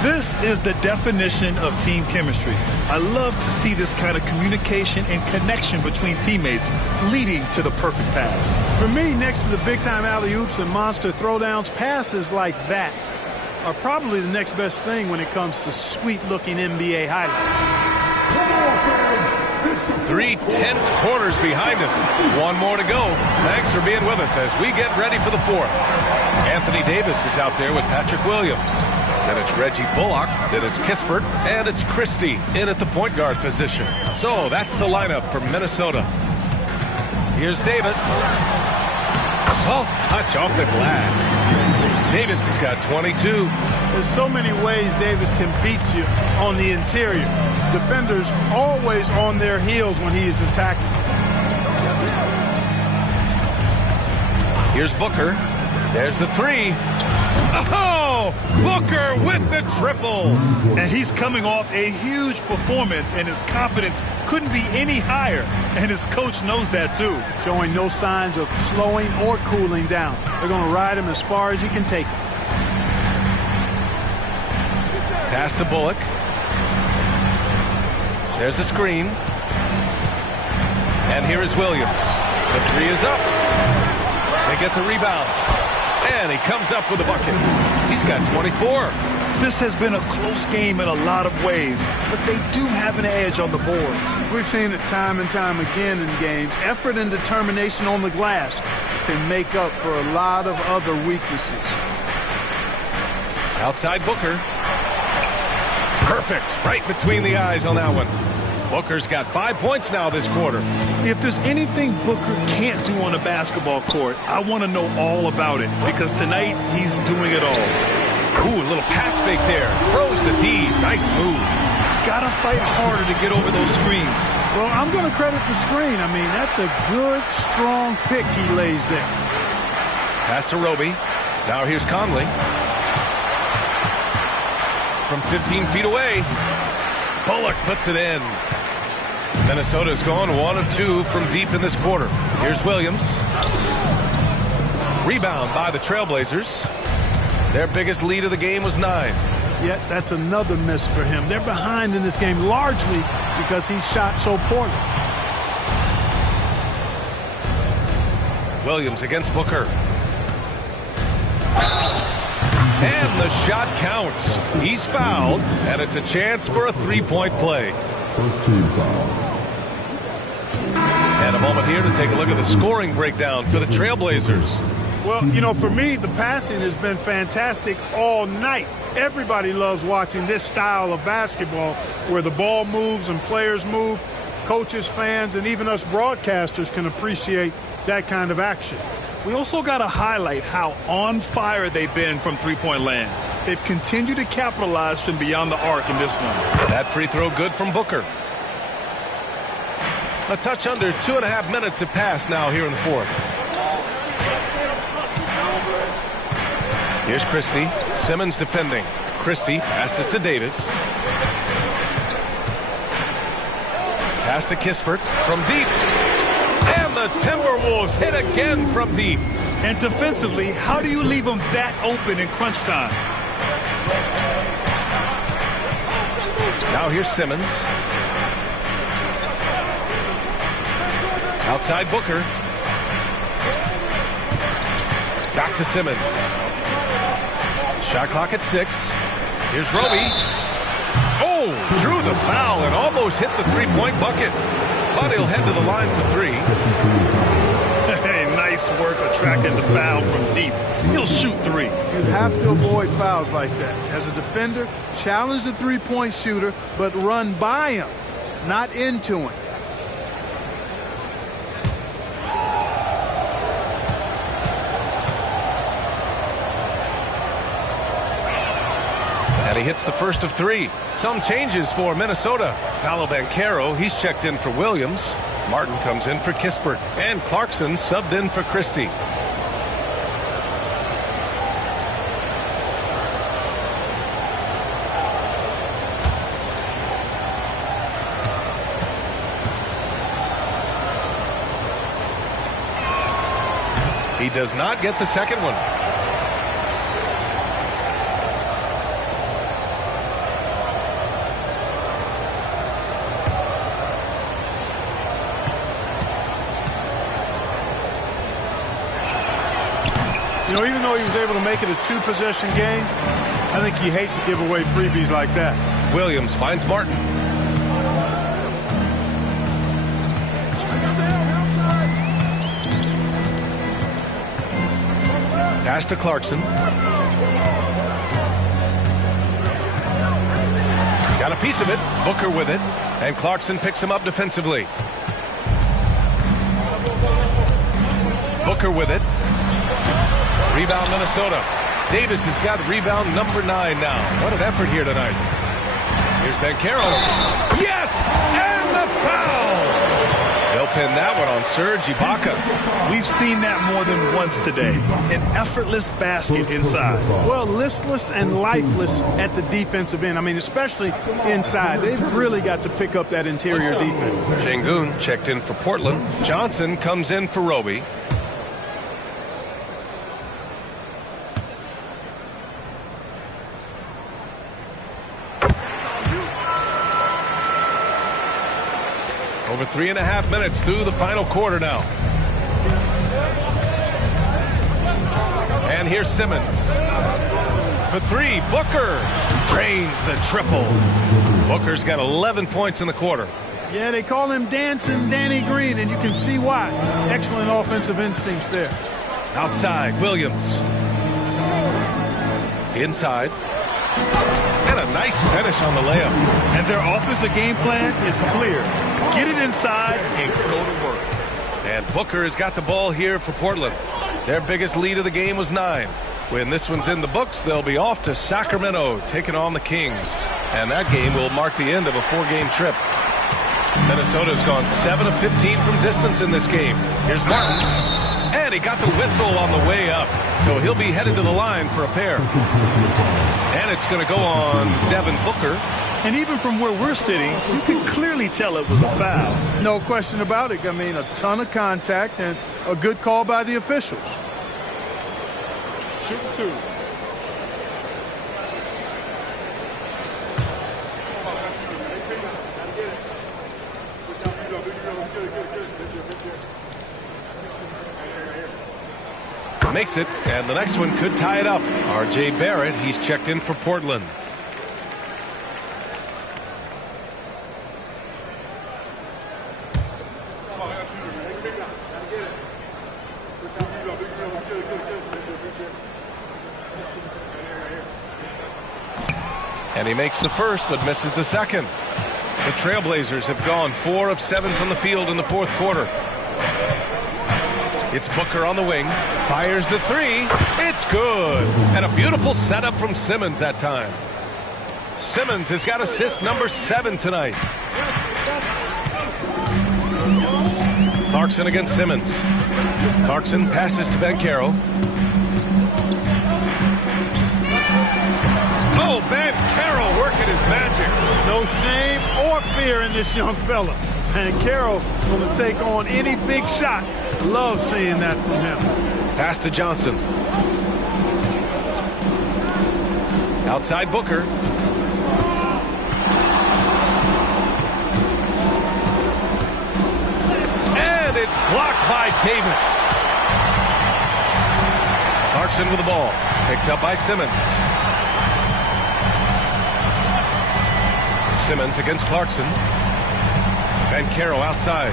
This is the definition of team chemistry. I love to see this kind of communication and connection between teammates leading to the perfect pass. For me, next to the big-time alley-oops and monster throwdowns, passes like that are probably the next best thing when it comes to sweet-looking NBA highlights. 3 tense quarters behind us. 1 more to go. Thanks for being with us as we get ready for the 4th. Anthony Davis is out there with Patrick Williams. Then it's Reggie Bullock. Then it's Kispert. And it's Christie in at the point guard position. So that's the lineup for Minnesota. Here's Davis. Soft touch off the glass. Davis has got 22. There's so many ways Davis can beat you on the interior. Defenders always on their heels when he is attacking. Here's Booker. There's the 3. Oh, Booker with the triple. And he's coming off a huge performance, and his confidence couldn't be any higher. And his coach knows that, too. Showing no signs of slowing or cooling down. They're going to ride him as far as he can take him. Pass to Bullock. There's the screen. And here is Williams. The 3 is up. They get the rebound. And he comes up with a bucket. He's got 24. This has been a close game in a lot of ways, but they do have an edge on the boards. We've seen it time and time again in games. Effort and determination on the glass can make up for a lot of other weaknesses. Outside Booker. Perfect. Right between the eyes on that one. Booker's got 5 points now this quarter. If there's anything Booker can't do on a basketball court, I want to know all about it, because tonight he's doing it all. Ooh, a little pass fake there. Throws the D. Nice move. Gotta fight harder to get over those screens. Well, I'm going to credit the screen. I mean, that's a good, strong pick he lays there. Pass to Roby. Now here's Conley. From 15 feet away. Bullock puts it in. Minnesota's gone 1 of 2 from deep in this quarter. Here's Williams. Rebound by the Trailblazers. Their biggest lead of the game was 9. Yet that's another miss for him. They're behind in this game largely because he shot so poorly. Williams against Booker. And the shot counts. He's fouled, and it's a chance for a 3-point play. First team foul. And a moment here to take a look at the scoring breakdown for the Trailblazers. Well, you know, for me, the passing has been fantastic all night. Everybody loves watching this style of basketball where the ball moves and players move. Coaches, fans, and even us broadcasters can appreciate that kind of action. We also got to highlight how on fire they've been from three-point land. They've continued to capitalize from beyond the arc in this one. That free throw good from Booker. A touch under 2.5 minutes have passed now here in the 4th. Here's Christie. Simmons defending. Christie passes to Davis. Pass to Kispert from deep. And the Timberwolves hit again from deep. And defensively, how do you leave them that open in crunch time? Now here's Simmons. Outside Booker. Back to Simmons. Shot clock at 6. Here's Roby. Oh, drew the foul and almost hit the three-point bucket. But he'll head to the line for 3. Hey, nice work attracting the foul from deep. He'll shoot 3. You have to avoid fouls like that. As a defender, challenge the three-point shooter, but run by him, not into him. And he hits the first of 3. Some changes for Minnesota. Paolo Banchero, he's checked in for Williams. Martin comes in for Kispert. And Clarkson subbed in for Christie. He does not get the second one. You know, even though he was able to make it a 2-possession game, I think you hate to give away freebies like that. Williams finds Martin. Pass to Clarkson. Got a piece of it. Booker with it. And Clarkson picks him up defensively. Booker with it. Rebound Minnesota. Davis has got rebound number 9 now. What an effort here tonight. Here's Banchero. Yes! And the foul! They'll pin that one on Serge Ibaka. We've seen that more than once today. An effortless basket inside. Well, listless and lifeless at the defensive end. I mean, especially inside. They've really got to pick up that interior defense. Şengün checked in for Portland. Johnson comes in for Roby. Over 3.5 minutes through the final quarter now. And here's Simmons. For 3, Booker drains the triple. Booker's got 11 points in the quarter. Yeah, they call him Dancing Danny Green, and you can see why. Excellent offensive instincts there. Outside, Williams. Inside. And a nice finish on the layup. And their offensive game plan is clear. Get it inside and go to work. And Booker has got the ball here for Portland. Their biggest lead of the game was 9. When this one's in the books, they'll be off to Sacramento taking on the Kings. And that game will mark the end of a 4-game trip. Minnesota's gone 7 of 15 from distance in this game. Here's Martin. And he got the whistle on the way up. So he'll be headed to the line for a pair. And it's going to go on Devin Booker. And even from where we're sitting, you can clearly tell it was a foul. No question about it. I mean, a ton of contact and a good call by the officials. Shooting 2. Makes it, and the next one could tie it up. R.J. Barrett, he's checked in for Portland. And he makes the first, but misses the second. The Trailblazers have gone 4 of 7 from the field in the fourth quarter. It's Booker on the wing. Fires the 3. It's good. And a beautiful setup from Simmons that time. Simmons has got assist number 7 tonight. Clarkson against Simmons. Clarkson passes to Banchero. Oh, Banchero working his magic. No shame or fear in this young fella. Banchero going to take on any big shot. Love seeing that from him. Pass to Johnson. Outside Booker. And it's blocked by Davis. Clarkson with the ball. Picked up by Simmons. Simmons against Clarkson. Banchero outside.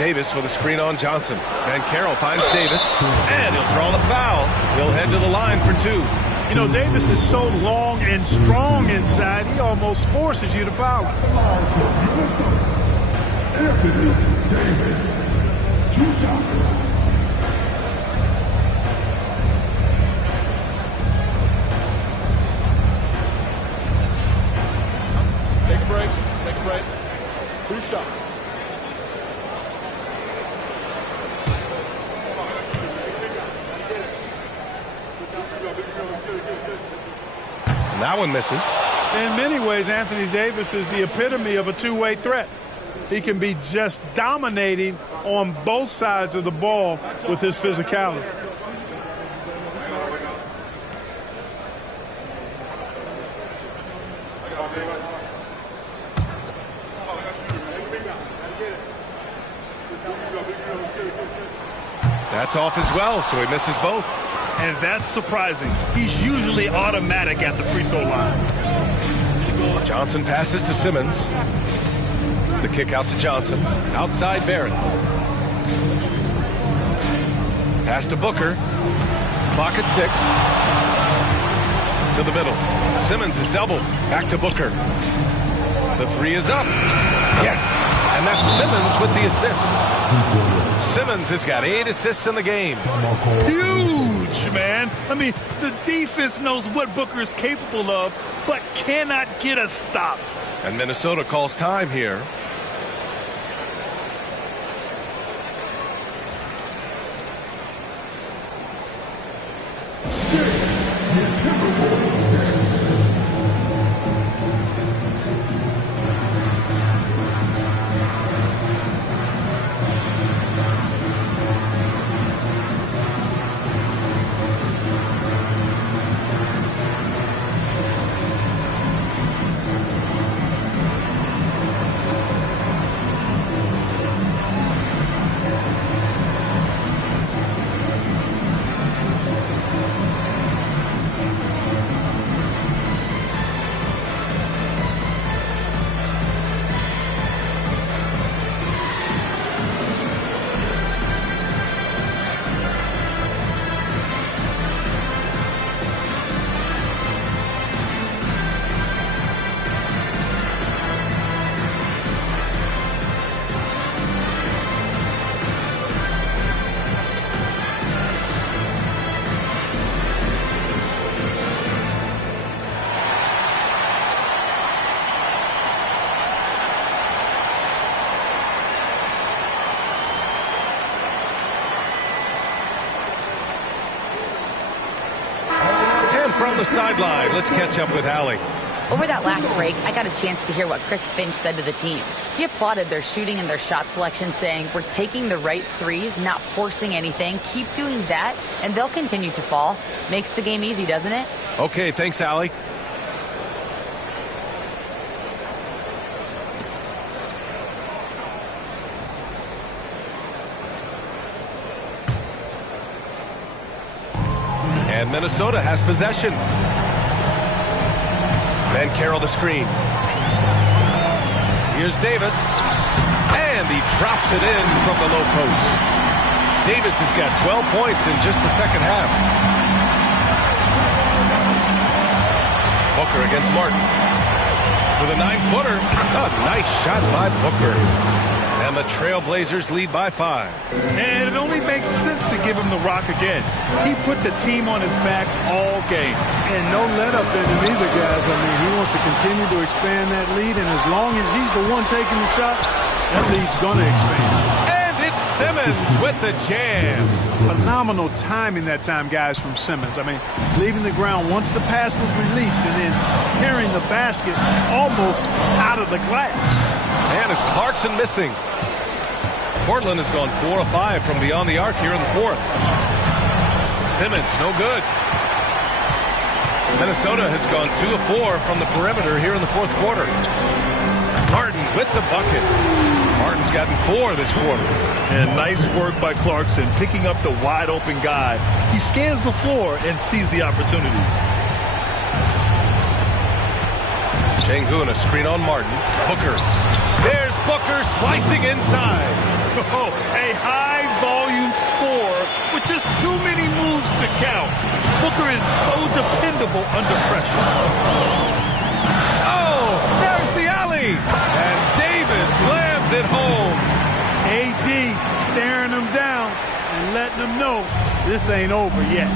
Davis with a screen on Johnson. Banchero finds Davis, and he'll draw the foul. He'll head to the line for 2. You know, Davis is so long and strong inside, he almost forces you to foul him. Anthony Davis, 2 shots. Take a break. Take a break. 2 shots. And that one misses. In many ways, Anthony Davis is the epitome of a two-way threat. He can be just dominating on both sides of the ball with his physicality. That's off as well, so he misses both. And that's surprising. He's usually automatic at the free throw line. Johnson passes to Simmons. The kick out to Johnson. Outside Barrett. Pass to Booker. Clock at 6. To the middle. Simmons is doubled. Back to Booker. The 3 is up. Yes. And that's Simmons with the assist. Simmons has got 8 assists in the game. Huge, man. I mean, the defense knows what Booker is capable of, but cannot get a stop. And Minnesota calls time here. From the sideline, let's catch up with Allie. Over that last break, I got a chance to hear what Chris Finch said to the team. He applauded their shooting and their shot selection, saying, "We're taking the right threes, not forcing anything. Keep doing that, and they'll continue to fall." Makes the game easy, doesn't it? Okay, thanks, Allie. And Minnesota has possession. Banchero the screen. Here's Davis. And he drops it in from the low post. Davis has got 12 points in just the second half. Booker against Martin. With a 9-footer. A nice shot by Booker. And the Trailblazers lead by 5. And it only makes sense to give him the rock again. He put the team on his back all game. And no let up in him either, guys. I mean, he wants to continue to expand that lead, and as long as he's the one taking the shots, that lead's going to expand. And it's Simmons with the jam. Phenomenal timing that time, guys, from Simmons. I mean, leaving the ground once the pass was released and then tearing the basket almost out of the glass. And it's Clarkson missing. Portland has gone 4 of 5 from beyond the arc here in the 4th. Simmons, no good. Minnesota has gone 2 of 4 from the perimeter here in the 4th quarter. Martin with the bucket. Martin's gotten 4 this quarter. And nice work by Clarkson, picking up the wide-open guy. He scans the floor and sees the opportunity. Şengün, a screen on Martin. Booker. There's Booker slicing inside. Oh, a high-volume score with just too many moves to count. Booker is so dependable under pressure. Oh, there's the alley. And Davis slams it home. AD staring him down and letting them know this ain't over yet.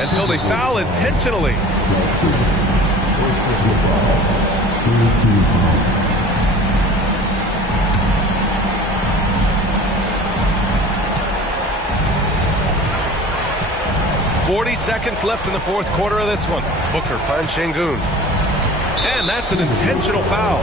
Until they foul intentionally. .40 seconds left in the fourth quarter of this one. Booker finds Şengün. And that's an intentional foul.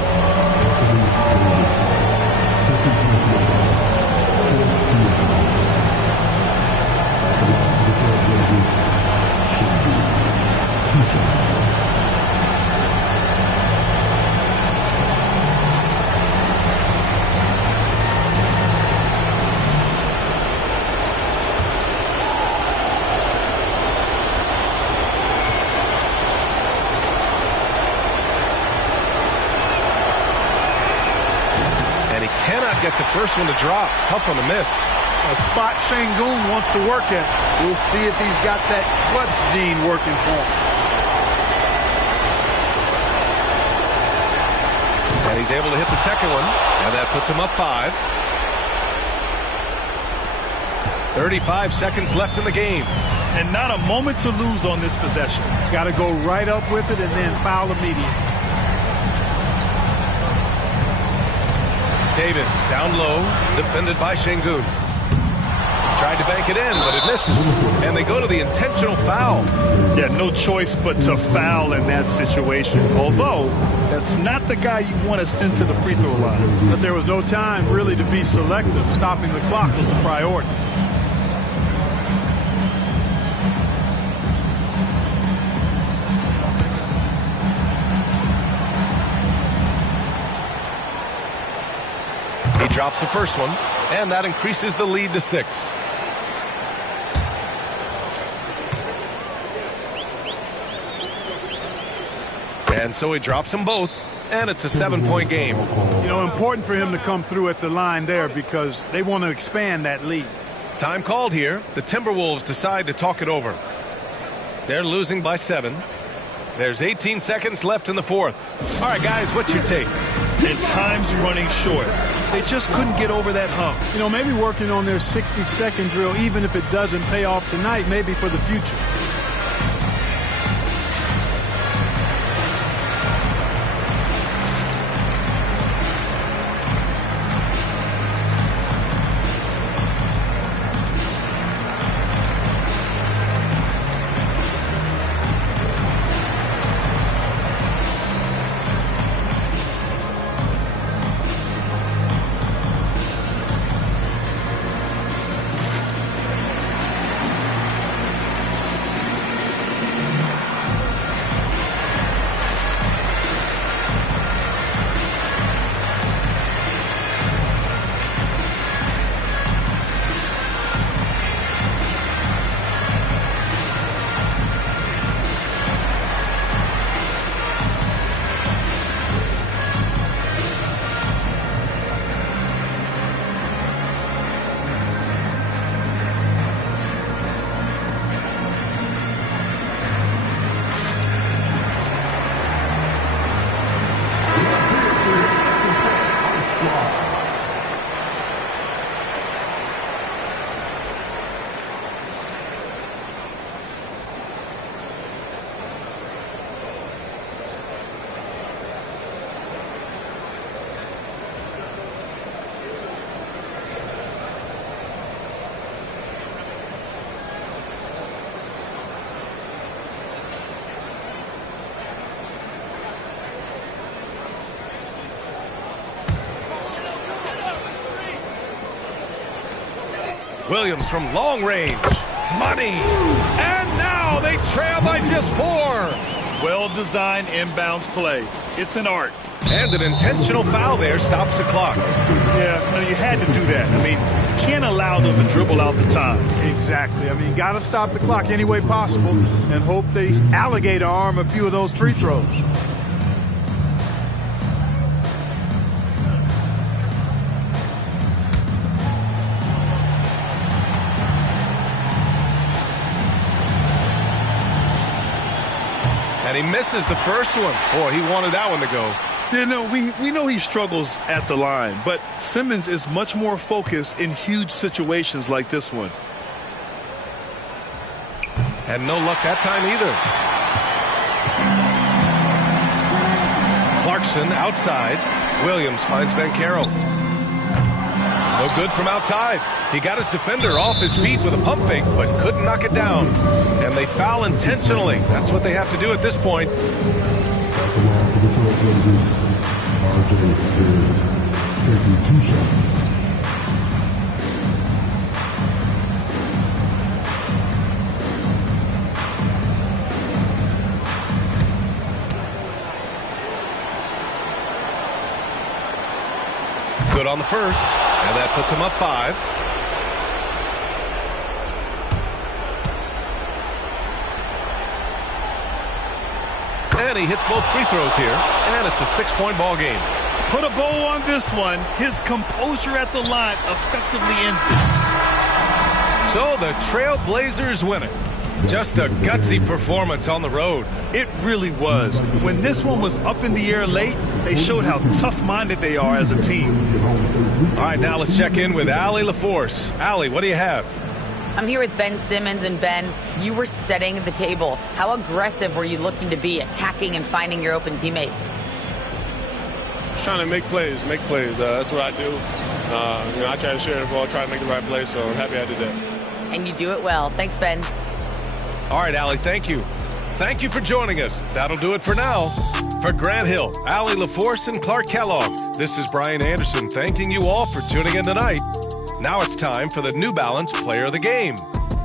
Get the first one to drop. Tough one to miss. A spot Şengün wants to work at. We'll see if he's got that clutch gene working for him. And he's able to hit the second one. And that puts him up 5. 35 seconds left in the game. And not a moment to lose on this possession. Got to go right up with it and then foul immediately. Davis down low, defended by Şengün. Tried to bank it in, but it misses. And they go to the intentional foul. Yeah, no choice but to foul in that situation. Although, that's not the guy you want to send to the free throw line. But there was no time really to be selective. Stopping the clock was the priority. He drops the first one, and that increases the lead to 6. And so he drops them both, and it's a 7-point game. You know, important for him to come through at the line there because they want to expand that lead. Time called here. The Timberwolves decide to talk it over. They're losing by 7. There's 18 seconds left in the fourth. All right, guys, what's your take? And time's running short. They just couldn't get over that hump. You know, maybe working on their 60-second drill, even if it doesn't pay off tonight, maybe for the future. Williams from long range. Money. And now they trail by just 4. Well-designed inbounds play. It's an art. And an intentional foul there stops the clock. Yeah, no, you had to do that. I mean, you can't allow them to dribble out the time. Exactly. I mean, you got to stop the clock any way possible and hope they alligator arm a few of those free throws. And he misses the first one. Boy, he wanted that one to go. You know, we know he struggles at the line, but Simmons is much more focused in huge situations like this one. And no luck that time either. Clarkson outside. Williams finds Banchero. No good from outside. He got his defender off his feet with a pump fake, but couldn't knock it down. And they foul intentionally. That's what they have to do at this point. Good on the first, and that puts him up 5. And he hits both free throws here, and it's a 6-point ball game. Put a bow on this one. His composure at the line effectively ends it. So the Trailblazers win it. Just a gutsy performance on the road. It really was. When this one was up in the air late, they showed how tough-minded they are as a team. All right, now let's check in with Allie LaForce. Allie, what do you have? I'm here with Ben Simmons, and Ben, you were setting the table. How aggressive were you looking to be, attacking and finding your open teammates? Trying to make plays. That's what I do. I try to share the ball, try to make the right play, so I'm happy I did that. And you do it well. Thanks, Ben. All right, Allie, thank you. Thank you for joining us. That'll do it for now. For Grant Hill, Allie LaForce, and Clark Kellogg, this is Brian Anderson thanking you all for tuning in tonight. Now it's time for the New Balance Player of the Game,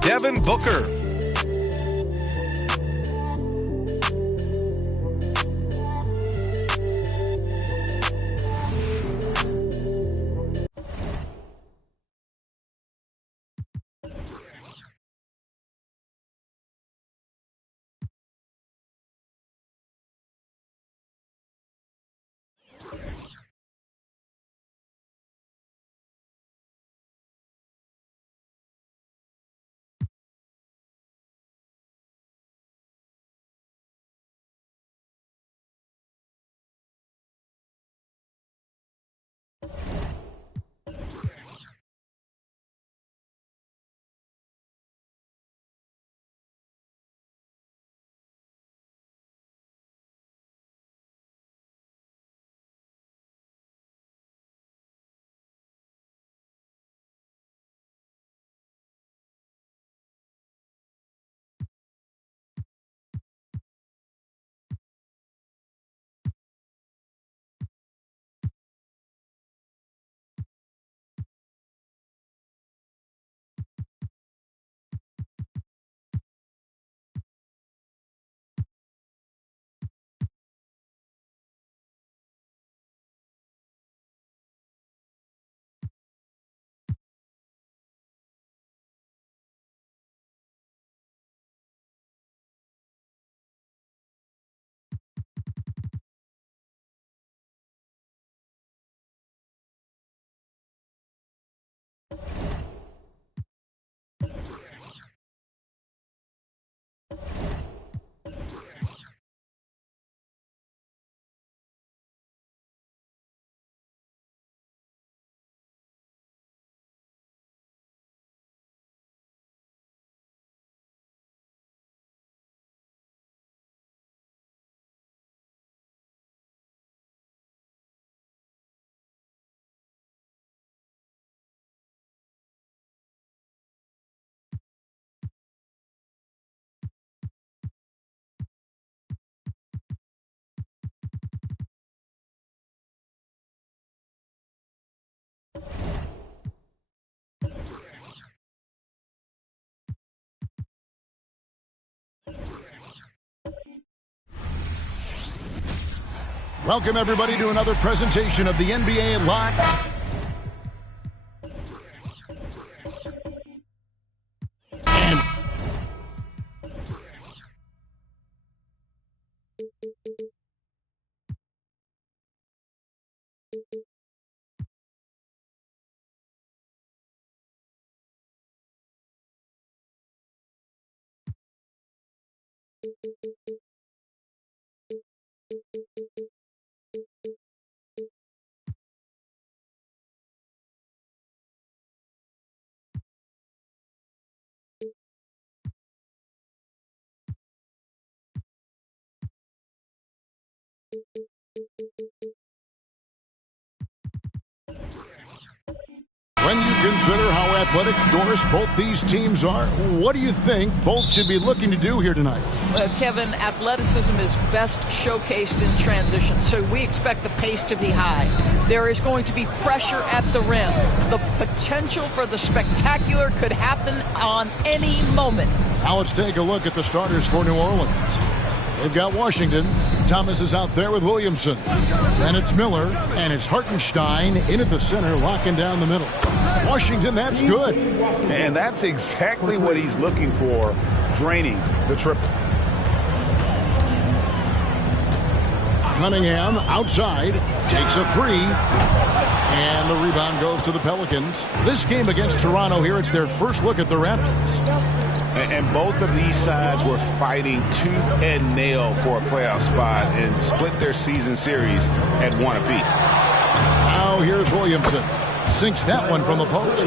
Devin Booker. Welcome, everybody, to another presentation of the NBA Live. When you consider how athletic, Doris, both these teams are, what do you think both should be looking to do here tonight? Kevin, athleticism is best showcased in transition, so we expect the pace to be high. There is going to be pressure at the rim. The potential for the spectacular could happen on any moment. Now let's take a look at the starters for New Orleans. They've got Washington. Thomas is out there with Williamson. Then it's Miller, and it's Hartenstein in at the center, locking down the middle. Washington, that's good. And that's exactly what he's looking for, draining the triple. Cunningham outside, takes a three, and the rebound goes to the Pelicans. This game against Toronto here, it's their first look at the Raptors. And both of these sides were fighting tooth and nail for a playoff spot and split their season series at one apiece. Now here's Williamson. Sinks that one from the post.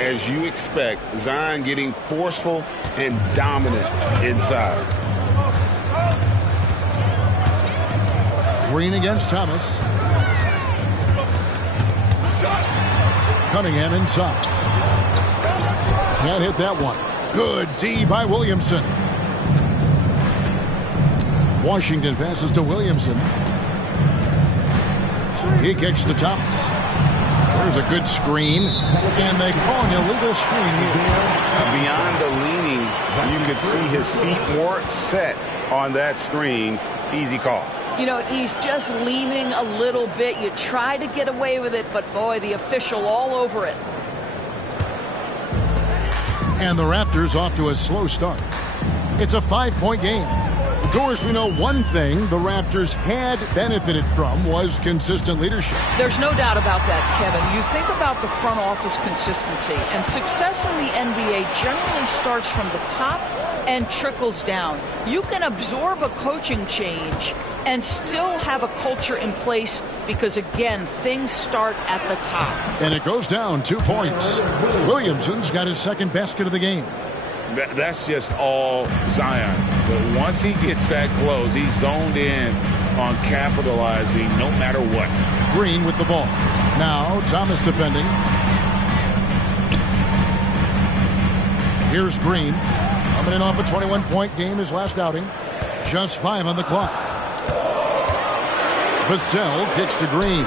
As you expect, Zion getting forceful and dominant inside. Green against Thomas. Cunningham inside. Can't hit that one. Good D by Williamson. Washington passes to Williamson. He kicks to Thomas. There's a good screen. And they call an illegal screen here. Beyond the leaning, you could see his feet more set on that screen. Easy call. You know, he's just leaning a little bit. You try to get away with it, but boy, the official all over it. And the Raptors off to a slow start. It's a 5-point game. Of course, we know one thing the Raptors had benefited from was consistent leadership. There's no doubt about that, Kevin. You think about the front office consistency, and success in the NBA generally starts from the top and trickles down. You can absorb a coaching change and still have a culture in place because, again, things start at the top. And it goes down 2 points. Williamson's got his second basket of the game. That's just all Zion. But once he gets that close, he's zoned in on capitalizing no matter what. Green with the ball. Now Thomas defending. Here's Green. Coming in off a 21-point game his last outing. Just 5 on the clock. Vassell kicks to Green.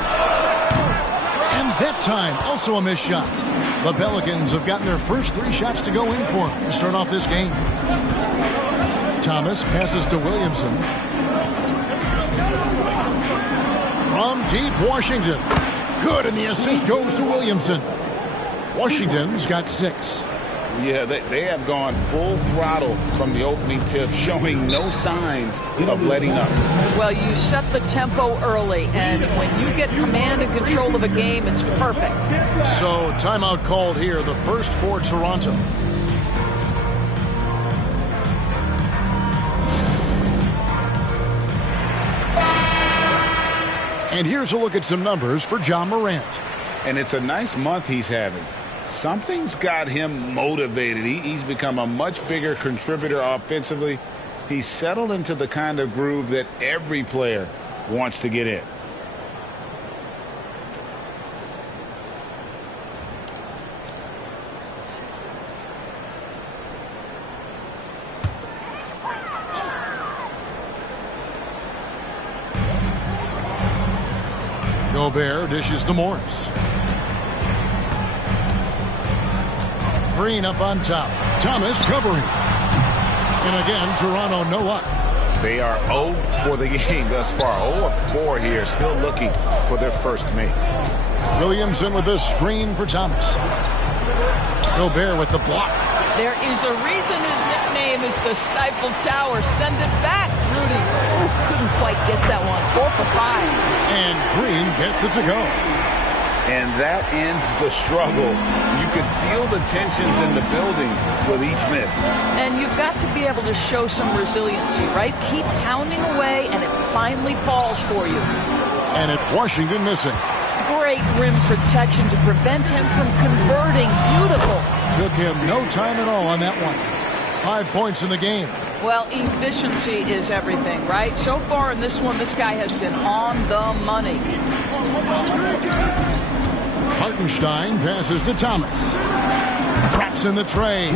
And that time, also a missed shot. The Pelicans have gotten their first 3 shots to go in for them to start off this game. Thomas passes to Williamson. From deep, Washington. Good, and the assist goes to Williamson. Washington's got 6. Yeah, they have gone full throttle from the opening tip, showing no signs of letting up. Well, you set the tempo early, and when you get command and control of a game, it's perfect. So, timeout called here, the first for Toronto. And here's a look at some numbers for John Morant. And it's a nice month he's having. Something's got him motivated. He's become a much bigger contributor offensively. He's settled into the kind of groove that every player wants to get in. Gobert dishes to Morris. Green up on top. Thomas covering. And again, Toronto no luck. They are 0 for the game thus far. 0 of 4 here, still looking for their first make. Williamson with the screen for Thomas. Gobert with the block. There is a reason his nickname is the Stifle Tower. Send it back, Rudy. Ooh, couldn't quite get that one. 4 for 5. And Green gets it to go. And that ends the struggle. You can feel the tensions in the building with each miss. And you've got to be able to show some resiliency, right? Keep pounding away, and it finally falls for you. And it's Washington missing. Great rim protection to prevent him from converting. Beautiful. Took him no time at all on that one. 5 points in the game. Well, efficiency is everything, right? So far in this one, this guy has been on the money. Hartenstein passes to Thomas. Traps in the tray.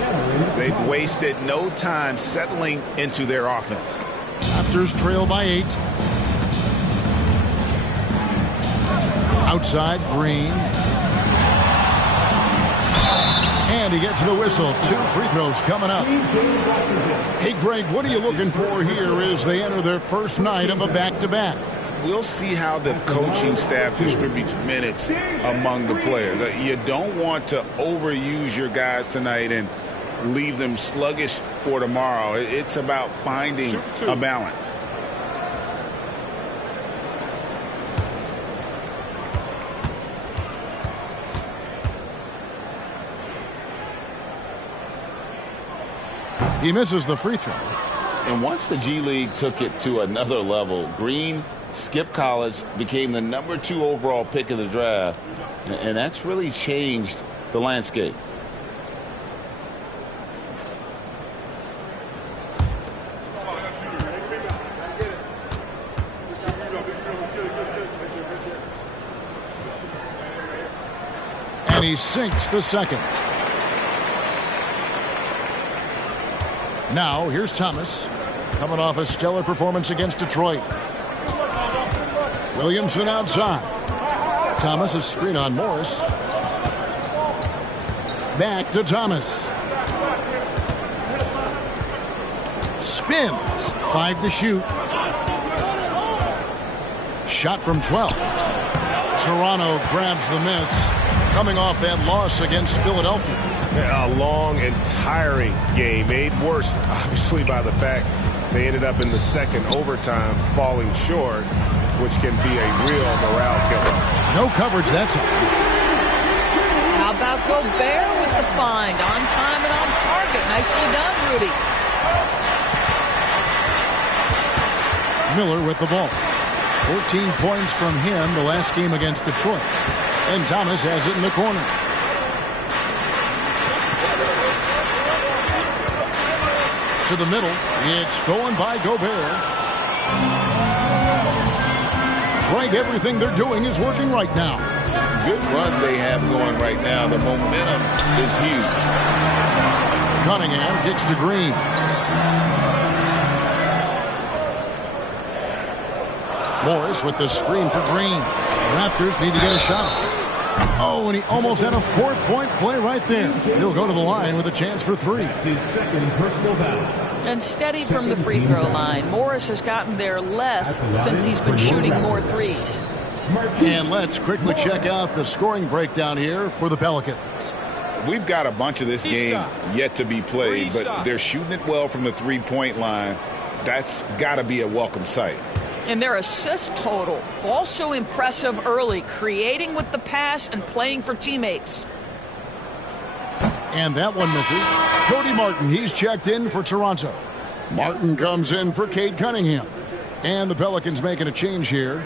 They've wasted no time settling into their offense. Raptors trail by 8. Outside, Green. And he gets the whistle. 2 free throws coming up. Hey, Greg, what are you looking for here as they enter their first night of a back-to-back? We'll see how the coaching staff distributes minutes among the players. You don't want to overuse your guys tonight and leave them sluggish for tomorrow. It's about finding a balance. He misses the free throw. And once the G League took it to another level, Green skipped college, became the number 2 overall pick in the draft, and that's really changed the landscape. And he sinks the second. Now, here's Thomas, coming off a stellar performance against Detroit. Williamson outside. Thomas, a screen on Morris. Back to Thomas. Spins. 5 to shoot. Shot from 12. Toronto grabs the miss, coming off that loss against Philadelphia. A long and tiring game, made worse, obviously, by the fact they ended up in the second overtime falling short, which can be a real morale killer. No coverage that time. How about Gobert with the find? On time and on target. Nicely done, Rudy. Miller with the ball. 14 points from him the last game against Detroit. And Thomas has it in the corner. To the middle. It's stolen by Gobert. Greg, everything they're doing is working right now. Good run they have going right now. The momentum is huge. Cunningham kicks to Green. Morris with the screen for Green. The Raptors need to get a shot. Oh, and he almost had a 4-point play right there. He'll go to the line with a chance for 3. His second personal foul. And steady from the free throw line. Morris has gotten there less since he's been shooting more threes. And let's quickly check out the scoring breakdown here for the Pelicans. We've got a bunch of this game yet to be played, but they're shooting it well from the 3-point line. That's got to be a welcome sight. And their assist total, also impressive early, creating with the pass and playing for teammates. And that one misses. Cody Martin, he's checked in for Toronto. Martin comes in for Cade Cunningham. And the Pelicans making a change here.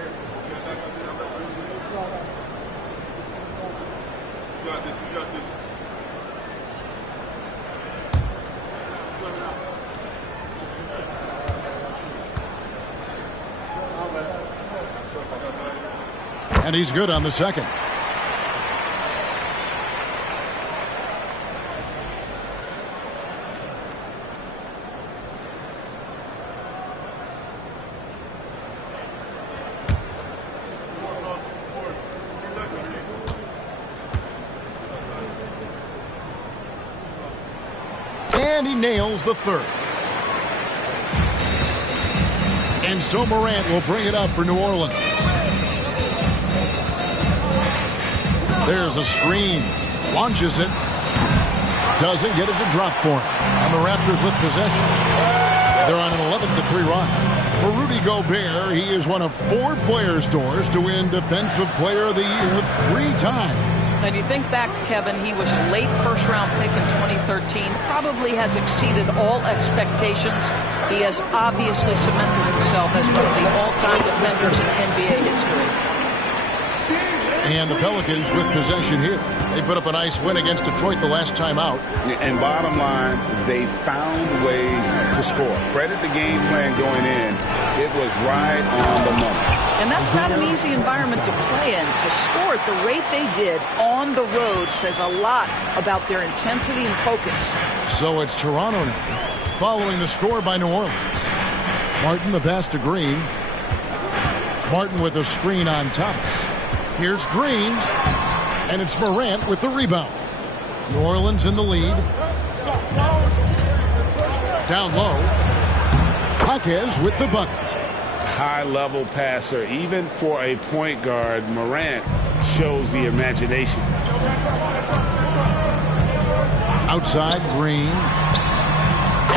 And he's good on the second. And he nails the third. And so Morant will bring it up for New Orleans. There's a screen. Launches it. Doesn't get it to drop for him. And the Raptors with possession. They're on an 11-3 run. For Rudy Gobert, he is one of 4 players, Doors, to win Defensive Player of the Year 3 times. And you think back, Kevin, he was a late first-round pick in 2013. Probably has exceeded all expectations. He has obviously cemented himself as one of the all-time defenders in NBA history. And the Pelicans with possession here. They put up a nice win against Detroit the last time out. And bottom line, they found ways to score. Credit the game plan going in. It was right on the money. And that's not an easy environment to play in. To score at the rate they did on the road says a lot about their intensity and focus. So it's Toronto now, following the score by New Orleans. Martin the pass to Green. Martin with a screen on Thomas. Here's Green, and it's Morant with the rebound. New Orleans in the lead. Down low. Jaquez with the bucket. High-level passer. Even for a point guard, Morant shows the imagination. Outside, Green.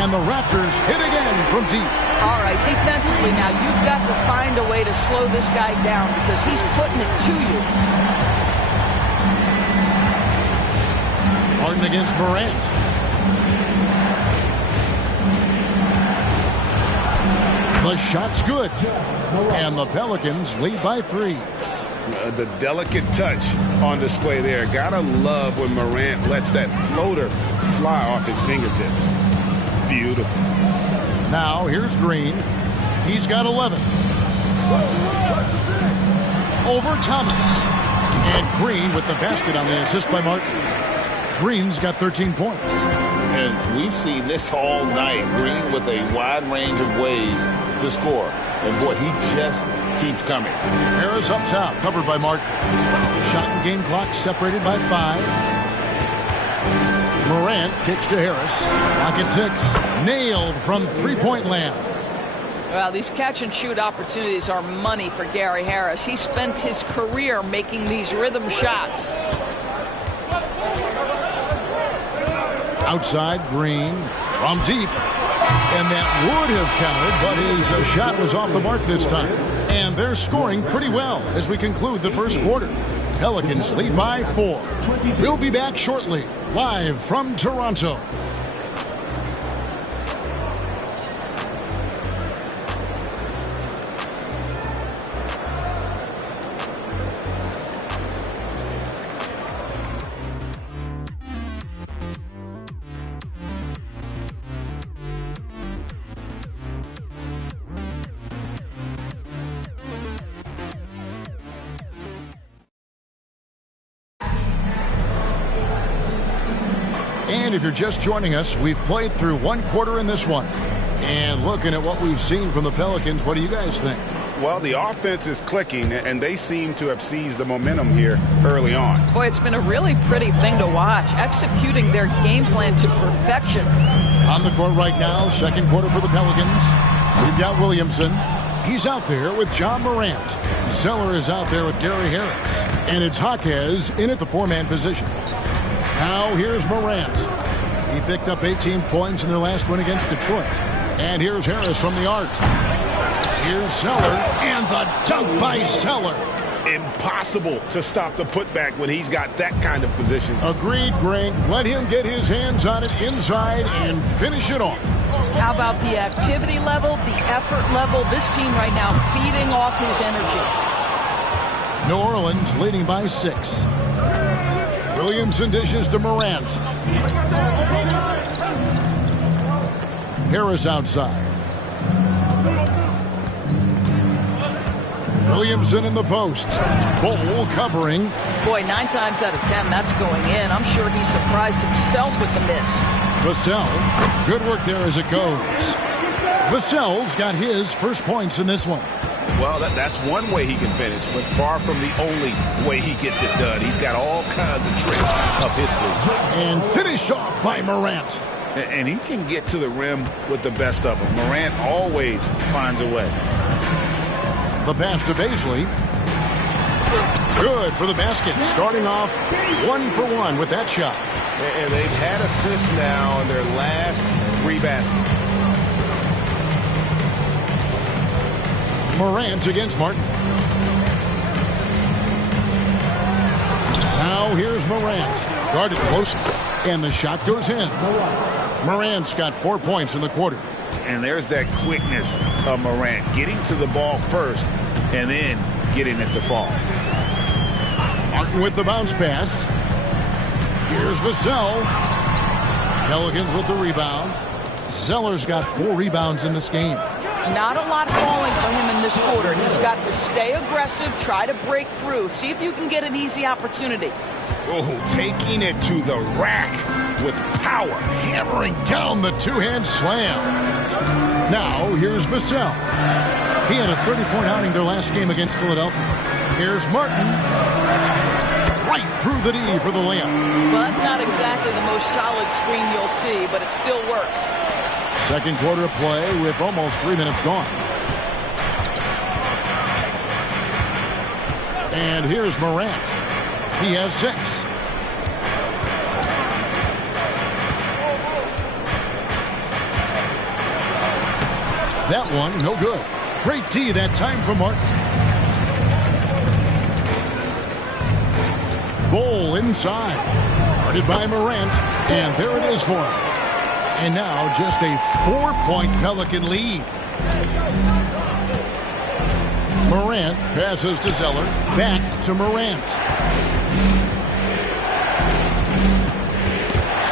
And the Raptors hit again from deep. All right, defensively now, you've got to find a way to slow this guy down because he's putting it to you. Martin against Morant. The shot's good. And the Pelicans lead by 3. The delicate touch on display there. Gotta love when Morant lets that floater fly off his fingertips. Beautiful. Now, here's Green. He's got 11. Over Thomas. And Green with the basket on the assist by Martin. Green's got 13 points. And we've seen this all night. Green with a wide range of ways to score. And, boy, he just keeps coming. Harris up top, covered by Martin. Shot and game clock separated by 5. Morant kicks to Harris. Pocket 6. Nailed from three-point land. Well, these catch-and-shoot opportunities are money for Gary Harris. He spent his career making these rhythm shots. Outside, Green from deep. And that would have counted, but his shot was off the mark this time. And they're scoring pretty well as we conclude the first quarter. Pelicans lead by 4. We'll be back shortly, live from Toronto. And if you're just joining us, we've played through 1 quarter in this one. And looking at what we've seen from the Pelicans, what do you guys think? Well, the offense is clicking, and they seem to have seized the momentum here early on. Boy, it's been a really pretty thing to watch, executing their game plan to perfection. On the court right now, second quarter for the Pelicans. We've got Williamson. He's out there with John Morant. Zeller is out there with Gary Harris. And it's Jaquez in at the 4-man position. Now here's Morant. He picked up 18 points in their last win against Detroit. And here's Harris from the arc. Here's Zeller, and the dunk by Zeller. Impossible to stop the putback when he's got that kind of position. Agreed, Greg. Let him get his hands on it inside and finish it off. How about the activity level, the effort level? This team right now feeding off his energy. New Orleans leading by 6. Williamson dishes to Morant. Harris outside. Williamson in the post. Bol covering. Boy, 9 times out of 10, that's going in. I'm sure he surprised himself with the miss. Vassell, good work there as it goes. Vassell's got his first points in this one. Well, that's one way he can finish, but far from the only way he gets it done. He's got all kinds of tricks up his sleeve. And finished off by Morant. and he can get to the rim with the best of them. Morant always finds a way. The pass to Baisley. Good for the basket. Starting off 1 for 1 with that shot. And they've had assists now in their last 3 baskets. Morant against Martin. Now here's Morant. Guarded close. And the shot goes in. Morant's got 4 points in the quarter. And there's that quickness of Morant. Getting to the ball first and then getting it to fall. Martin with the bounce pass. Here's Vassell. Pelicans with the rebound. Zeller's got 4 rebounds in this game. Not a lot falling for him in this quarter. He's got to stay aggressive, try to break through. See if you can get an easy opportunity. Oh, taking it to the rack with power. Hammering down the two-hand slam. Now, here's Vassell. He had a 30-point outing their last game against Philadelphia. Here's Martin. Right through the D for the layup. Well, that's not exactly the most solid screen you'll see, but it still works. Second quarter of play with almost 3 minutes gone. And here's Morant. He has 6. That one, no good. Great D that time for Martin. Ball inside. Guarded by Morant. And there it is for him. And now just a 4-point Pelican lead. Morant passes to Zeller. Back to Morant.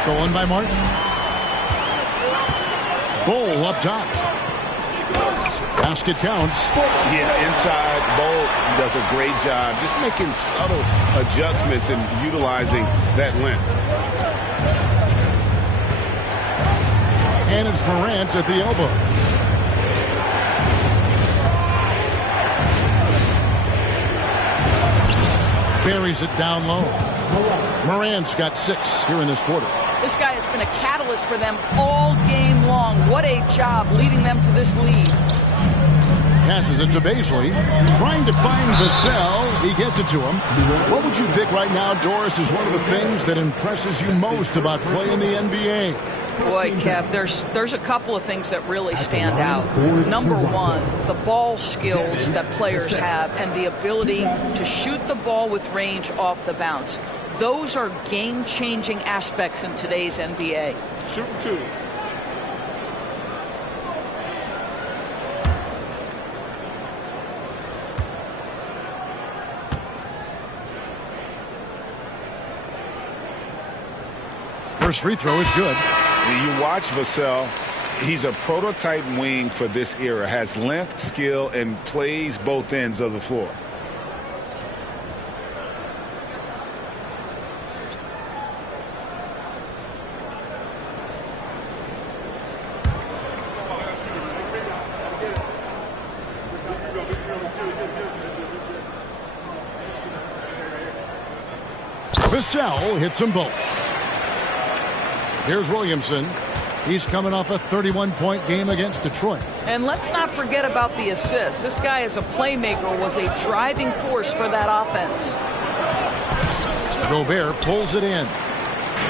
Stolen by Martin. Ball up top. Basket counts. Yeah, inside, Bol does a great job just making subtle adjustments and utilizing that length. And it's Morant at the elbow. Buries it down low. Morant's got 6 here in this quarter. This guy has been a catalyst for them all game long. What a job leading them to this lead. Passes it to Baisley. Trying to find Vassell. He gets it to him. What would you pick right now, Doris, is one of the things that impresses you most about playing the NBA? Boy, Kev, there's a couple of things that really stand out. Number one, the ball skills that players have and the ability to shoot the ball with range off the bounce. Those are game-changing aspects in today's NBA. Shoot 2. First free throw is good. You watch Vassell. He's a prototype wing for this era. Has length, skill, and plays both ends of the floor. Vassell hits them both. Here's Williamson. He's coming off a 31-point game against Detroit. And let's not forget about the assist. This guy is a playmaker, was a driving force for that offense. Gobert pulls it in.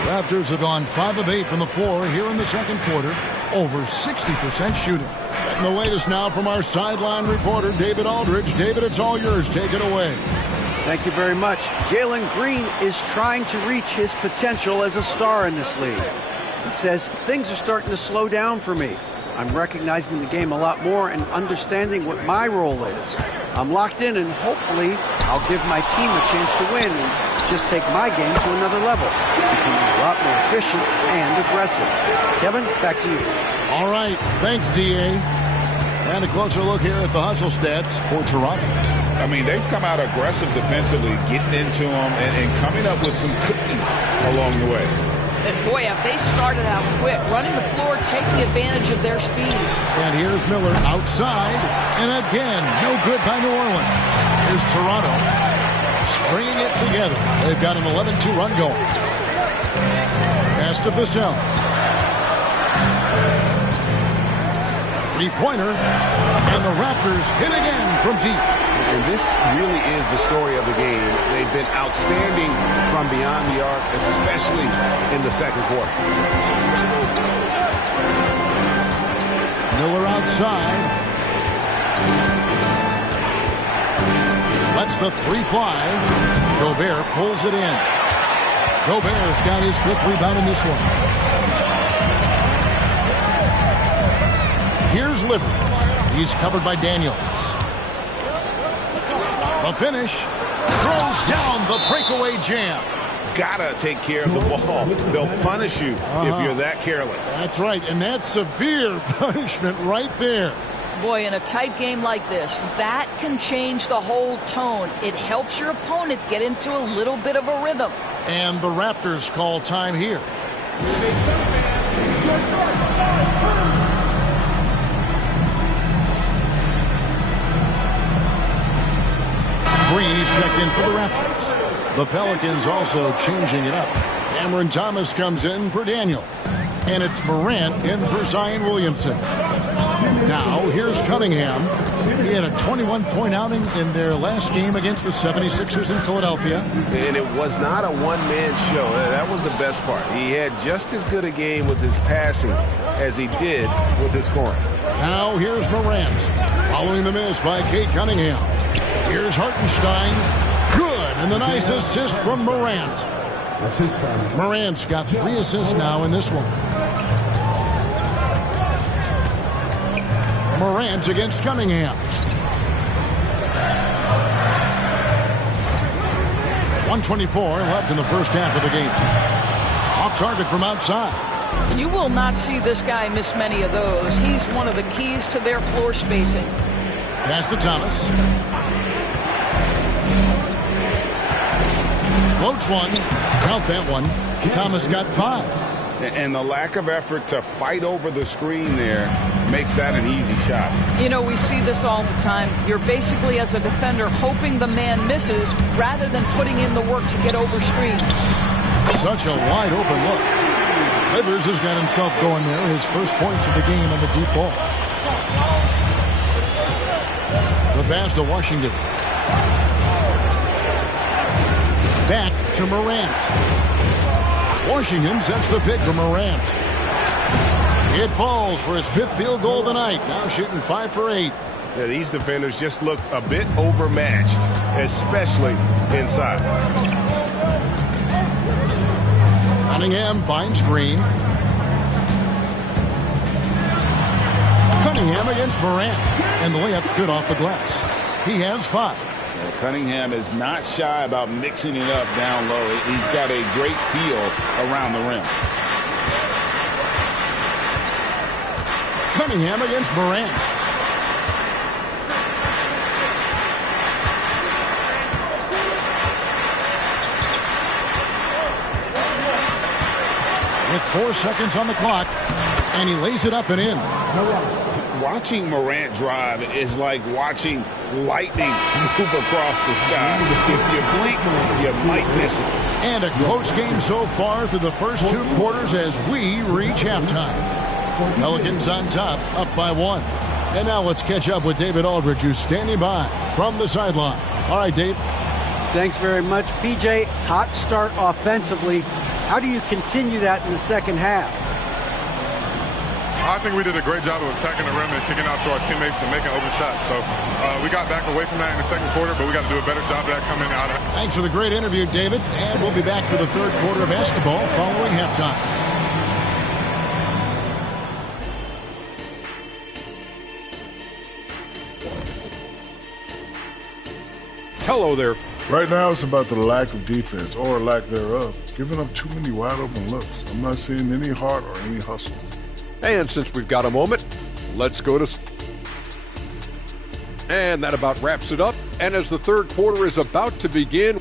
Raptors have gone 5 of 8 from the floor here in the second quarter. Over 60% shooting. Getting the latest now from our sideline reporter, David Aldridge. David, it's all yours. Take it away. Thank you very much. Jalen Green is trying to reach his potential as a star in this league. He says, things are starting to slow down for me. I'm recognizing the game a lot more and understanding what my role is. I'm locked in and hopefully I'll give my team a chance to win and just take my game to another level. Becoming a lot more efficient and aggressive. Kevin, back to you. All right. Thanks, D.A. And a closer look here at the hustle stats for Toronto. I mean, they've come out aggressive defensively, getting into them and coming up with some cookies along the way. And boy, have they started out quick, running the floor, taking advantage of their speed. And here's Miller outside. And again, no good by New Orleans. Here's Toronto stringing it together. They've got an 11-2 run going. Pass to Vassell. Three-pointer. And the Raptors hit again from deep. And this really is the story of the game. They've been outstanding from beyond the arc, especially in the second quarter. Miller outside. Lets the three fly. Gobert pulls it in. Gobert's got his 5th rebound in this one. Here's Livers. He's covered by Daniels. The finish. Throws down the breakaway jam. Gotta take care of the ball. They'll punish you if you're that careless. That's right, and that's severe punishment right there. Boy, in a tight game like this, that can change the whole tone. It helps your opponent get into a little bit of a rhythm. And the Raptors call time here. Green is checked in for the Raptors. The Pelicans also changing it up. Cameron Thomas comes in for Daniel. And it's Morant in for Zion Williamson. Now, here's Cunningham. He had a 21-point outing in their last game against the 76ers in Philadelphia. And it was not a one-man show. That was the best part. He had just as good a game with his passing as he did with his scoring. Now, here's Morant. Following the miss by Kate Cunningham. Here's Hartenstein. Good. And the nice assist from Morant. Morant's got 3 assists now in this one. Morant against Cunningham. 1:24 left in the first half of the game. Off target from outside. You will not see this guy miss many of those. He's one of the keys to their floor spacing. Pass to Thomas. Floats one. Count that one. Thomas got 5. And the lack of effort to fight over the screen there makes that an easy shot. You know, we see this all the time. You're basically, as a defender, hoping the man misses rather than putting in the work to get over screens. Such a wide open look. Livers has got himself going there. His first points of the game on the deep ball. The pass to Washington. Back to Morant. Washington sets the pick for Morant. It falls for his 5th field goal of the night. Now shooting 5 for 8. Yeah, these defenders just look a bit overmatched, especially inside. Cunningham finds Green. Cunningham against Morant. And the layup's good off the glass. He has 5. Cunningham is not shy about mixing it up down low. He's got a great feel around the rim. Cunningham against Morant. With 4 seconds on the clock, and he lays it up and in. Watching Morant drive is like watching lightning move across the sky. If you blink, you might miss it. And a close game so far through the first 2 quarters as we reach halftime. Pelicans on top, up by 1. And now let's catch up with David Aldridge, who's standing by from the sideline. All right, Dave. Thanks very much, PJ. Hot start offensively. How do you continue that in the second half? I think we did a great job of attacking the rim and kicking out to our teammates and making open shots. So we got back away from that in the second quarter, but we got to do a better job of that coming out of it. Thanks for the great interview, David. And we'll be back for the third quarter of basketball following halftime. Hello there. Right now, it's about the lack of defense, or lack thereof. Giving up too many wide open looks. I'm not seeing any heart or any hustle. And since we've got a moment, let's go to... And that about wraps it up. And as the third quarter is about to begin...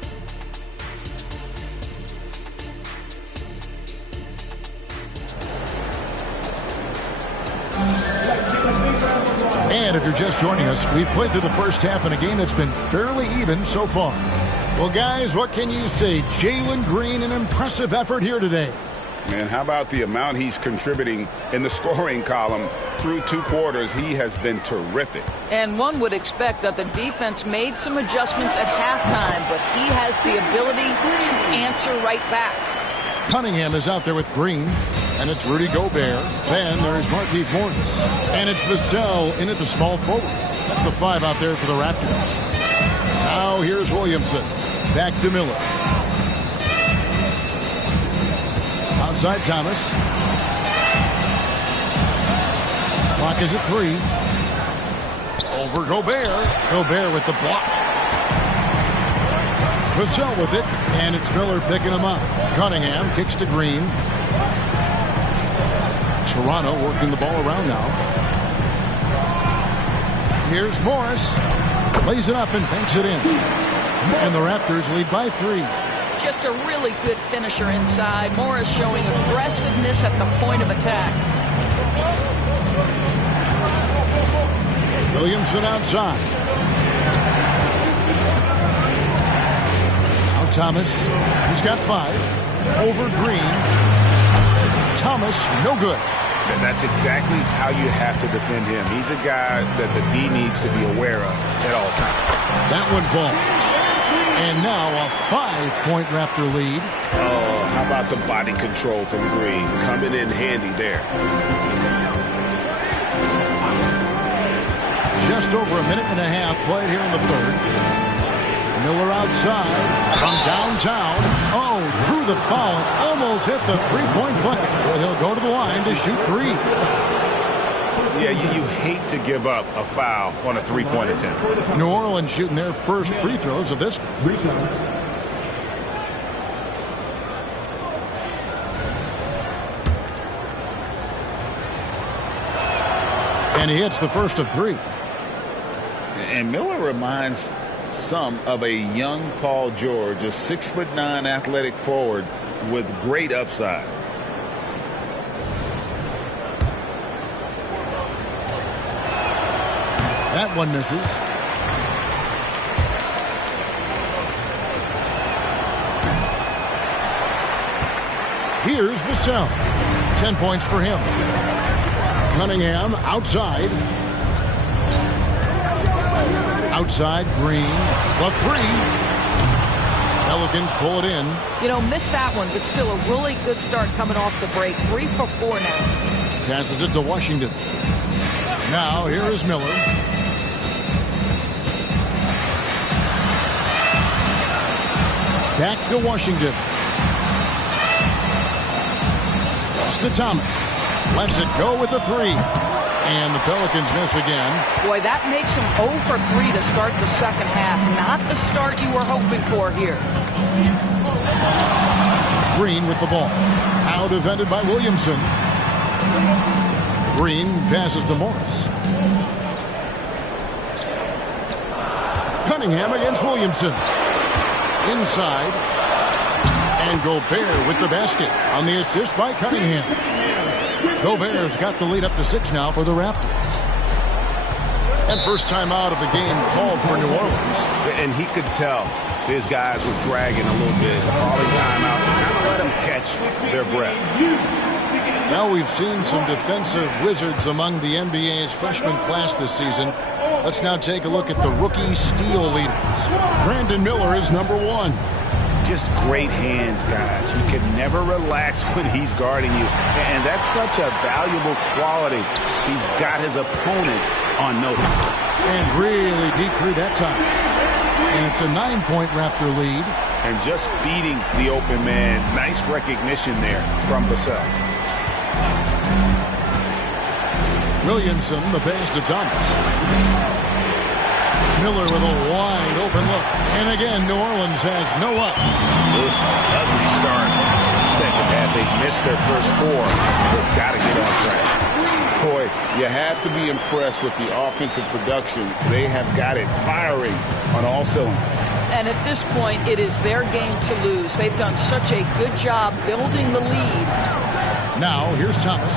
And if you're just joining us, we've played through the first half in a game that's been fairly even so far. Well, guys, what can you say? Jalen Green, an impressive effort here today. And how about the amount he's contributing in the scoring column through 2 quarters? He has been terrific. And one would expect that the defense made some adjustments at halftime, but he has the ability to answer right back. Cunningham is out there with Green, and it's Rudy Gobert. Then there's Markieff Morris, and it's Vassell in at the small forward. That's the 5 out there for the Raptors. Now here's Williamson. Back to Miller. Outside Thomas. Clock is at 3. Over Gobert. Gobert with the block. Vassell with it, and it's Miller picking him up. Cunningham kicks to Green. Toronto working the ball around now. Here's Morris. Lays it up and banks it in. And the Raptors lead by 3. Just a really good finisher inside. Morris showing aggressiveness at the point of attack. Williamson outside. Now Thomas. He's got 5. Over Green. Thomas, no good. That's exactly how you have to defend him. He's a guy that the D needs to be aware of at all times. That one falls. And now a 5-point Raptor lead. Oh, how about the body control from Green? Coming in handy there. Just over a minute and a half played here in the third. Miller outside from downtown. Oh, drew the foul and almost hit the 3-point bucket. But he'll go to the line to shoot 3. Yeah, you hate to give up a foul on a 3-point attempt. New Orleans shooting their first free throws of this. And he hits the first of 3. And Miller reminds some of a young Paul George, a 6'9" athletic forward with great upside. That one misses. Here's Vassell. 10 points for him. Cunningham outside. Outside Green. The 3. Pelicans pull it in. You know, missed that one, but still a really good start coming off the break. 3 for 4 now. Passes it to Washington. Now here is Miller. Back to Washington. Pass to Thomas. Lets it go with the 3. And the Pelicans miss again. Boy, that makes them 0 for 3 to start the second half. Not the start you were hoping for here. Green with the ball. Now defended by Williamson. Green passes to Morris. Cunningham against Williamson. Inside. And Gobert with the basket on the assist by Cunningham. Gobert's got the lead up to 6 now for the Raptors. And first time out of the game called for New Orleans. And he could tell his guys were dragging a little bit, calling timeout, kind of let them catch their breath. Now we've seen some defensive wizards among the NBA's freshman class this season. Let's now take a look at the rookie steal leaders. Brandon Miller is number 1. Just great hands, guys. You can never relax when he's guarding you. And that's such a valuable quality. He's got his opponents on notice. And really deep 3 that time. And it's a 9-point Raptor lead. And just feeding the open man. Nice recognition there from Vassell. Williamson, the pass to Thomas. Miller with a wide open look. And again, New Orleans has no up. Ugly start. Second half, they missed their first 4. They've got to get on track. Boy, you have to be impressed with the offensive production. They have got it firing on all cylinders. And at this point, it is their game to lose. They've done such a good job building the lead. Now, here's Thomas.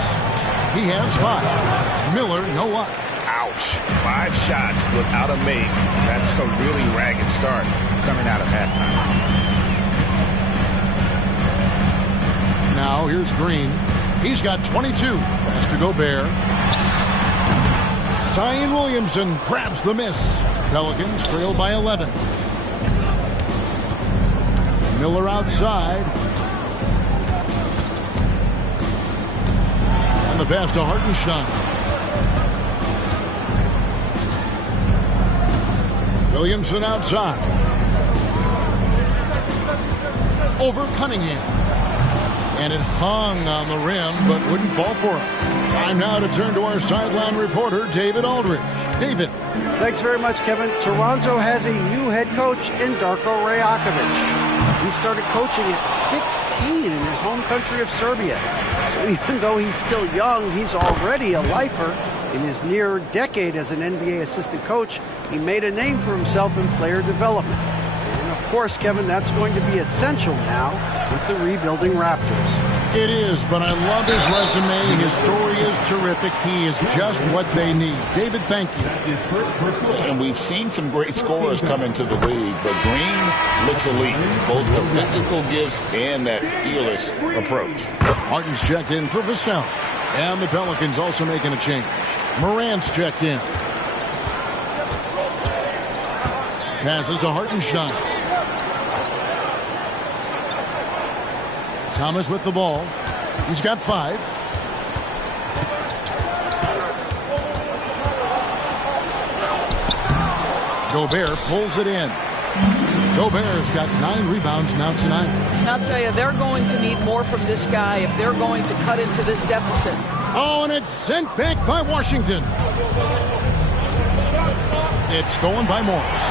He has 5. Miller, no up. Ouch. 5 shots without a make. That's a really ragged start coming out of halftime. now. Here's Green. He's got 22. Pass to Gobert. Zion Williamson grabs the miss. Pelicans trail by 11. Miller outside. And the pass to Hartenstein. Williamson outside. Over Cunningham. And it hung on the rim, but wouldn't fall for him. Time now to turn to our sideline reporter, David Aldridge. David. Thanks very much, Kevin. Toronto has a new head coach in Darko Rajakovic. He started coaching at 16 in his home country of Serbia. So even though he's still young, he's already a lifer. In his near decade as an NBA assistant coach, he made a name for himself in player development. And of course, Kevin, that's going to be essential now with the rebuilding Raptors. It is, but I love his resume. His story is terrific. He is just what they need. David, thank you. And we've seen some great scorers come into the league, but Green looks elite. Both the physical gifts and that fearless approach. Harden's checked in for Vassell. And the Pelicans also making a change. Morant's checked in. Passes to Hartenstein. Thomas with the ball. He's got 5. Gobert pulls it in. Gobert's got 9 rebounds now tonight. And I'll tell you, they're going to need more from this guy if they're going to cut into this deficit. Oh, and it's sent back by Washington. It's stolen by Morris.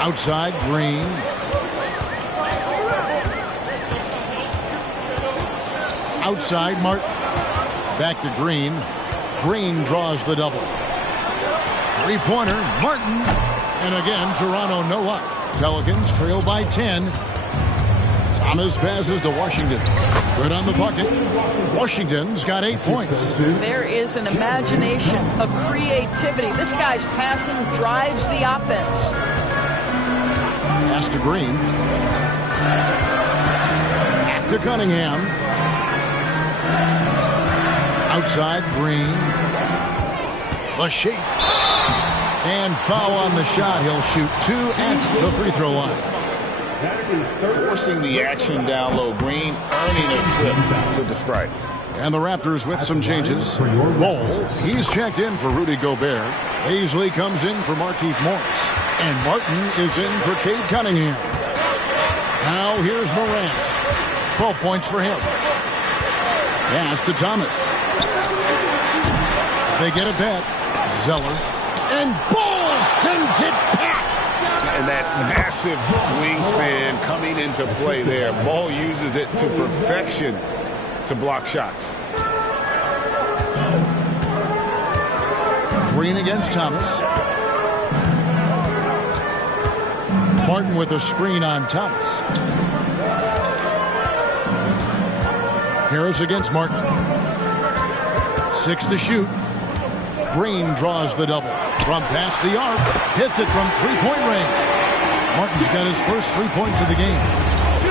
Outside, Green. Outside, Martin. Back to Green. Green draws the double. Three-pointer, Martin. And again, Toronto no up. Pelicans trail by 10. Thomas passes to Washington. Good on the bucket. Washington's got 8 points. There is an imagination, a creativity. This guy's passing drives the offense. Pass to Green. Back to Cunningham. Outside, Green. The shake. And foul on the shot. He'll shoot 2 at the free throw line. Forcing the action down low. Green earning a trip to the stripe. And the Raptors with some changes. Ball, he's checked in for Rudy Gobert. Paisley comes in for Markieff Morris. And Martin is in for Cade Cunningham. Now here's Morant. 12 points for him. Pass to Thomas. They get it back. Zeller. And Ball sends it back. And that massive wingspan coming into play there. Ball uses it to perfection to block shots. Green against Thomas. Martin with a screen on Thomas. Harris against Martin. 6 to shoot. Green draws the double. From past the arc. Hits it from three-point range. Martin's got his first 3 points of the game.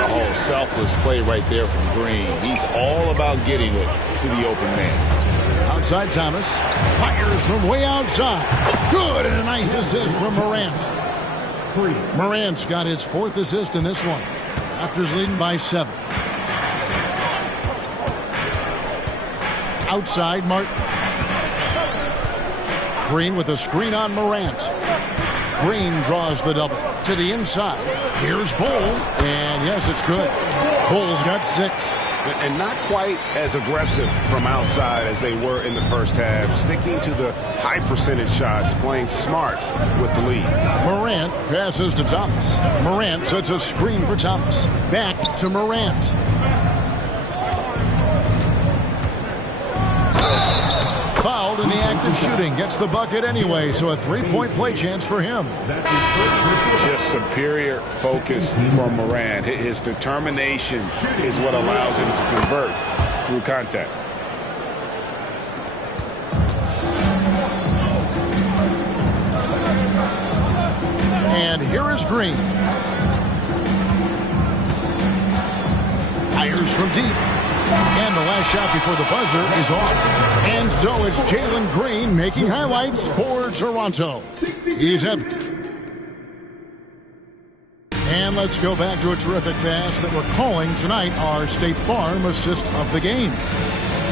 Oh, selfless play right there from Green. He's all about getting it to the open man. Outside Thomas. Fires from way outside. Good, and a nice assist from Morant. Morant's got his 4th assist in this one. Raptors leading by 7. Outside, Martin. Green with a screen on Morant. Green draws the double. To the inside. Here's Bull. And yes, it's good. Bull's got 6. And not quite as aggressive from outside as they were in the first half. Sticking to the high percentage shots. Playing smart with the lead. Morant passes to Thomas. Morant sets a screen for Thomas. Back to Morant. Fouled in the act of shooting. Gets the bucket anyway, so a 3-point play chance for him. Just superior focus from Morant. His determination is what allows him to convert through contact. And here is Green. Fires from deep. And the last shot before the buzzer is off. And so it's Jalen Green making highlights for Toronto. He's at... And let's go back to a terrific pass that we're calling tonight our State Farm assist of the game.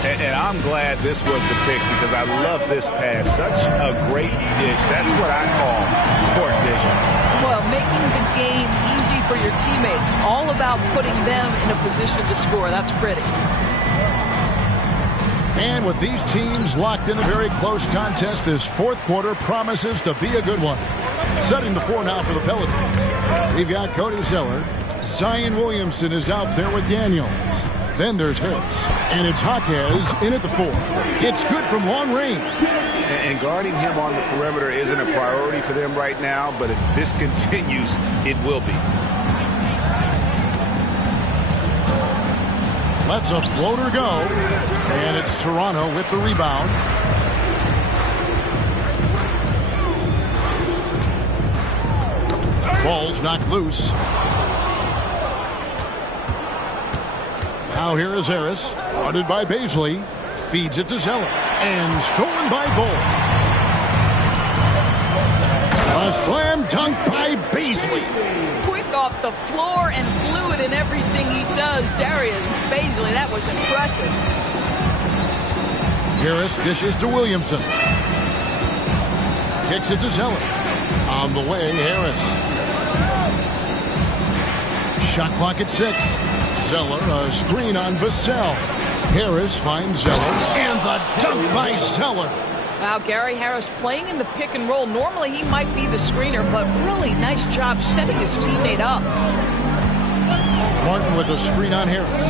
And I'm glad this was the pick because I love this pass. Such a great dish. That's what I call court vision. Well, making the game easy for your teammates. All about putting them in a position to score. That's pretty. And with these teams locked in a very close contest, this fourth quarter promises to be a good one. Setting the floor now for the Pelicans. We've got Cody Zeller. Zion Williamson is out there with Daniels. Then there's Harris. And it's Jaquez in at the 4. It's good from long range. And guarding him on the perimeter isn't a priority for them right now, but if this continues, it will be. Lets a floater go. And it's Toronto with the rebound. Ball's knocked loose. Now here is Harris. Guarded by Baisley. Feeds it to Zeller. And stolen by Bull. A slam dunk by Baisley. Quick off the floor and fluid in everything he does. Darius Baisley, that was impressive. Harris dishes to Williamson. Kicks it to Zeller. On the way, Harris. Shot clock at 6. Zeller, a screen on Vassell. Harris finds Zeller, and the dunk by Zeller. Wow, Gary Harris playing in the pick and roll. Normally he might be the screener, but really nice job setting his teammate up. Martin with a screen on Harris.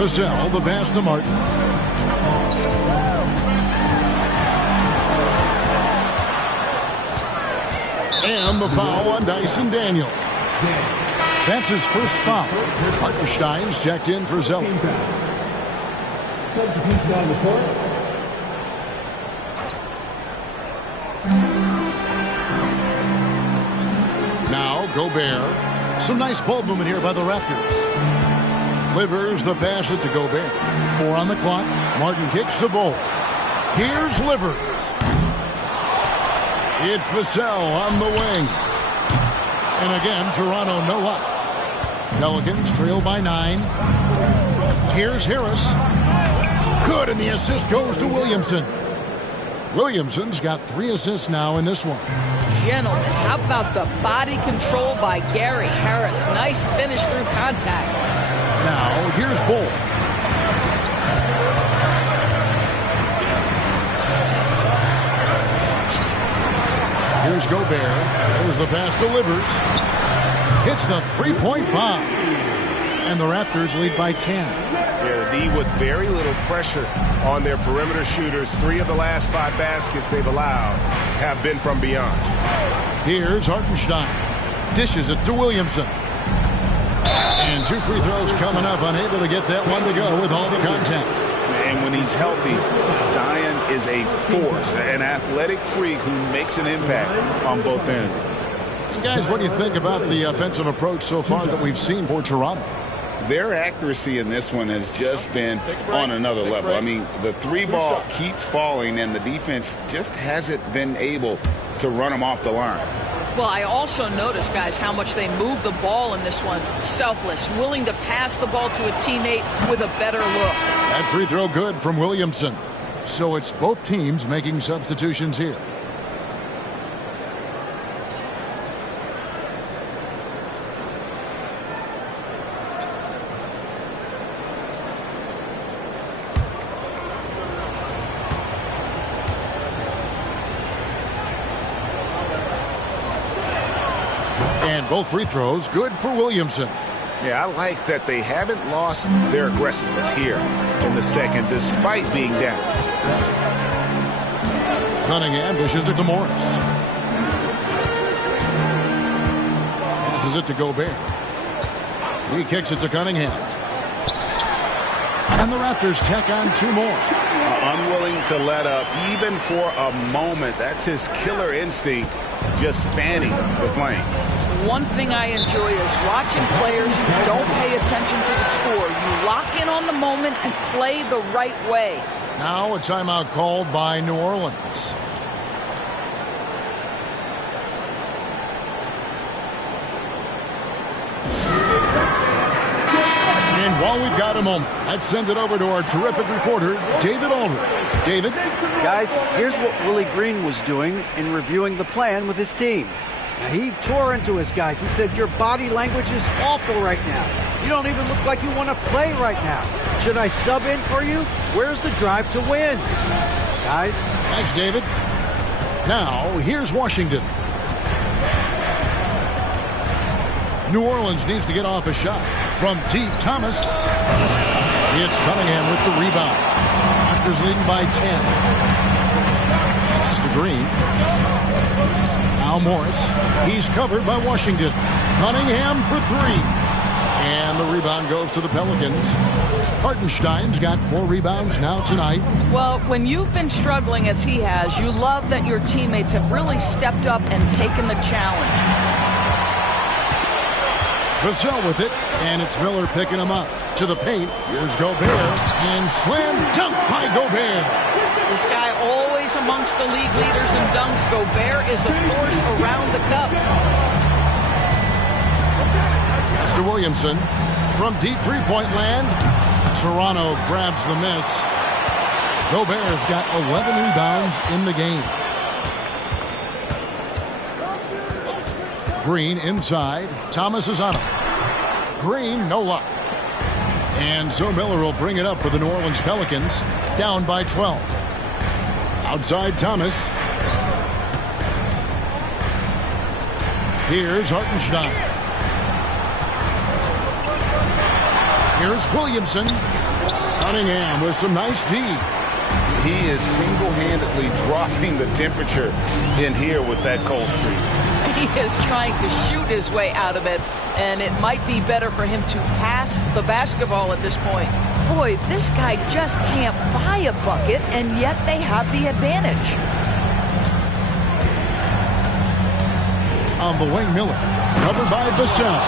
Vassell, the pass to Martin. And the foul on Dyson Daniels. That's his first foul. Hartenstein's checked in for Zeller. Substitution on the court. Now Gobert. Some nice ball movement here by the Raptors. Livers the pass it to Gobert. 4 on the clock. Martin kicks the ball. Here's Livers. It's Vassell on the wing. And again, Toronto no up. Pelicans trail by 9. Here's Harris. Good, and the assist goes to Williamson. Williamson's got 3 assists now in this one. Gentlemen, how about the body control by Gary Harris? Nice finish through contact. Now, here's Bull. Here's Gobert. There's the pass to Livers. Hits the three-point bomb. And the Raptors lead by 10. Yeah, the D with very little pressure on their perimeter shooters. 3 of the last 5 baskets they've allowed have been from beyond. Here's Hartenstein. Dishes it to Williamson. And 2 free throws coming up. Unable to get that one to go with all the contact. And when he's healthy, Zion is a force, an athletic freak who makes an impact on both ends. And guys, what do you think about the offensive approach so far that we've seen for Toronto? Their accuracy in this one has just been on another level. I mean, the 3-ball keeps falling, and the defense just hasn't been able to run them off the line. Well, I also noticed, guys, how much they move the ball in this one. Selfless, willing to pass the ball to a teammate with a better look. That free throw good from Williamson. So it's both teams making substitutions here. And both free throws good for Williamson. Yeah, I like that they haven't lost their aggressiveness here in the second, despite being down. Cunningham dishes it to Morris. Passes it to Gobert. He kicks it to Cunningham. And the Raptors tack on 2 more. Unwilling to let up, even for a moment. That's his killer instinct, just fanning the flame. one thing I enjoy is watching players who don't pay attention to the score. You lock in on the moment and play the right way. Now a timeout called by New Orleans. And while we've got a moment, let's send it over to our terrific reporter, David Aldridge. David? Guys, here's what Willie Green was doing in reviewing the plan with his team. Now, he tore into his guys. He said, your body language is awful right now. You don't even look like you want to play right now. Should I sub in for you? Where's the drive to win? Guys? Thanks, David. Now, here's Washington. New Orleans needs to get off a shot. From deep, Thomas. It's Cunningham with the rebound. Raptors leading by 10. Pass to Green. Now Morris. He's covered by Washington. Cunningham for three. And the rebound goes to the Pelicans. Hartenstein's got 4 rebounds now tonight. Well, when you've been struggling as he has, you love that your teammates have really stepped up and taken the challenge. Vassell with it, and it's Miller picking him up. To the paint, here's Gobert, and slam dunk by Gobert. This guy always amongst the league leaders in dunks. Gobert is a force around the cup. Mr. Williamson from deep three-point land. Toronto grabs the miss. Gobert's got 11 rebounds in the game. Green inside. Thomas is on him. Green, no luck. And so Miller will bring it up for the New Orleans Pelicans. Down by 12. Outside Thomas. Here's Hartenstein. Here's Williamson. Cunningham with some nice D. He is single-handedly dropping the temperature in here with that cold streak. He is trying to shoot his way out of it, and it might be better for him to pass the basketball at this point. Boy, this guy just can't buy a bucket, and yet they have the advantage. On the wing, Miller. Covered by Vassell.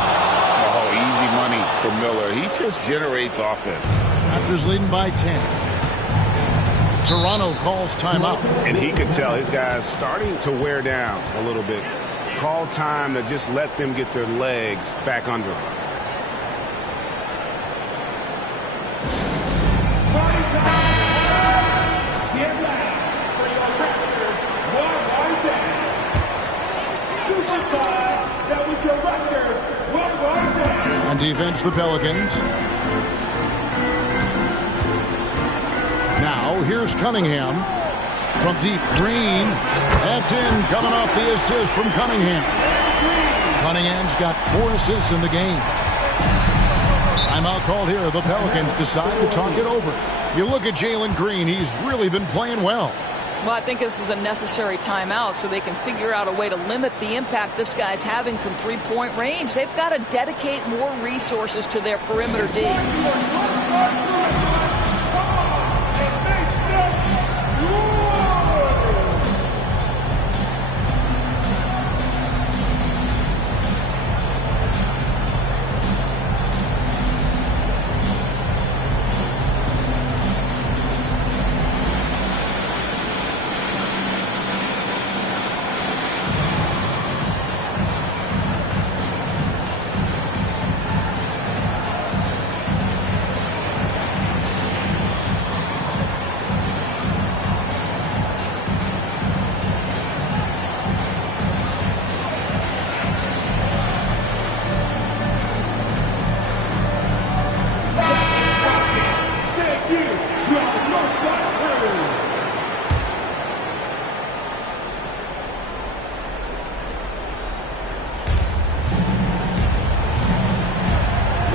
Oh, easy money for Miller. He just generates offense. Raptors leading by 10. Toronto calls timeout. And he could tell his guys starting to wear down a little bit. Call time to just let them get their legs back under them. On defense, the Pelicans. Now, here's Cunningham. From deep, Green. That's in, coming off the assist from Cunningham. Cunningham's got 4 assists in the game. Timeout called here. The Pelicans decide to talk it over. You look at Jalen Green. He's really been playing well. Well, I think this is a necessary timeout so they can figure out a way to limit the impact this guy's having from three-point range. They've got to dedicate more resources to their perimeter D.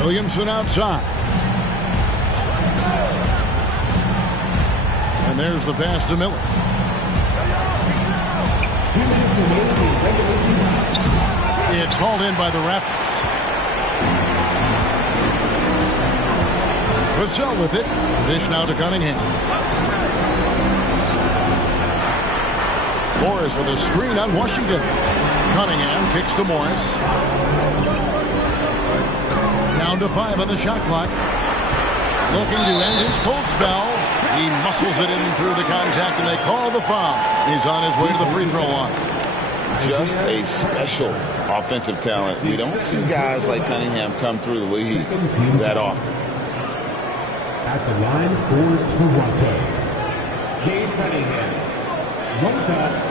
Williamson outside. And there's the pass to Miller. It's hauled in by the Raptors. Vassell with it. Dish now to Cunningham. Morris with a screen on Washington. Cunningham kicks to Morris. Down to 5 on the shot clock. Looking to end his cold spell. He muscles it in through the contact, and they call the foul. He's on his way to the free throw line. Just a special offensive talent. We don't see guys like Cunningham come through the league that often. At the line for Toronto, Cade Cunningham. One shot.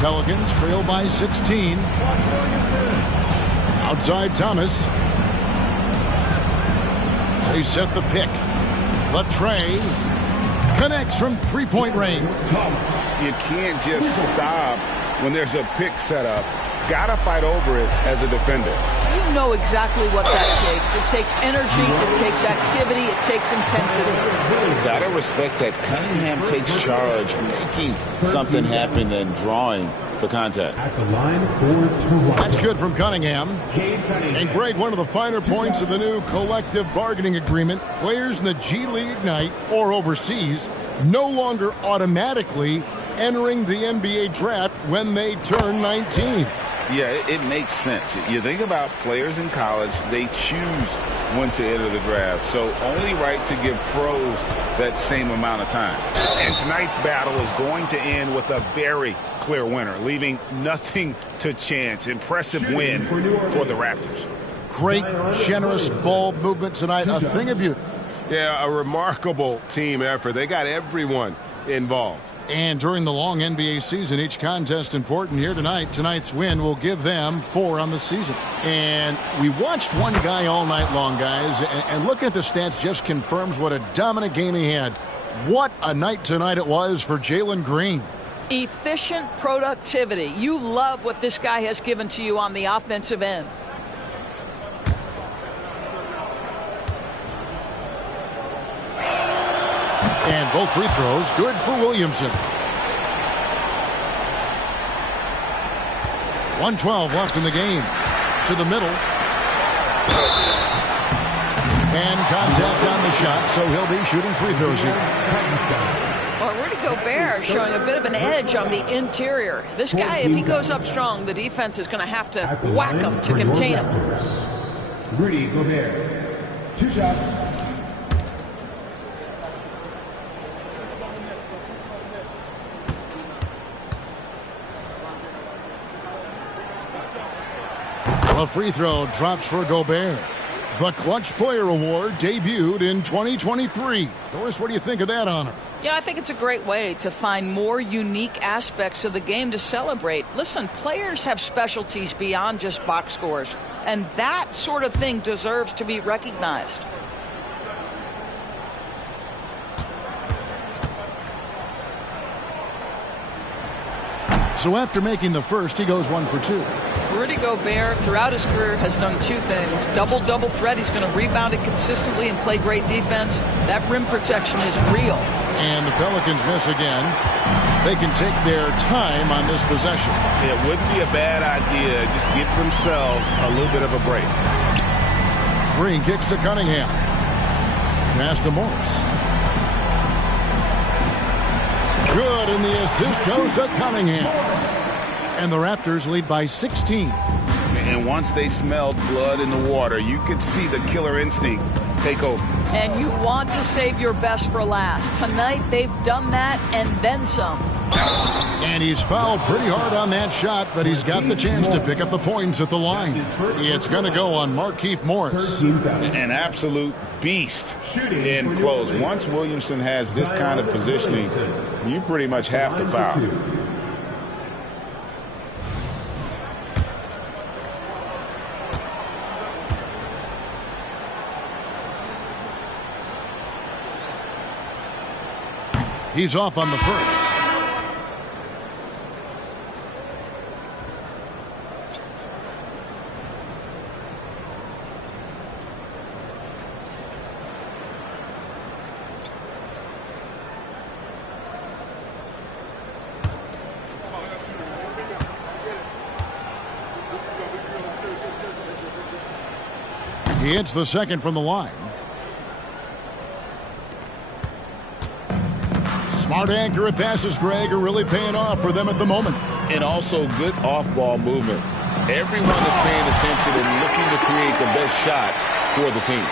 Pelicans trail by 16. Outside Thomas. They set the pick. Latre connects from three-point range. You can't just stop when there's a pick set up. Gotta fight over it as a defender. You know exactly what that takes. It takes energy, it takes activity, it takes intensity. Gotta respect that Cunningham takes charge, making something happen and drawing the contact. At the line for Toronto. That's good from Cunningham. And Greg, one of the finer points of the new collective bargaining agreement, players in the G League Ignite or overseas no longer automatically entering the NBA draft when they turn 19. Yeah, it makes sense. You think about players in college, they choose when to enter the draft. So only right to give pros that same amount of time. And tonight's battle is going to end with a very clear winner, leaving nothing to chance. Impressive win for the Raptors. Great, generous ball movement tonight. A thing of beauty. Yeah, a remarkable team effort. They got everyone involved. And during the long NBA season, each contest important. Here tonight. Tonight's win will give them 4 on the season. And we watched one guy all night long, guys. And looking at the stats just confirms what a dominant game he had. What a night tonight it was for Jalen Green. Efficient productivity. You love what this guy has given to you on the offensive end. And both free throws good for Williamson. 1:12 left in the game. To the middle. And contact on the shot, so he'll be shooting free throws here. Well, Rudy Gobert showing a bit of an edge on the interior. This guy, if he goes up strong, the defense is going to have to whack him to contain him. Rudy Gobert. 2 shots. A free throw drops for Gobert. The Clutch Player Award debuted in 2023. Doris, what do you think of that honor? Yeah, I think it's a great way to find more unique aspects of the game to celebrate. Listen, players have specialties beyond just box scores, and that sort of thing deserves to be recognized. So after making the first, he goes 1 for 2. Rudy Gobert, throughout his career, has done 2 things. Double-double threat. He's going to rebound it consistently and play great defense. That rim protection is real. And the Pelicans miss again. They can take their time on this possession. It wouldn't be a bad idea. Just give themselves a little bit of a break. Green kicks to Cunningham. Pass to Morris. Good, and the assist goes to Cunningham. And the Raptors lead by 16. And once they smelled blood in the water, you could see the killer instinct take over. And you want to save your best for last. Tonight, they've done that and then some. And he's fouled pretty hard on that shot, but he's got the chance to pick up the points at the line. It's going to go on Markieff Morris. An absolute beast in close. Once Williamson has this kind of positioning, you pretty much have to foul. He's off on the first. He hits the second from the line. Smart, accurate passes, Greg, are really paying off for them at the moment. And also good off-ball movement. Everyone is paying attention and looking to create the best shot for the team.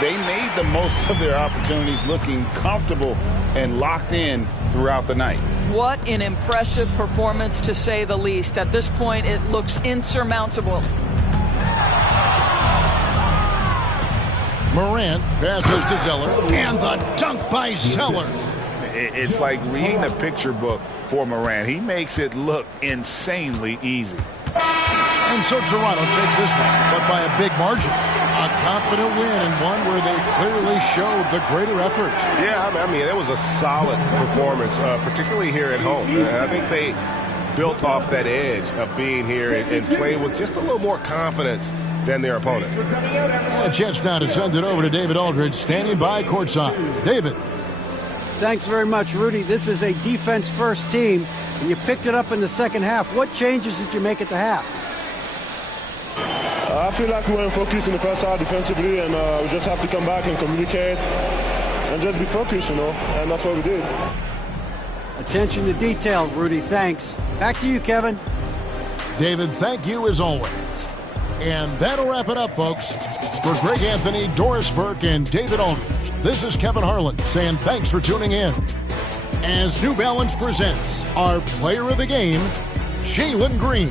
They made the most of their opportunities, looking comfortable and locked in throughout the night. What an impressive performance, to say the least. At this point, it looks insurmountable. Morant passes to Zeller, and the dunk by Zeller. It's like reading a picture book for Morant. He makes it look insanely easy. And so Toronto takes this one, but by a big margin. A confident win, and one where they clearly showed the greater effort. Yeah, I mean, it was a solid performance, particularly here at home. I think they built off that edge of being here and playing with just a little more confidence than their opponent. A chance now to send it over to David Aldridge, standing by courtside. David. Thanks very much, Rudy. This is a defense-first team, and you picked it up in the second half. What changes did you make at the half? I feel like we weren't focused in the first half defensively, and we just have to come back and communicate and just be focused, and that's what we did. Attention to detail, Rudy. Thanks. Back to you, Kevin. David, thank you as always. And that'll wrap it up, folks. For Greg Anthony, Doris Burke, and David Aldridge, this is Kevin Harlan saying thanks for tuning in. As New Balance presents our player of the game, Jalen Green.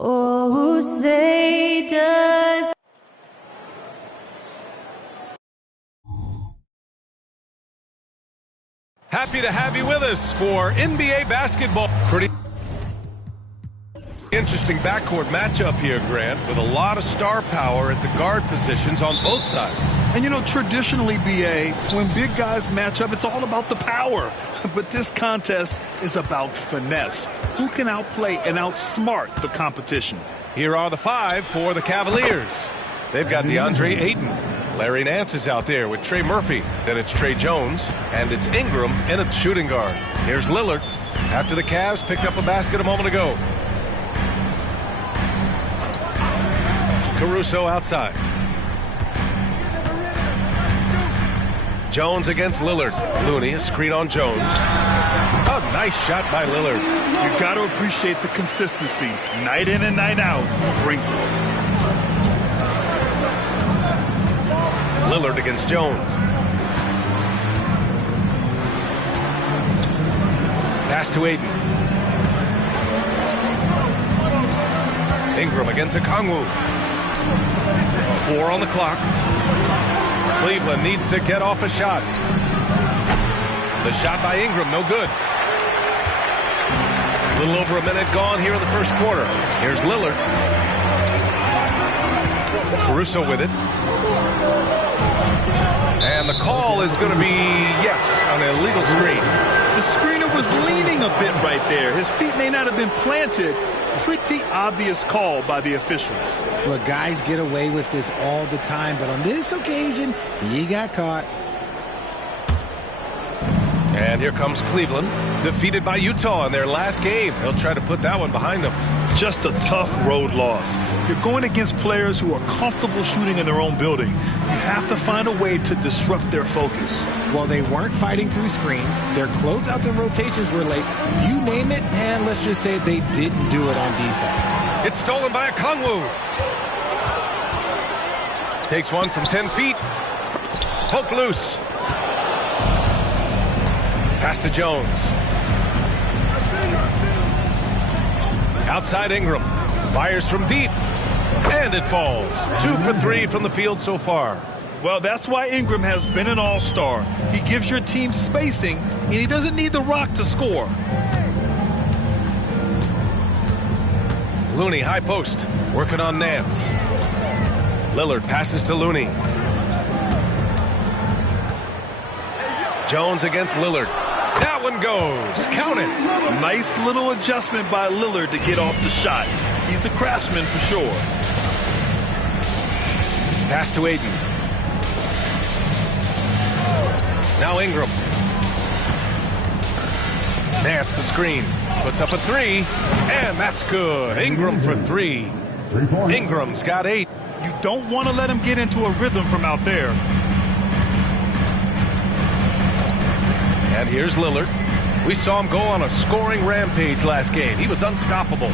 Oh, say does. Happy to have you with us for NBA basketball. Pretty interesting backcourt matchup here, Grant, with a lot of star power at the guard positions on both sides. And, you know, traditionally, BA, when big guys match up, it's all about the power. But this contest is about finesse. Who can outplay and outsmart the competition? Here are the five for the Cavaliers. They've got DeAndre Ayton. Larry Nance is out there with Trey Murphy. Then it's Trey Jones. And it's Ingram in a shooting guard. Here's Lillard. After the Cavs picked up a basket a moment ago. Caruso outside. Jones against Lillard. Looney, a screen on Jones. A nice shot by Lillard. You got to appreciate the consistency. Night in and night out brings it. Lillard against Jones. Pass to Ayton. Ingram against Okongwu. 4 on the clock. Cleveland needs to get off a shot. The shot by Ingram, no good. A little over a minute gone here in the first quarter. Here's Lillard. Caruso with it. And the call is going to be, yes, an illegal screen. The screener was leaning a bit right there. His feet may not have been planted. Pretty obvious call by the officials. Look, guys get away with this all the time, but on this occasion, he got caught. And here comes Cleveland, defeated by Utah in their last game. They'll try to put that one behind them. Just a tough road loss. You're going against players who are comfortable shooting in their own building. You have to find a way to disrupt their focus. Well, they weren't fighting through screens. Their closeouts and rotations were late. You name it, and let's just say they didn't do it on defense. It's stolen by Okongwu. Takes one from 10 feet. Poke loose. Pass to Jones. Outside Ingram. Fires from deep. And it falls. 2 for 3 from the field so far. Well, that's why Ingram has been an all-star. He gives your team spacing, and he doesn't need the rock to score. Looney, high post. Working on Nance. Lillard passes to Looney. Jones against Lillard. That one goes. Count it. Nice little adjustment by Lillard to get off the shot. He's a craftsman for sure. Pass to Ayton. Now Ingram. Nance the screen. Puts up a 3. And that's good. Ingram for 3. Ingram's got 8. You don't want to let him get into a rhythm from out there. And here's Lillard. We saw him go on a scoring rampage last game. He was unstoppable.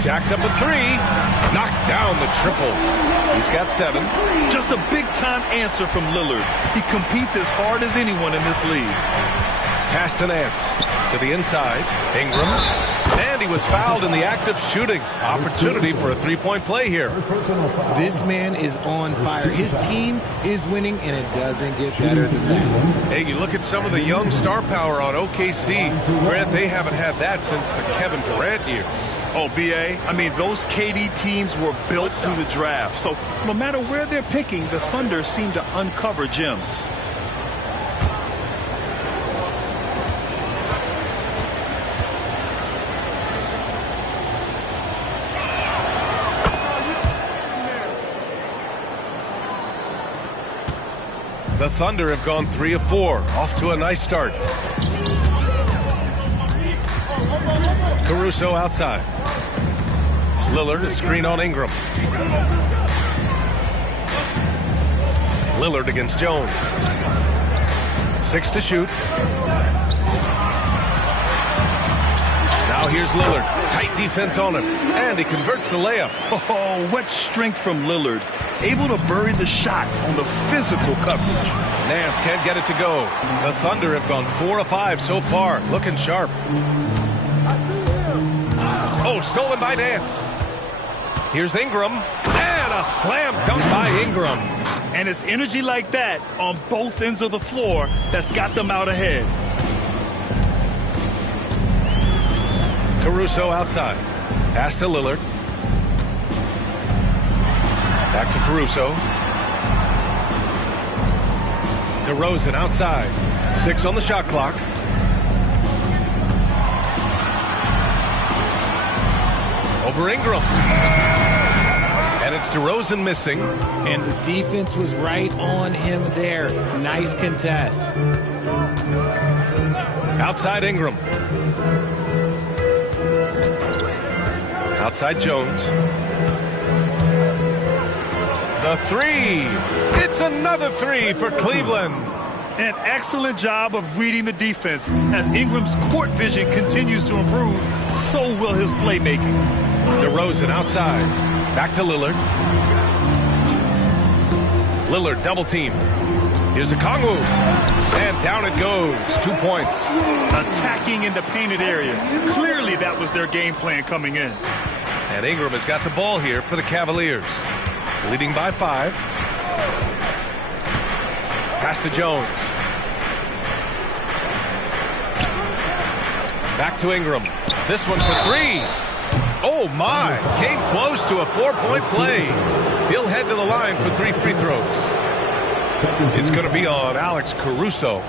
Jacks up a 3. Knocks down the triple. He's got 7. Just a big-time answer from Lillard. He competes as hard as anyone in this league. Pass to Nance. To the inside. Ingram. And he was fouled in the act of shooting. Opportunity for a three-point play here. This man is on fire. His team is winning, and it doesn't get better than that. Hey, you look at some of the young star power on OKC. Grant, they haven't had that since the Kevin Durant years. Oh, BA, I mean, those KD teams were built through the draft. So no matter where they're picking, the Thunder seem to uncover gems. The Thunder have gone 3 of 4. Off to a nice start. Caruso outside. Lillard, a screen on Ingram. Lillard against Jones. 6 to shoot. Now here's Lillard. Tight defense on him. And he converts the layup. Oh, what strength from Lillard. able to bury the shot on the physical coverage. Nance can't get it to go. The Thunder have gone 4 of 5 so far, looking sharp. Oh, stolen by Nance. Here's Ingram, and a slam dunk by Ingram. And it's energy like that on both ends of the floor that's got them out ahead. Caruso outside. Pass to Lillard. Back to Caruso. DeRozan outside. 6 on the shot clock. Over Ingram. And it's DeRozan missing. And the defense was right on him there. Nice contest. Outside Ingram. Outside Jones. The three. It's another three for Cleveland. An excellent job of reading the defense. As Ingram's court vision continues to improve, so will his playmaking. DeRozan outside. Back to Lillard. Lillard double team. Here's a Kongwu. And down it goes. 2 points. Attacking in the painted area. Clearly that was their game plan coming in. And Ingram has got the ball here for the Cavaliers. Leading by 5. Pass to Jones. Back to Ingram. This one for 3. Oh, my. Came close to a 4-point play. He'll head to the line for 3 free throws. It's going to be on Alex Caruso.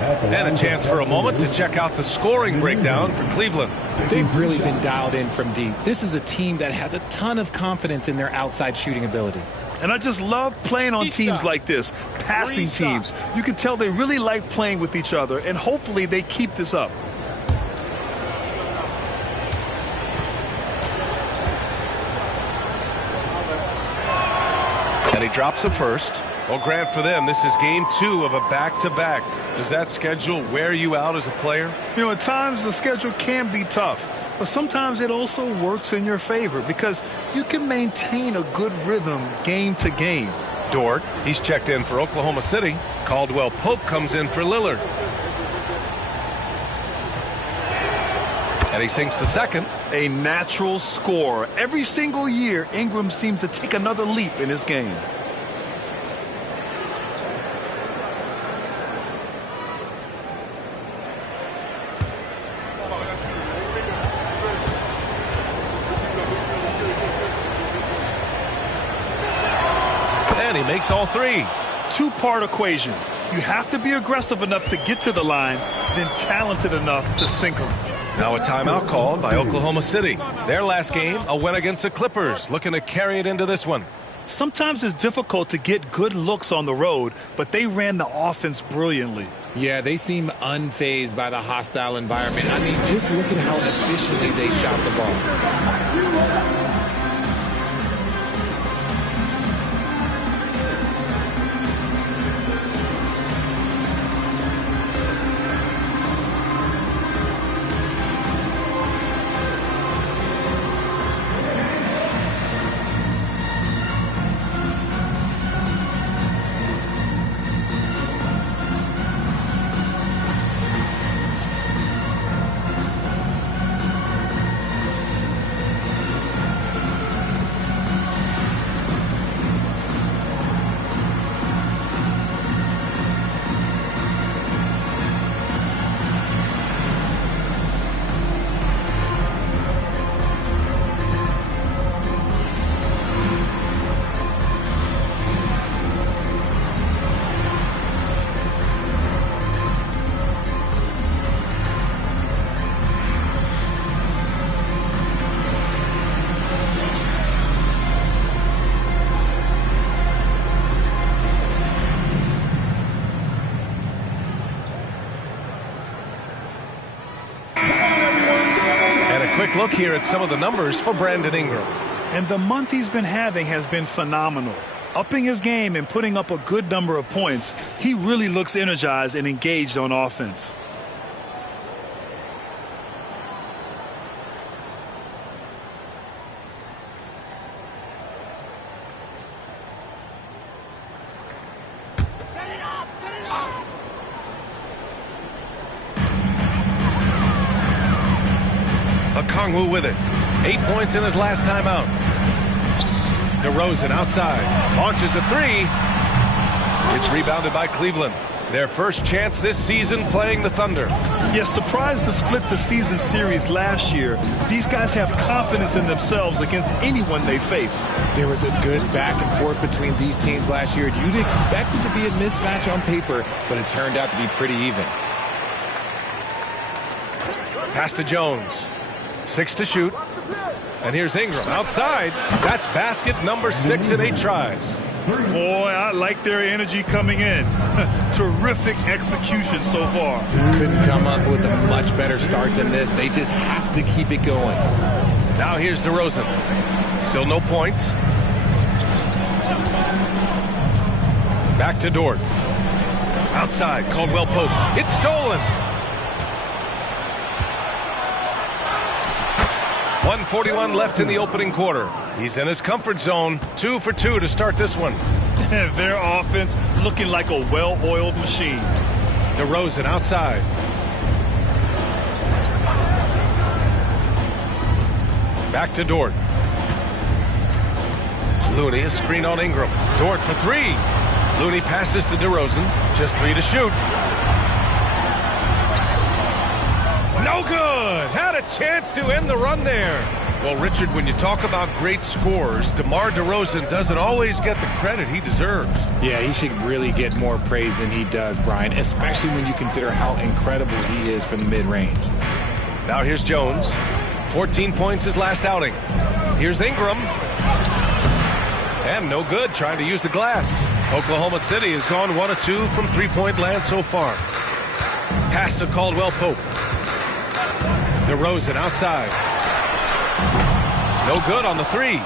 And a chance for a moment to check out the scoring breakdown for Cleveland. They've really been dialed in from deep. This is a team that has a ton of confidence in their outside shooting ability. And I just love playing on teams like this, passing teams. You can tell they really like playing with each other, and hopefully they keep this up. And he drops the first. Well, Grant, for them, this is game 2 of a back-to-back. Does that schedule wear you out as a player? You know, at times the schedule can be tough, but sometimes it also works in your favor because you can maintain a good rhythm game to game. Dort, he's checked in for Oklahoma City. Caldwell Pope comes in for Lillard. And he sinks the second. A natural scorer. Every single year, Ingram seems to take another leap in his game. And he makes all 3. 2-part equation. You have to be aggressive enough to get to the line, then talented enough to sink them. Now a timeout called by Oklahoma City. Their last game, a win against the Clippers, looking to carry it into this one. Sometimes it's difficult to get good looks on the road, but they ran the offense brilliantly. Yeah, they seem unfazed by the hostile environment. I mean, just look at how efficiently they shot the ball. Quick look here at some of the numbers for Brandon Ingram. And the month he's been having has been phenomenal. Upping his game and putting up a good number of points, he really looks energized and engaged on offense. Okongwu with it. 8 points in his last time out. DeRozan outside. Launches a three. It's rebounded by Cleveland. Their first chance this season playing the Thunder. Yes, surprised to split the season series last year. These guys have confidence in themselves against anyone they face. There was a good back and forth between these teams last year. You'd expect it to be a mismatch on paper, but it turned out to be pretty even. Pass to Jones. 6 to shoot. And here's Ingram outside. That's basket number 6 in 8 tries. Boy, I like their energy coming in. Terrific execution so far. Couldn't come up with a much better start than this. They just have to keep it going. Now here's DeRozan. Still no points. Back to Dort. Outside, Caldwell Pope. It's stolen. 1:41 left in the opening quarter. He's in his comfort zone. 2 for 2 to start this one. Their offense looking like a well-oiled machine. DeRozan outside. Back to Dort. Looney, a screen on Ingram. Dort for 3. Looney passes to DeRozan. Just 3 to shoot. No good. Had a chance to end the run there. Well, Richard, when you talk about great scorers, DeMar DeRozan doesn't always get the credit he deserves. Yeah, he should really get more praise than he does, Brian, especially when you consider how incredible he is from the mid-range. Now here's Jones. 14 points his last outing. Here's Ingram. And no good, trying to use the glass. Oklahoma City has gone 1 of 2 from three-point land so far. Pass to Caldwell Pope. DeRozan outside. No good on the 3.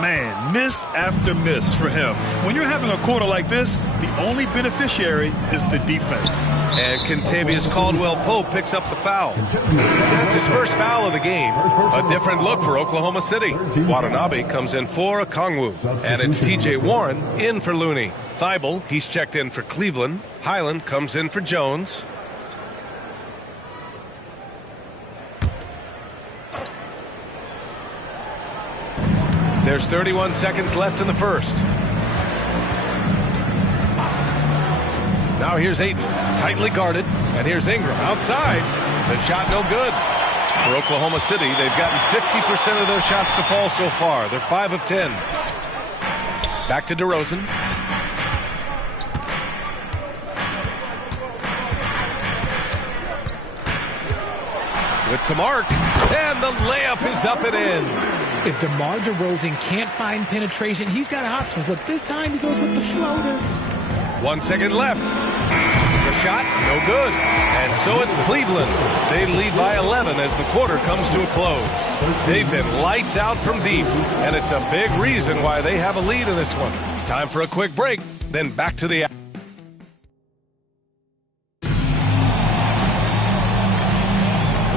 Man, miss after miss for him. When you're having a quarter like this, the only beneficiary is the defense. And Kentavious Caldwell-Pope picks up the foul. That's his first foul of the game. A different look for Oklahoma City. Watanabe comes in for Okongwu. And it's T.J. Warren in for Looney. Thibault, he's checked in for Cleveland. Highland comes in for Jones. There's 31 seconds left in the first. Now here's Ayton, tightly guarded, and here's Ingram outside. The shot no good. For Oklahoma City, they've gotten 50% of their shots to fall so far. They're 5 of 10. Back to DeRozan. With some arc, and the layup is up and in. If DeMar DeRozan can't find penetration, he's got options. Look, this time he goes with the floater. 1 second left. The shot, no good. And so it's Cleveland. They lead by 11 as the quarter comes to a close. They've been lights out from deep, and it's a big reason why they have a lead in this one. Time for a quick break, then back to the...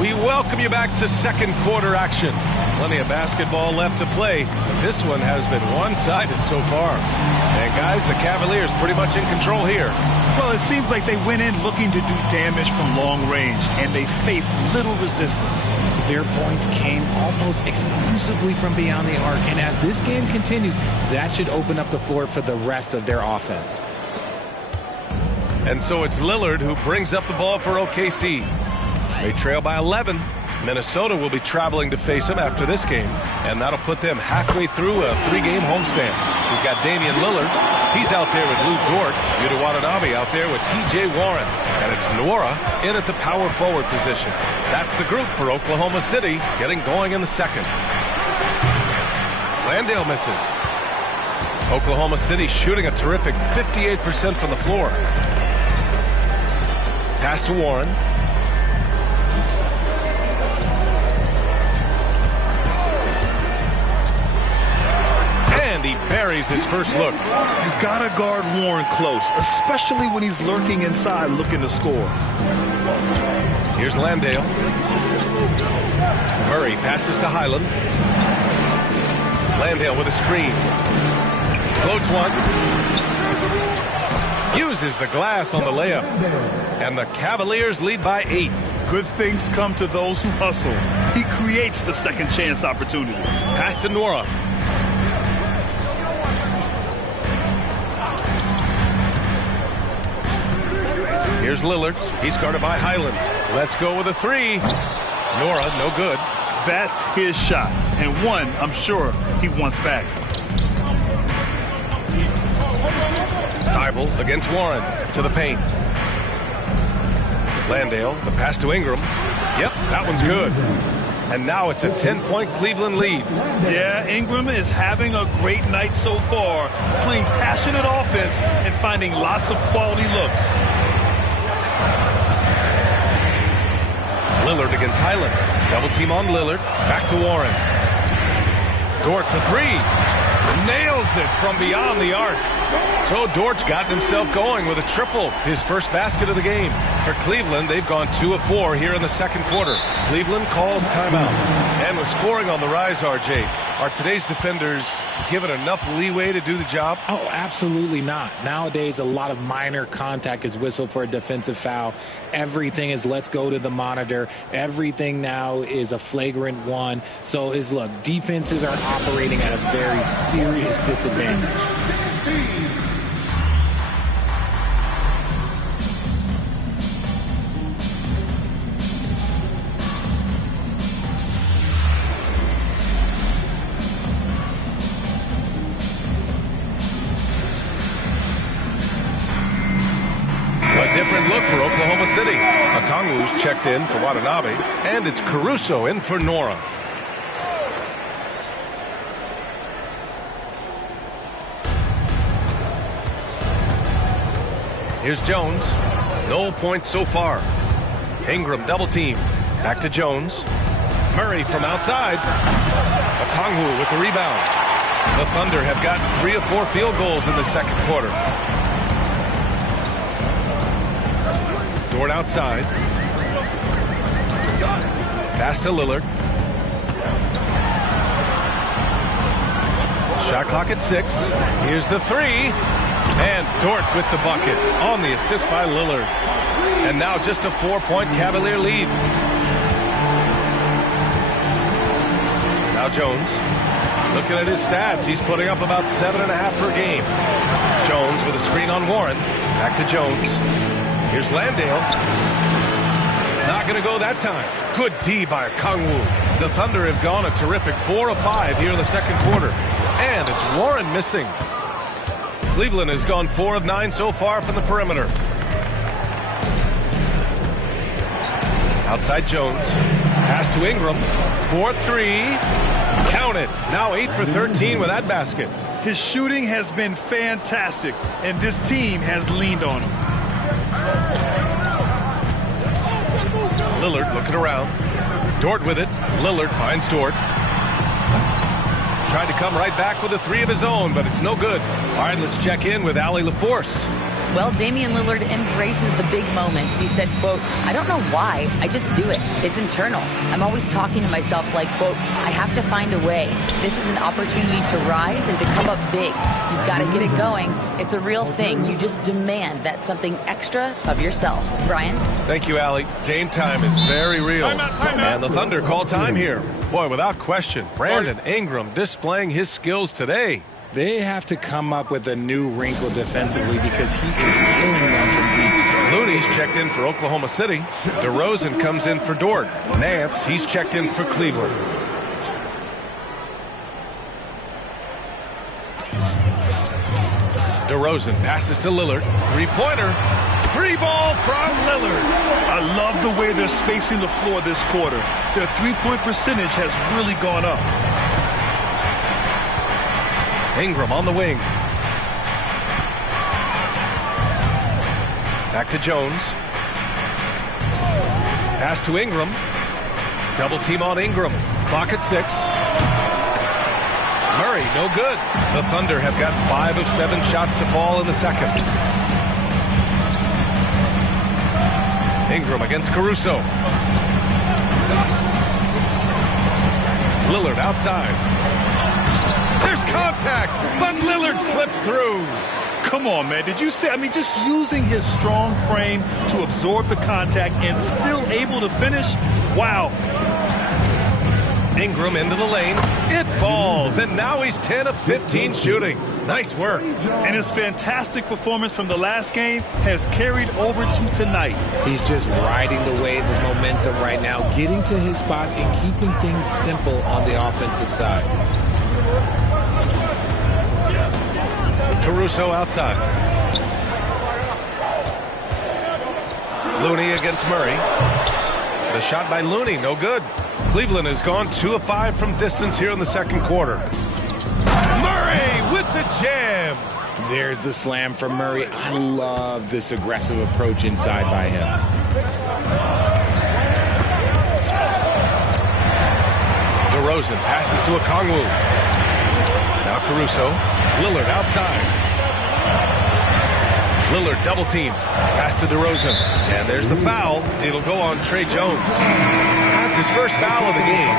We welcome you back to second quarter action. Plenty of basketball left to play, but this one has been one-sided so far. And guys, the Cavaliers pretty much in control here. Well, it seems like they went in looking to do damage from long range, and they faced little resistance. Their points came almost exclusively from beyond the arc, and as this game continues, that should open up the floor for the rest of their offense. And so it's Lillard who brings up the ball for OKC. They trail by 11. Minnesota will be traveling to face them after this game, and that'll put them halfway through a 3-game homestand. We've got Damian Lillard. He's out there with Lou Dort. Yuta Watanabe out there with T.J. Warren. And it's Nwora in at the power forward position. That's the group for Oklahoma City getting going in the second. Landale misses. Oklahoma City shooting a terrific 58% from the floor. Pass to Warren. He buries his first look. You've got to guard Warren close, especially when he's lurking inside looking to score. Here's Landale. Murray passes to Highland. Landale with a screen. Floats one. Uses the glass on the layup. And the Cavaliers lead by 8. Good things come to those who hustle. He creates the second chance opportunity. Pass to Nora. Here's Lillard. He's guarded by Highland. Let's go with a three. Nora, no good. That's his shot, and one I'm sure he wants back. Thibault against Warren to the paint. Landale, the pass to Ingram. Yep, that one's good. And now it's a 10-point Cleveland lead. Yeah, Ingram is having a great night so far, playing passionate offense and finding lots of quality looks. Lillard against Highland. Double team on Lillard. Back to Warren. Dort for three. Nails it from beyond the arc. So Dort's got himself going with a triple, his first basket of the game. For Cleveland, they've gone 2 of 4 here in the second quarter. Cleveland calls timeout. And with scoring on the rise, RJ, are today's defenders given enough leeway to do the job? Oh, absolutely not. Nowadays, a lot of minor contact is whistled for a defensive foul. Everything is let's go to the monitor. Everything now is a flagrant one. So look, defenses are operating at a very serious disadvantage. Different look for Oklahoma City. Okongwu's checked in for Watanabe, and it's Caruso in for Nora. Here's Jones. No points so far. Ingram double teamed. Back to Jones. Murray from outside. Okongwu with the rebound. The Thunder have gotten 3 of 4 field goals in the second quarter. Dort outside. Pass to Lillard. Shot clock at 6. Here's the three. And Dort with the bucket on the assist by Lillard. And now just a 4-point Cavalier lead. Now Jones. Looking at his stats, he's putting up about 7.5 per game. Jones with a screen on Warren. Back to Jones. Here's Landale. Not going to go that time. Good D by Okongwu. The Thunder have gone a terrific 4 of 5 here in the second quarter. And it's Warren missing. Cleveland has gone 4 of 9 so far from the perimeter. Outside Jones. Pass to Ingram. 4-3. Count it. Now 8 for 13 with that basket. His shooting has been fantastic, and this team has leaned on him. Lillard looking around. Dort with it. Lillard finds Dort. Tried to come right back with a three of his own, but it's no good. All right, let's check in with Allie LaForce. Well, Damian Lillard embraces the big moments. He said, quote, I don't know why, I just do it. It's internal. I'm always talking to myself like, quote, I have to find a way. This is an opportunity to rise and to come up big. You've got to get it going. It's a real thing. You just demand that something extra of yourself. Brian? Thank you, Allie. Dame time is very real. Timeout. And the Thunder call time here. Boy, without question, Brandon Ingram displaying his skills today. They have to come up with a new wrinkle defensively because he is killing them from deep. Looney's checked in for Oklahoma City. DeRozan comes in for Dort. Nance, he's checked in for Cleveland. DeRozan passes to Lillard. Three-pointer. Three ball from Lillard. I love the way they're spacing the floor this quarter. Their three-point percentage has really gone up. Ingram on the wing. Back to Jones. Pass to Ingram. Double team on Ingram. Clock at 6. Murray, no good. The Thunder have got 5 of 7 shots to fall in the second. Ingram against Caruso. Lillard outside. There's contact, but Lillard slips through. Come on, man. Did you see? I mean, just using his strong frame to absorb the contact and still able to finish. Wow. Ingram into the lane. It falls, and now he's 10 of 15 shooting. Nice work. And his fantastic performance from the last game has carried over to tonight. He's just riding the wave of momentum right now, getting to his spots and keeping things simple on the offensive side. Caruso outside. Looney against Murray. The shot by Looney, no good. Cleveland has gone 2 of 5 from distance here in the second quarter. Murray with the jam. There's the slam from Murray. I love this aggressive approach inside by him. DeRozan passes to Okongwu. Now Caruso. Lillard outside. Lillard double team. Pass to DeRozan. And there's the foul. It'll go on Trey Jones. That's his first foul of the game.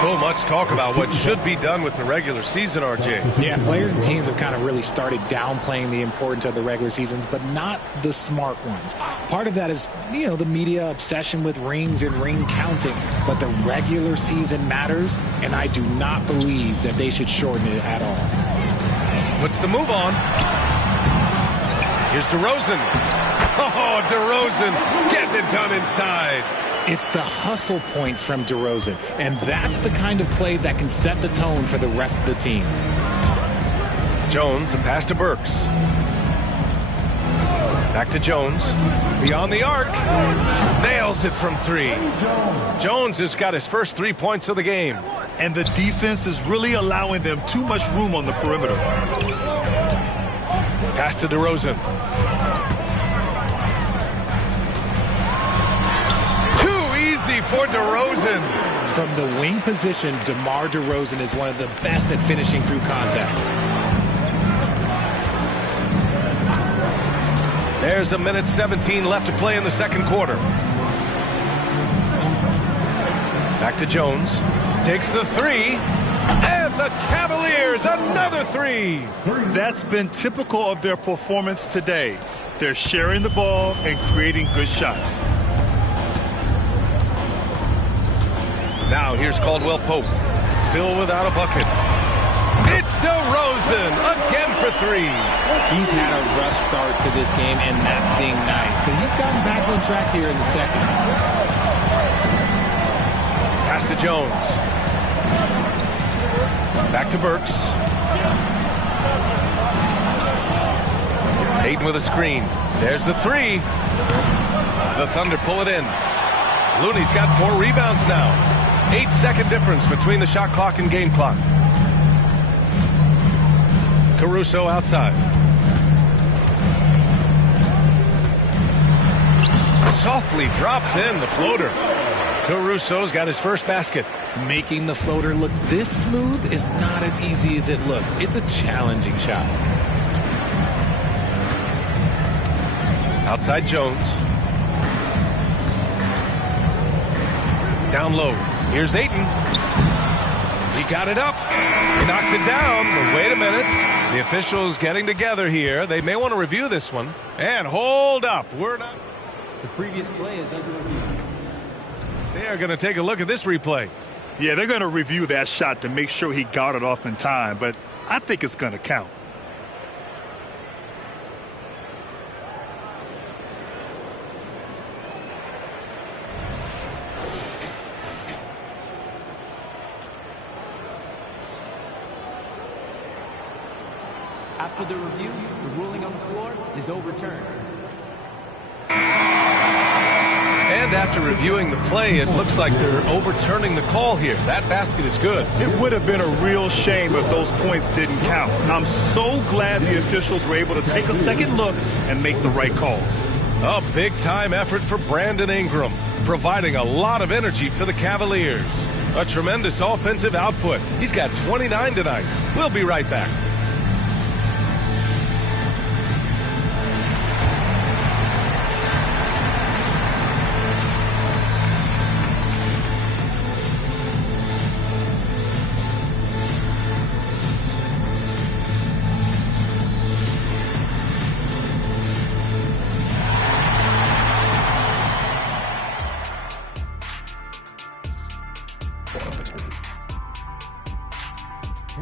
So much talk about what should be done with the regular season, RJ. Yeah, players and teams have kind of really started downplaying the importance of the regular season, but not the smart ones. Part of that is, you know, the media obsession with rings and ring counting, but the regular season matters, and I do not believe that they should shorten it at all. Puts the move on. Here's DeRozan. Oh, DeRozan getting it done inside. It's the hustle points from DeRozan, and that's the kind of play that can set the tone for the rest of the team. Jones, the pass to Burks. Back to Jones. Beyond the arc. Nails it from 3. Jones has got his first 3 points of the game. And the defense is really allowing them too much room on the perimeter. Pass to DeRozan. For DeRozan. From the wing position, DeMar DeRozan is one of the best at finishing through contact. There's a minute 17 left to play in the second quarter. Back to Jones. Takes the 3. And the Cavaliers, another 3. That's been typical of their performance today. They're sharing the ball and creating good shots. Now here's Caldwell Pope, still without a bucket. It's DeRozan again for 3. He's had a rough start to this game, and that's being nice, but he's gotten back on track here in the second. Pass to Jones. Back to Burks. Ayton with a screen. There's the 3. The Thunder pull it in. Looney's got 4 rebounds now. 8-second difference between the shot clock and game clock. Caruso outside. Softly drops in the floater. Caruso's got his first basket. Making the floater look this smooth is not as easy as it looks. It's a challenging shot. Outside Jones. Down low. Here's Ayton. He got it up. He knocks it down. But wait a minute. The officials getting together here. They may want to review this one. And hold up. We're not. The previous play is under review. They are going to take a look at this replay. Yeah, they're going to review that shot to make sure he got it off in time. But I think it's going to count. After the review, the ruling on the floor is overturned. And after reviewing the play, it looks like they're overturning the call here. That basket is good. It would have been a real shame if those points didn't count. I'm so glad the officials were able to take a second look and make the right call. A big-time effort for Brandon Ingram, providing a lot of energy for the Cavaliers. A tremendous offensive output. He's got 29 tonight. We'll be right back.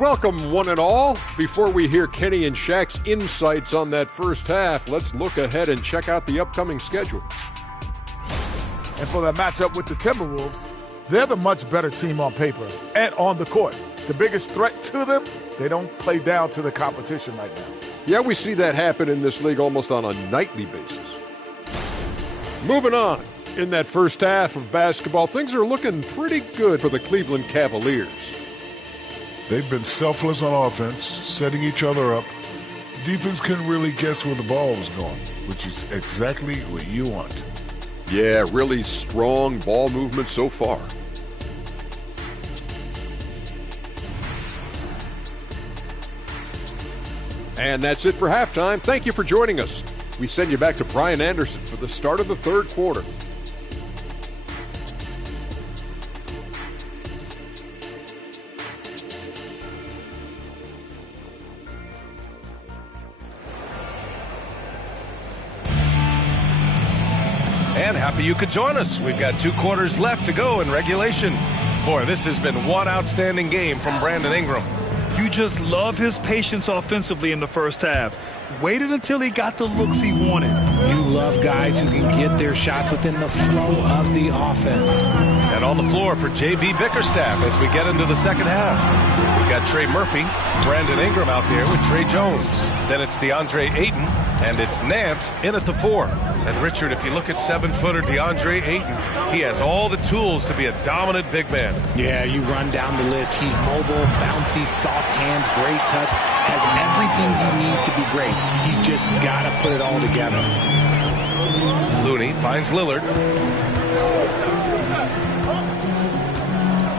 Welcome, one and all. Before we hear Kenny and Shaq's insights on that first half, let's look ahead and check out the upcoming schedule. And for that matchup with the Timberwolves, they're the much better team on paper and on the court. The biggest threat to them, they don't play down to the competition right now. Yeah, we see that happen in this league almost on a nightly basis. Moving on. In that first half of basketball, things are looking pretty good for the Cleveland Cavaliers. They've been selfless on offense, setting each other up. Defense couldn't really guess where the ball was going, which is exactly what you want. Yeah, really strong ball movement so far. And that's it for halftime. Thank you for joining us. We send you back to Brian Anderson for the start of the third quarter. And happy you could join us. We've got 2 quarters left to go in regulation. Boy, this has been one outstanding game from Brandon Ingram. You just love his patience offensively in the first half. Waited until he got the looks he wanted. You love guys who can get their shots within the flow of the offense. And on the floor for J.B. Bickerstaff as we get into the second half. We've got Trey Murphy, Brandon Ingram out there with Trey Jones. Then it's DeAndre Ayton, and it's Nance in at the 4. And Richard, if you look at 7-footer DeAndre Ayton, he has all the tools to be a dominant big man. Yeah, you run down the list. He's mobile, bouncy, soft hands, great touch, has everything you need to be great. He's just got to put it all together. Looney finds Lillard.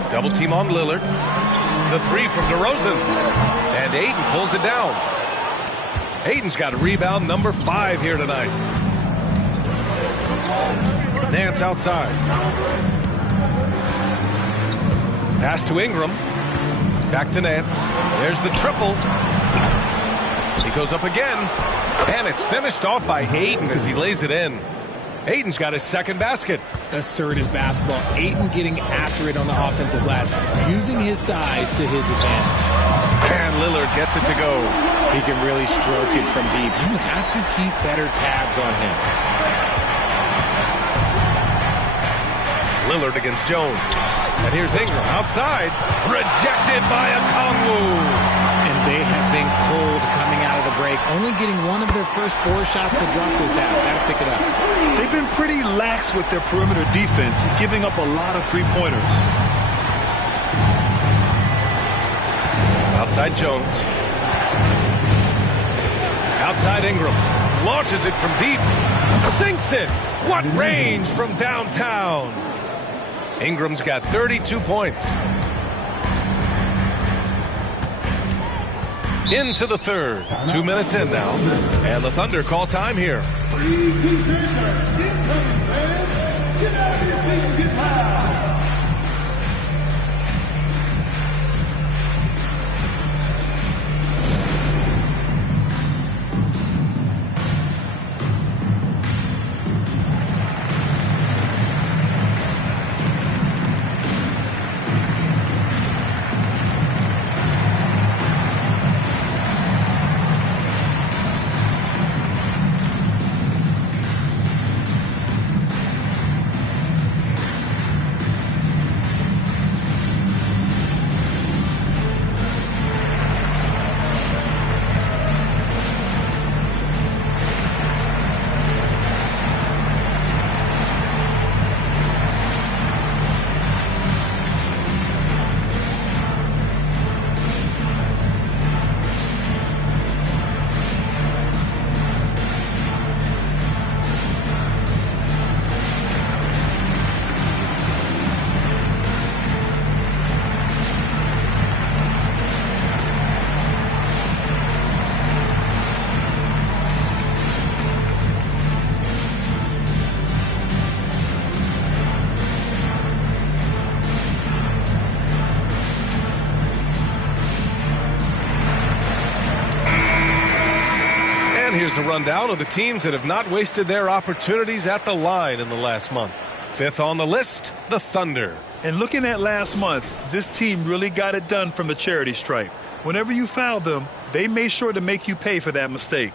Double team on Lillard. The 3 from DeRozan. And Ayton pulls it down. Ayton's got a rebound number 5 here tonight. Nance outside. Pass to Ingram. Back to Nance. There's the triple. He goes up again. And it's finished off by Ayton as he lays it in. Ayton's got his second basket. Assertive basketball. Ayton getting after it on the offensive glass, using his size to his advantage. And Lillard gets it to go. He can really stroke it from deep. You have to keep better tabs on him. Lillard against Jones. And here's Ingram outside. Rejected by Okongwu. And they have been cold coming out of the break. Only getting one of their first 4 shots to drop this half. Got to pick it up. They've been pretty lax with their perimeter defense, giving up a lot of three-pointers. Outside Jones. Outside Ingram. Launches it from deep. Sinks it. What range from downtown. Ingram's got 32 points. Into the third. 2 minutes in now. And the Thunder call time here. Here's a rundown of the teams that have not wasted their opportunities at the line in the last month. 5th on the list, the Thunder. And looking at last month, this team really got it done from the charity stripe. Whenever you foul them, they made sure to make you pay for that mistake.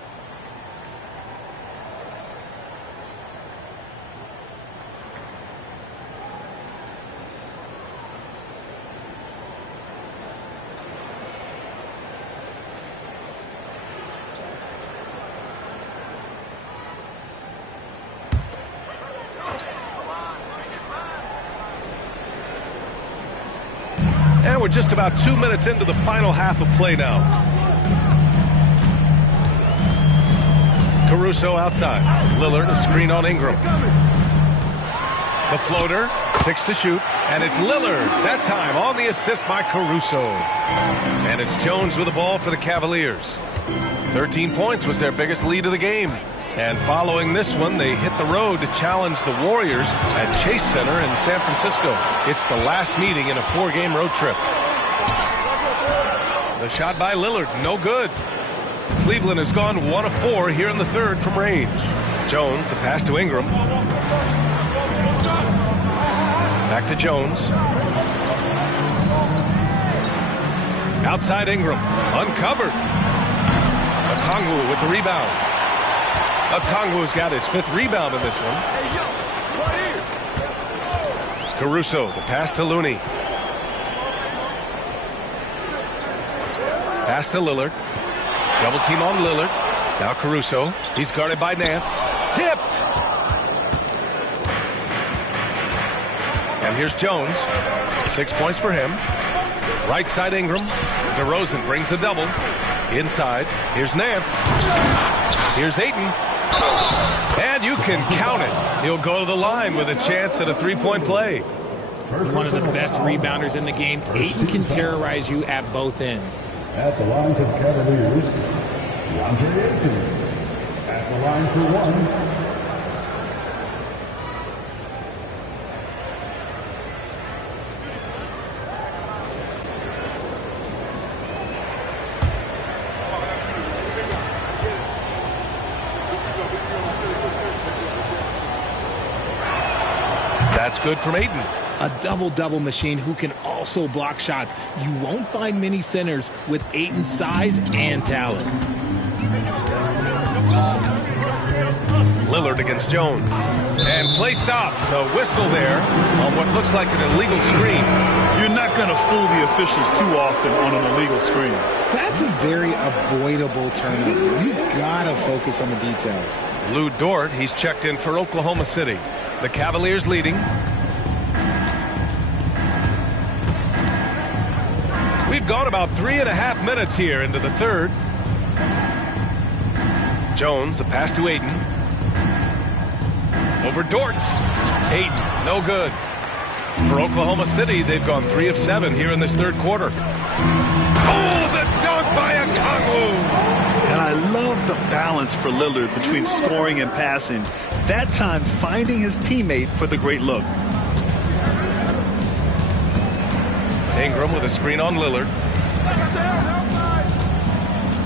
And we're just about 2 minutes into the final half of play now. Caruso outside. Lillard, a screen on Ingram. The floater, 6 to shoot, and it's Lillard. That time on the assist by Caruso. And it's Jones with the ball for the Cavaliers. 13 points was their biggest lead of the game. And following this one, they hit the road to challenge the Warriors at Chase Center in San Francisco. It's the last meeting in a 4-game road trip. The shot by Lillard, no good. Cleveland has gone 1 of 4 here in the third from range. Jones, the pass to Ingram. Back to Jones. Outside Ingram, uncovered. Okongwu with the rebound. Okongwu's got his 5th rebound in this one. Caruso, the pass to Looney. Pass to Lillard. Double team on Lillard. Now Caruso. He's guarded by Nance. Tipped. And here's Jones. 6 points for him. Right side Ingram. DeRozan brings the double. Inside. Here's Nance. Here's Ayton. And you can count it. He'll go to the line with a chance at a 3-point play. One of the best rebounders in the game. Ayton can terrorize you at both ends. At the line for the Cavaliers, DeAndre Ayton. At the line for 1. That's good from Ayton. A double-double machine who can also block shots. You won't find many centers with Ayton's size and talent. Lillard against Jones. And play stops. A whistle there on what looks like an illegal screen. You're not going to fool the officials too often on an illegal screen. That's a very avoidable turnover. You gotta focus on the details. Lou Dort, he's checked in for Oklahoma City. The Cavaliers leading. We've gone about 3.5 minutes here into the third. Jones, the pass to Ayton. Over Dort. Ayton, no good. For Oklahoma City, they've gone 3 of 7 here in this third quarter. Oh, the dunk by Okongwu! And I love the balance for Lillard between scoring and passing. That time, finding his teammate for the great look. Ingram with a screen on Lillard.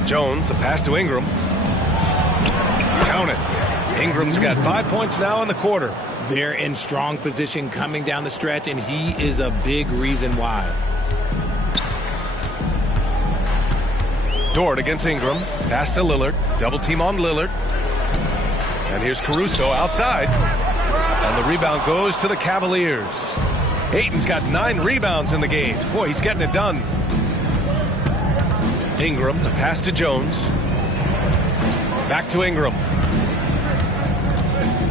Jones, the pass to Ingram. Count it. Ingram's got 5 points now in the quarter. They're in strong position coming down the stretch, and he is a big reason why. Dort against Ingram. Pass to Lillard. Double team on Lillard. And here's Caruso outside. And the rebound goes to the Cavaliers. Ayton's got 9 rebounds in the game. Boy, he's getting it done. Ingram, the pass to Jones. Back to Ingram.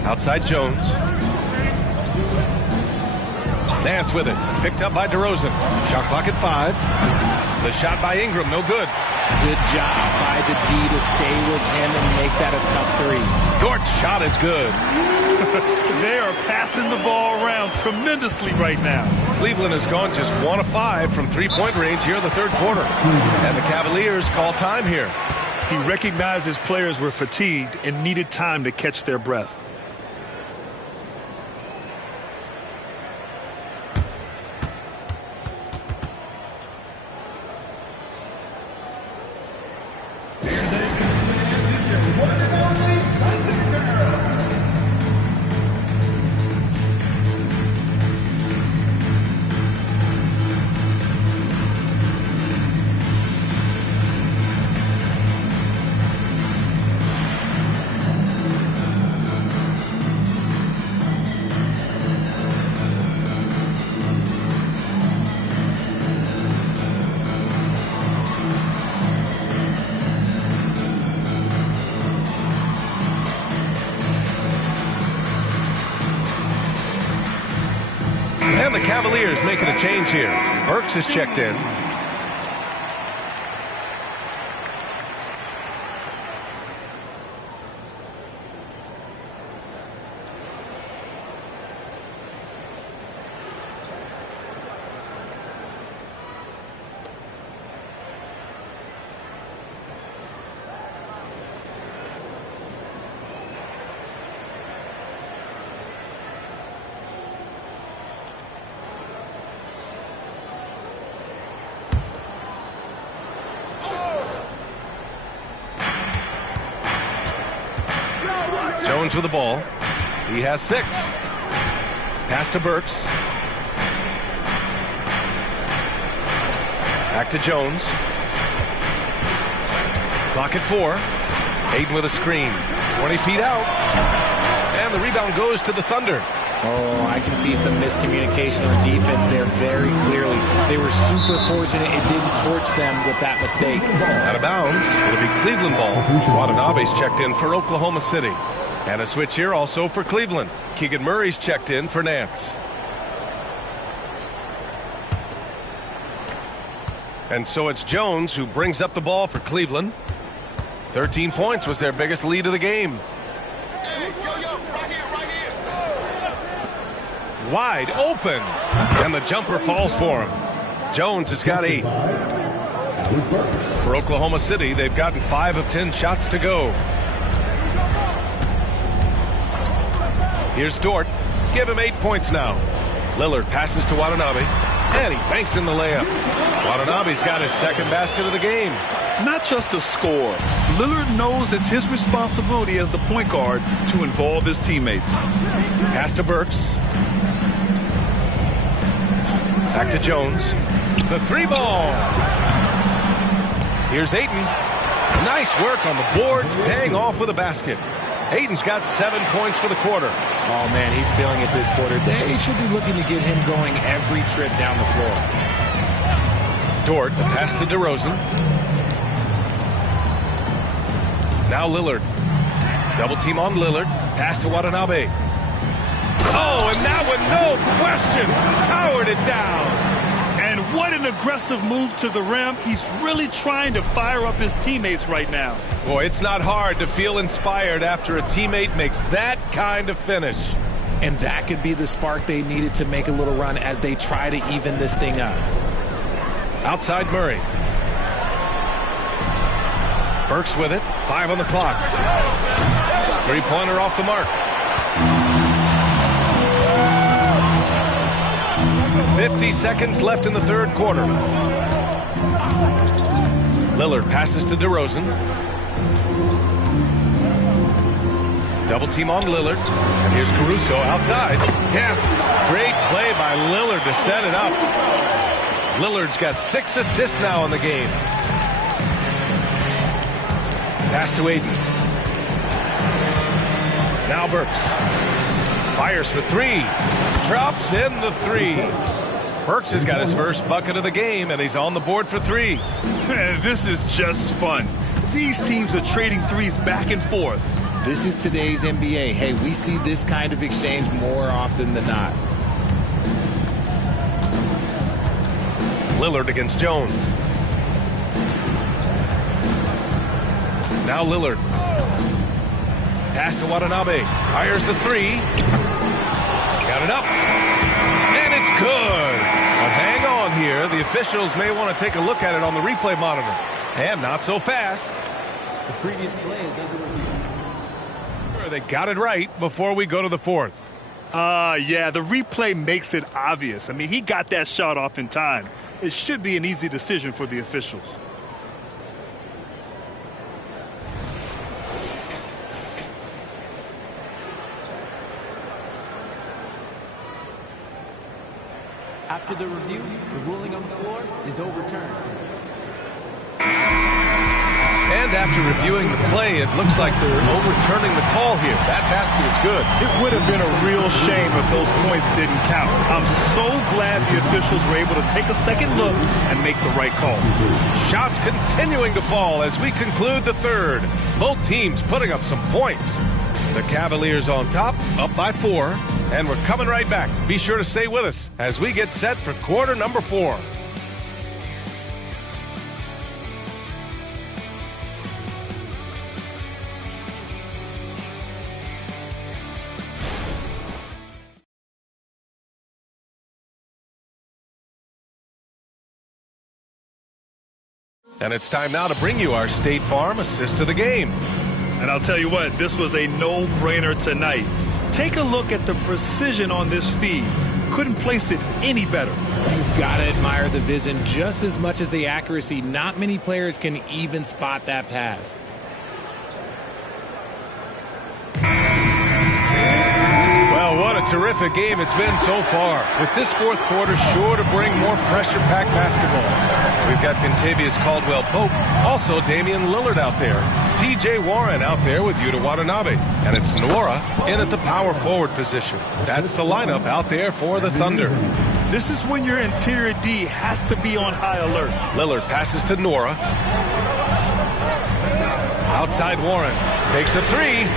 Outside Jones. Nance with it. Picked up by DeRozan. Shot clock at 5. The shot by Ingram, no good. Good job by the D to stay with him and make that a tough 3. Dort's shot is good. They are passing the ball around tremendously right now. Cleveland has gone just 1 of 5 from 3-point range here in the third quarter. And the Cavaliers call time here. He recognized his players were fatigued and needed time to catch their breath. And the Cavaliers making a change here. Burks is checked in. Jones with the ball. He has 6. Pass to Burks. Back to Jones. Clock at 4. Ayton with a screen. 20 feet out. And the rebound goes to the Thunder. Oh, I can see some miscommunication on defense there very clearly. They were super fortunate it didn't torch them with that mistake. Out of bounds. It'll be Cleveland ball. Watanabe's checked in for Oklahoma City. And a switch here also for Cleveland. Keegan Murray's checked in for Nance. And so it's Jones who brings up the ball for Cleveland. 13 points was their biggest lead of the game. Wide open. And the jumper falls for him. Jones has got 8. For Oklahoma City, they've gotten 5 of 10 shots to go. Here's Dort. Give him 8 points now. Lillard passes to Watanabe. And he banks in the layup. Watanabe's got his second basket of the game. Not just a score. Lillard knows it's his responsibility as the point guard to involve his teammates. Pass to Burks. Back to Jones. The 3-ball. Here's Ayton. Nice work on the boards, paying off with a basket. Ayton's got 7 points for the quarter. Oh, man, he's feeling it this quarter. They should be looking to get him going every trip down the floor. Dort, the pass to DeRozan. Now Lillard. Double team on Lillard. Pass to Watanabe. Oh, and that one, no question, powered it down. And what an aggressive move to the rim. He's really trying to fire up his teammates right now. Boy, it's not hard to feel inspired after a teammate makes that kind of finish. And that could be the spark they needed to make a little run as they try to even this thing up. Outside Murray. Burks with it. 5 on the clock. 3-pointer off the mark. 50 seconds left in the third quarter. Lillard passes to DeRozan. Double team on Lillard. And here's Caruso outside. Yes, great play by Lillard to set it up. Lillard's got 6 assists now in the game. Pass to Ayton. Now Burks. Fires for 3. Drops in the 3. Burks has got his first bucket of the game, and he's on the board for 3. Man, this is just fun. These teams are trading threes back and forth. This is today's NBA. Hey, we see this kind of exchange more often than not. Lillard against Jones. Now Lillard. Pass to Watanabe. Fires the 3. Got it up. And it's good. But hang on here. The officials may want to take a look at it on the replay monitor. And not so fast. The previous play is under review. They got it right before we go to the fourth. Yeah, the replay makes it obvious. I mean, he got that shot off in time. It should be an easy decision for the officials. After the review, the ruling on the floor is overturned. And after reviewing the play, it looks like they're overturning the call here. That basket is good. It would have been a real shame if those points didn't count. I'm so glad the officials were able to take a second look and make the right call. Shots continuing to fall as we conclude the third. Both teams putting up some points. The Cavaliers on top, up by 4. and we're coming right back. Be sure to stay with us as we get set for quarter number 4. And it's time now to bring you our State Farm assist to the game. And I'll tell you what, this was a no-brainer tonight. Take a look at the precision on this feed. Couldn't place it any better. You've got to admire the vision just as much as the accuracy. Not many players can even spot that pass. Well, what a terrific game it's been so far. With this fourth quarter sure to bring more pressure-packed basketball. We've got Contavious Caldwell-Pope, also Damian Lillard out there, T.J. Warren out there with Yuta Watanabe, and it's Nora in at the power forward position. That's the lineup out there for the Thunder. This is when your interior D has to be on high alert. Lillard passes to Nora. Outside Warren takes a 3.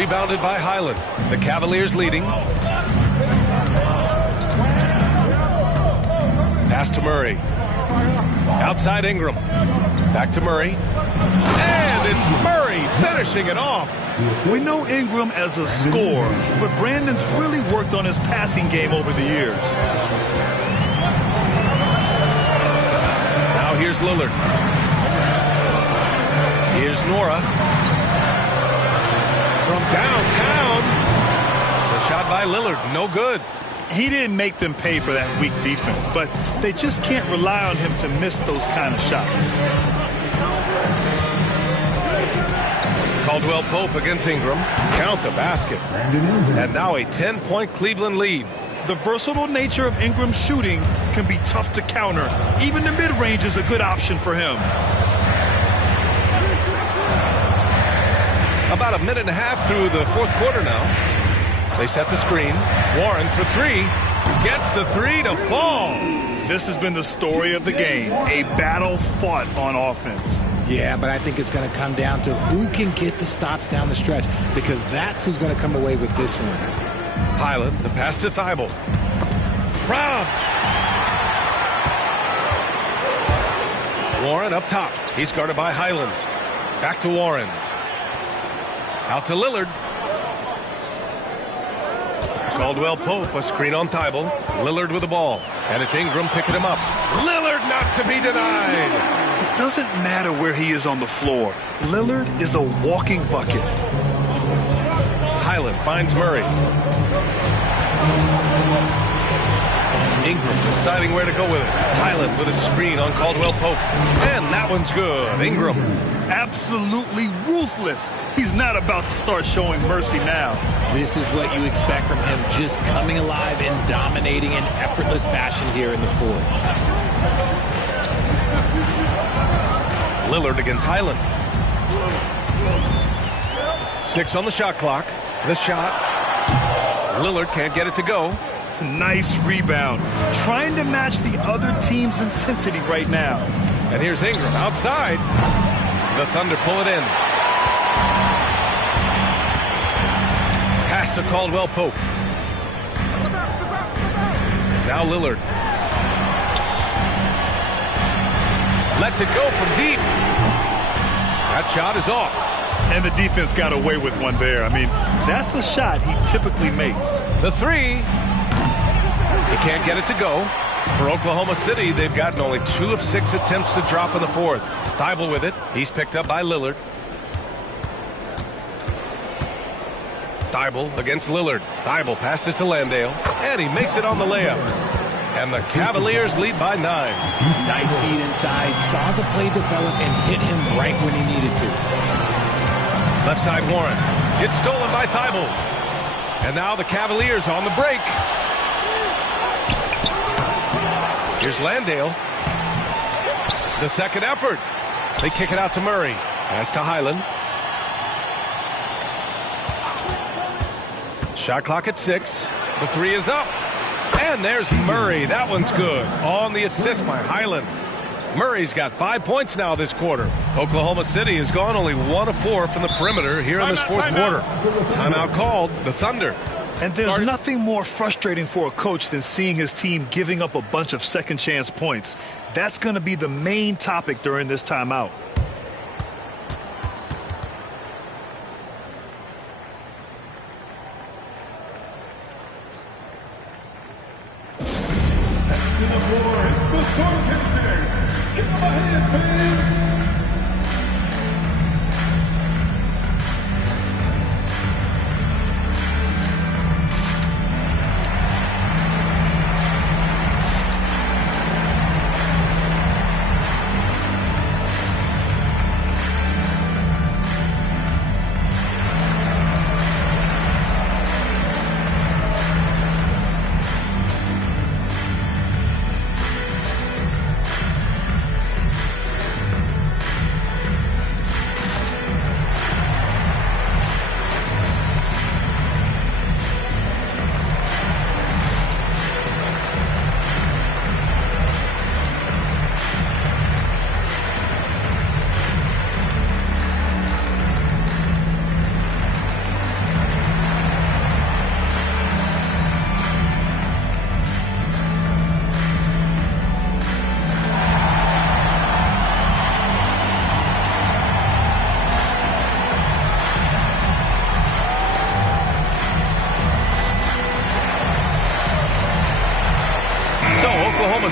Rebounded by Highland. The Cavaliers leading. Pass to Murray. Outside Ingram. Back to Murray. And it's Murray finishing it off. We know Ingram as a scorer, but Brandon's really worked on his passing game over the years. Now here's Lillard. Here's Nora. From downtown. The shot by Lillard, no good. He didn't make them pay for that weak defense, but they just can't rely on him to miss those kind of shots. Caldwell-Pope against Ingram. Count the basket. And now a 10-point Cleveland lead. The versatile nature of Ingram's shooting can be tough to counter. Even the mid-range is a good option for him. About a minute and a half through the fourth quarter now. They set the screen. Warren for 3. Gets the 3 to fall. This has been the story of the game. A battle fought on offense. Yeah, but I think it's going to come down to who can get the stops down the stretch, because that's who's going to come away with this one. Highland, the pass to Thibault. Robbed. Warren up top. He's guarded by Highland. Back to Warren. Out to Lillard. Caldwell-Pope, a screen on Thibault. Lillard with the ball. And it's Ingram picking him up. Lillard not to be denied. It doesn't matter where he is on the floor. Lillard is a walking bucket. Highland finds Murray. Ingram deciding where to go with it. Highland with a screen on Caldwell-Pope. And that one's good. Ingram. Absolutely ruthless. He's not about to start showing mercy now. This is what you expect from him, just coming alive and dominating in effortless fashion here in the fourth. Lillard against Highland. 6 on the shot clock. The shot. Lillard can't get it to go. Nice rebound. Trying to match the other team's intensity right now. And here's Ingram outside. The Thunder pull it in. Pass to Caldwell-Pope. Now Lillard. Lets it go from deep. That shot is off. And the defense got away with one there. I mean, that's a shot he typically makes. The 3. He can't get it to go. For Oklahoma City, they've gotten only 2 of 6 attempts to drop in the fourth. Thibault with it. He's picked up by Lillard. Thibault against Lillard. Thibault passes to Landale. And he makes it on the layup. And the Cavaliers lead by 9. Nice feed inside. Saw the play develop and hit him right when he needed to. Left side Warren. It's stolen by Thibault. And now the Cavaliers on the break. Here's Landale. The second effort. They kick it out to Murray. Pass to Highland. Shot clock at 6. The 3 is up. And there's Murray. That one's good. On the assist by Highland. Murray's got 5 points now this quarter. Oklahoma City has gone only 1 of 4 from the perimeter here in this fourth quarter. Timeout called. The Thunder And there's nothing more frustrating for a coach than seeing his team giving up a bunch of second chance points. That's going to be the main topic during this timeout. To the floor, it's the Spartans. Give them a hand, fans.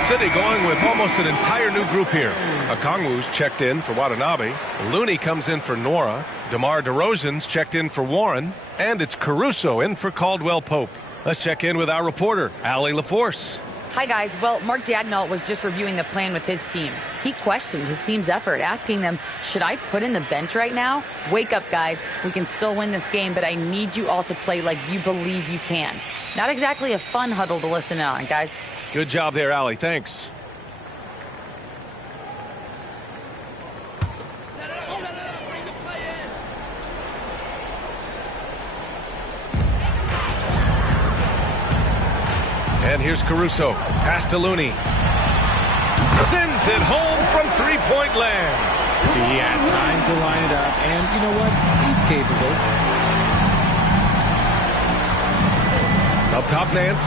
City going with almost an entire new group here. Okongwu's checked in for Watanabe. Looney comes in for Nora. DeMar DeRozan's checked in for Warren. And it's Caruso in for Caldwell Pope. Let's check in with our reporter, Allie LaForce. Hi, guys. Well, Mark Daigneault was just reviewing the plan with his team. He questioned his team's effort, asking them, should I put in the bench right now? Wake up, guys. We can still win this game, but I need you all to play like you believe you can. Not exactly a fun huddle to listen in on, guys. Good job there, Allie. Thanks. And here's Caruso. Pass to Looney. Sends it home from three-point land. See, he had time to line it up, and you know what? He's capable. Up top, Nance.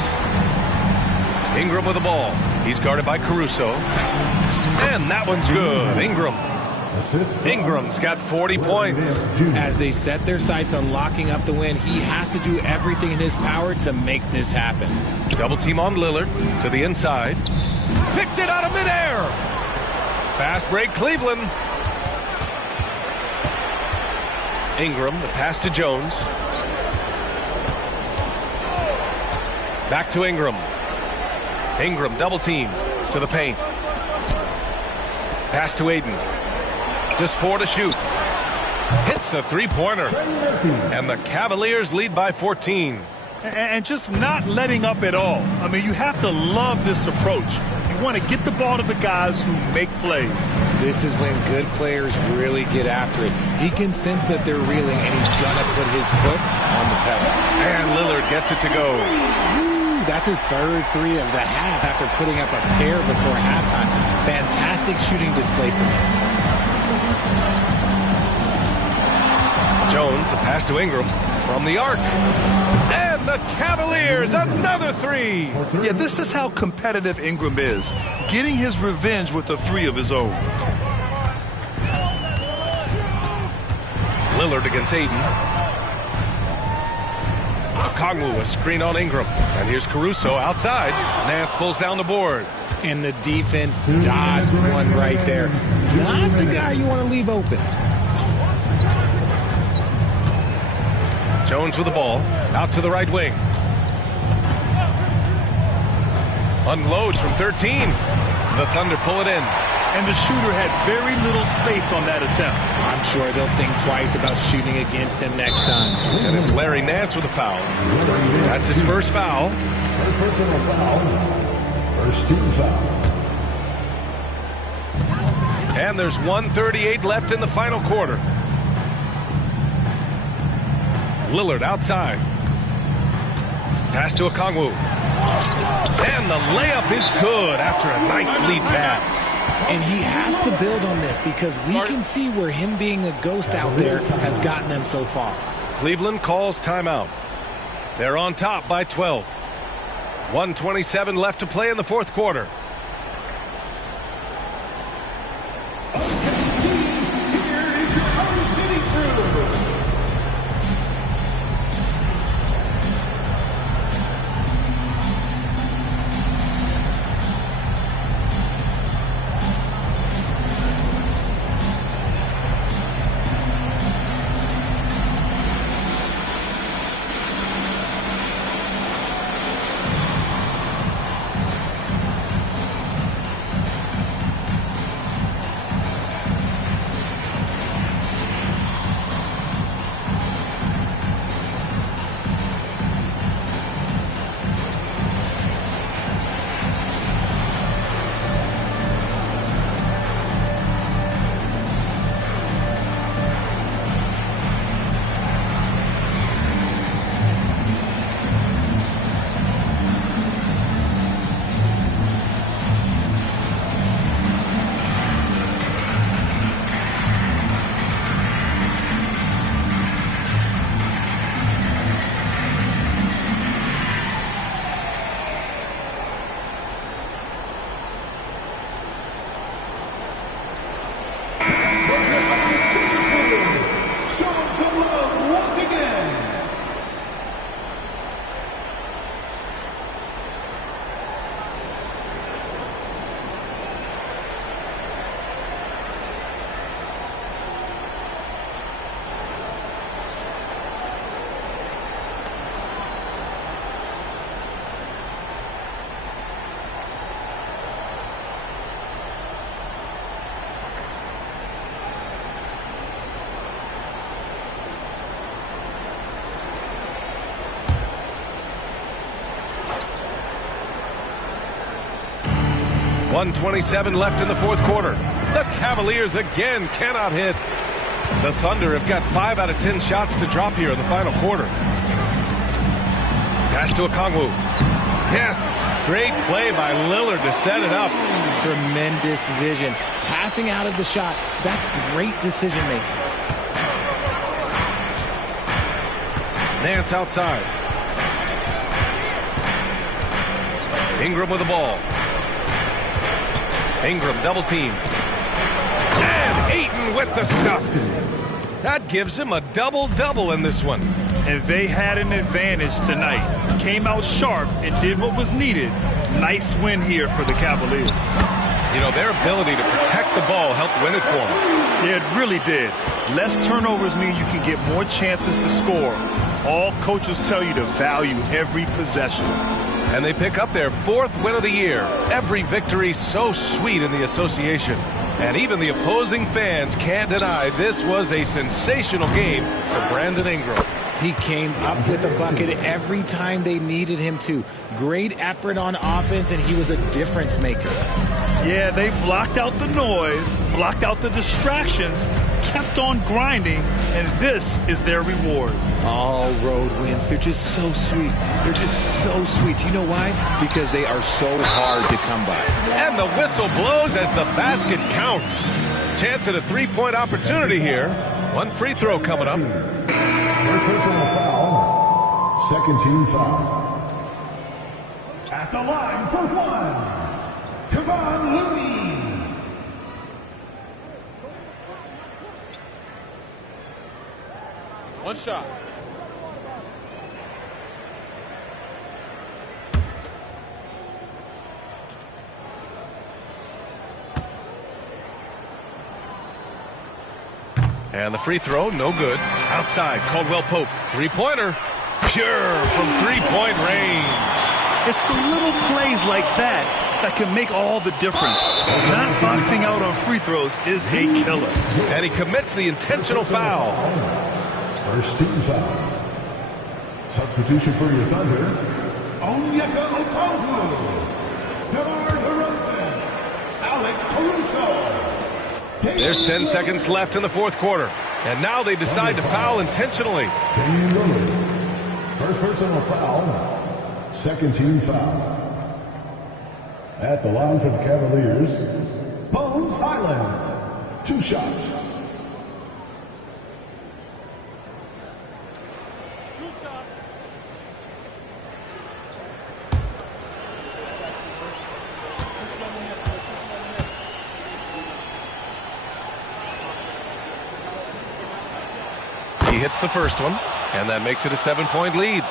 Ingram with the ball. He's guarded by Caruso. And that one's good. Ingram's got 40 points. As they set their sights on locking up the win, he has to do everything in his power to make this happen. Double team on Lillard to the inside. Picked it out of midair. Fast break, Cleveland. Ingram, the pass to Jones. Back to Ingram. Ingram double teamed to the paint. Pass to Aiden. Just 4 to shoot. Hits a three-pointer. And the Cavaliers lead by 14. And just not letting up at all. I mean, you have to love this approach. You want to get the ball to the guys who make plays. This is when good players really get after it. He can sense that they're reeling, and he's going to put his foot on the pedal. And Lillard gets it to go. That's his third three of the half after putting up a pair before halftime. Fantastic shooting display from him. Jones, the pass to Ingram from the arc. And the Cavaliers, another three. Yeah, this is how competitive Ingram is. Getting his revenge with a three of his own. Lillard against Aiden. Okongwu, a screen on Ingram. And here's Caruso outside. Nance pulls down the board. And the defense dodged one right there. Not the guy you want to leave open. Jones with the ball. Out to the right wing. Unloads from 13. The Thunder pull it in. And the shooter had very little space on that attempt. I'm sure they'll think twice about shooting against him next time. And it's Larry Nance with a foul. That's his first foul. First personal foul. First team foul. And there's 1:38 left in the final quarter. Lillard outside. Pass to Okongwu. And the layup is good after a nice lead pass. And he has to build on this because we can see where him being a ghost out there has gotten them so far. Cleveland calls timeout. They're on top by 12. 1:27 left to play in the fourth quarter. .127 left in the fourth quarter. The Cavaliers again cannot hit. The Thunder have got 5 out of 10 shots to drop here in the final quarter. Pass to Okongwu. Yes, great play by Lillard to set it up. Tremendous vision. Passing out of the shot, that's great decision making. Nance outside. Ingram with the ball. Ingram double team. And Ayton with the stuff. That gives him a double-double in this one. And they had an advantage tonight. Came out sharp and did what was needed. Nice win here for the Cavaliers. You know, their ability to protect the ball helped win it for them. Yeah, it really did. Less turnovers mean you can get more chances to score. All coaches tell you to value every possession. And they pick up their 4th win of the year. Every victory so sweet in the association. And even the opposing fans can't deny this was a sensational game for Brandon Ingram. He came up with a bucket every time they needed him to. Great effort on offense, and he was a difference maker. Yeah, they blocked out the noise, blocked out the distractions, kept on grinding, and this is their reward. All road wins. They're just so sweet. They're just so sweet. You know why? Because they are so hard to come by. And the whistle blows as the basket counts. Chance at a three-point opportunity here. One free throw coming up. First personal foul. Second team foul. At the line for one. Kevon Looney. One shot. And the free throw, no good. Outside, Caldwell Pope. Three-pointer. Pure from three-point range. It's the little plays like that that can make all the difference. Not boxing out on free throws is a killer. And he commits the intentional foul. First team foul. Substitution for your Thunder. Onyeka Okongwu. DeMar DeRozan. Alex Caruso. There's 10 seconds left in the fourth quarter. And now they decide to foul intentionally. First personal foul. Second team foul. At the line for the Cavaliers, Bones Highland. 2 shots. hits the first one, and that makes it a 7-point lead.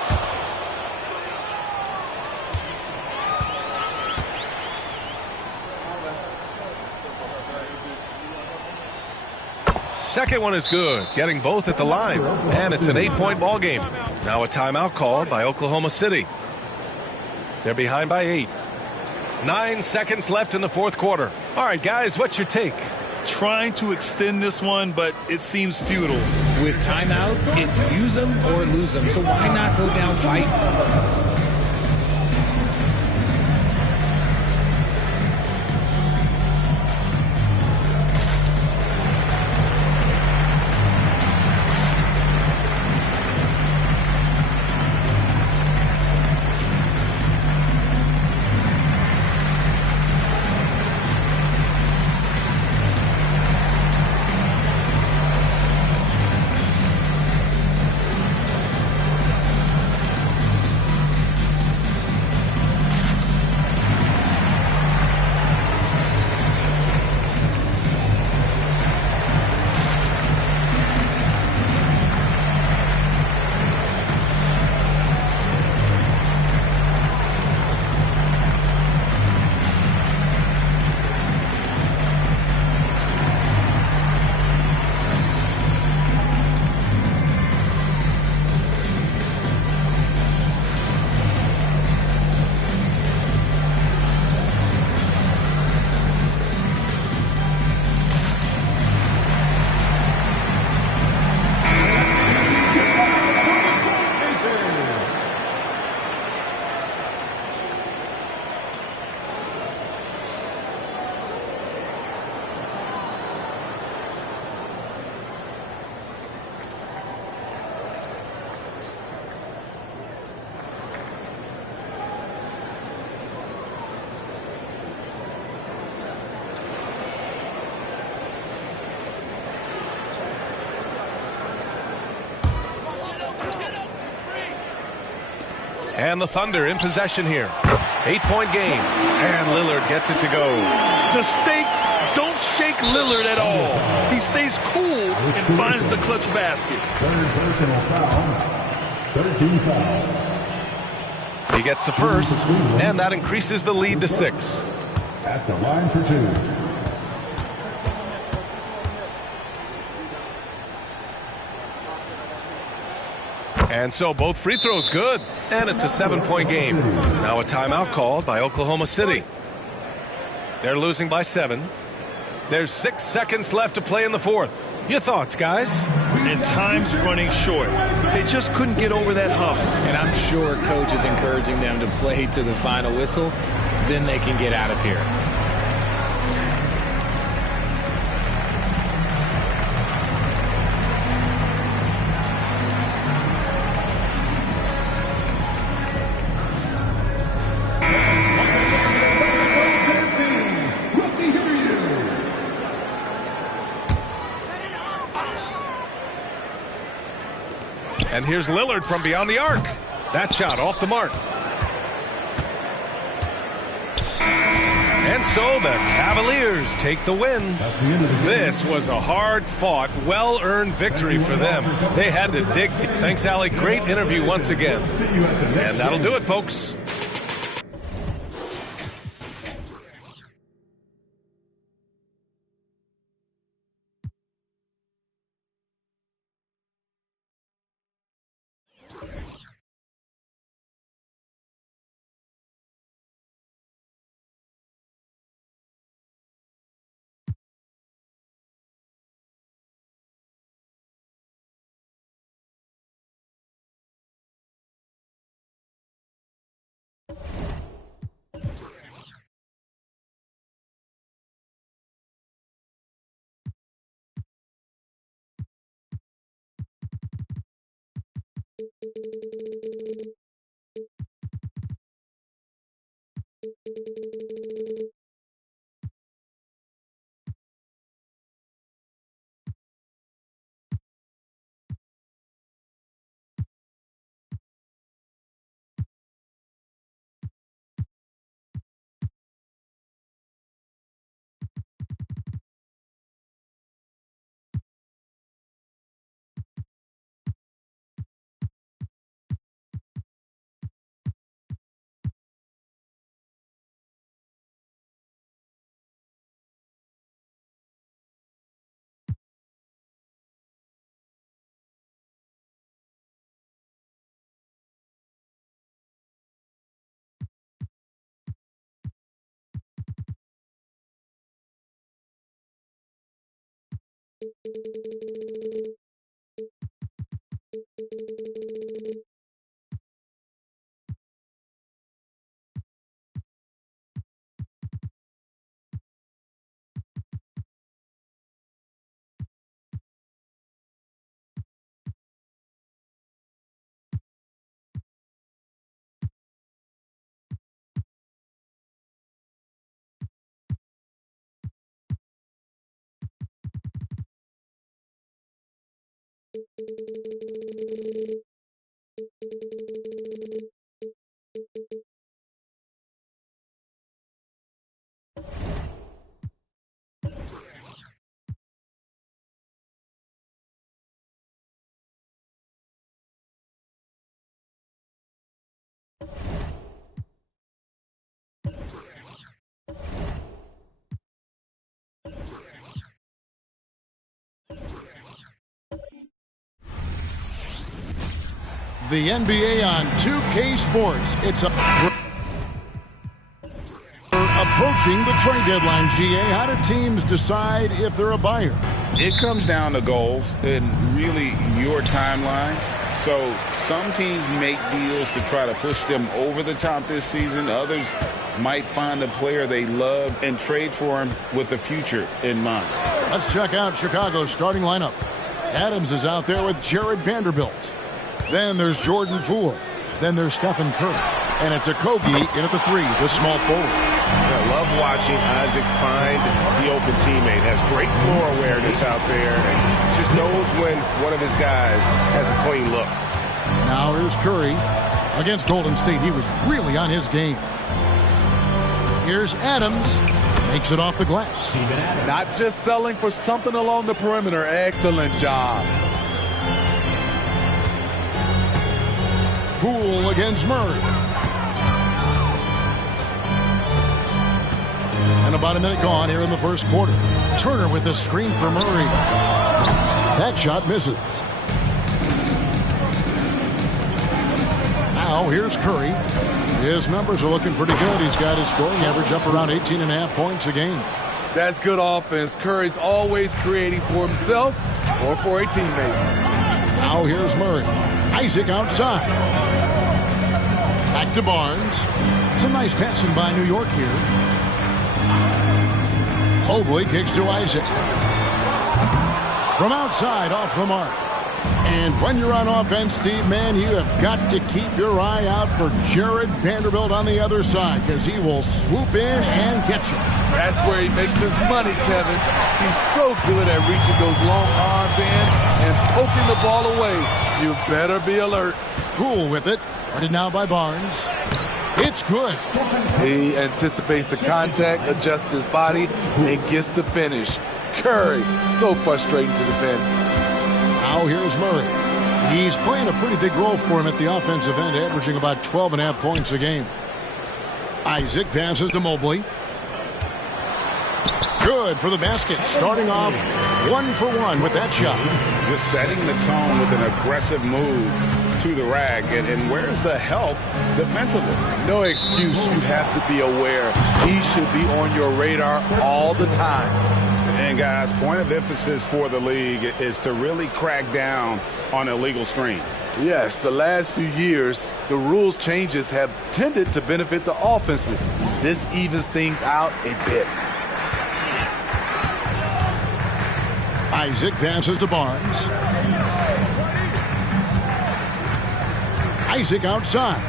Second one is good, getting both at the line, and it's an 8-point ball game. Now a timeout called by Oklahoma City. They're behind by 8. 9 seconds left in the fourth quarter. All right, guys, what's your take? Trying to extend this one, but it seems futile. With timeouts, it's use them or lose them. So why not go down fighting? And the Thunder in possession here. 8-point game. And Lillard gets it to go. The stakes don't shake Lillard at all. He stays cool and finds the clutch basket. Third personal foul. 13 foul. He gets the first, and that increases the lead to 6. At the line for 2. And so both free throws good, and it's a 7-point game. Now a timeout called by Oklahoma City. They're losing by 7. There's 6 seconds left to play in the fourth. Your thoughts, guys? And time's running short. They just couldn't get over that hump. And I'm sure coach is encouraging them to play to the final whistle. Then they can get out of here. And here's Lillard from beyond the arc. That shot off the mark. And so the Cavaliers take the win. This was a hard-fought, well-earned victory for them. They had to dig. Thanks, Allie. Great interview once again. And that'll do it, folks. The NBA on 2K Sports. It's approaching the trade deadline, GA. How do teams decide if they're a buyer? It comes down to goals and really your timeline. So some teams make deals to try to push them over the top this season. Others might find a player they love and trade for him with the future in mind. Let's check out Chicago's starting lineup. Adams is out there with Jared Vanderbilt. Then there's Jordan Poole. Then there's Stephen Curry. And it's Okogie in at the 3, the small forward. I love watching Isaac find the open teammate. Has great floor awareness out there and just knows when one of his guys has a clean look. Now here's Curry. Against Golden State, he was really on his game. Here's Adams. Makes it off the glass. Not just selling for something along the perimeter. Excellent job. Poole against Murray. And about a minute gone here in the first quarter. Turner with a screen for Murray. That shot misses. Now here's Curry. His numbers are looking pretty good. He's got his scoring average up around 18.5 points a game. That's good offense. Curry's always creating for himself or for a teammate. Now here's Murray. Isaac outside. Back to Barnes. Some nice passing by New York here. Mobley kicks to Isaac. From outside, off the mark. And when you're on offense, Steve, man, you have got to keep your eye out for Jared Vanderbilt on the other side, because he will swoop in and get you. That's where he makes his money, Kevin. He's so good at reaching those long arms in and poking the ball away. You better be alert. Poole with it. Guarded now by Barnes. It's good. He anticipates the contact, adjusts his body, and gets the finish. Curry, so frustrating to defend. Now here's Murray. He's playing a pretty big role for him at the offensive end, averaging about 12.5 points a game. Isaac passes to Mobley. Good for the basket. Starting off 1 for 1 with that shot. Just setting the tone with an aggressive move to the rack. And where's the help defensively? No excuse. You have to be aware. He should be on your radar all the time. And guys, point of emphasis for the league is to really crack down on illegal screens. Yes, the last few years, the rules changes have tended to benefit the offenses. This evens things out a bit. Isaac passes to Barnes. Isaac outside.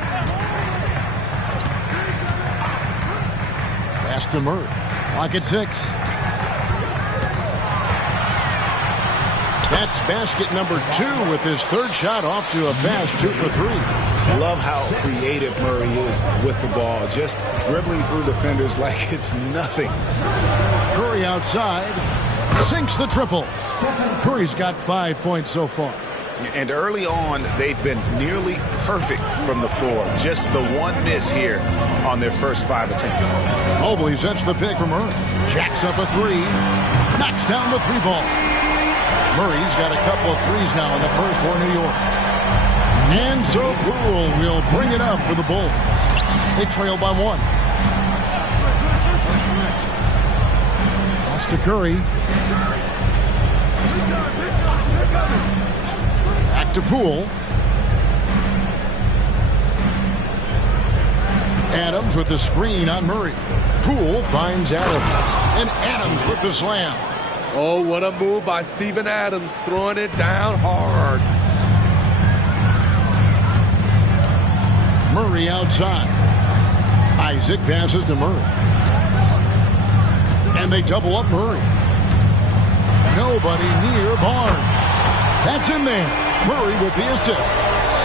Pass to Murray. Clock at 6. That's basket number 2 with his third shot off to a fast 2 for 3. Love how creative Murray is with the ball. Just dribbling through defenders like it's nothing. Curry outside. Sinks the triple. Curry's got 5 points so far. And early on, they've been nearly perfect from the floor. Just the one miss here on their first 5 attempts. Mobley sets the pick for Murray. Jacks up a 3. Knocks down the 3 ball. Murray's got a couple of threes now in the first for New York. And so Poole will bring it up for the Bulls. They trail by 1. Pass to Curry. Back to Poole. Adams with the screen on Murray. Poole finds Adams. And Adams with the slam. Oh, what a move by Steven Adams, throwing it down hard. Murray outside. Isaac passes to Murray. And they double up Murray. Nobody near Barnes. That's in there. Murray with the assist.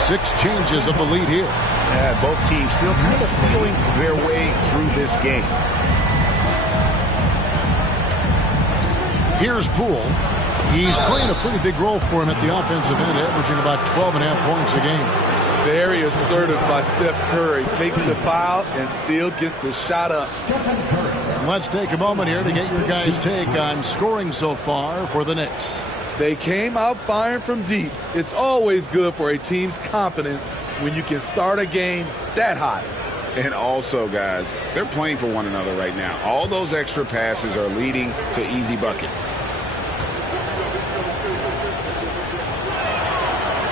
6 changes of the lead here. Yeah, both teams still kind of feeling their way through this game. Here's Poole. He's playing a pretty big role for him at the offensive end, averaging about 12.5 points a game. Very assertive by Steph Curry. Takes the foul and still gets the shot up. And let's take a moment here to get your guys' take on scoring so far for the Knicks. They came out firing from deep. It's always good for a team's confidence when you can start a game that hot. And also, guys, they're playing for one another right now. All those extra passes are leading to easy buckets.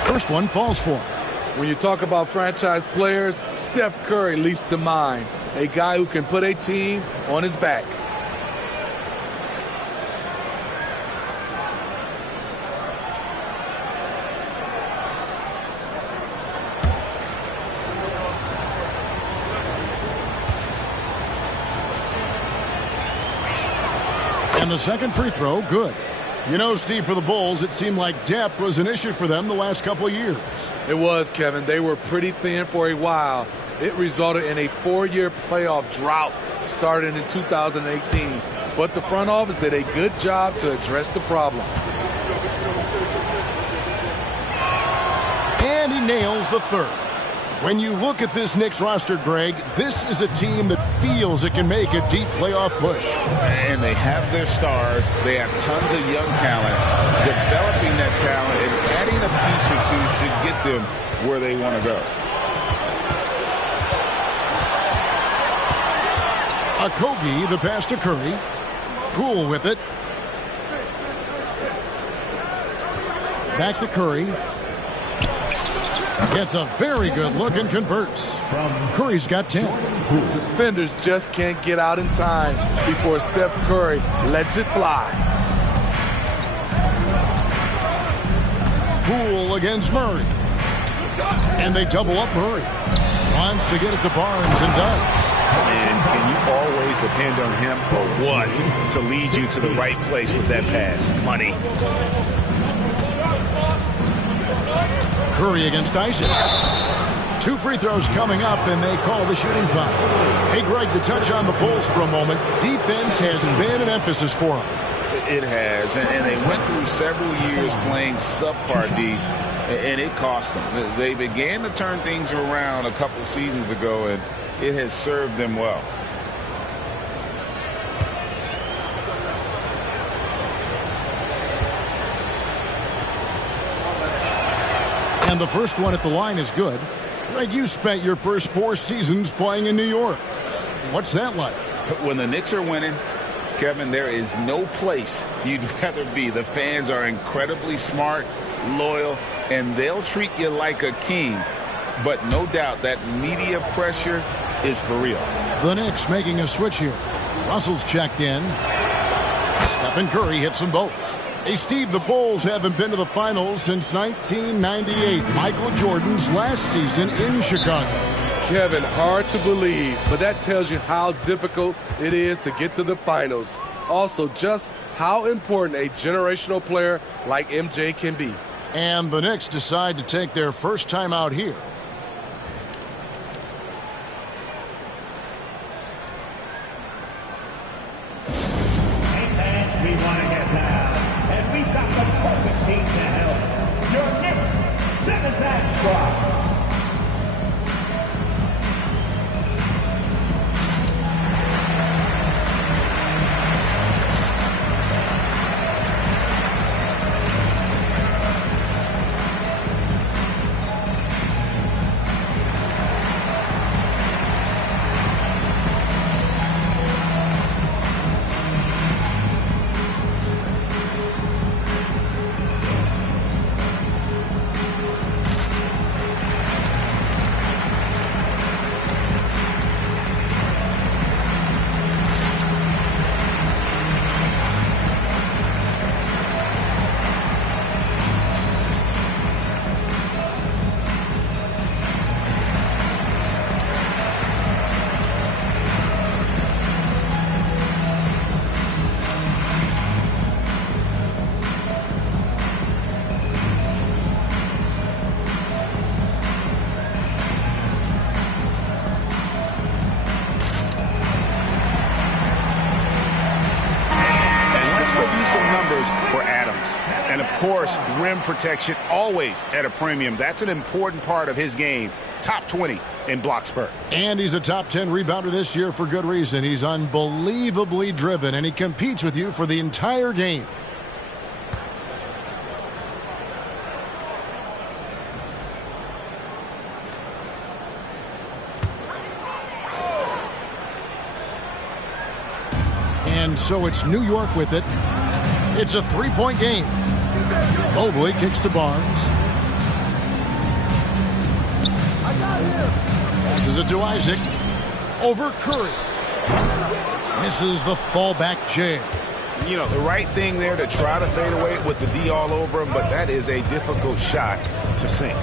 First one falls for him. When you talk about franchise players, Steph Curry leaps to mind. A guy who can put a team on his back. And the second free throw, good. You know, Steve, for the Bulls, it seemed like depth was an issue for them the last couple of years. It was, Kevin. They were pretty thin for a while. It resulted in a 4-year playoff drought starting in 2018. But the front office did a good job to address the problem. And he nails the third. When you look at this Knicks roster, Greg, this is a team that feels it can make a deep playoff push. And they have their stars. They have tons of young talent. Developing that talent and adding a piece or two should get them where they want to go. Okogie, the pass to Curry. Poole with it. Back to Curry. Gets a very good look and converts. Curry's got 10. Defenders just can't get out in time before Steph Curry lets it fly. Poole against Murray. And they double up Murray. Wants to get it to Barnes and does. And can you always depend on him or what to lead you to the right place with that pass? Money. Curry against Isaac. 2 free throws coming up, and they call the shooting foul. Hey, Greg, to touch on the Bulls for a moment, defense has been an emphasis for them. It has, and they went through several years playing subpar D, and it cost them. They began to turn things around a couple seasons ago, and it has served them well. And the first one at the line is good. Greg, you spent your first 4 seasons playing in New York. What's that like? When the Knicks are winning, Kevin, there is no place you'd rather be. The fans are incredibly smart, loyal, and they'll treat you like a king. But no doubt that media pressure is for real. The Knicks making a switch here. Russell's checked in. Stephen Curry hits them both. Hey, Steve, the Bulls haven't been to the finals since 1998, Michael Jordan's last season in Chicago. Kevin, hard to believe, but that tells you how difficult it is to get to the finals. Also, just how important a generational player like MJ can be. And the Knicks decide to take their first time out here. We want to get down, and we've got the perfect team to help. Your Knicks 7-man squad. goes for Adams. And, of course, rim protection always at a premium. That's an important part of his game. Top 20 in block spurt. And he's a top 10 rebounder this year for good reason. He's unbelievably driven, and he competes with you for the entire game. And so it's New York with it. It's a three-point game. Mobley kicks to Barnes. Passes it to Isaac. Over Curry. Misses the fallback jam. You know, the right thing there to try to fade away with the D all over him, but that is a difficult shot to sink.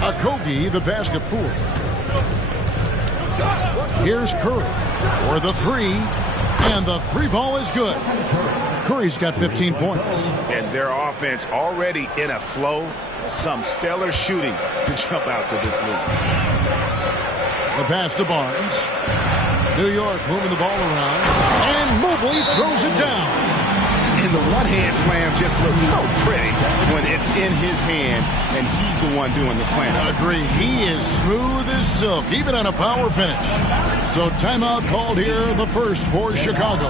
Okogie, the basket pool. Here's Curry for the three. And the three ball is good. Curry's got 15 points. And their offense already in a flow. Some stellar shooting to jump out to this lead. The pass to Barnes. New York moving the ball around. And Mobley throws it down. And the one-hand slam just looks so pretty when it's in his hand and he's the one doing the slam. Agree. He is smooth as silk, even on a power finish. So timeout called here, the first for Chicago.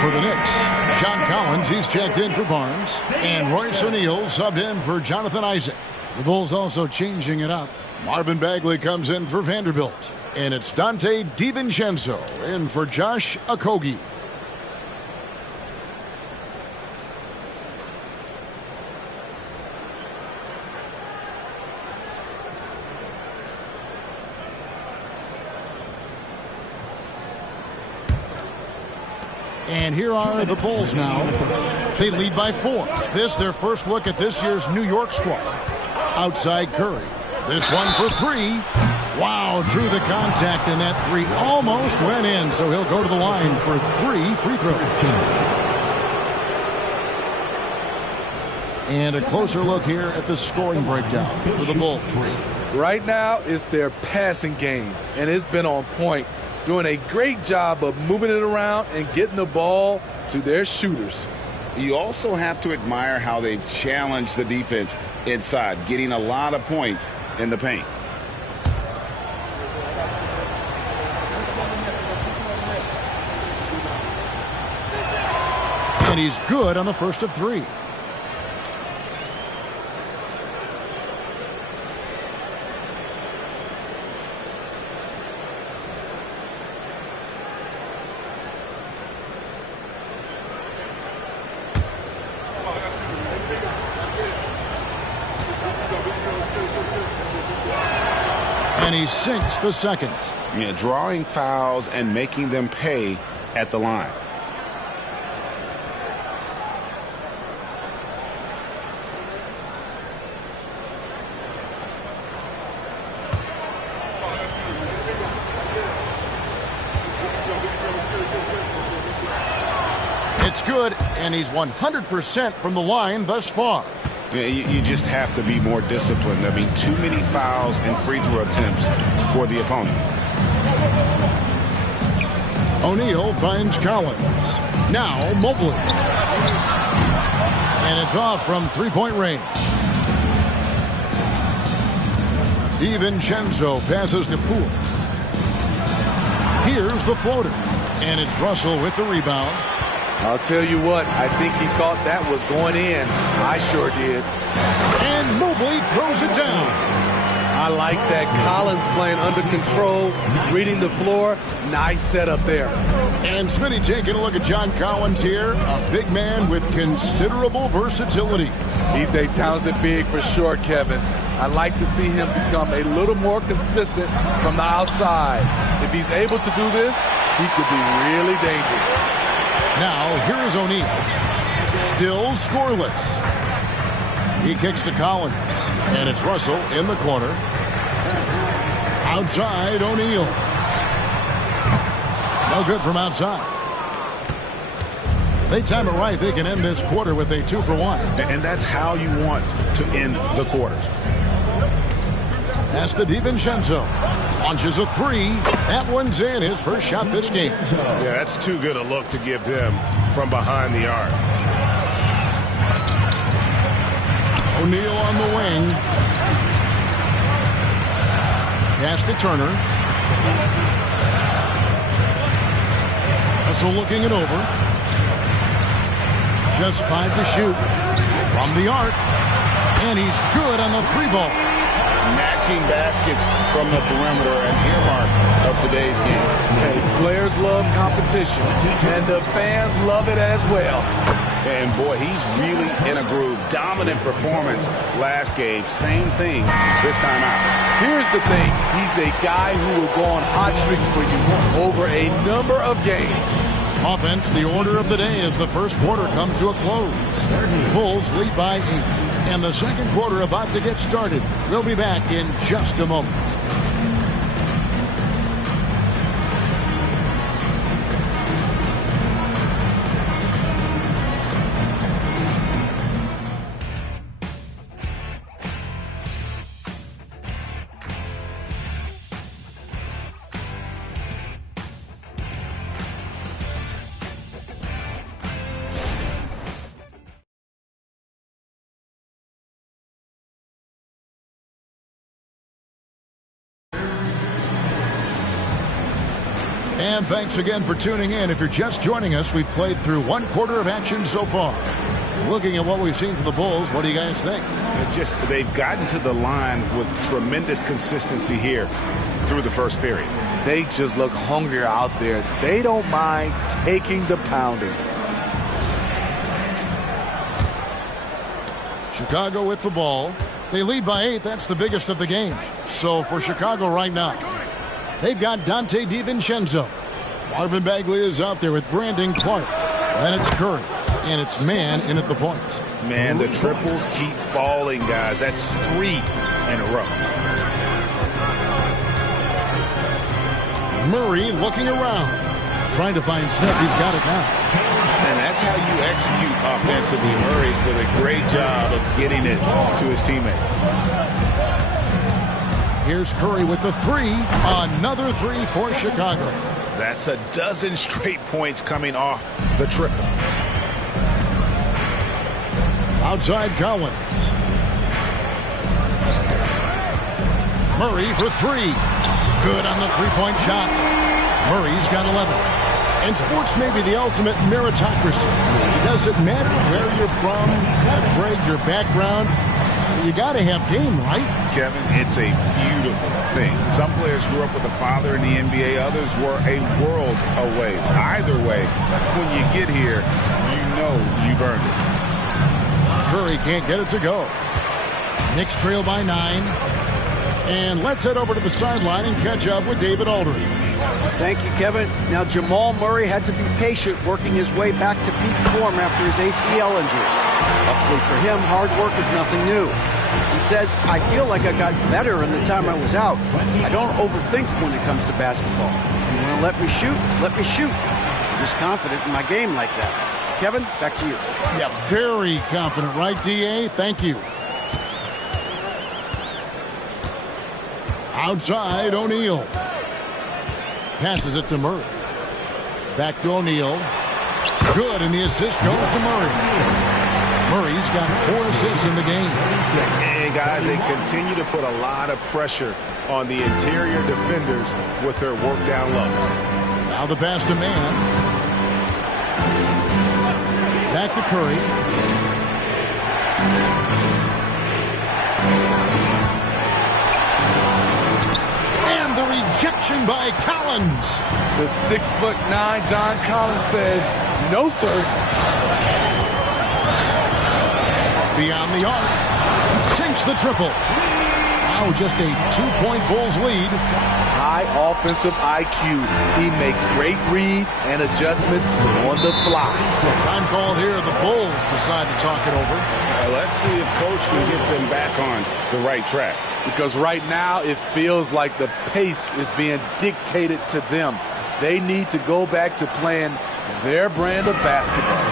For the Knicks, John Collins, he's checked in for Barnes. And Royce O'Neal subbed in for Jonathan Isaac. The Bulls also changing it up. Marvin Bagley comes in for Vanderbilt. And it's Dante DiVincenzo in for Josh Okogie. And here are the Bulls now. They lead by 4. This their first look at this year's New York squad. Outside Curry. This one for 3. Wow, drew the contact, and that 3 almost went in. So he'll go to the line for 3 free throws. And a closer look here at the scoring breakdown for the Bulls. Right now, it's their passing game, and it's been on point. Doing a great job of moving it around and getting the ball to their shooters. You also have to admire how they've challenged the defense inside, getting a lot of points in the paint. And he's good on the first of 3. And he sinks the second. Yeah, drawing fouls and making them pay at the line. It's good, and he's 100% from the line thus far. You just have to be more disciplined. I mean, too many fouls and free throw attempts for the opponent. O'Neal finds Collins. Now Mobley. And it's off from three-point range. DiVincenzo passes to Poole. Here's the floater. And it's Russell with the rebound. I'll tell you what, I think he thought that was going in. I sure did. And Mobley throws it down. I like that. Collins playing under control, reading the floor. Nice setup there. And Smitty taking a look at John Collins here. A big man with considerable versatility. He's a talented big for sure, Kevin. I'd like to see him become a little more consistent from the outside. If he's able to do this, he could be really dangerous. Now, here is O'Neal. Still scoreless. He kicks to Collins. And it's Russell in the corner. Outside, O'Neal. No good from outside. They time it right. They can end this quarter with a 2-for-1. And that's how you want to end the quarters. Pass to DiVincenzo. Launches a three. That one's in. His first shot this game. Yeah, that's too good a look to give him from behind the arc. O'Neal on the wing. Pass to Turner. Russell looking it over. Just 5 to shoot. From the arc. And he's good on the three ball. Matching baskets from the perimeter, an earmark of today's game. Hey, players love competition, and the fans love it as well. And boy, he's really in a groove. Dominant performance last game. Same thing this time out. Here's the thing. He's a guy who will go on hot streaks for you over a number of games. Offense, the order of the day as the first quarter comes to a close. Bulls lead by 8. And the second quarter about to get started. We'll be back in just a moment. And thanks again for tuning in. If you're just joining us, we've played through one quarter of action so far. Looking at what we've seen from the Bulls, what do you guys think? They've gotten to the line with tremendous consistency here through the first period. They just look hungrier out there. They don't mind taking the pounding. Chicago with the ball. They lead by 8. That's the biggest of the game. So for Chicago right now, they've got Dante DiVincenzo. Marvin Bagley is out there with Brandon Clark. Then it's Curry. And it's man in at the point. Man, the triples keep falling, guys. That's 3 in a row. Murray looking around. Trying to find Smith. He's got it now. And that's how you execute offensively. Murray with a great job of getting it to his teammate. Here's Curry with the 3. Another 3 for Chicago. That's a dozen straight points coming off the triple. Outside Collins. Murray for 3. Good on the three-point shot. Murray's got 11. And sports may be the ultimate meritocracy. It doesn't matter where you're from, your grade, your background. You got to have game, right? Kevin, it's a beautiful thing. Some players grew up with a father in the NBA. Others were a world away. Either way, when you get here, you know you've earned it. Curry can't get it to go. Knicks trail by 9. And let's head over to the sideline and catch up with David Aldridge. Thank you, Kevin. Now, Jamal Murray had to be patient working his way back to peak form after his ACL injury. Luckily for him, hard work is nothing new. He says, I feel like I got better in the time I was out. I don't overthink when it comes to basketball. If you want to let me shoot, let me shoot. I'm just confident in my game like that. Kevin, back to you. Yeah, very confident, right, D.A.? Thank you. Outside, O'Neal. Passes it to Murray. Back to O'Neal. Good, and the assist goes to Murray. Murray's got 4 assists in the game. And guys, they continue to put a lot of pressure on the interior defenders with their work down low. Now the pass to Man. Back to Curry. And the rejection by Collins. The 6'9" John Collins says, no, sir. Beyond the arc. Sinks the triple. Now just a 2-point Bulls lead. High offensive IQ. He makes great reads and adjustments on the fly. Time called here. The Bulls decide to talk it over. Let's see if Coach can get them back on the right track. Because right now it feels like the pace is being dictated to them. They need to go back to playing their brand of basketball.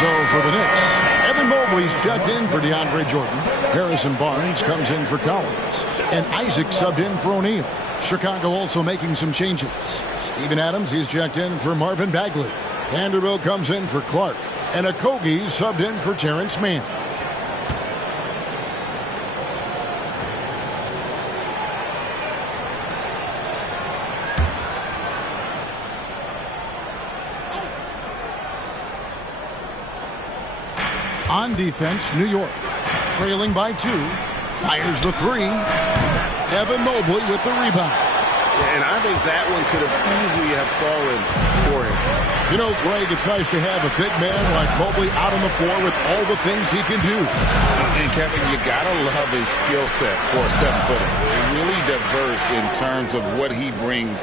So for the Knicks, Evan Mobley's checked in for DeAndre Jordan. Harrison Barnes comes in for Collins. And Isaac subbed in for O'Neal. Chicago also making some changes. Steven Adams, he's checked in for Marvin Bagley. Vanderbilt comes in for Clark. And Okogie subbed in for Terrence Mann. On defense, New York, trailing by 2, fires the 3. Evan Mobley with the rebound. And I think that one could have easily have fallen for him. You know, Greg, it's nice to have a big man like Mobley out on the floor with all the things he can do. And Kevin, you gotta love his skill set for a 7-footer. Really diverse in terms of what he brings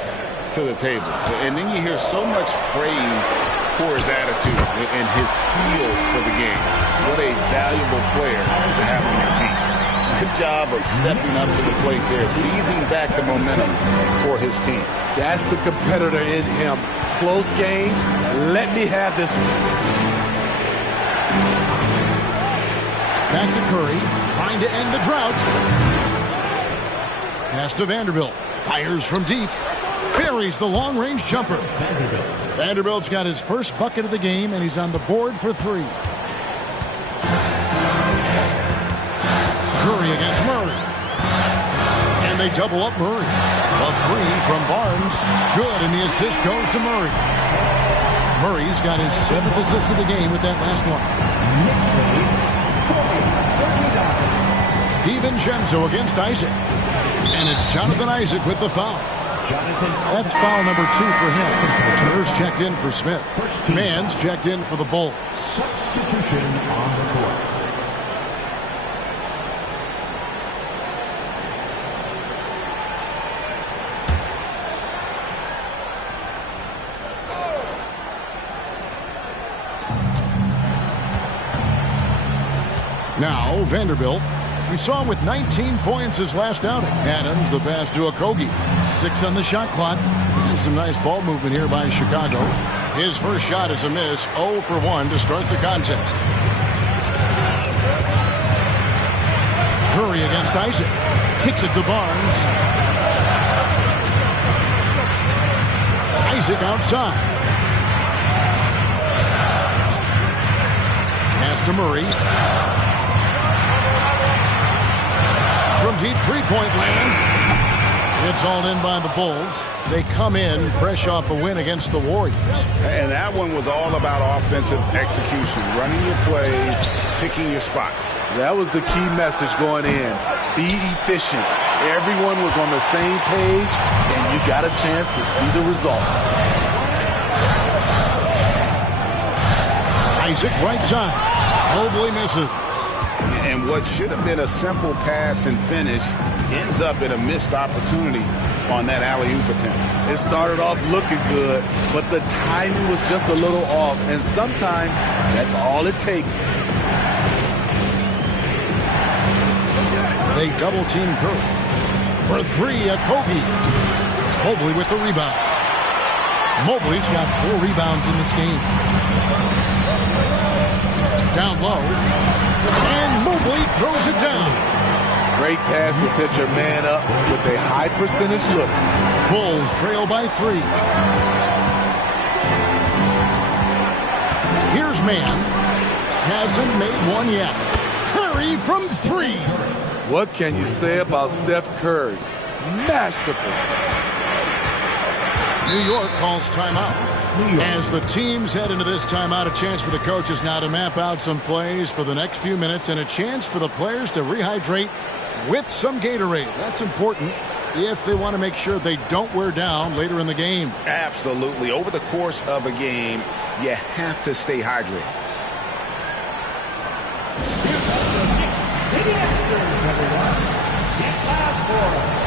to the table. And then you hear so much praise for his attitude and his feel for the game. What a valuable player to have on your team. Good job of stepping up to the plate there, seizing back the momentum for his team. That's the competitor in him. Close game. Let me have this one. Back to Curry, trying to end the drought. Pass to Vanderbilt. Fires from deep. Buries the long-range jumper. Vanderbilt's got his first bucket of the game, and he's on the board for 3. Curry against Murray. And they double up Murray. A 3 from Barnes. Good, and the assist goes to Murray. Murray's got his 7th assist of the game with that last one. DiVincenzo against Isaac. And it's Jonathan Isaac with the foul. That's foul number 2 for him. Turner's checked in for Smith. Mann's checked in for the Bulls. Substitution on the court. Now, Vanderbilt. We saw him with 19 points his last outing. Adams, the pass to Okogie. 6 on the shot clock. And some nice ball movement here by Chicago. His first shot is a miss, 0 for 1 to start the contest. Curry against Isaac. Kicks it to Barnes. Isaac outside. Pass to Murray. From deep three-point land. It's all in by the Bulls. They come in fresh off a win against the Warriors. And that one was all about offensive execution, running your plays, picking your spots. That was the key message going in. Be efficient. Everyone was on the same page, and you got a chance to see the results. Isaac right side. Mobley misses. And what should have been a simple pass and finish ends up in a missed opportunity on that alley-oop attempt. It started off looking good, but the timing was just a little off, and sometimes that's all it takes. They double-team Curry. For three, Kobe. Mobley with the rebound. Mobley's got 4 rebounds in this game. Down low. And Mobley throws it down. Great pass to set your man up with a high percentage look. Bulls trail by 3. Here's man. Hasn't made one yet. Curry from 3. What can you say about Steph Curry? Masterful. New York calls timeout. As the teams head into this timeout, a chance for the coaches now to map out some plays for the next few minutes and a chance for the players to rehydrate with some Gatorade. That's important if they want to make sure they don't wear down later in the game. Absolutely. Over the course of a game, you have to stay hydrated. The answers, everyone. Get loud for us.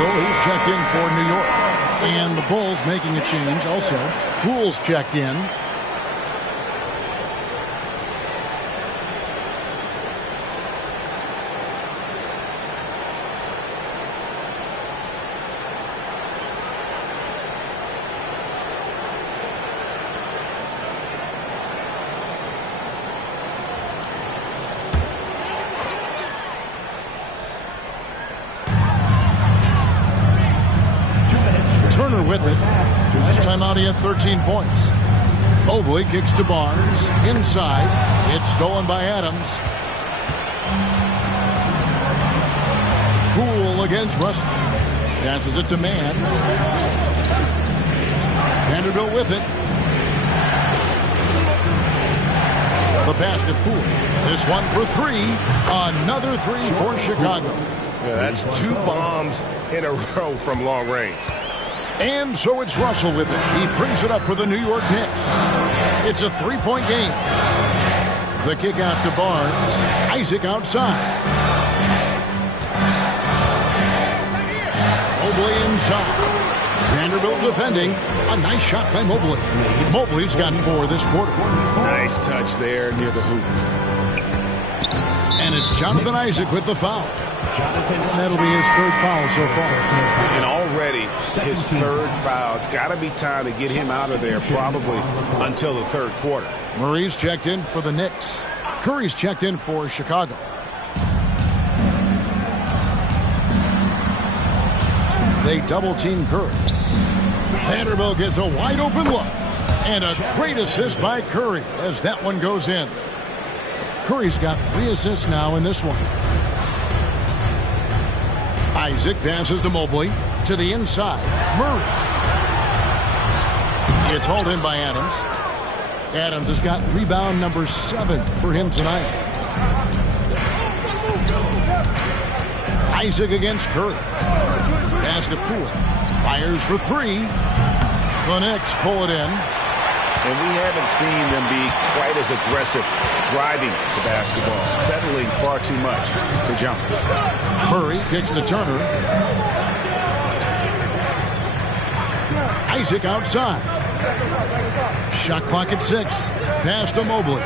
He's checked in for New York. And the Bulls making a change also. Poole's checked in. Turner with it. Last time out he had 13 points. Mobley kicks to Barnes. Inside. It's stolen by Adams. Poole against Russell. Passes it to Mann. Vanderbilt with it. The pass to Poole. This one for 3. Another 3 for Chicago. Yeah, that's 2 bombs in a row from long range. And so it's Russell with it. He brings it up for the New York Knicks. It's a 3-point game. The kick out to Barnes. Isaac outside. Mobley inside. Vanderbilt defending. A nice shot by Mobley. Mobley's got 4 this quarter. Nice touch there near the hoop. And it's Jonathan Isaac with the foul. That'll be his 3rd foul so far. And already his 3rd foul. It's got to be time to get him out of there probably until the 3rd quarter. Murray's checked in for the Knicks. Curry's checked in for Chicago. They double-team Curry. Vanderbilt gets a wide-open look. And a great assist by Curry as that one goes in. Curry's got 3 assists now in this one. Isaac passes to Mobley. To the inside. Murray. It's hauled in by Adams. Adams has got rebound number 7 for him tonight. Isaac against Curry. Pass to Poole. Fires for 3. The Knicks pull it in. And we haven't seen them be quite as aggressive driving the basketball, settling far too much for jumpers. Murray kicks to Turner. Isaac outside. Shot clock at 6. Pass to Mobley.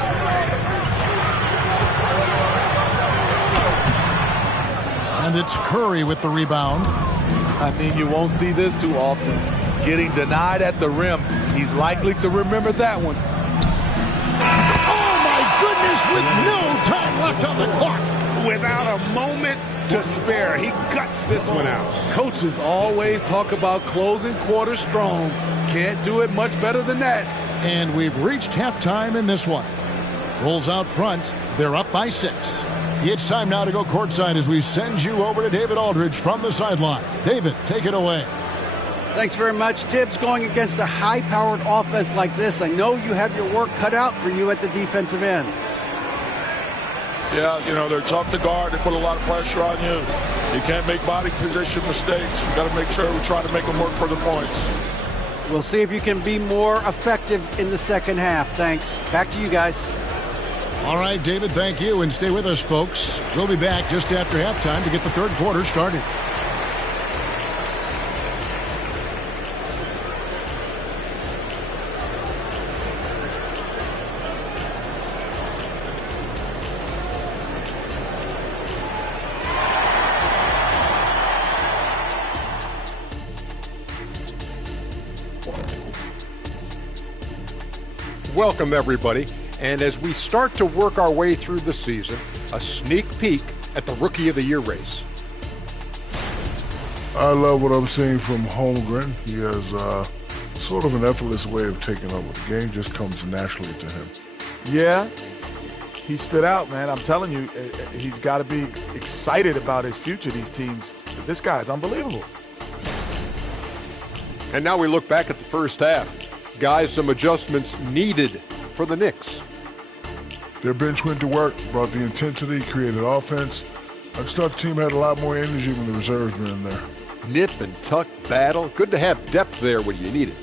And it's Curry with the rebound. I mean, you won't see this too often. Getting denied at the rim. He's likely to remember that one. Oh, my goodness, with no time left on the clock. Without a moment to spare, he guts this one out. Coaches always talk about closing quarter strong. Can't do it much better than that. And we've reached halftime in this one. Rolls out front. They're up by 6. It's time now to go courtside as we send you over to David Aldridge from the sideline. David, take it away. Thanks very much, Tibbs. Going against a high-powered offense like this, I know you have your work cut out for you at the defensive end. Yeah, you know, they're tough to guard. They put a lot of pressure on you. You can't make body position mistakes. We got to make sure we try to make them work for the points. We'll see if you can be more effective in the second half. Thanks. Back to you guys. All right, David, thank you. And stay with us, folks. We'll be back just after halftime to get the third quarter started. Welcome, everybody. And as we start to work our way through the season, a sneak peek at the Rookie of the Year race. I love what I'm seeing from Holmgren. He has sort of an effortless way of taking over. The game just comes naturally to him. Yeah, he stood out, man. I'm telling you, he's got to be excited about his future, these teams. This guy's unbelievable. And now we look back at the first half. Guys, some adjustments needed for the Knicks. Their bench went to work, brought the intensity, created offense. I just thought the team had a lot more energy when the reserves were in there. Nip and tuck battle. Good to have depth there when you need it.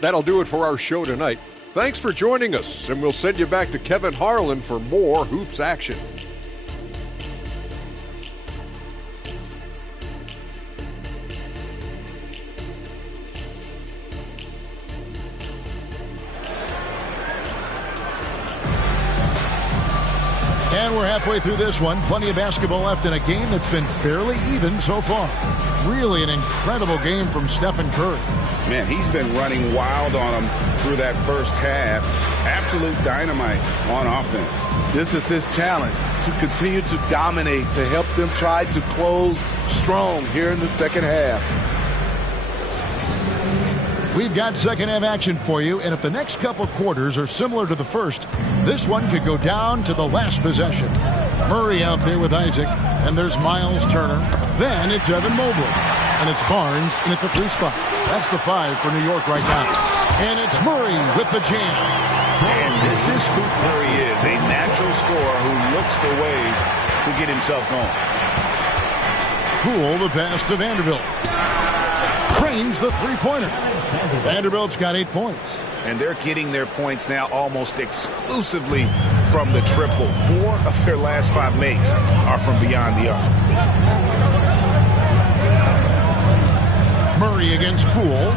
That'll do it for our show tonight. Thanks for joining us, and we'll send you back to Kevin Harlan for more hoops action. And we're halfway through this one. Plenty of basketball left in a game that's been fairly even so far. Really an incredible game from Stephen Curry. Man, he's been running wild on them through that first half. Absolute dynamite on offense. This is his challenge, to continue to dominate, to help them try to close strong here in the second half. We've got second half action for you, and if the next couple quarters are similar to the first, this one could go down to the last possession. Murray out there with Isaac, and there's Miles Turner. Then it's Evan Mobley, and it's Barnes in at the 3 spot. That's the 5 for New York right now. And it's Murray with the jam. And this is who Murray is, a natural scorer who looks for ways to get himself going. Poole the pass to Vanderbilt. Cranes the three-pointer. Vanderbilt's got 8 points. And they're getting their points now almost exclusively from the triple. 4 of their last 5 makes are from beyond the arc. Murray against Poole.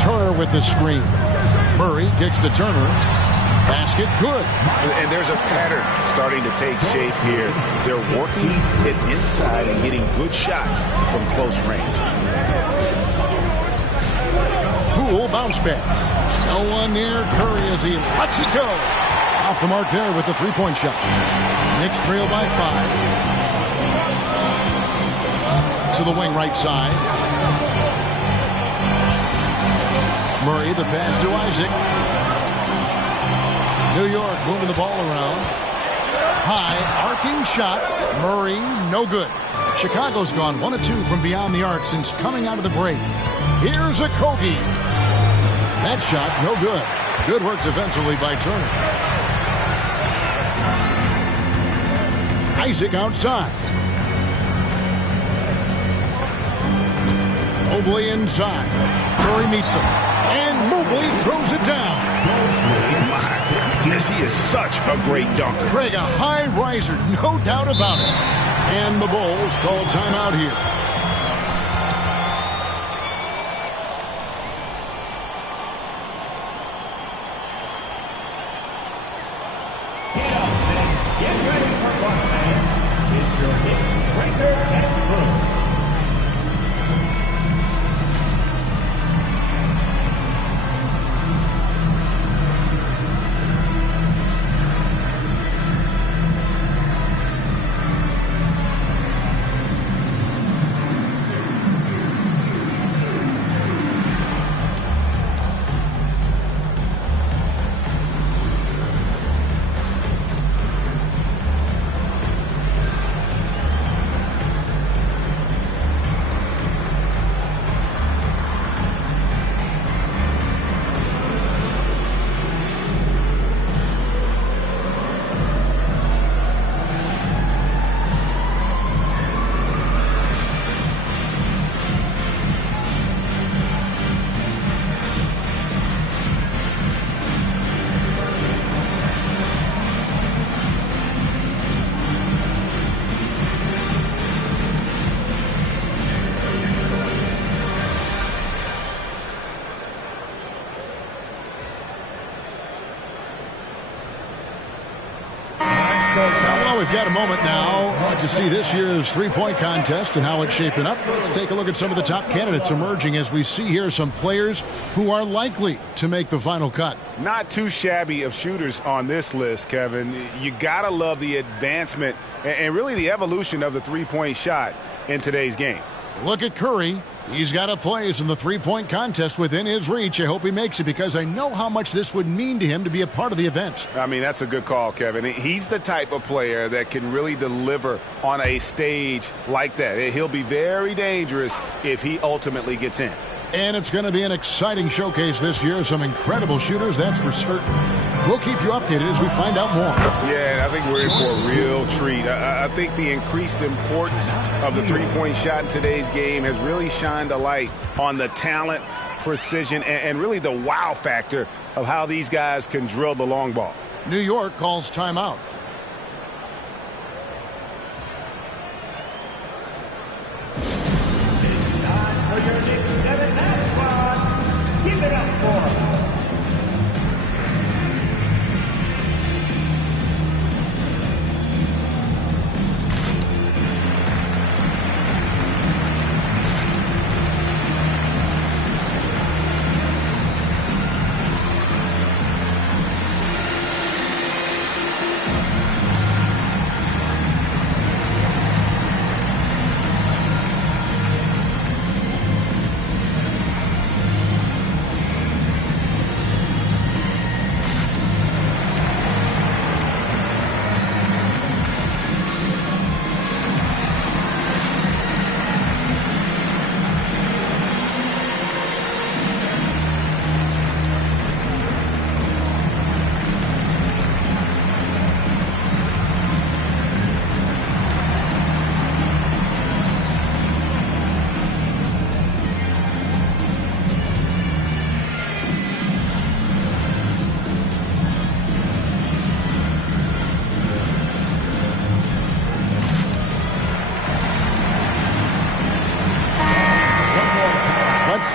Turner with the screen. Murray kicks to Turner. Basket good. And there's a pattern starting to take shape here. They're working it inside and getting good shots from close range. Poole bounce pass. No one near Curry as he lets it go. Off the mark there with the three-point shot. Knicks trail by 5. To the wing right side. Murray, the pass to Isaac. New York moving the ball around. High, arcing shot. Murray, no good. Chicago's gone 1 of 2 from beyond the arc since coming out of the break. Here's a Kogi. That shot, no good. Good work defensively by Turner. Isaac outside. Mobley inside. Curry meets him. And Mobley throws it down. My goodness, he is such a great dunker. Greg, a high riser, no doubt about it. And the Bulls call timeout here. Get ready for one, fans. It's your Knicks breaker and crew. Well, we've got a moment now to see this year's three-point contest and how it's shaping up. Let's take a look at some of the top candidates emerging as we see here some players who are likely to make the final cut. Not too shabby of shooters on this list, Kevin. You got to love the advancement and really the evolution of the three-point shot in today's game. Look at Curry. He's got a place in the three-point contest within his reach. I hope he makes it because I know how much this would mean to him to be a part of the event. I mean, that's a good call, Kevin. He's the type of player that can really deliver on a stage like that. He'll be very dangerous if he ultimately gets in. And it's going to be an exciting showcase this year. Some incredible shooters, that's for certain. We'll keep you updated as we find out more. Yeah, I think we're in for a real treat. I think the increased importance of the three-point shot in today's game has really shined a light on the talent, precision, and really the wow factor of how these guys can drill the long ball. New York calls timeout. It's time for your Knicks 7-man squad. Give it up for them.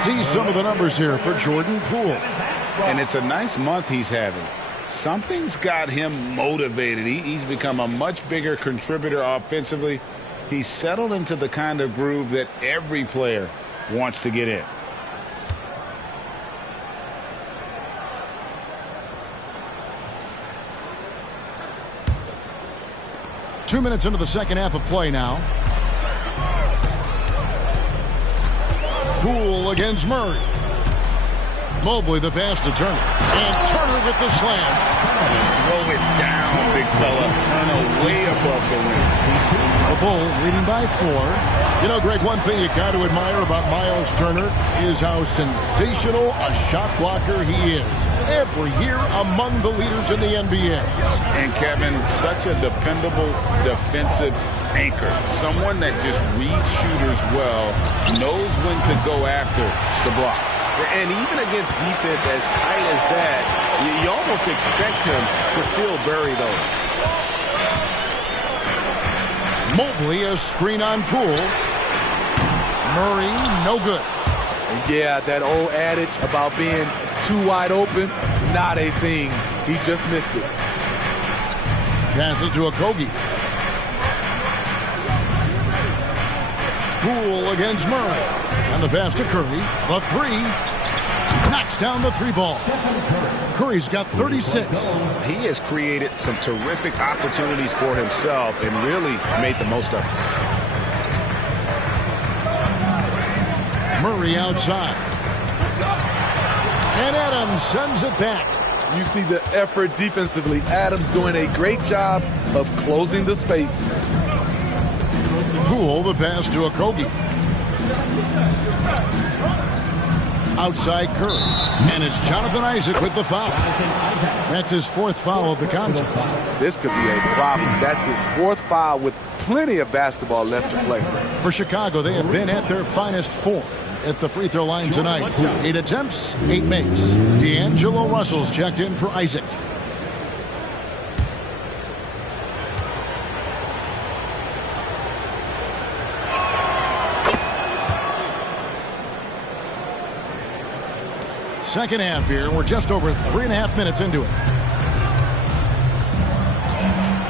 See some of the numbers here for Jordan Poole. And it's a nice month he's having. Something's got him motivated. He's become a much bigger contributor offensively. He's settled into the kind of groove that every player wants to get in. 2 minutes into the second half of play now. Poole against Murray. Mobley the pass to Turner. And Turner with the slam. Throw it down, big fella. Turner way above the rim. The Bulls leading by 4. You know, Greg, one thing you got to admire about Miles Turner is how sensational a shot blocker he is. Every year among the leaders in the NBA. And Kevin, such a dependable defensive anchor. Someone that just reads shooters well, knows when to go after the block. And even against defense as tight as that, you almost expect him to still bury those. Mobley, a screen on Poole. Murray, no good. And yeah, that old adage about being too wide open, not a thing. He just missed it. Passes to Okogie. Poole against Murray. And the pass to Curry. The three. Knocks down the three ball. Curry's got 36. He has created some terrific opportunities for himself and really made the most of it. Murray outside. And Adams sends it back. You see the effort defensively. Adams doing a great job of closing the space. Poole, the pass to Okogie. Outside Curry. And it's Jonathan Isaac with the foul. That's his 4th foul of the contest. This could be a problem. That's his 4th foul with plenty of basketball left to play. For Chicago, they have been at their finest 4 at the free throw line tonight. 8 attempts, 8 makes. D'Angelo Russell's checked in for Isaac. Second half here. We're just over 3.5 minutes into it.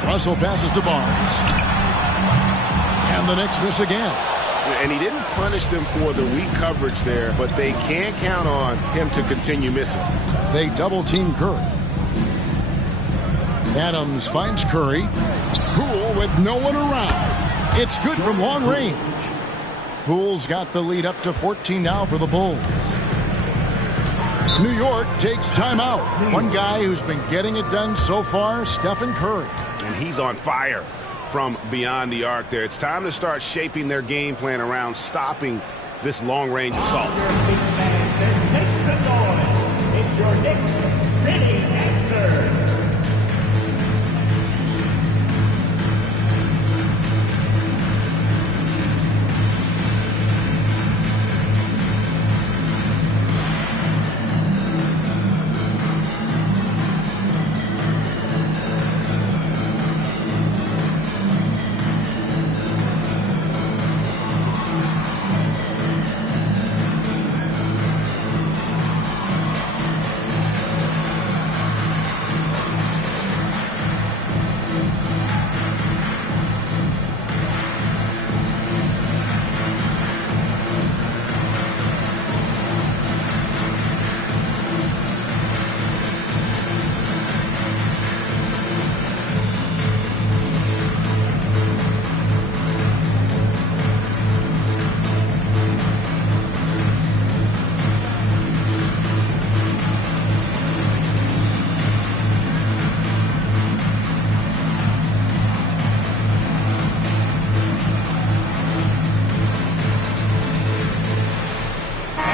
Russell passes to Barnes. And the Knicks miss again. And he didn't punish them for the weak coverage there, but they can't count on him to continue missing. They double team Curry. Adams finds Curry. Poole with no one around. It's good from long range. Poole's got the lead up to 14 now for the Bulls. New York takes timeout. One guy who's been getting it done so far, Stephen Curry. And he's on fire from beyond the arc there. It's time to start shaping their game plan around stopping this long-range assault. Make some noise. It's your Knicks City answer.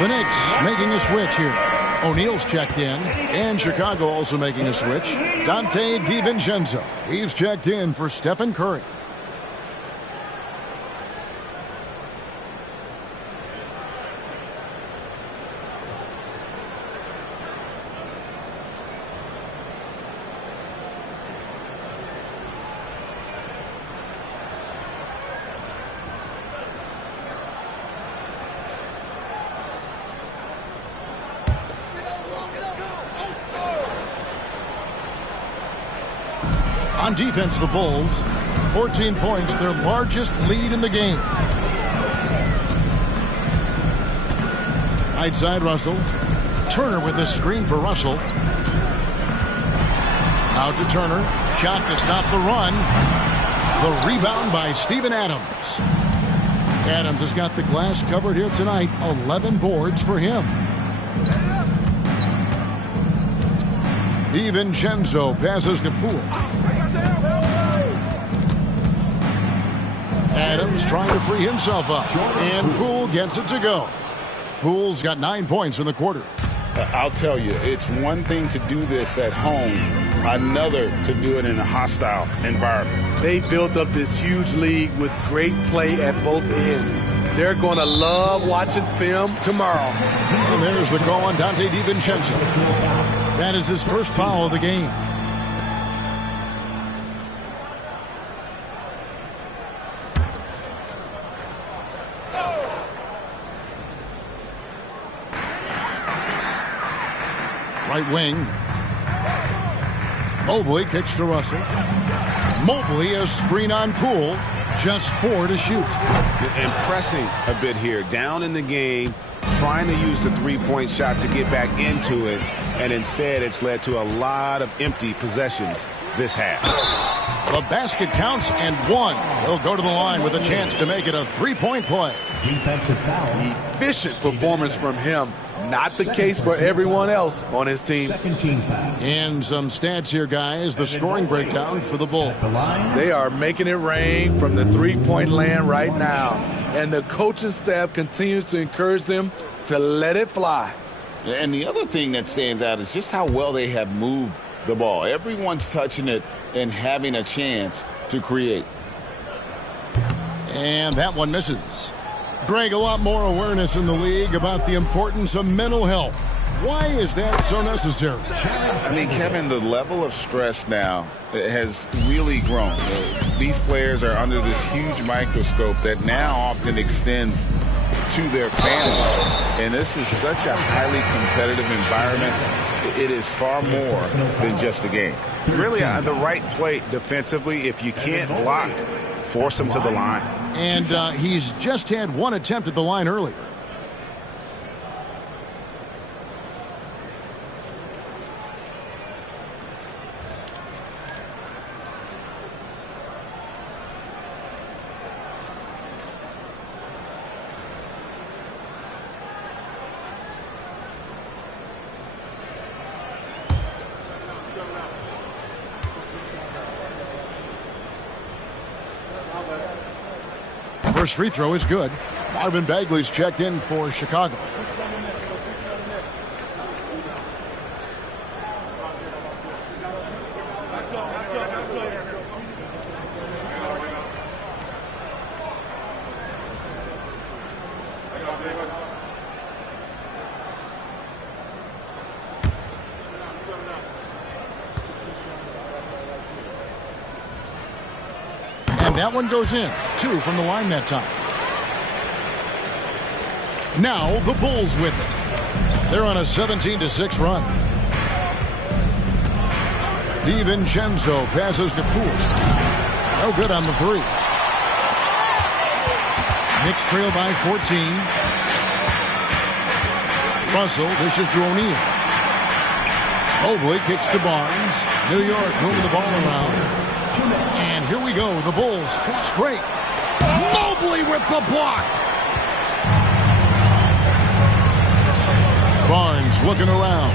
The Knicks making a switch here. O'Neal's checked in, and Chicago also making a switch. Dante DiVincenzo. He's checked in for Stephen Curry. On defense, the Bulls, 14 points, their largest lead in the game. Outside Russell. Turner with a screen for Russell. Out to Turner. Shot to stop the run. The rebound by Steven Adams. Adams has got the glass covered here tonight. 11 boards for him. DiVincenzo passes to Poole. Adams trying to free himself up. And Poole gets it to go. Poole's got 9 points in the quarter. I'll tell you, it's one thing to do this at home, another to do it in a hostile environment. They built up this huge league with great play at both ends. They're going to love watching film tomorrow. And there's the call on Dante DiVincenzo. That is his first foul of the game. Right wing. Mobley kicks to Russell. Mobley a screen on Poole. Just 4 to shoot. Impressing a bit here. Down in the game, trying to use the three-point shot to get back into it, and instead it's led to a lot of empty possessions this half. The basket counts and 1. He'll go to the line with a chance to make it a 3-point play. Defensive foul. Efficient performance from him. Not the case for everyone else on his team. And some stats here, guys. The scoring breakdown for the Bulls. They are making it rain from the three-point land right now. And the coaching staff continues to encourage them to let it fly. And the other thing that stands out is just how well they have moved the ball. Everyone's touching it and having a chance to create. And that one misses. Greg, a lot more awareness in the league about the importance of mental health. Why is that so necessary? I mean, Kevin, the level of stress now has really grown. These players are under this huge microscope that now often extends to their families. And this is such a highly competitive environment. It is far more than just a game. Really, the right play defensively, if you can't block, force them to the line. And he's just had 1 attempt at the line earlier. First free throw is good. Marvin Bagley's checked in for Chicago. That one goes in. 2 from the line that time. Now the Bulls with it. They're on a 17-6 run. DiVincenzo passes to Poole. No good on the 3. Knicks trail by 14. Russell dishes to O'Neal. Mobley kicks to Barnes. New York moving the ball around. And here we go, the Bulls fast break. Mobley with the block. Barnes looking around.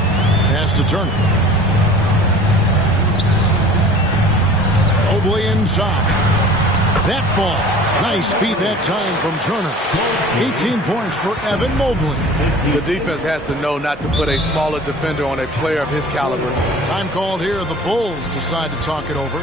Pass to Turner. Mobley inside. That ball. Nice feed that time from Turner. 18 points for Evan Mobley. The defense has to know not to put a smaller defender on a player of his caliber. Time called here. The Bulls decide to talk it over.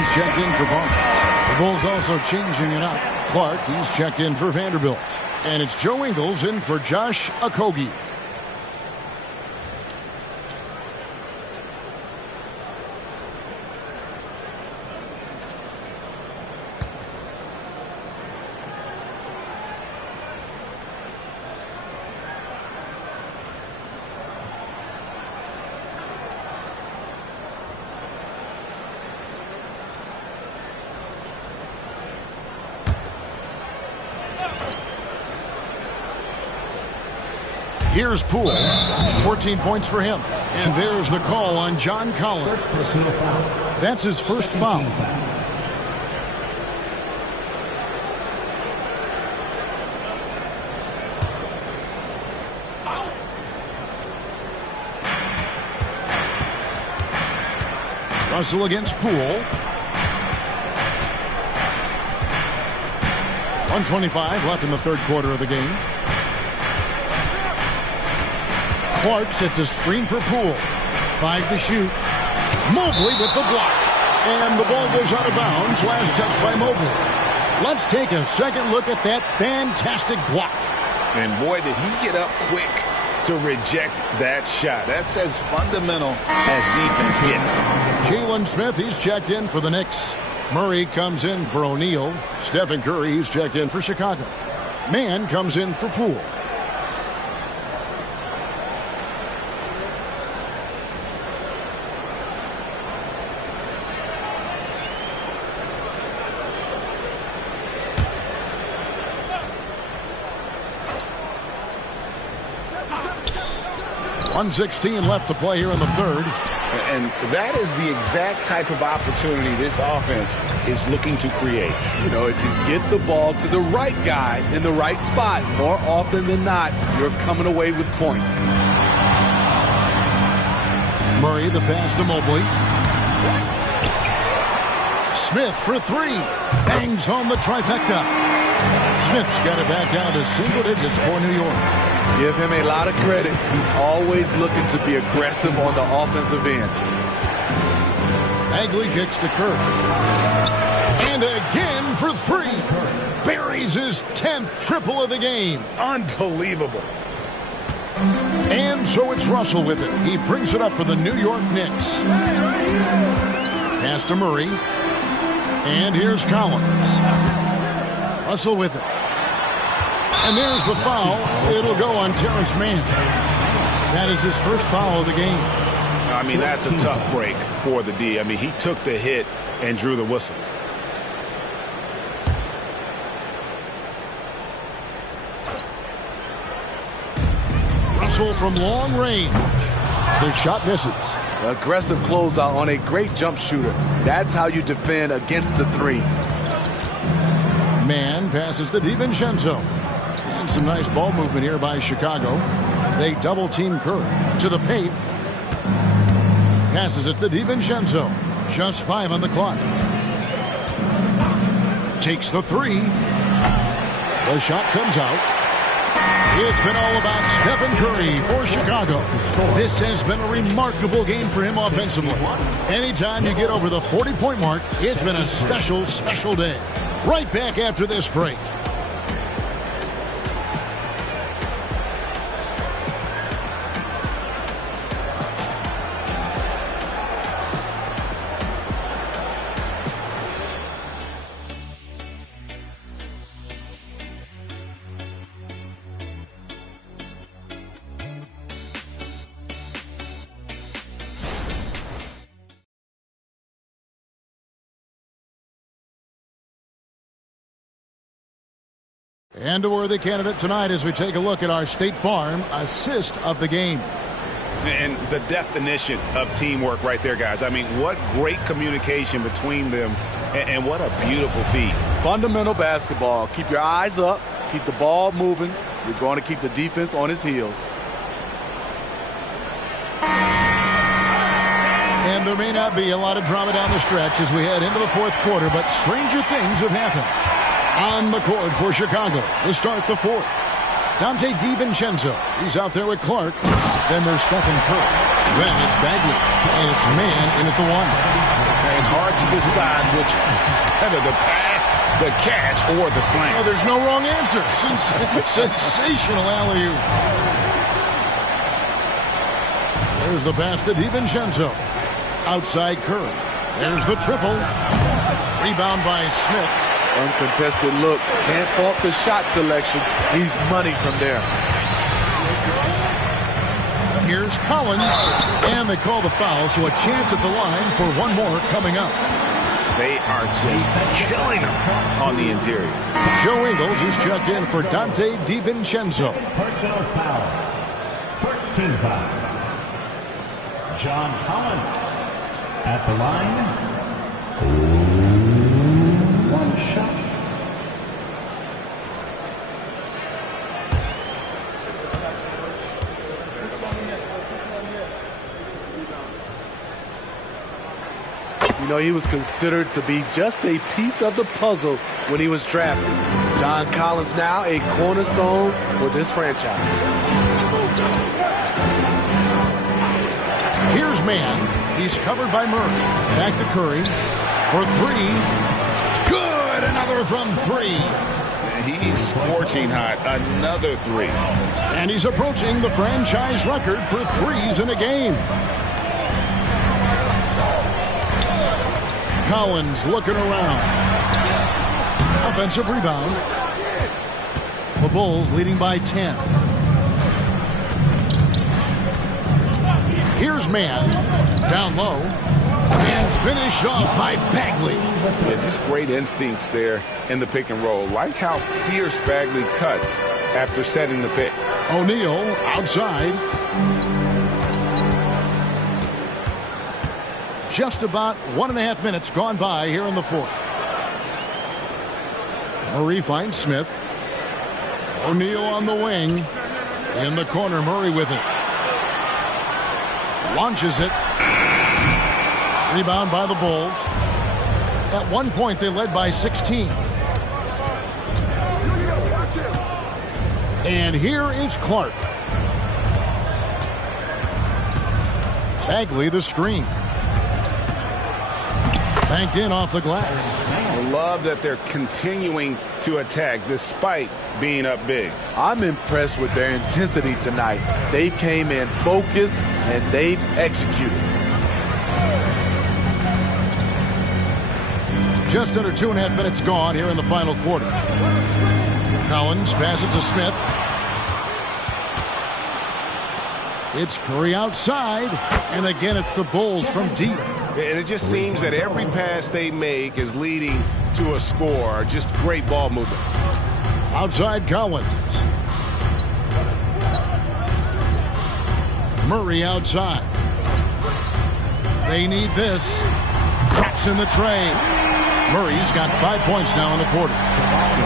Collins checked in for Barnes. The Bulls also changing it up. Clark, he's checked in for Vanderbilt. And it's Joe Ingles in for Josh Okogie. Here's Poole, 14 points for him. And there's the call on John Collins. That's his first foul. Russell against Poole. 1:25 left in the third quarter of the game. Clark sets a screen for Poole. 5 to shoot. Mobley with the block. And the ball goes out of bounds. Last touch by Mobley. Let's take a second look at that fantastic block. And boy, did he get up quick to reject that shot. That's as fundamental as defense gets. Jalen Smith, he's checked in for the Knicks. Murray comes in for O'Neal. Stephen Curry, he's checked in for Chicago. Mann comes in for Poole. .116 left to play here in the third. And that is the exact type of opportunity this offense is looking to create. You know, if you get the ball to the right guy in the right spot, more often than not, you're coming away with points. Murray, the pass to Mobley. Smith for 3. Bangs home the trifecta. Smith's got it back down to single digits for New York. Give him a lot of credit. He's always looking to be aggressive on the offensive end. Bagley kicks to Curry. And again for 3. Buries his 10th triple of the game. Unbelievable. And so it's Russell with it. He brings it up for the New York Knicks. Pass to Murray. And here's Collins. Russell with it. And there's the foul. It'll go on Terrence Mann. That is his first foul of the game. I mean, that's a tough break for the D. I mean, he took the hit and drew the whistle. Russell from long range. The shot misses. Aggressive closeout on a great jump shooter. That's how you defend against the 3. Mann passes to DiVincenzo. And some nice ball movement here by Chicago. They double team Curry to the paint. Passes it to DiVincenzo. Just 5 on the clock. Takes the 3. The shot comes out. It's been all about Stephen Curry for Chicago. This has been a remarkable game for him offensively. Anytime you get over the 40-point mark, it's been a special, special day. Right back after this break. And a worthy candidate tonight as we take a look at our State Farm assist of the game. And the definition of teamwork right there, guys. I mean, what great communication between them, and what a beautiful feat. Fundamental basketball. Keep your eyes up. Keep the ball moving. You're going to keep the defense on its heels. And there may not be a lot of drama down the stretch as we head into the fourth quarter, but stranger things have happened. On the court for Chicago to start the fourth. Dante DiVincenzo. He's out there with Clark. Then there's Stephen Curry. Then it's Bagley. And it's Mann in at the 1. and hard to decide which is better, the pass, the catch, or the slam. Oh, there's no wrong answer. Sensational alley-oop. There's the pass to DiVincenzo. Outside Curry. There's the triple. Rebound by Smith. Uncontested look. Can't fault the shot selection. He's money from there. Here's Collins. And they call the foul, so a chance at the line for one more coming up. They are just killing them on the interior. Joe Ingles is checked in for Dante DiVincenzo. Personal foul. First team foul. John Collins at the line. One shot. You know, he was considered to be just a piece of the puzzle when he was drafted. John Collins now a cornerstone for this franchise. Here's Mann. He's covered by Murray. Back to Curry for three. Good! Another from three. He's scorching hot. Another three. And he's approaching the franchise record for threes in a game. Collins looking around. Offensive rebound. The Bulls leading by 10. Here's Mann. Down low. And finished off by Bagley. Yeah, just great instincts there in the pick and roll. Like how fierce Bagley cuts after setting the pick. O'Neal outside. Just about 1.5 minutes gone by here in the fourth. Murray finds Smith. O'Neal on the wing. In the corner, Murray with it. Launches it. Rebound by the Bulls. At one point, they led by 16. And here is Clark. Bagley the screen. Banked in off the glass. I love that they're continuing to attack despite being up big. I'm impressed with their intensity tonight. They came in focused and they've executed. Just under 2.5 minutes gone here in the final quarter. Collins passes to Smith. It's Curry outside. And again, it's the Bulls from deep. And it just seems that every pass they make is leading to a score. Just great ball movement. Outside Collins. Murray outside. They need this. Drops in the tray. Murray's got 5 points now in the quarter.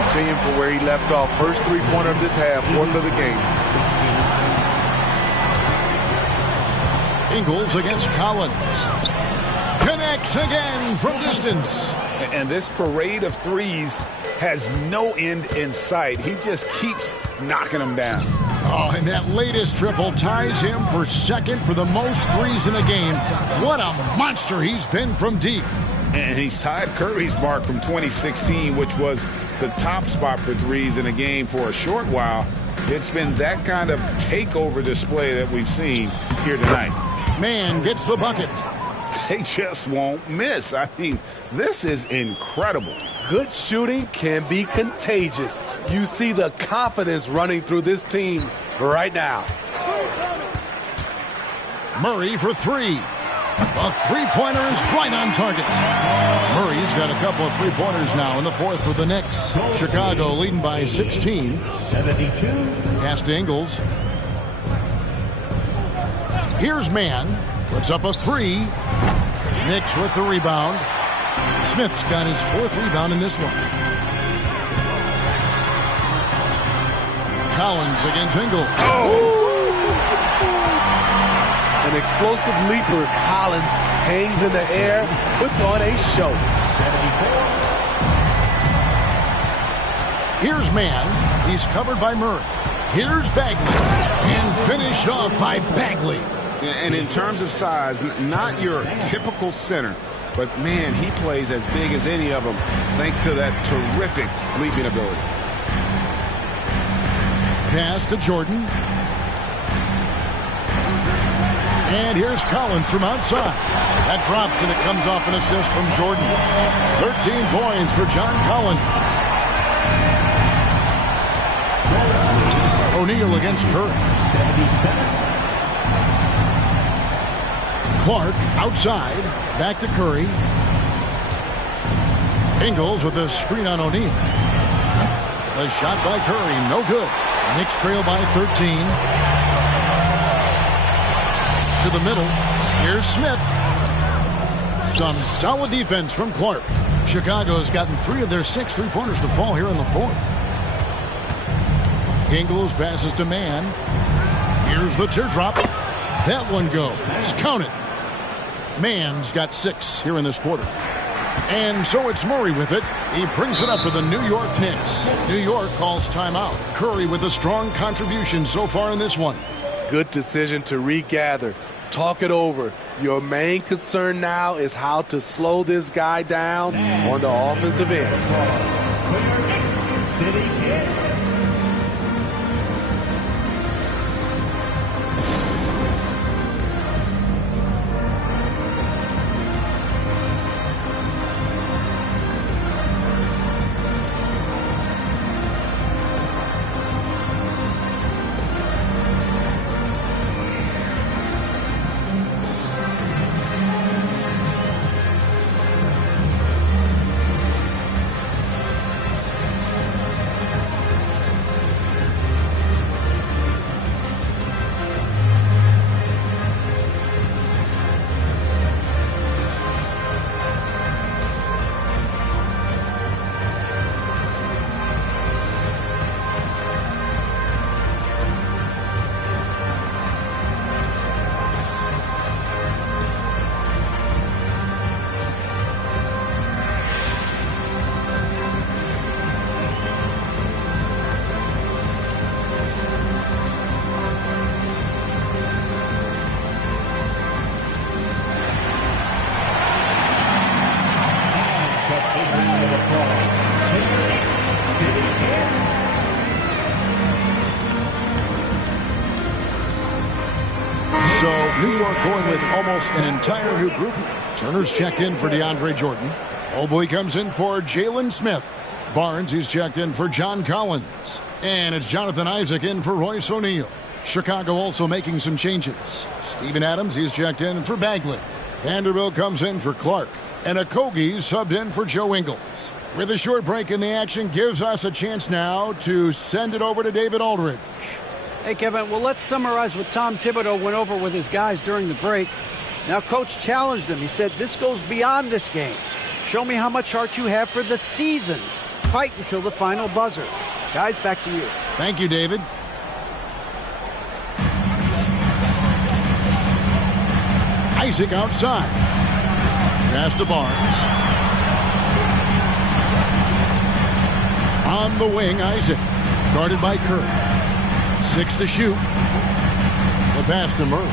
Continuing from where he left off. First three-pointer of this half, fourth of the game. Ingles against Collins. Connects again from distance. And this parade of threes has no end in sight. He just keeps knocking them down. Oh, and that latest triple ties him for second for the most threes in a game. What a monster he's been from deep. And he's tied Curry's mark from 2016, which was the top spot for threes in a game for a short while. It's been that kind of takeover display that we've seen here tonight. Mann gets the bucket. They just won't miss. I mean, this is incredible. Good shooting can be contagious. You see the confidence running through this team right now. Murray for three. A three-pointer is right on target. Murray's got a couple of three-pointers now in the fourth for the Knicks. Chicago leading by 16. 72. Pass to Ingles. Here's Mann. Puts up a three. Knicks with the rebound. Smith's got his fourth rebound in this one. Collins against Ingles. Oh! An explosive leaper. Collins hangs in the air, puts on a show. 74. Here's Mann. He's covered by Murray. Here's Bagley. And finished off by Bagley. And in terms of size, not your typical center. but man, he plays as big as any of them thanks to that terrific leaping ability. Pass to Jordan. And here's Collins from outside. That drops and it comes off an assist from Jordan. 13 points for John Collins. O'Neal against Curry. 77. Clark outside. Back to Curry. Ingles with a screen on O'Neal. A shot by Curry. No good. Knicks trail by 13. To the middle. Here's Smith. Some solid defense from Clark. Chicago's gotten 3 of their 6 3-pointers to fall here in the fourth. Ingles passes to Mann. Here's the teardrop. That one goes. Count it. Mann's got 6 here in this quarter. And so it's Murray with it. He brings it up for the New York Knicks. New York calls timeout. Curry with a strong contribution so far in this one. Good decision to regather. Talk it over. Your main concern now is how to slow this guy down on the offensive end. So New York going with almost an entire new group. Turner's checked in for DeAndre Jordan. Oboy comes in for Jalen Smith. Barnes, he's checked in for John Collins. And it's Jonathan Isaac in for Royce O'Neal. Chicago also making some changes. Steven Adams, he's checked in for Bagley. Vanderbilt comes in for Clark. And Okogie subbed in for Joe Ingles. With a short break in the action, gives us a chance now to send it over to David Aldridge. Hey, Kevin, well, let's summarize what Tom Thibodeau went over with his guys during the break. Now, Coach challenged him. He said, this goes beyond this game. Show me how much heart you have for the season. Fight until the final buzzer. Guys, back to you. Thank you, David. Isaac outside. Pass to Barnes. On the wing, Isaac. Guarded by Curry. 6 to shoot. The pass to Murray.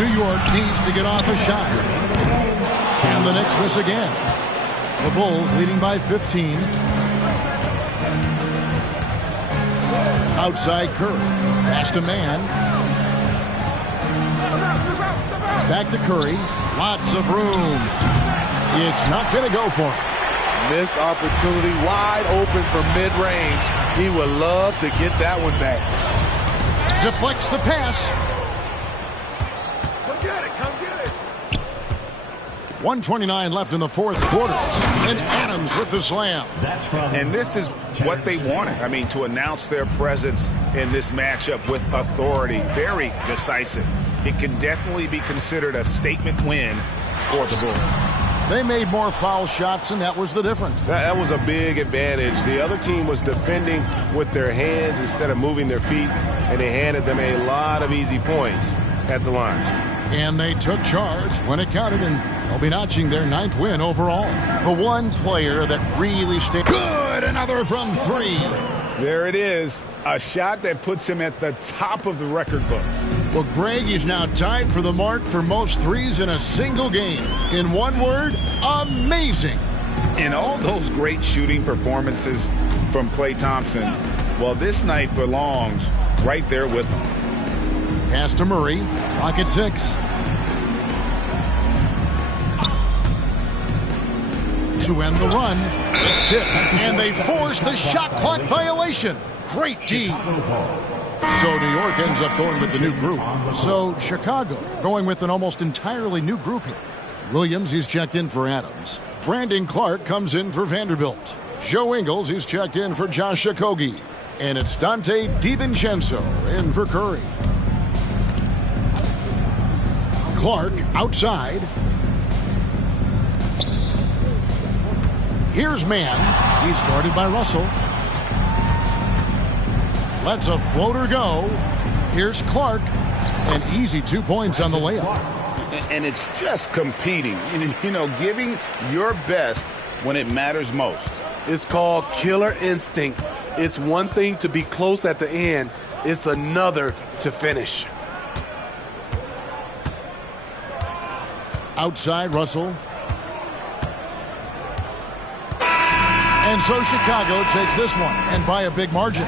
New York needs to get off a shot. And the Knicks miss again. The Bulls leading by 15. Outside Curry. Pass to Mann. Back to Curry. Lots of room. It's not going to go for him. Missed opportunity, wide open for mid-range. He would love to get that one back. Deflects the pass. Come get it, come get it. 1:29 left in the fourth quarter. And Adams with the slam. And this is what they wanted. I mean, to announce their presence in this matchup with authority. Very decisive. It can definitely be considered a statement win for the Bulls. They made more foul shots, and that was the difference. That was a big advantage. The other team was defending with their hands instead of moving their feet, and they handed them a lot of easy points at the line. And they took charge when it counted, and they'll be notching their 9th win overall. The one player that really stayed good, another from 3. There it is, a shot that puts him at the top of the record book. Well, Greg is now tied for the mark for most threes in a single game. In one word, amazing. And all those great shooting performances from Klay Thompson, well, this night belongs right there with him. Pass to Murray. Rocket 6. To end the run, it's tipped, and they force the shot clock violation. Great D. So New York ends up going with the new group. So Chicago going with an almost entirely new group here. Williams, he's checked in for Adams. Brandon Clark comes in for Vanderbilt. Joe Ingles, he's checked in for Josh Okogie. And it's Dante DiVincenzo in for Curry. Clark outside. Here's Mann. He's guarded by Russell. Lets a floater go. Here's Clark. An easy 2 points on the layup. And it's just competing, giving your best when it matters most. It's called killer instinct. It's one thing to be close at the end. It's another to finish. Outside, Russell. And so Chicago takes this one, and by a big margin.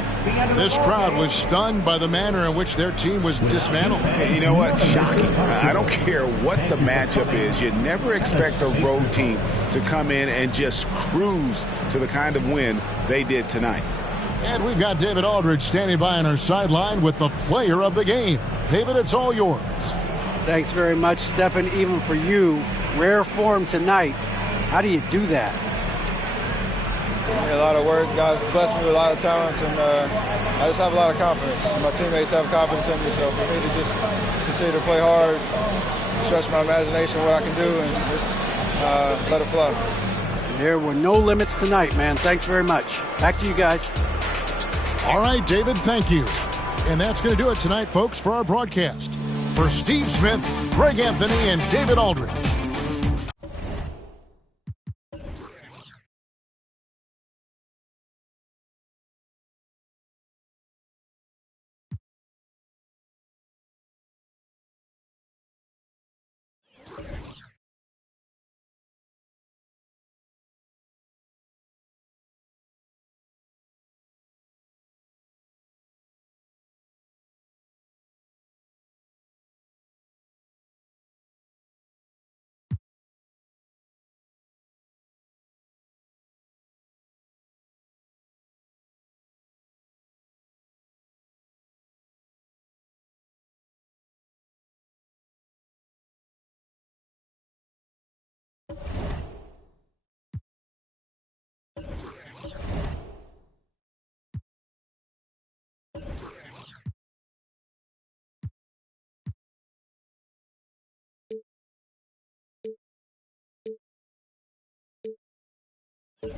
This crowd was stunned by the manner in which their team was dismantled. Hey, you know what? Shocking. I don't care what the matchup is. You never expect a road team to come in and just cruise to the kind of win they did tonight. And we've got David Aldridge standing by on our sideline with the player of the game. David, it's all yours. Thanks very much, Stephen. Even for you, rare form tonight. How do you do that? A lot of work. Guys blessed me with a lot of talents, and I just have a lot of confidence. My teammates have confidence in me, so for me to just continue to play hard, stretch my imagination, what I can do, and just let it flow. There were no limits tonight, man. Thanks very much. Back to you guys. All right, David, thank you. And that's going to do it tonight, folks, for our broadcast. For Steve Smith, Greg Anthony, and David Aldridge. You